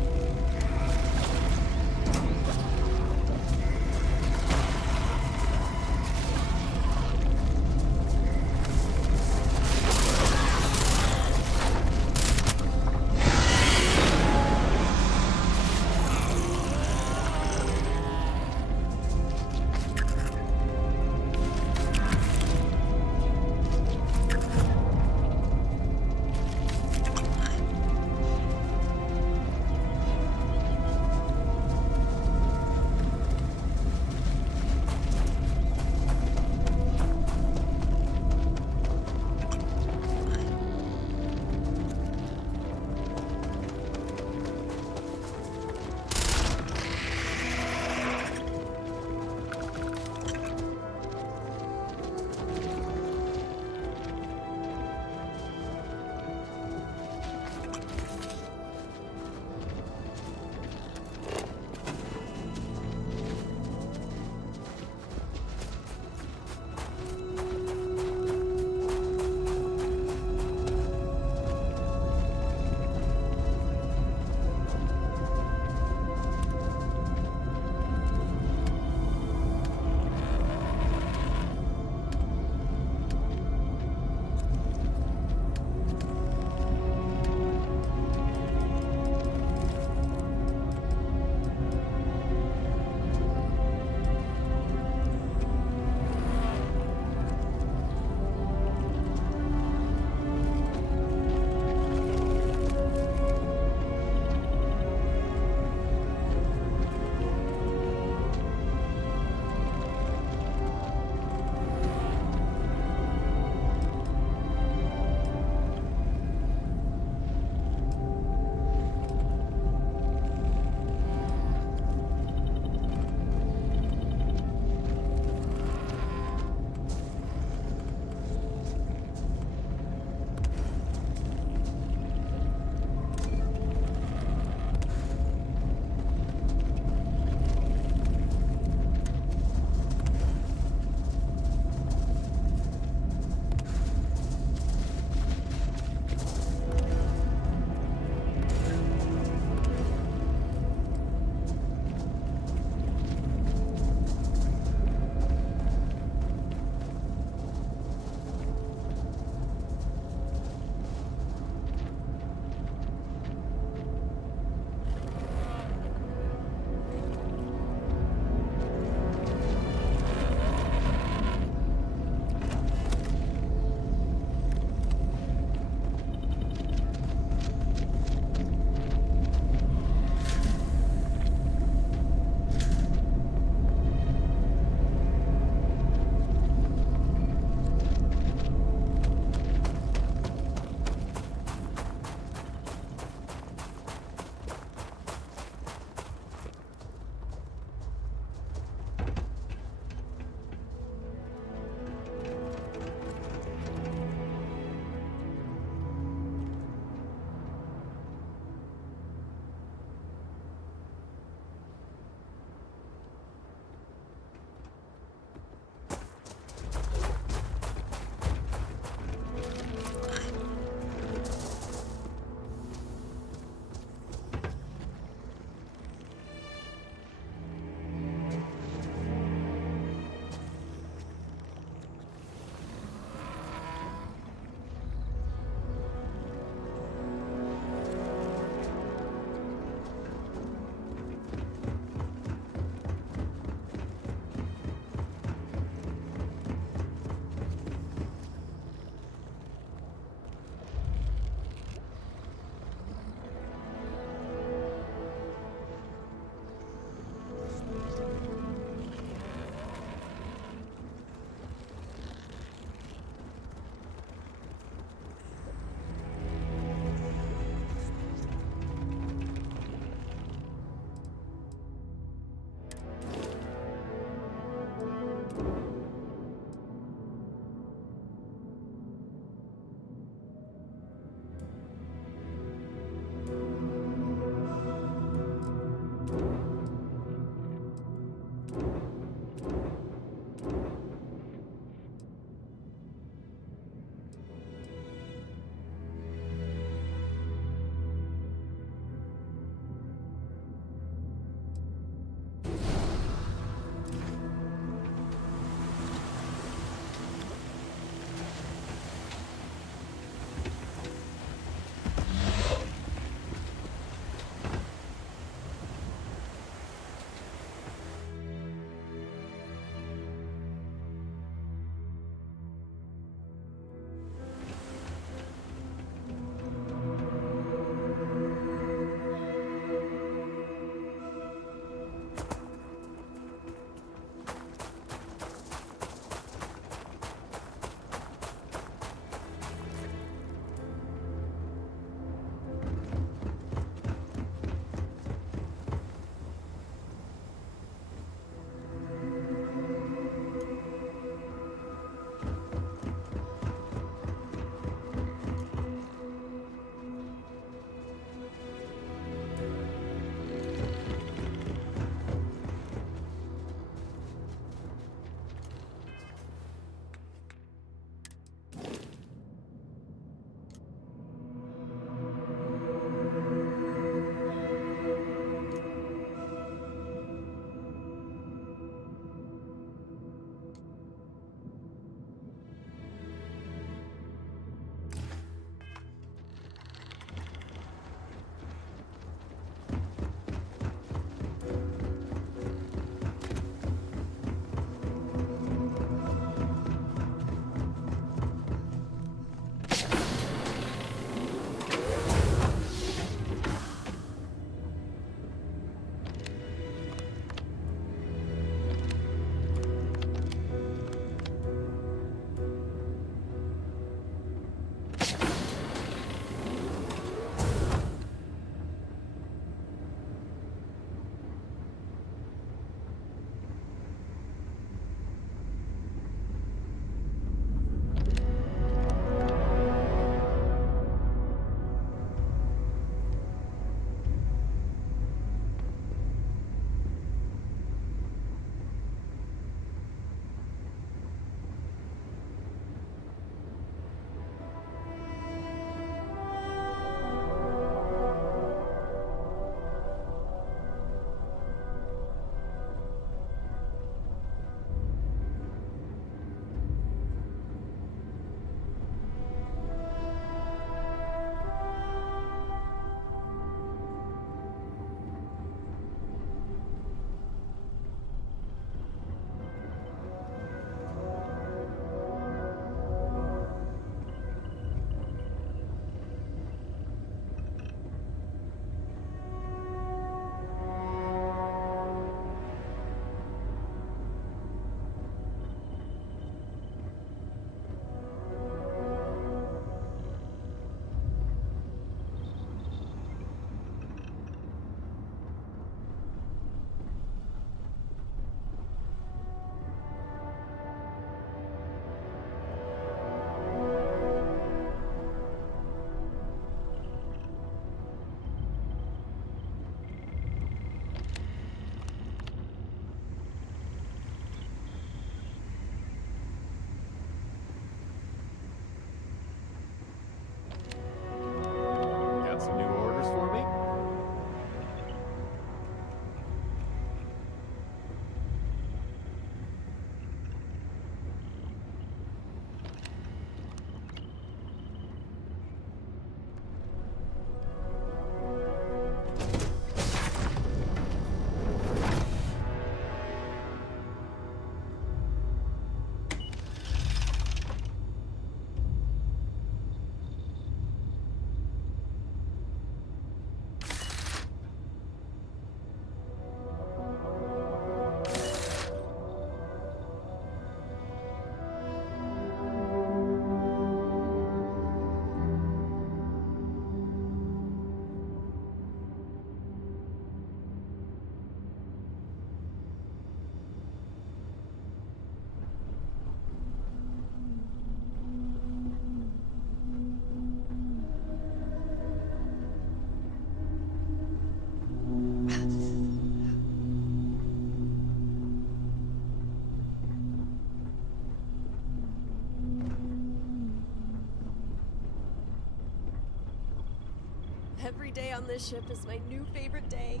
day on this ship is my new favorite day.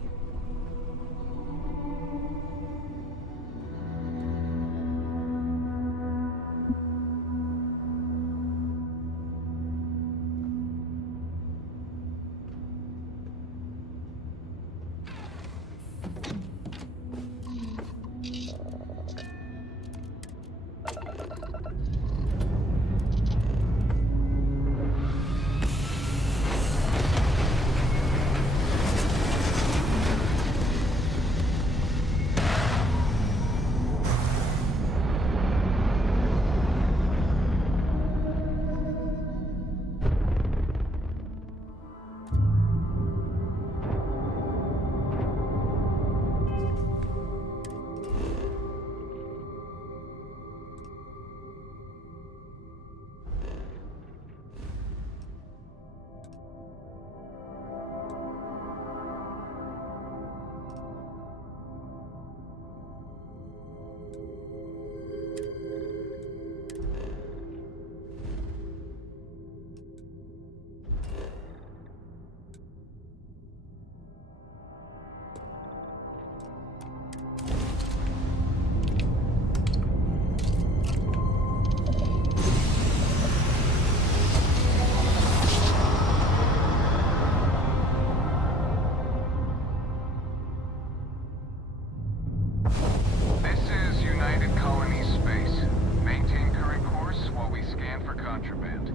This is United Colony Space. Maintain current course while we scan for contraband.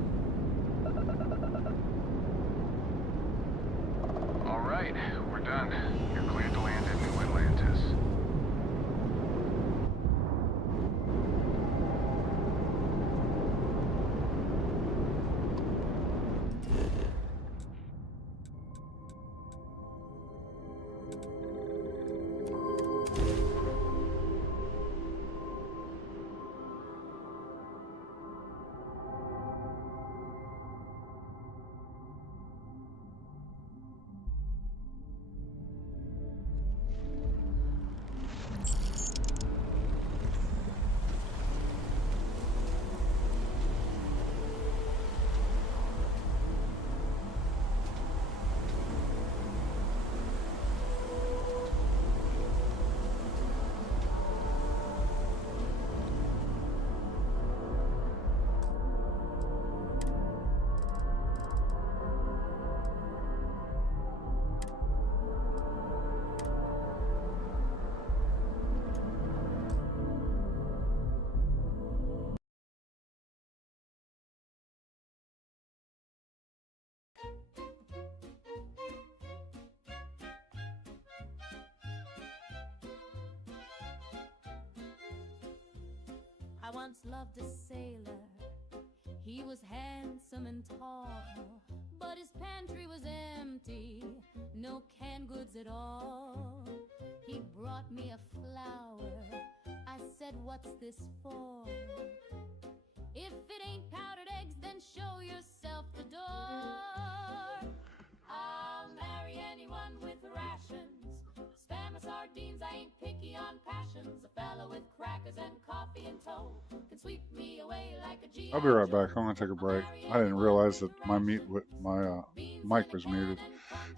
All right, we're done. You're cleared to land at New Atlantis. I once loved a sailor. He was handsome and tall, but his pantry was empty, no canned goods at all. He brought me a flower. I said, "What's this for?" "If it ain't powdered eggs, then show yourself the door." I'll marry anyone with rations. Spam or sardines, I ain't picky on passions. A fellow with crackers and coffee in tow can sweep me away like a G.I. I'll be right back. I'm gonna take a break. I didn't realize that my mic was muted.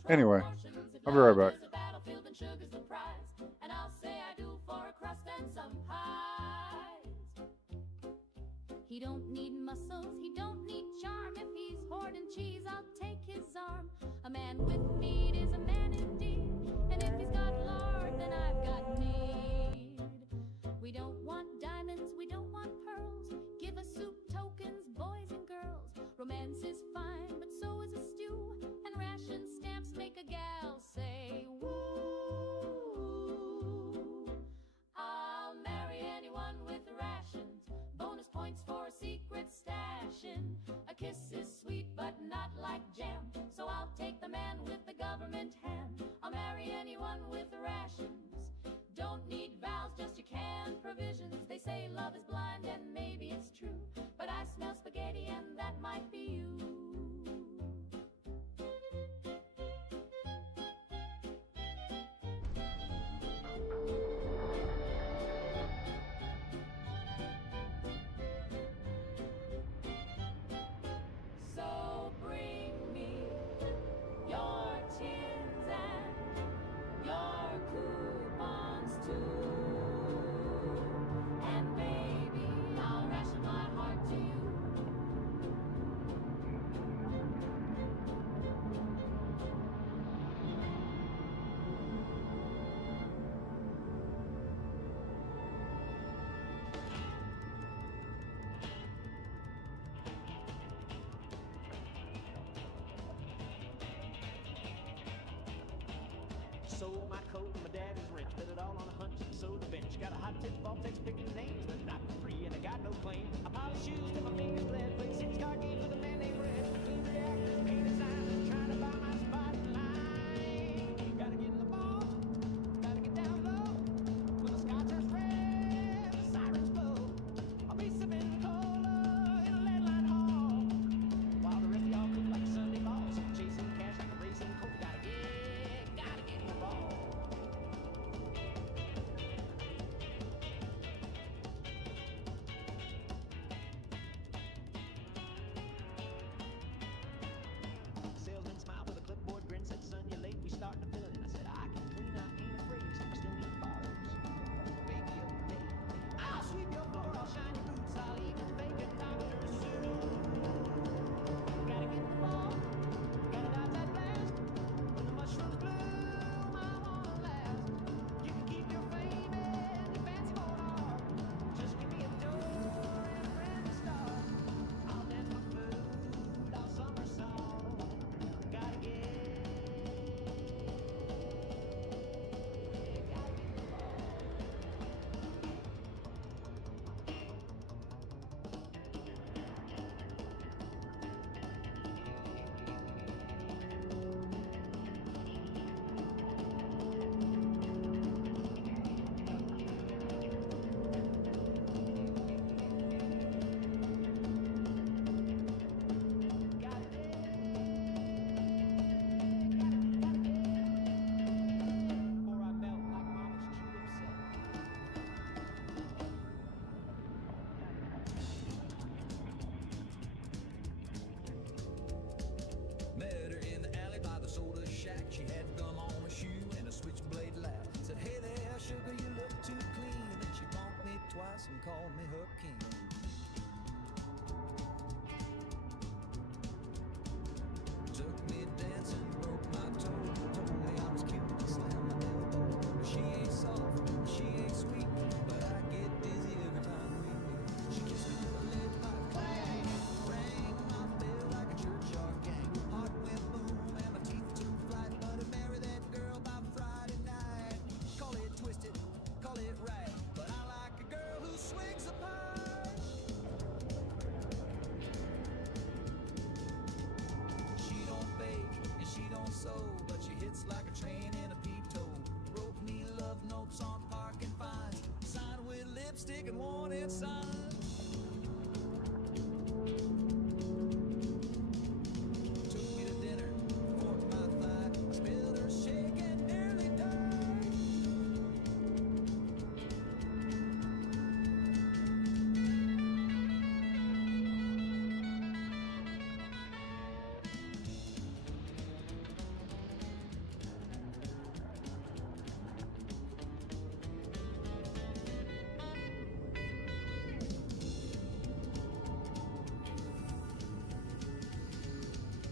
Anyway, I'll be right back. Battlefield and sugar's the prize, and I'll say I do for a crust and some pies. He don't need muscles, he don't need charm. If he's hoarding cheese, I'll take his arm. A man with need is a man indeed, and if he's got lard, then I've got need. We don't want diamonds, we don't want pearls. Give us soup tokens, boys and girls. Romance is fine, but so is a stew, and ration stamps make a gal say woo. I'll marry anyone with rations. Bonus points for a secret stashing. A kiss is sweet, but not like jam, so I'll take the man with the government hand. I'll marry anyone with rations. Don't need vows, just your canned provisions. sold my coat and my daddy's wrench. Bet it all on a hunch and sold the bench. Got a hot tip Voltex picking names, but not for free, and I got no claim. I polished shoes till my fingers bled. Played 6 card games with a man named Red. Cleaned reactors, painted signs, and trying to buy my spot in line. Gotta get in the ball, gotta get down low. When the sky turns red, the sirens blow. I'll be sipping cola in a lead line hall, while the rest of y'all cook like Sunday balls. Chasing cash like a racing colt. Gotta get in the ball. Salesman smiled with a clipboard grin, said, son, you're late, we starting to fill it. I said, I can clean, I ain't afraid, so we still need borrows. Baby, okay. I'll sweep your floor, I'll shine your boots, I'll even fake a doctor's suit. Gotta get in the ball, gotta dodge that blast. When the mushrooms bloom, I wanna last. You can keep your fame and your fancy motor. Just give me a door and a friend to start. I'll dance my food, I'll somersault. Gotta get in the before I melt like mama's julep set. Met her in the alley by the soda shack. She had gum on her shoe and a switchblade laugh. Said, hey there, sugar, you look too clean. Then she bumped me twice and called me her king. Took me dancing, broke my toe. Told me I was cute, slammed my elbow. She ain't soft, she ain't sweet, but I get dizzy every time we meet. She kissed me with a lead pipe clang, rang my bell like a churchyard gang. Heart went boom and my teeth took flight, but I'd marry that girl by Friday night. Call it twisted, call it right, but I like a girl who swings a pie. She don't bake and she don't sew, but she hits like a train in a peep-toe. Wrote me love notes on parking fines, signed with lipstick and wanted signs. Took me to dinner, forked my thigh, spilled her shake and nearly died.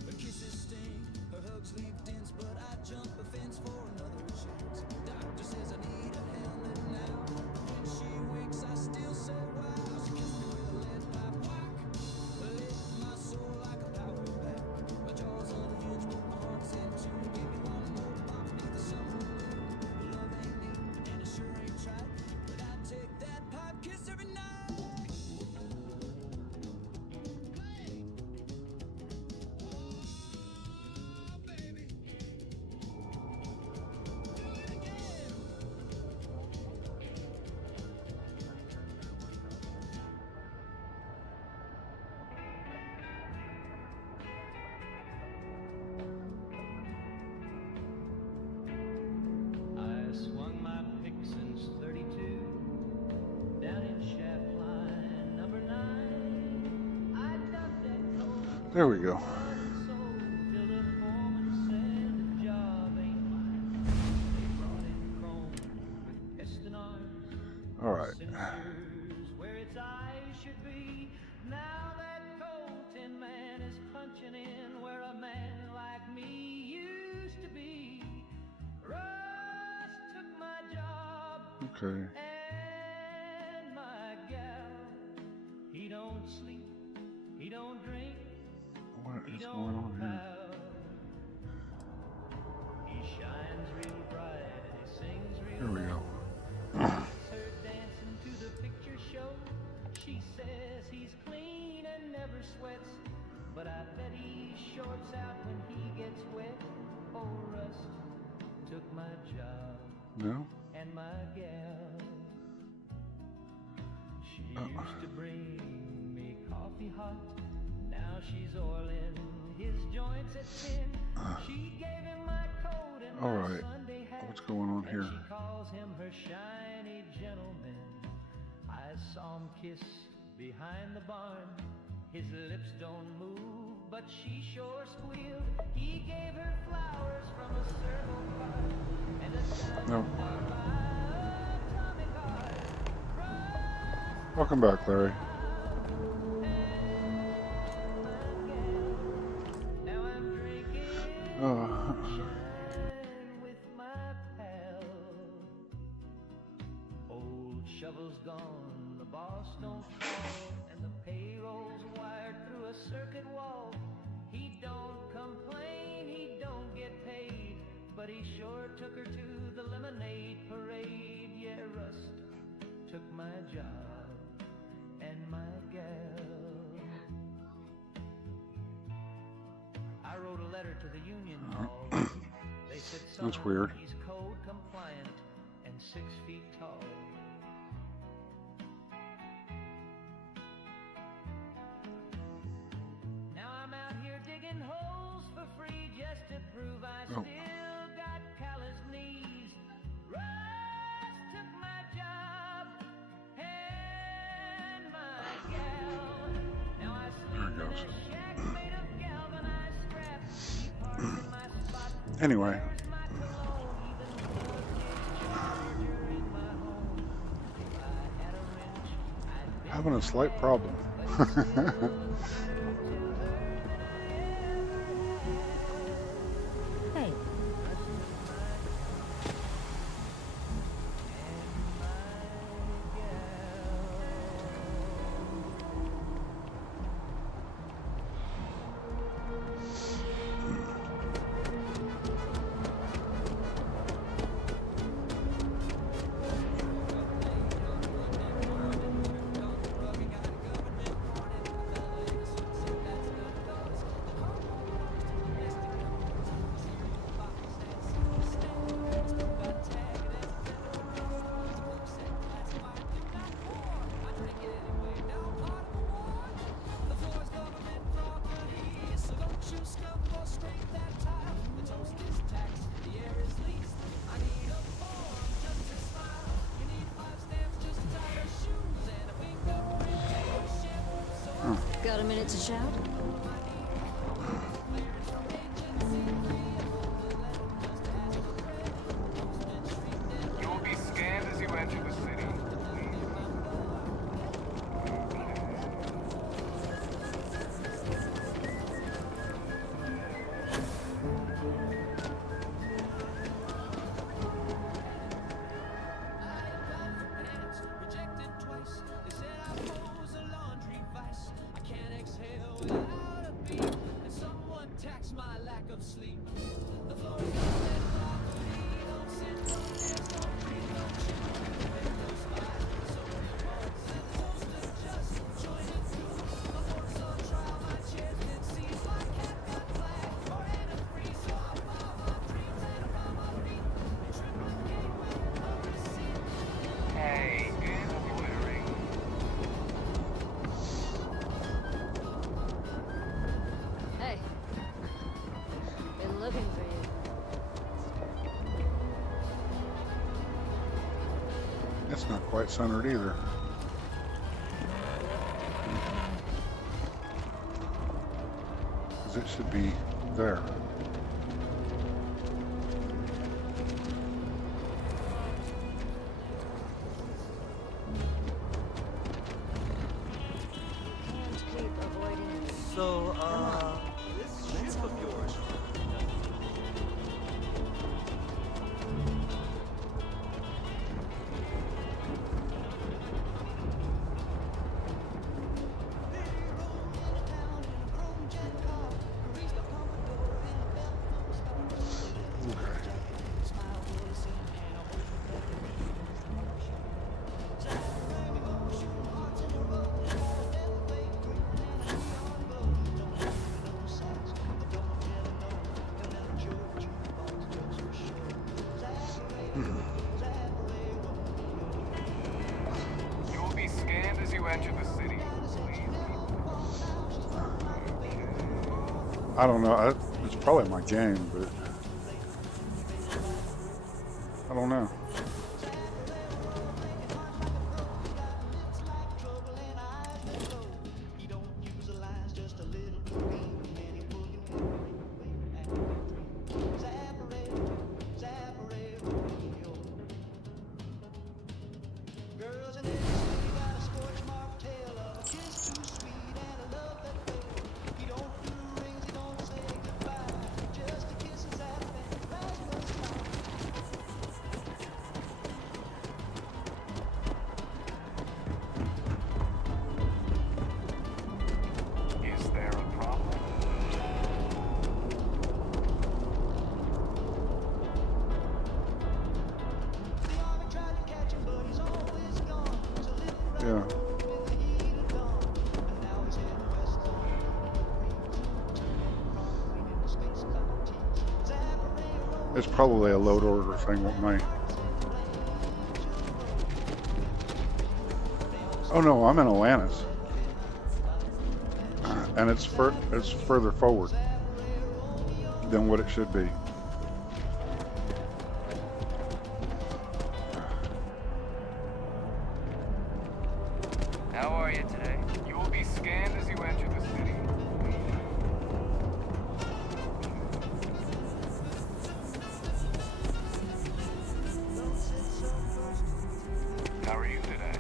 Her kisses sting, her hugs leave dents, but I jump a fence for another chance. Doctor says I need a helmet now. When she winks, I still say wow. She kissed me with a lead pipe whack, lit my soul like a power pack. My jaw's unhinged, but my heart's in tune. Give me one more pop beneath the summer moon. Love ain't neat, and it sure ain't right, but I take that pipe kiss every night. I swung my pick since 32, down in shaft line number 9. I dumped that cold There we go. soul till the foreman said the job ain't mine. They brought in chrome with piston arms, All right. sensors where its eyes should be. Now that cold tin man is punching in where a man like me used to be. Russ took my job Okay. and my gal. He don't sleep, he don't drink, What he is don't going on here? pout. He shines real bright She says he's clean and never sweats, but I bet he shorts out when he gets wet. Oh, Rust took my job. No? And my gal. She used to bring me coffee hot. Now she's oiling his joints at 10. She gave him my coat and All my right. Sunday hat. What's going on here? And she calls him her shiny gentleman. I saw him kiss behind the barn. His lips don't move, but she sure squealed. He gave her flowers from a servo card and a No. Welcome back, Larry. Now I'm drinking with my pal. Old shovel's gone, the boss don't call, and the payroll's wired through a circuit wall. He don't complain, he don't get paid, but he sure took her to the lemonade parade. Yeah, Rust took my job and my gal. I wrote a letter to the union hall. They said, That's "Son, weird. he's code compliant and 6 feet tall." Now I'm out here digging holes for free just to prove I still got calloused knees. Rust took my job and my gal. Now I sleep in a shack made of galvanized scrap. He parks in my spot. Anyway. Wears my cologne, even plugs his charger in my home. If I had a wrench, I'd bend Having a slight problem. Hey. Got a minute to shout? You will be scanned as you enter the city. Hey, good wearing. Hey. Been looking for you. It's not quite centered either. Because it should be there. So, this ship of yours. I don't know. It's probably my game, but I don't know. Yeah. It's probably a load order thing with me. Oh no, I'm in Atlantis. And it's further forward than what it should be. How are you today? You will be scanned as you enter the city. How are you today?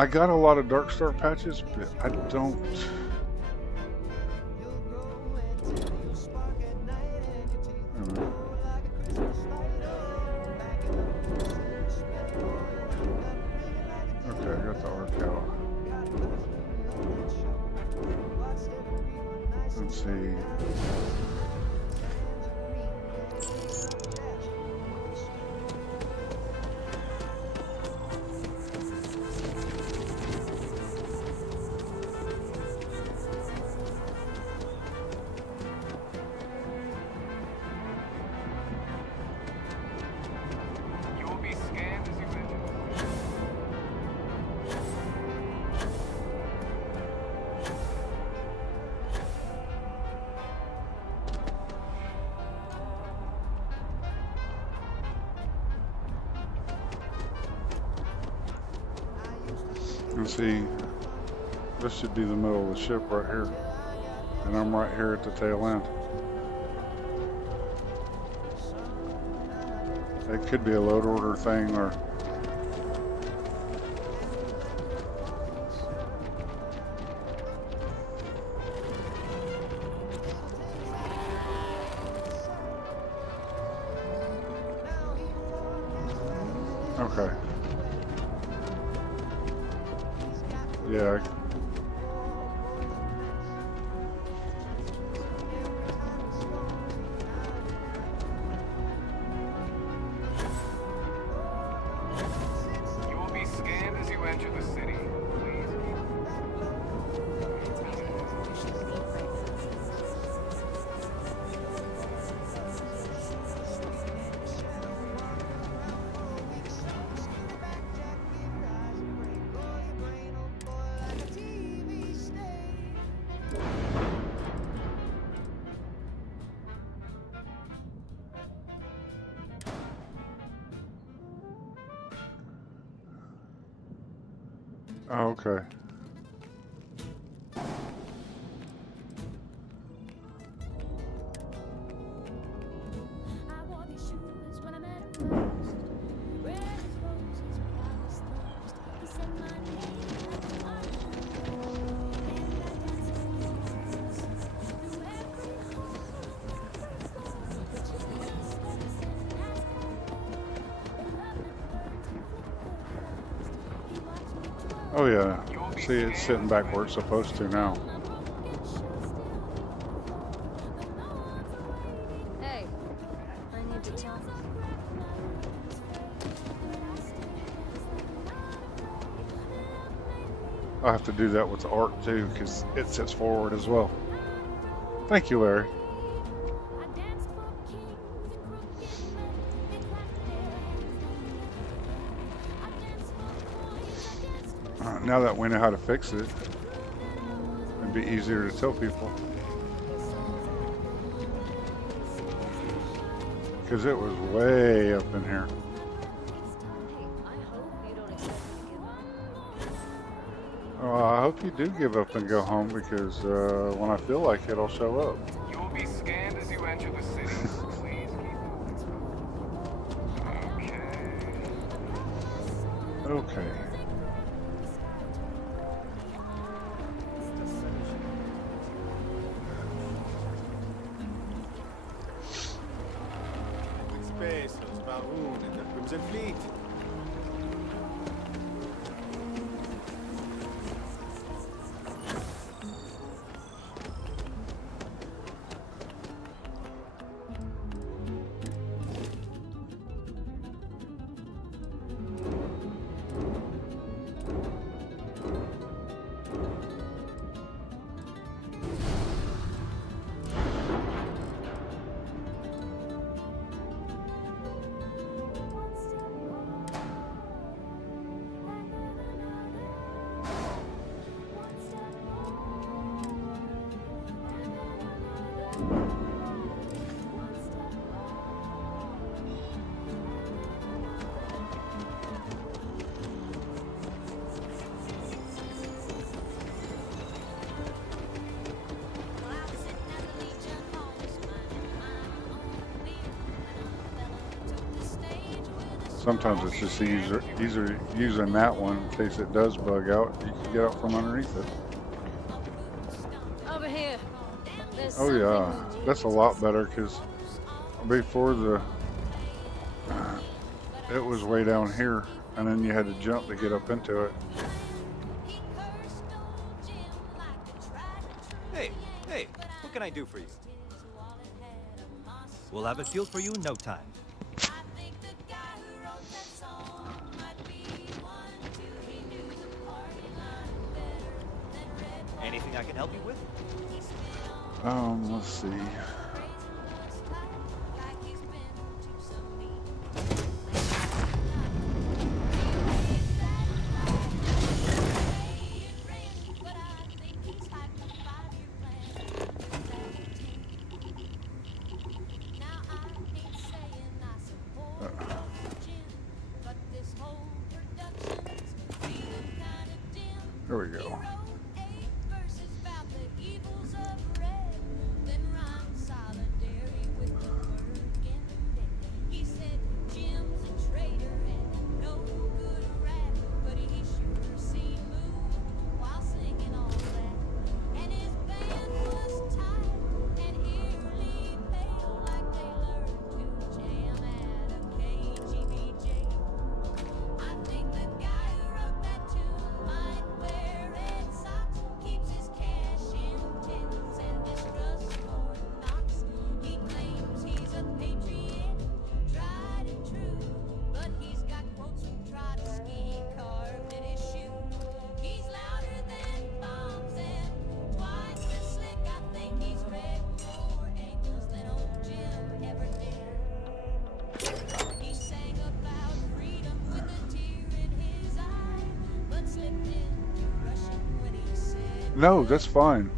I got a lot of Darkstar patches, but I don't. Okay, I got the arc out. Let's see. And see, this should be the middle of the ship right here. And I'm right here at the tail end. It could be a load order thing or... Okay. Yeah. You will be scanned as you enter the city. Oh, okay. Oh yeah, see it's sitting back where it's supposed to now. Hey, I need to talk. I'll have to do that with the arc too, because it sits forward as well. Thank you, Larry. Now that we know how to fix it, it'd be easier to tell people. Because it was way up in here. Well, I hope you do give up and go home, because when I feel like it, I'll show up. You will be scanned as you enter the city. Please keep it. Okay. Space, those Baroon and the Crimson Fleet. Sometimes it's just easier using that one in case it does bug out. You can get out from underneath it. Over here. Oh yeah, that's a lot better, because before it was way down here, and then you had to jump to get up into it. Hey, what can I do for you? We'll have it filled for you in no time. Anything I can help you with? Let's see. There we go. No, that's fine.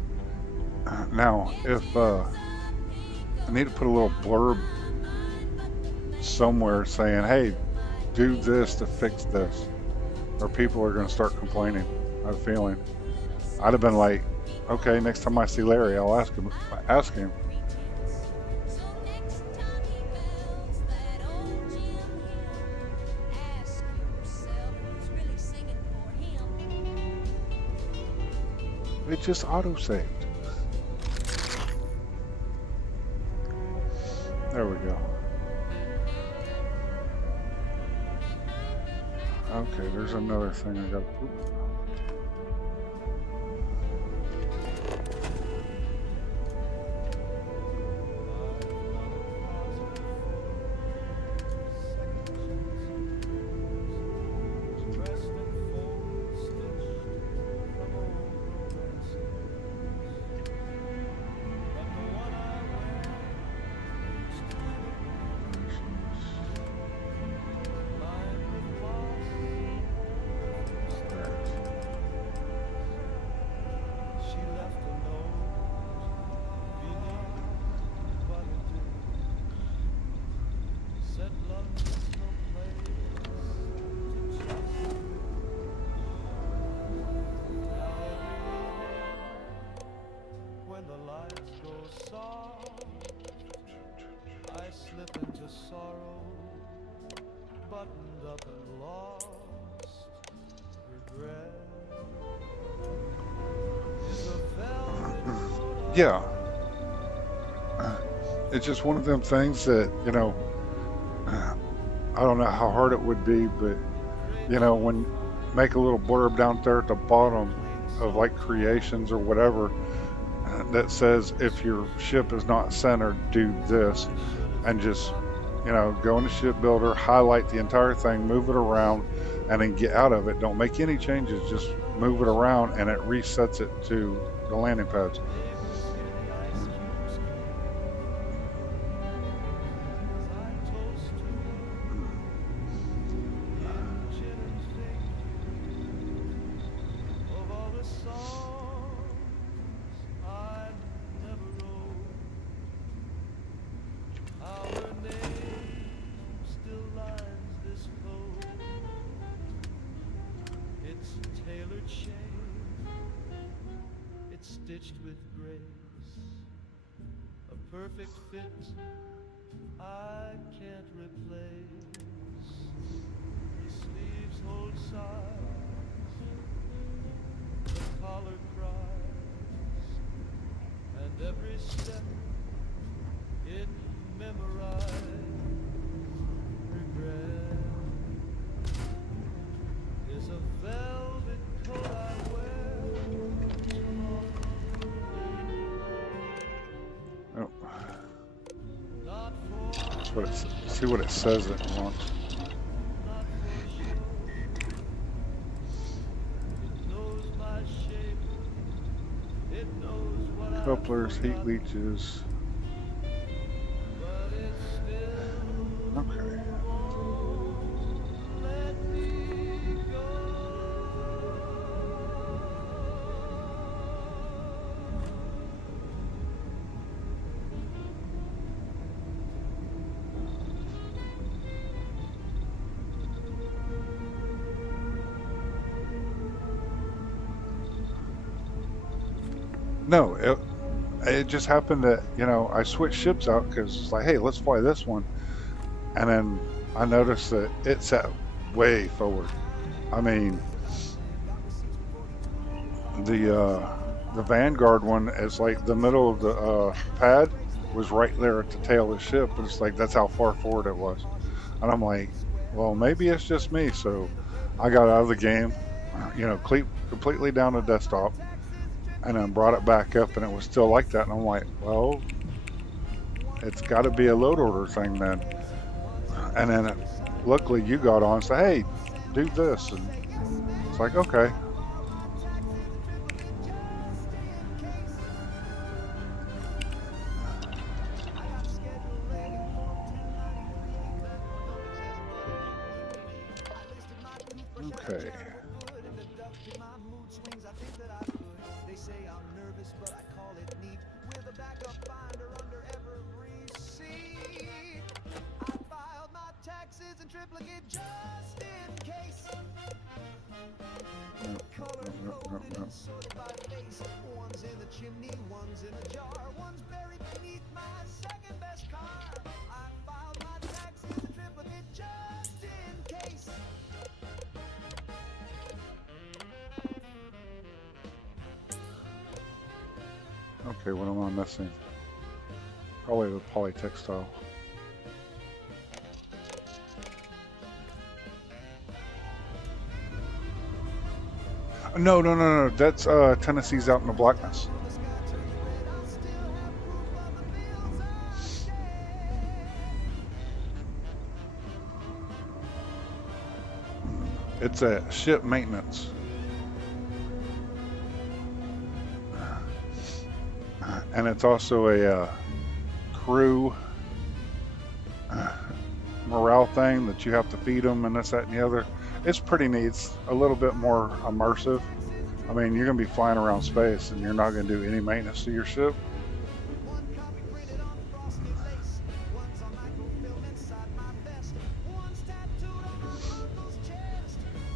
Now, if I need to put a little blurb somewhere saying, hey, do this to fix this, or people are going to start complaining, I have a feeling. I'd have been like, okay, next time I see Larry, I'll ask him. It just auto-saved. There we go. Okay, there's another thing I got. When the lights go soft, I slip into sorrow, buttoned up and lost. Regret is a velvet. Yeah. It's just one of them things that, you know, I don't know how hard it would be, but, you know, when make a little blurb down there at the bottom of like creations or whatever that says if your ship is not centered, do this, and just, you know, go into shipbuilder, highlight the entire thing, move it around, and then get out of it. Don't make any changes, just move it around and it resets it to the landing pads. Stitched with grace, a perfect fit I can't replace. The sleeves hold size, the collar cries, and every step it memorized. Regret is a velvet coat I wear. Oh. See what it says it wants. Couplers, heat leeches. Okay. No, it just happened that, you know, I switched ships out because it's like, hey, let's fly this one. And then I noticed that it sat way forward. I mean, the Vanguard one is like the middle of the pad was right there at the tail of the ship. And it's like, that's how far forward it was. And I'm like, well, maybe it's just me. So I got out of the game, you know, completely down the desktop. And then brought it back up and it was still like that. And I'm like, well, it's got to be a load order thing then. And then luckily you got on and said, hey, do this. And it's like, okay. Okay. Okay, what am I missing? Probably the polytextile. No. That's Tennessee's out in the blackness. It's a ship maintenance. And it's also a crew morale thing that you have to feed them and this, that, and the other. It's pretty neat. It's a little bit more immersive. I mean, you're going to be flying around space and you're not going to do any maintenance to your ship.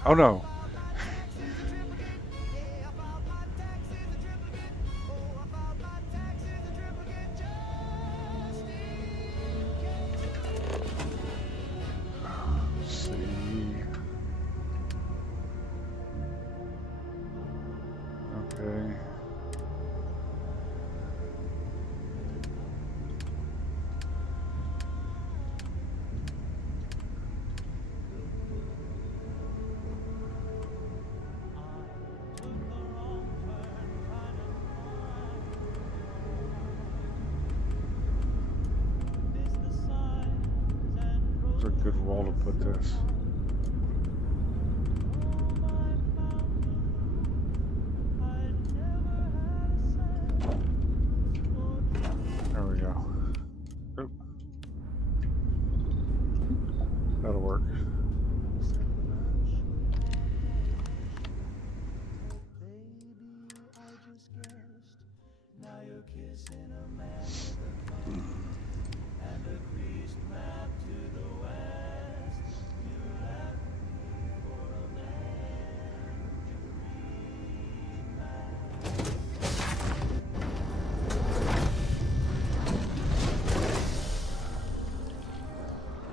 Oh no. Let's see. Okay. There's a good wall to put this. There we go. Oop. That'll work.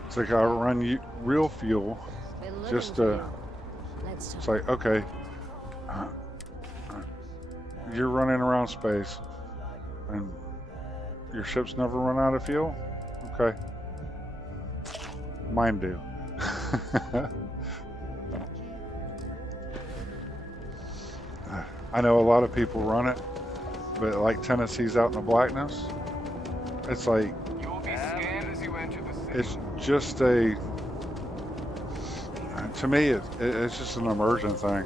It's like I run real fuel, just it's like, okay, you're running around space, and your ships never run out of fuel? Okay. Mine do. I know a lot of people run it, but like Tennessee's out in the blackness, it's like, it's just to me, it's just an immersion thing.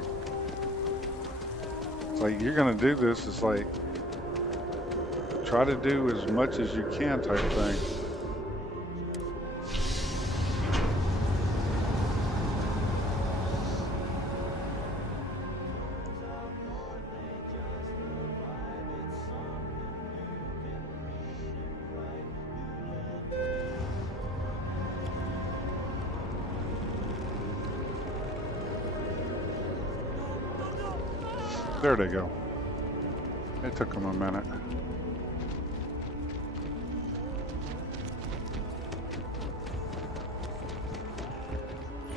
It's like, you're gonna do this, it's like, try to do as much as you can type thing. There they go. It took them a minute.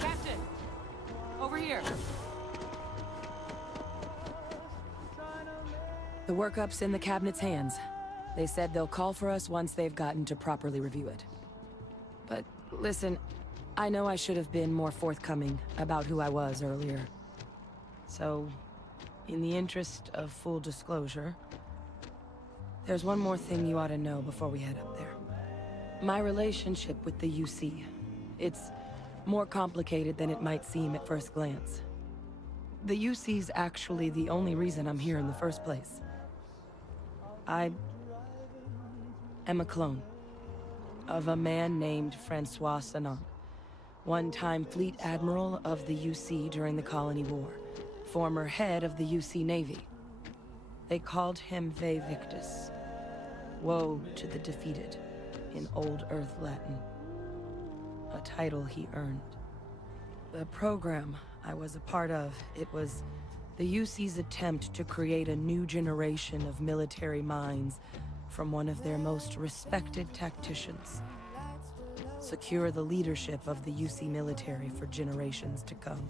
Captain! Over here! The workup's in the cabinet's hands. They said they'll call for us once they've gotten to properly review it. But listen, I know I should have been more forthcoming about who I was earlier. So, in the interest of full disclosure, there's one more thing you ought to know before we head up there. My relationship with the UC, it's more complicated than it might seem at first glance. The UC's actually the only reason I'm here in the first place. I am a clone of a man named Francois Sanon, one-time fleet admiral of the UC during the Colony War. Former head of the UC Navy. They called him Ve Victus. Woe to the defeated, in Old Earth Latin. A title he earned. The program I was a part of, it was the UC's attempt to create a new generation of military minds from one of their most respected tacticians. Secure the leadership of the UC military for generations to come.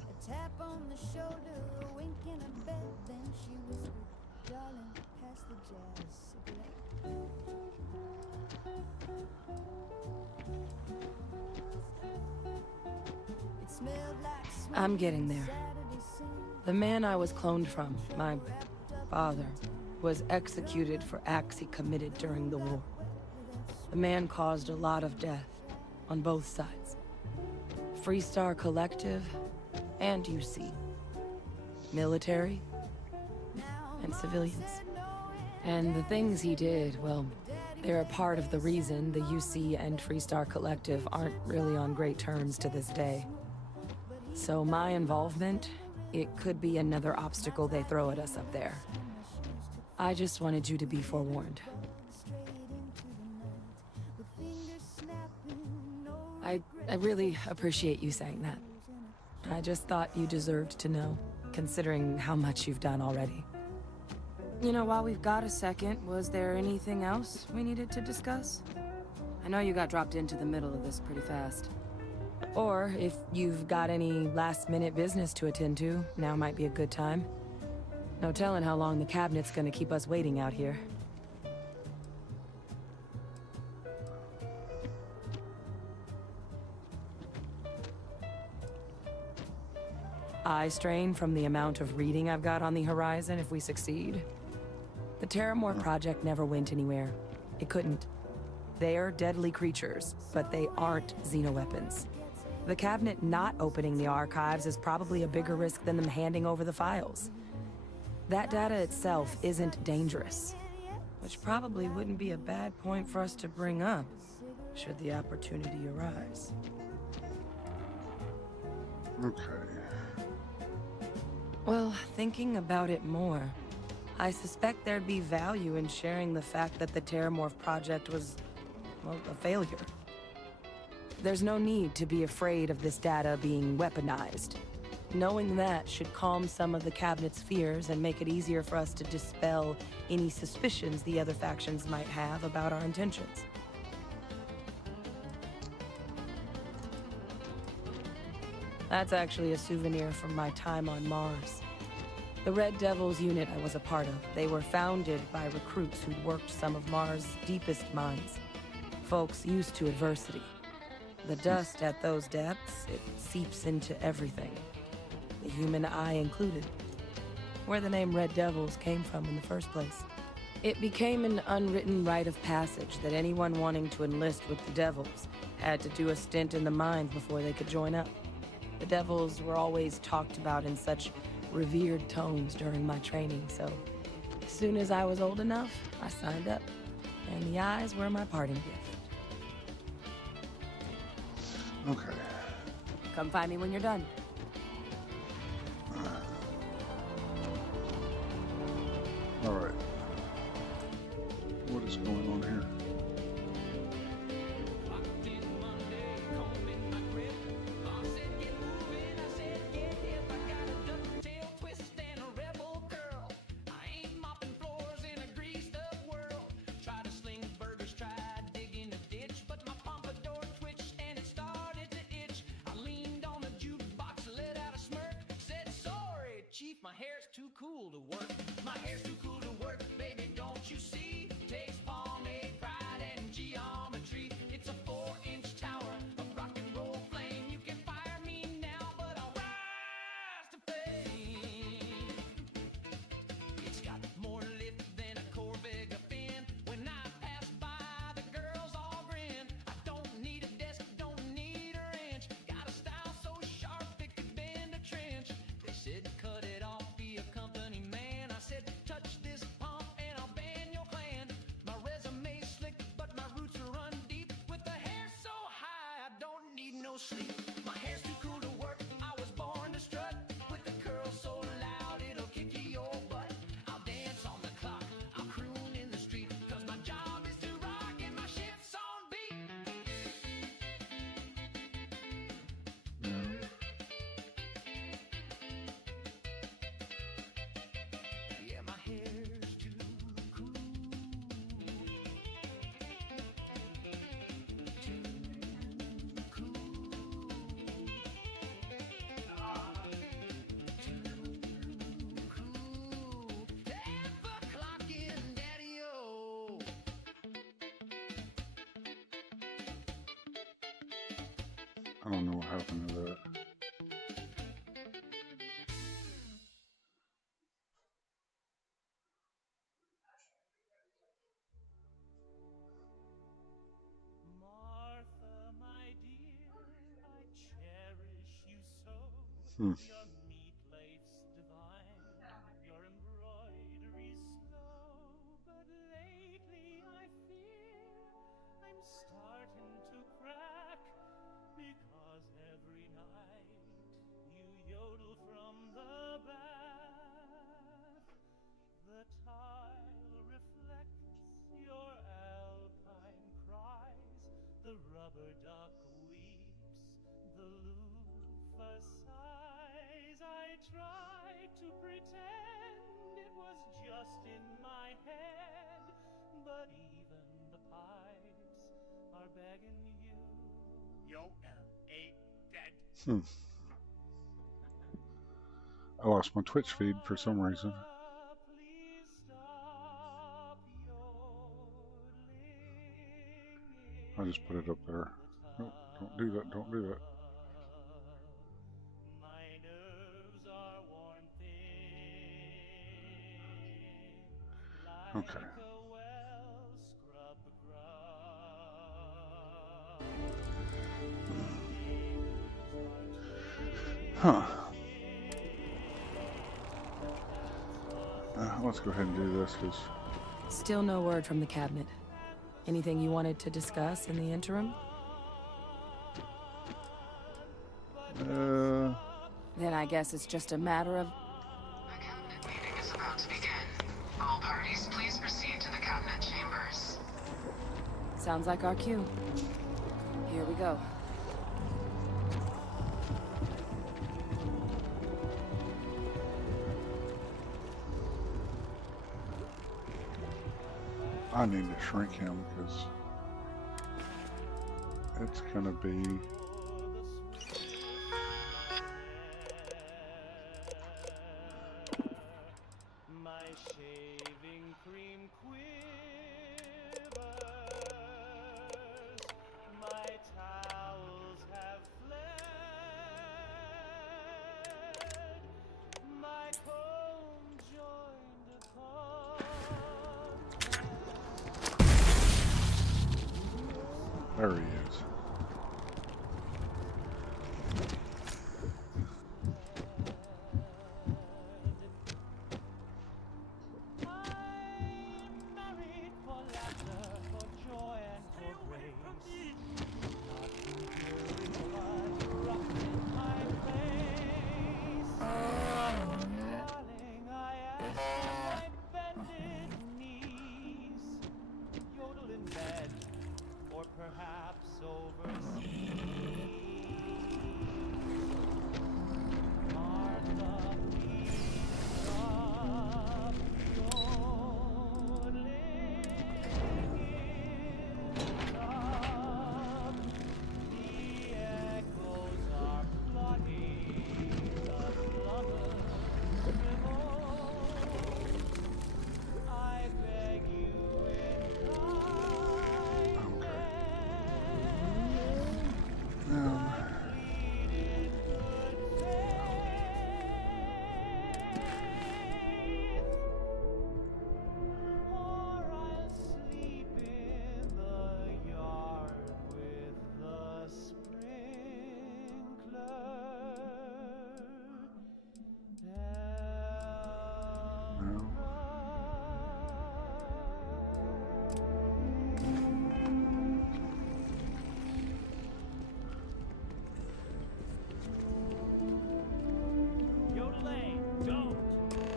I'm getting there. The man I was cloned from, my father, was executed for acts he committed during the war. The man caused a lot of death on both sides. Freestar Collective and UC. Military and civilians. And the things he did, well, they're a part of the reason the UC and Freestar Collective aren't really on great terms to this day. So my involvement, it could be another obstacle they throw at us up there. I just wanted you to be forewarned. I really appreciate you saying that. I just thought you deserved to know, considering how much you've done already. You know, while we've got a second, was there anything else we needed to discuss? I know you got dropped into the middle of this pretty fast. Or, if you've got any last-minute business to attend to, now might be a good time. No telling how long the cabinet's gonna keep us waiting out here. Eye strain from the amount of reading I've got on the horizon if we succeed. The Terramore project never went anywhere. It couldn't. They're deadly creatures, but they aren't xenoweapons. The cabinet not opening the archives is probably a bigger risk than them handing over the files. That data itself isn't dangerous, which probably wouldn't be a bad point for us to bring up, should the opportunity arise. Okay. Well, thinking about it more, I suspect there'd be value in sharing the fact that the Terramorph project was, well, a failure. There's no need to be afraid of this data being weaponized. Knowing that should calm some of the cabinet's fears and make it easier for us to dispel any suspicions the other factions might have about our intentions. That's actually a souvenir from my time on Mars. The Red Devils unit I was a part of, they were founded by recruits who'd worked some of Mars' deepest mines. Folks used to adversity. The dust at those depths, it seeps into everything. The human eye included. Where the name Red Devils came from in the first place. It became an unwritten rite of passage that anyone wanting to enlist with the Devils had to do a stint in the mines before they could join up. The Devils were always talked about in such revered tones during my training, so as soon as I was old enough, I signed up. And the eyes were my parting gift. Okay. Come find me when you're done. All right. What is going on here? My hair's too cool to work. My hair's too cool to work, baby, don't you see? Takes pomade, pride, and geometry. It's a 4-inch tower of rock and roll flame. You can fire me now, but I'll rise to fame. It's got more lift than a Corvette fin. When I pass by, the girls all grin. I don't need a desk, don't need a wrench. Got a style so sharp it could bend a trench. They said cut it off. Company man, I said, touch this pump and I'll ban your clan. My resume's slick, but my roots run deep. With the hair so high, I don't need no sleep. My hair's too cool to work, I was born to strut. With the curls so loud, it'll kick your butt. I'll dance on the clock, I'll croon in the street. Cause my job is to rock and my shift's on beat. Yeah, my hair's too cool. Too cool. Too cool. To ever clock in, daddy-o. I don't know what happened to that. Martha, my dear, I cherish you so. Hmm. Your meat loaf's divine, your embroidery's slow. But lately I fear I'm starting to crack, because every night you yodel from the bath. The tile reflects your alpine cries, the rubber duck weeps, the loofah sighs. just in my head, but even the pipes are begging you. Yo, ain't dead. I lost my Twitch feed for some reason. I just put it up there. Nope, don't do that, don't do that. Okay. Huh. Let's go ahead and do this, because... Still no word from the cabinet. Anything you wanted to discuss in the interim? Then I guess it's just a matter of... The cabinet meeting is about to begin. All parties, please proceed to the cabinet chambers. Sounds like our cue. Here we go. I need to shrink him because it's gonna be... My shaving cream quivers, my towels have fled, my comb joined upon. There he is.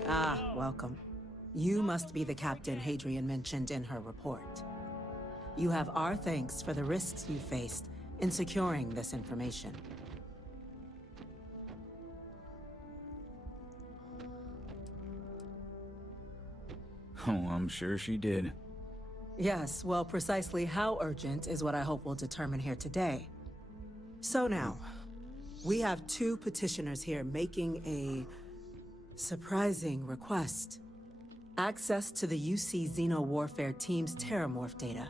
Ah, welcome. You must be the captain Hadrian mentioned in her report. You have our thanks for the risks you faced in securing this information. Oh, I'm sure she did. Yes, well, precisely how urgent is what I hope we'll determine here today. So now, we have two petitioners here making a surprising request. Access to the UC Xeno Warfare Team's Terramorph data,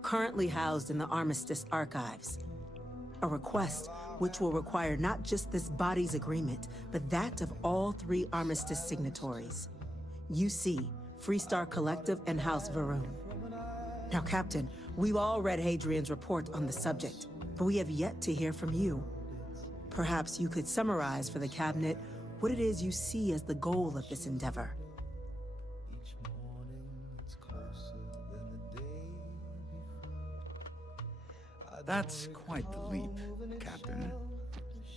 currently housed in the Armistice archives. A request which will require not just this body's agreement, but that of all three Armistice signatories. UC, Freestar Collective, and House Varun. Now, Captain, we've all read Hadrian's report on the subject, but we have yet to hear from you. Perhaps you could summarize for the Cabinet what it is you see as the goal of this endeavor. That's quite the leap, Captain.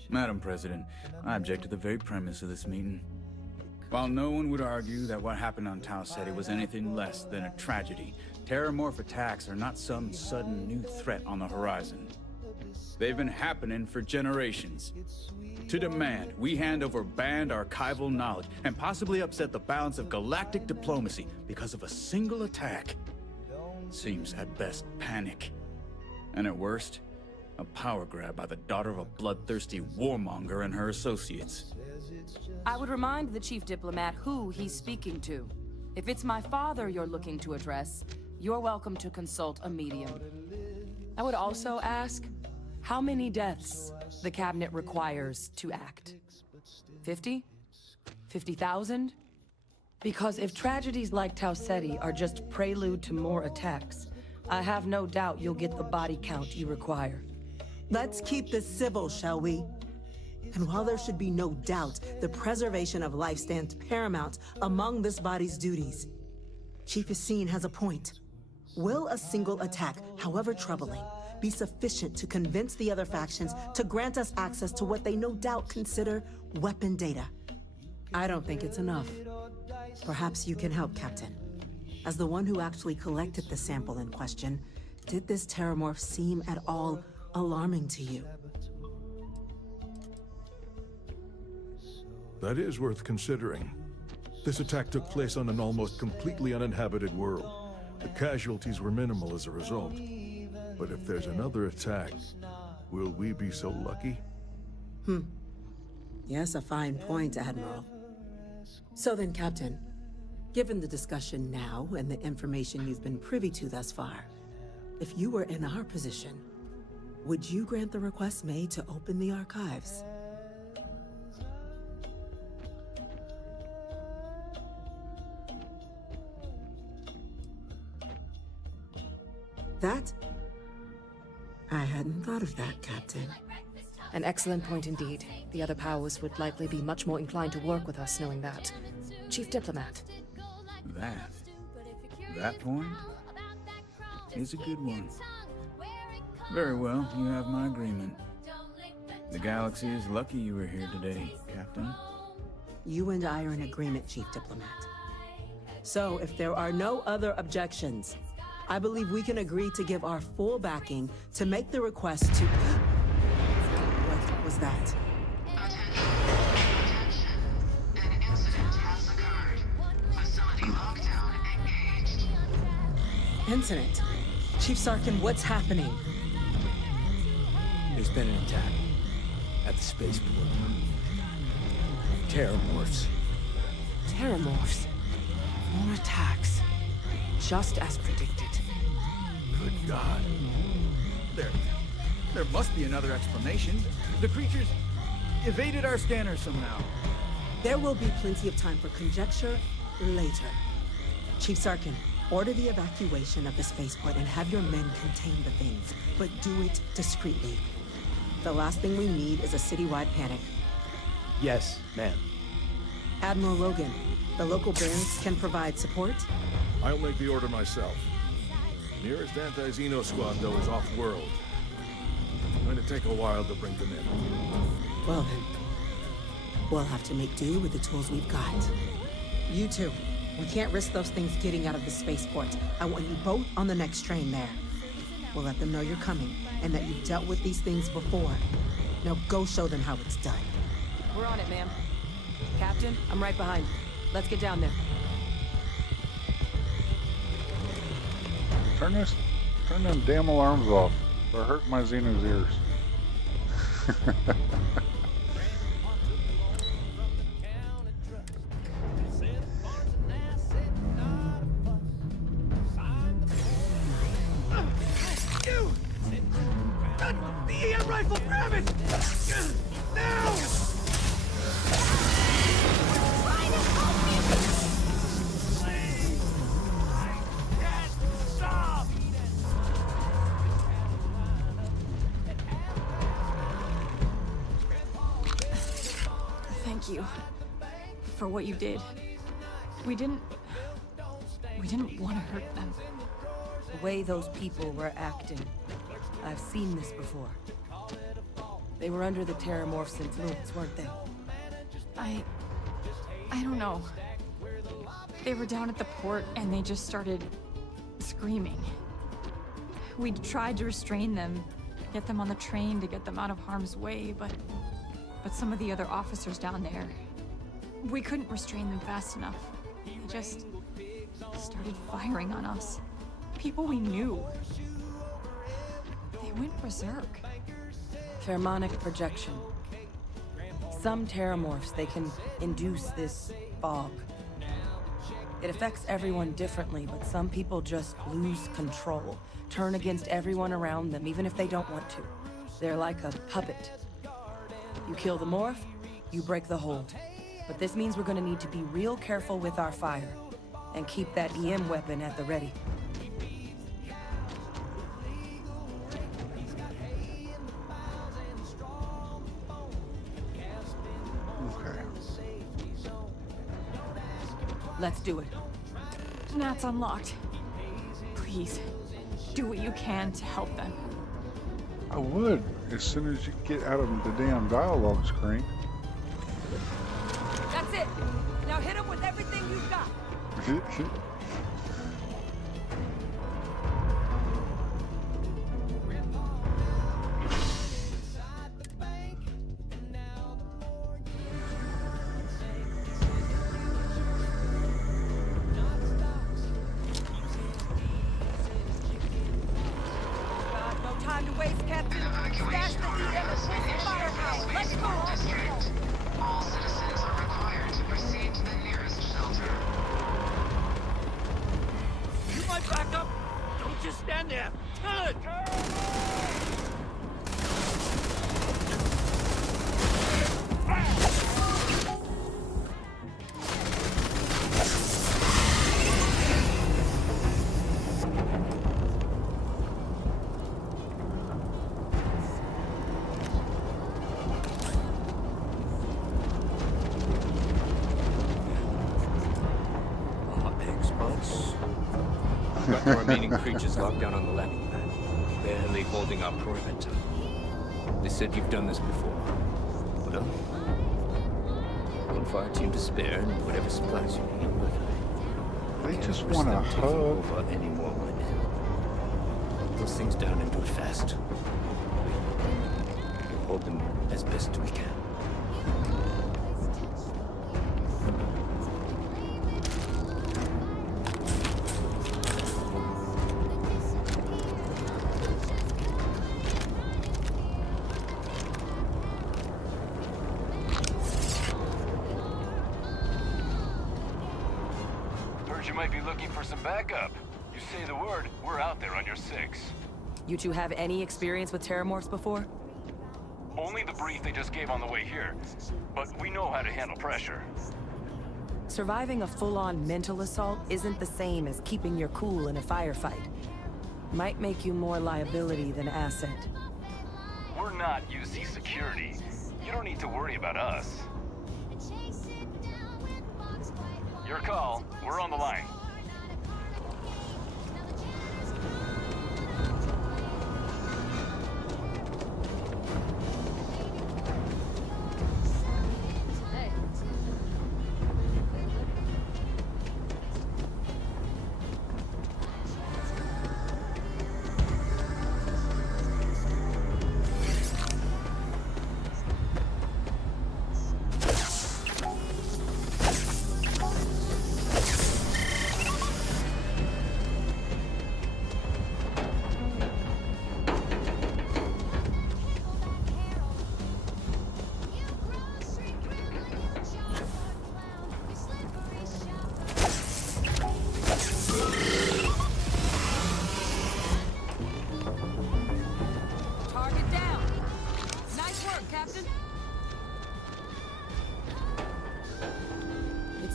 Madam President, I object to the very premise of this meeting. While no one would argue that what happened on Tau Ceti was anything less than a tragedy, Terramorph attacks are not some sudden new threat on the horizon. They've been happening for generations. To demand we hand over banned archival knowledge and possibly upset the balance of galactic diplomacy because of a single attack seems at best panic. And at worst, a power grab by the daughter of a bloodthirsty warmonger and her associates. I would remind the chief diplomat who he's speaking to. If it's my father you're looking to address, you're welcome to consult a medium. I would also ask how many deaths the cabinet requires to act. 50? 50,000? Because if tragedies like Tau Ceti are just prelude to more attacks, I have no doubt you'll get the body count you require. Let's keep this civil, shall we? And while there should be no doubt, the preservation of life stands paramount among this body's duties. Chief Yassine has a point. Will a single attack, however troubling, be sufficient to convince the other factions to grant us access to what they no doubt consider weapon data? I don't think it's enough. Perhaps you can help, Captain. As the one who actually collected the sample in question, did this terramorph seem at all alarming to you? That is worth considering. This attack took place on an almost completely uninhabited world. The casualties were minimal as a result. But if there's another attack, will we be so lucky? Yes, a fine point, Admiral. So then, Captain, given the discussion now and the information you've been privy to thus far, if you were in our position, would you grant the request made to open the archives? That? I hadn't thought of that, Captain. An excellent point indeed. The other powers would likely be much more inclined to work with us knowing that. Chief Diplomat. That point is a good one. Very well, you have my agreement. The galaxy is lucky you were here today, Captain. You and I are in agreement, Chief Diplomat. So, if there are no other objections, I believe we can agree to give our full backing to make the request to... What was that? Attention. An incident has occurred. Facility lockdown engaged. Incident? Chief Sarkin, what's happening? There's been an attack at the spaceport. Terramorphs. Terramorphs. More attacks. Just as predicted. Good God. There must be another explanation. The creatures evaded our scanners somehow. There will be plenty of time for conjecture later. Chief Sarkin, order the evacuation of the spaceport and have your men contain the things, but do it discreetly. The last thing we need is a citywide panic. Yes, ma'am. Admiral Logan, the local barracks can provide support? I'll make the order myself. Nearest anti-Xeno squad, though, is off-world. Going to take a while to bring them in. Well then, we'll have to make do with the tools we've got. You two, we can't risk those things getting out of the spaceport. I want you both on the next train there. We'll let them know you're coming, and that you've dealt with these things before. Now go show them how it's done. We're on it, ma'am. Captain, I'm right behind you. Let's get down there. Turn them damn alarms off. They're hurting my Xeno's ears. The EM rifle, grab it! Now! Thank you for what you did. We didn't want to hurt them. The way those people were acting. I've seen this before. They were under the Terramorph's influence, weren't they? I don't know. They were down at the port and they just started screaming. We tried to restrain them, get them on the train to get them out of harm's way, but some of the other officers down there, we couldn't restrain them fast enough. They just started firing on us. People we knew. They went berserk. Pheromonic projection. Some terramorphs, they can induce this fog. It affects everyone differently, but some people just lose control, turn against everyone around them, even if they don't want to. They're like a puppet. You kill the morph, you break the hold. But this means we're gonna need to be real careful with our fire, and keep that EM weapon at the ready. Okay. Let's do it. Nat's unlocked. Please, do what you can to help them. I would, as soon as you get out of the damn dialogue screen. That's it. Now hit him with everything you've got. No time to waste, Captain. Stash the EM and push the firepower. Let's go. All citizens are required to proceed to the nearest shelter. You might back up. Don't just stand there. Kill it! Got the remaining creatures locked down on the landing pad, barely holding our perimeter. They said you've done this before. Well, one fire team to spare and whatever supplies you need, but They can't just risk want a them taking hug. over any more men. Put those things down and do it fast. We'll hold them as best we can. You might be looking for some backup. You say the word, we're out there on your 6. You two have any experience with terramorphs before? Only the brief they just gave on the way here, but we know how to handle pressure. Surviving a full-on mental assault isn't the same as keeping your cool in a firefight. Might make you more liability than asset. We're not UC security. You don't need to worry about us. Your call. We're on the line.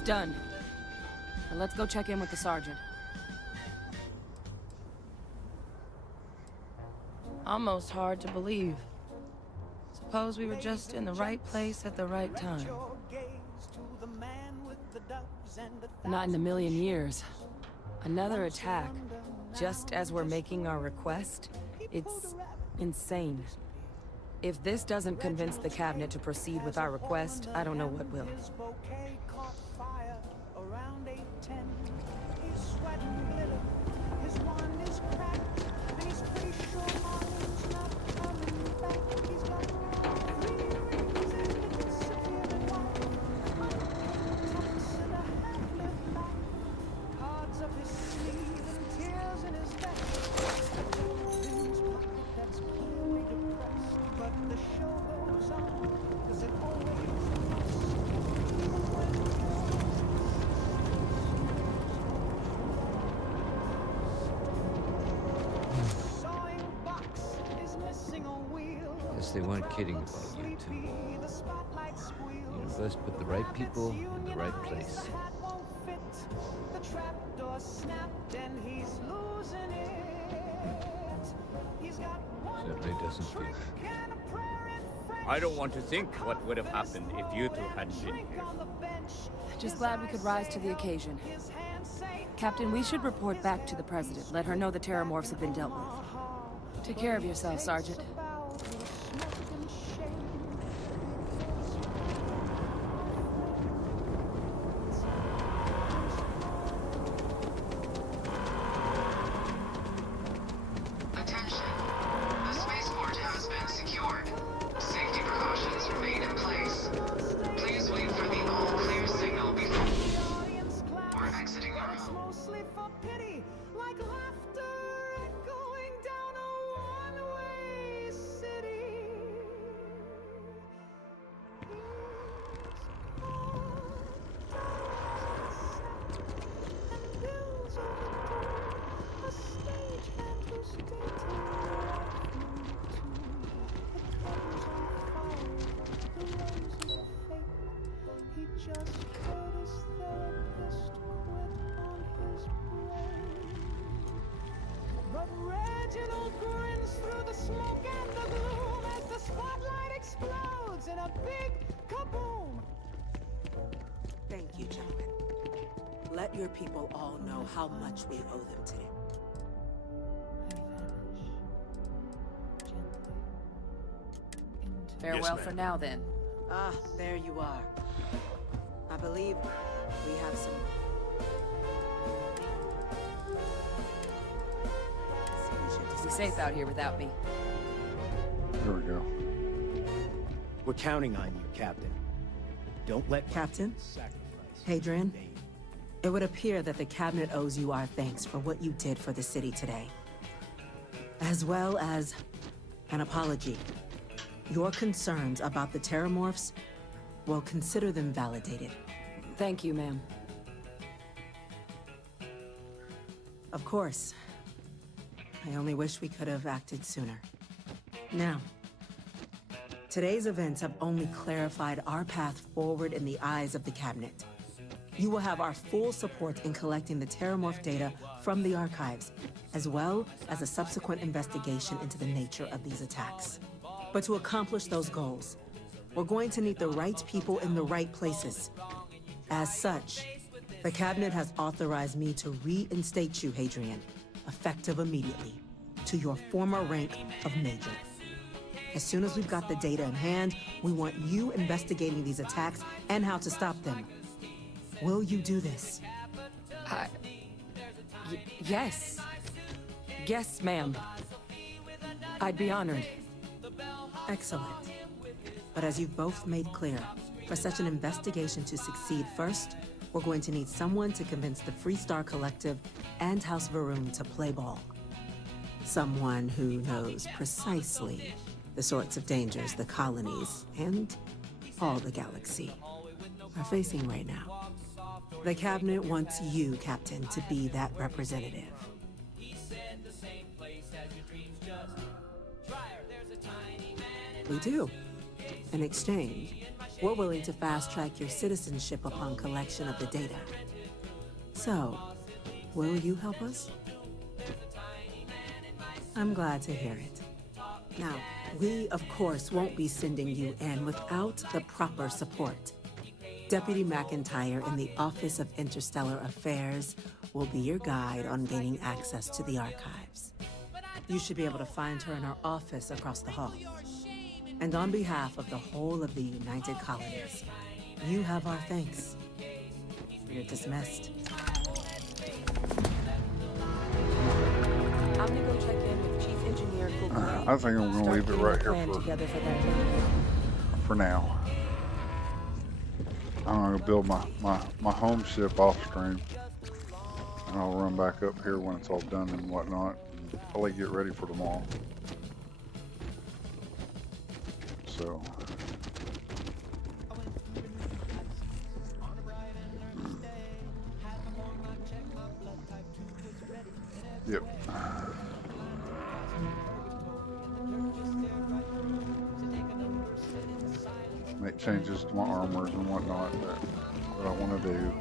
Done. Now let's go check in with the sergeant. Almost hard to believe. Suppose we were just in the right place at the right time. Not in a million years. Another attack, just as we're making our request. It's insane. If this doesn't convince the cabinet to proceed with our request, I don't know what will. they weren't kidding about you two. The universe put the right people in the right place. The trapdoor snapped and he's losing it. He's got one Certainly doesn't feel. I don't want to think what would have happened if you two hadn't been here. Just glad we could rise to the occasion. Captain, we should report back to the President. Let her know the Terramorphs have been dealt with. Take care of yourself, Sergeant. Attention. The spaceport has been secured. Safety precautions remain in place. Please wait for the all-clear signal before exiting the room. Mostly for pity, like laughter echoing down a one-way city. And bills overdue, a stagehand who's dating the curtains on fire, the roses of fate. He just heard his therapist quit on his brain. But Reginald grins through the smoke and the gloom as the spotlight explodes in a big kaboom. Thank you, gentlemen. Let your people all know how much we owe them today. Farewell for now, then. Ah, there you are. I believe we have some... Be safe out here without me. There we go. We're counting on you, Captain. Don't let Captain? sacrifice. Hadrian, it would appear that the Cabinet owes you our thanks for what you did for the city today. As well as an apology. Your concerns about the Terramorphs, well, consider them validated. Thank you, ma'am. Of course. I only wish we could have acted sooner. Now, today's events have only clarified our path forward in the eyes of the Cabinet. You will have our full support in collecting the Terramorph data from the archives, as well as a subsequent investigation into the nature of these attacks. But to accomplish those goals, we're going to need the right people in the right places. As such, the Cabinet has authorized me to reinstate you, Hadrian, effective immediately, to your former rank of Major. As soon as we've got the data in hand, we want you investigating these attacks and how to stop them. Will you do this? Yes. Yes, ma'am. I'd be honored. Excellent. But as you've both made clear, for such an investigation to succeed, first, we're going to need someone to convince the Freestar Collective and House Varun to play ball. Someone who knows precisely the sorts of dangers the colonies and all the galaxy are facing right now. The Cabinet wants you, Captain, to be that representative. We do. In exchange, we're willing to fast-track your citizenship upon collection of the data. So, will you help us? I'm glad to hear it. Now, we, of course, won't be sending you in without the proper support. Deputy McIntyre in the Office of Interstellar Affairs will be your guide on gaining access to the archives. You should be able to find her in her office across the hall. And on behalf of the whole of the United Colonies, you have our thanks. You're dismissed. I'm gonna go check in with Chief Engineer Cooper. I think I'm going to leave it right here for now. I'm going to build my home ship off stream. And I'll run back up here when it's all done and whatnot. And probably get ready for tomorrow. So. Yep. make changes to my armors and whatnot that I want to do.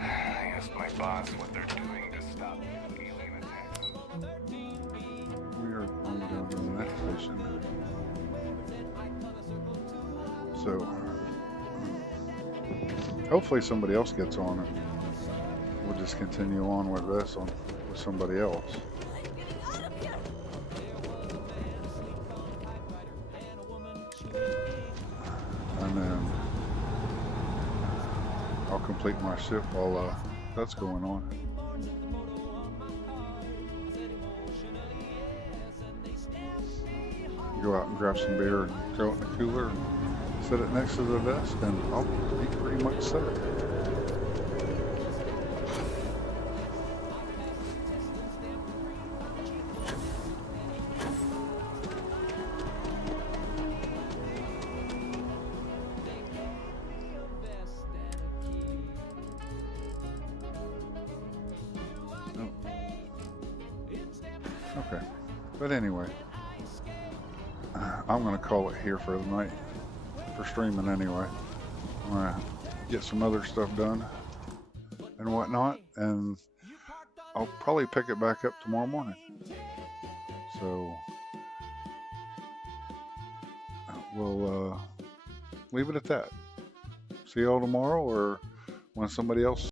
Ask my boss what they're doing to stop alien attacks. We are going down to the next station. So hopefully somebody else gets on and we'll just continue on with this with somebody else. And then I'll complete my shift while that's going on. Go out and grab some beer and throw it in the cooler and set it next to the desk, and I'll be pretty much set. Okay, but anyway, I'm going to call it here for the night, for streaming anyway. I'm going to get some other stuff done and whatnot, and I'll probably pick it back up tomorrow morning. So we'll leave it at that. See y'all tomorrow, or when somebody else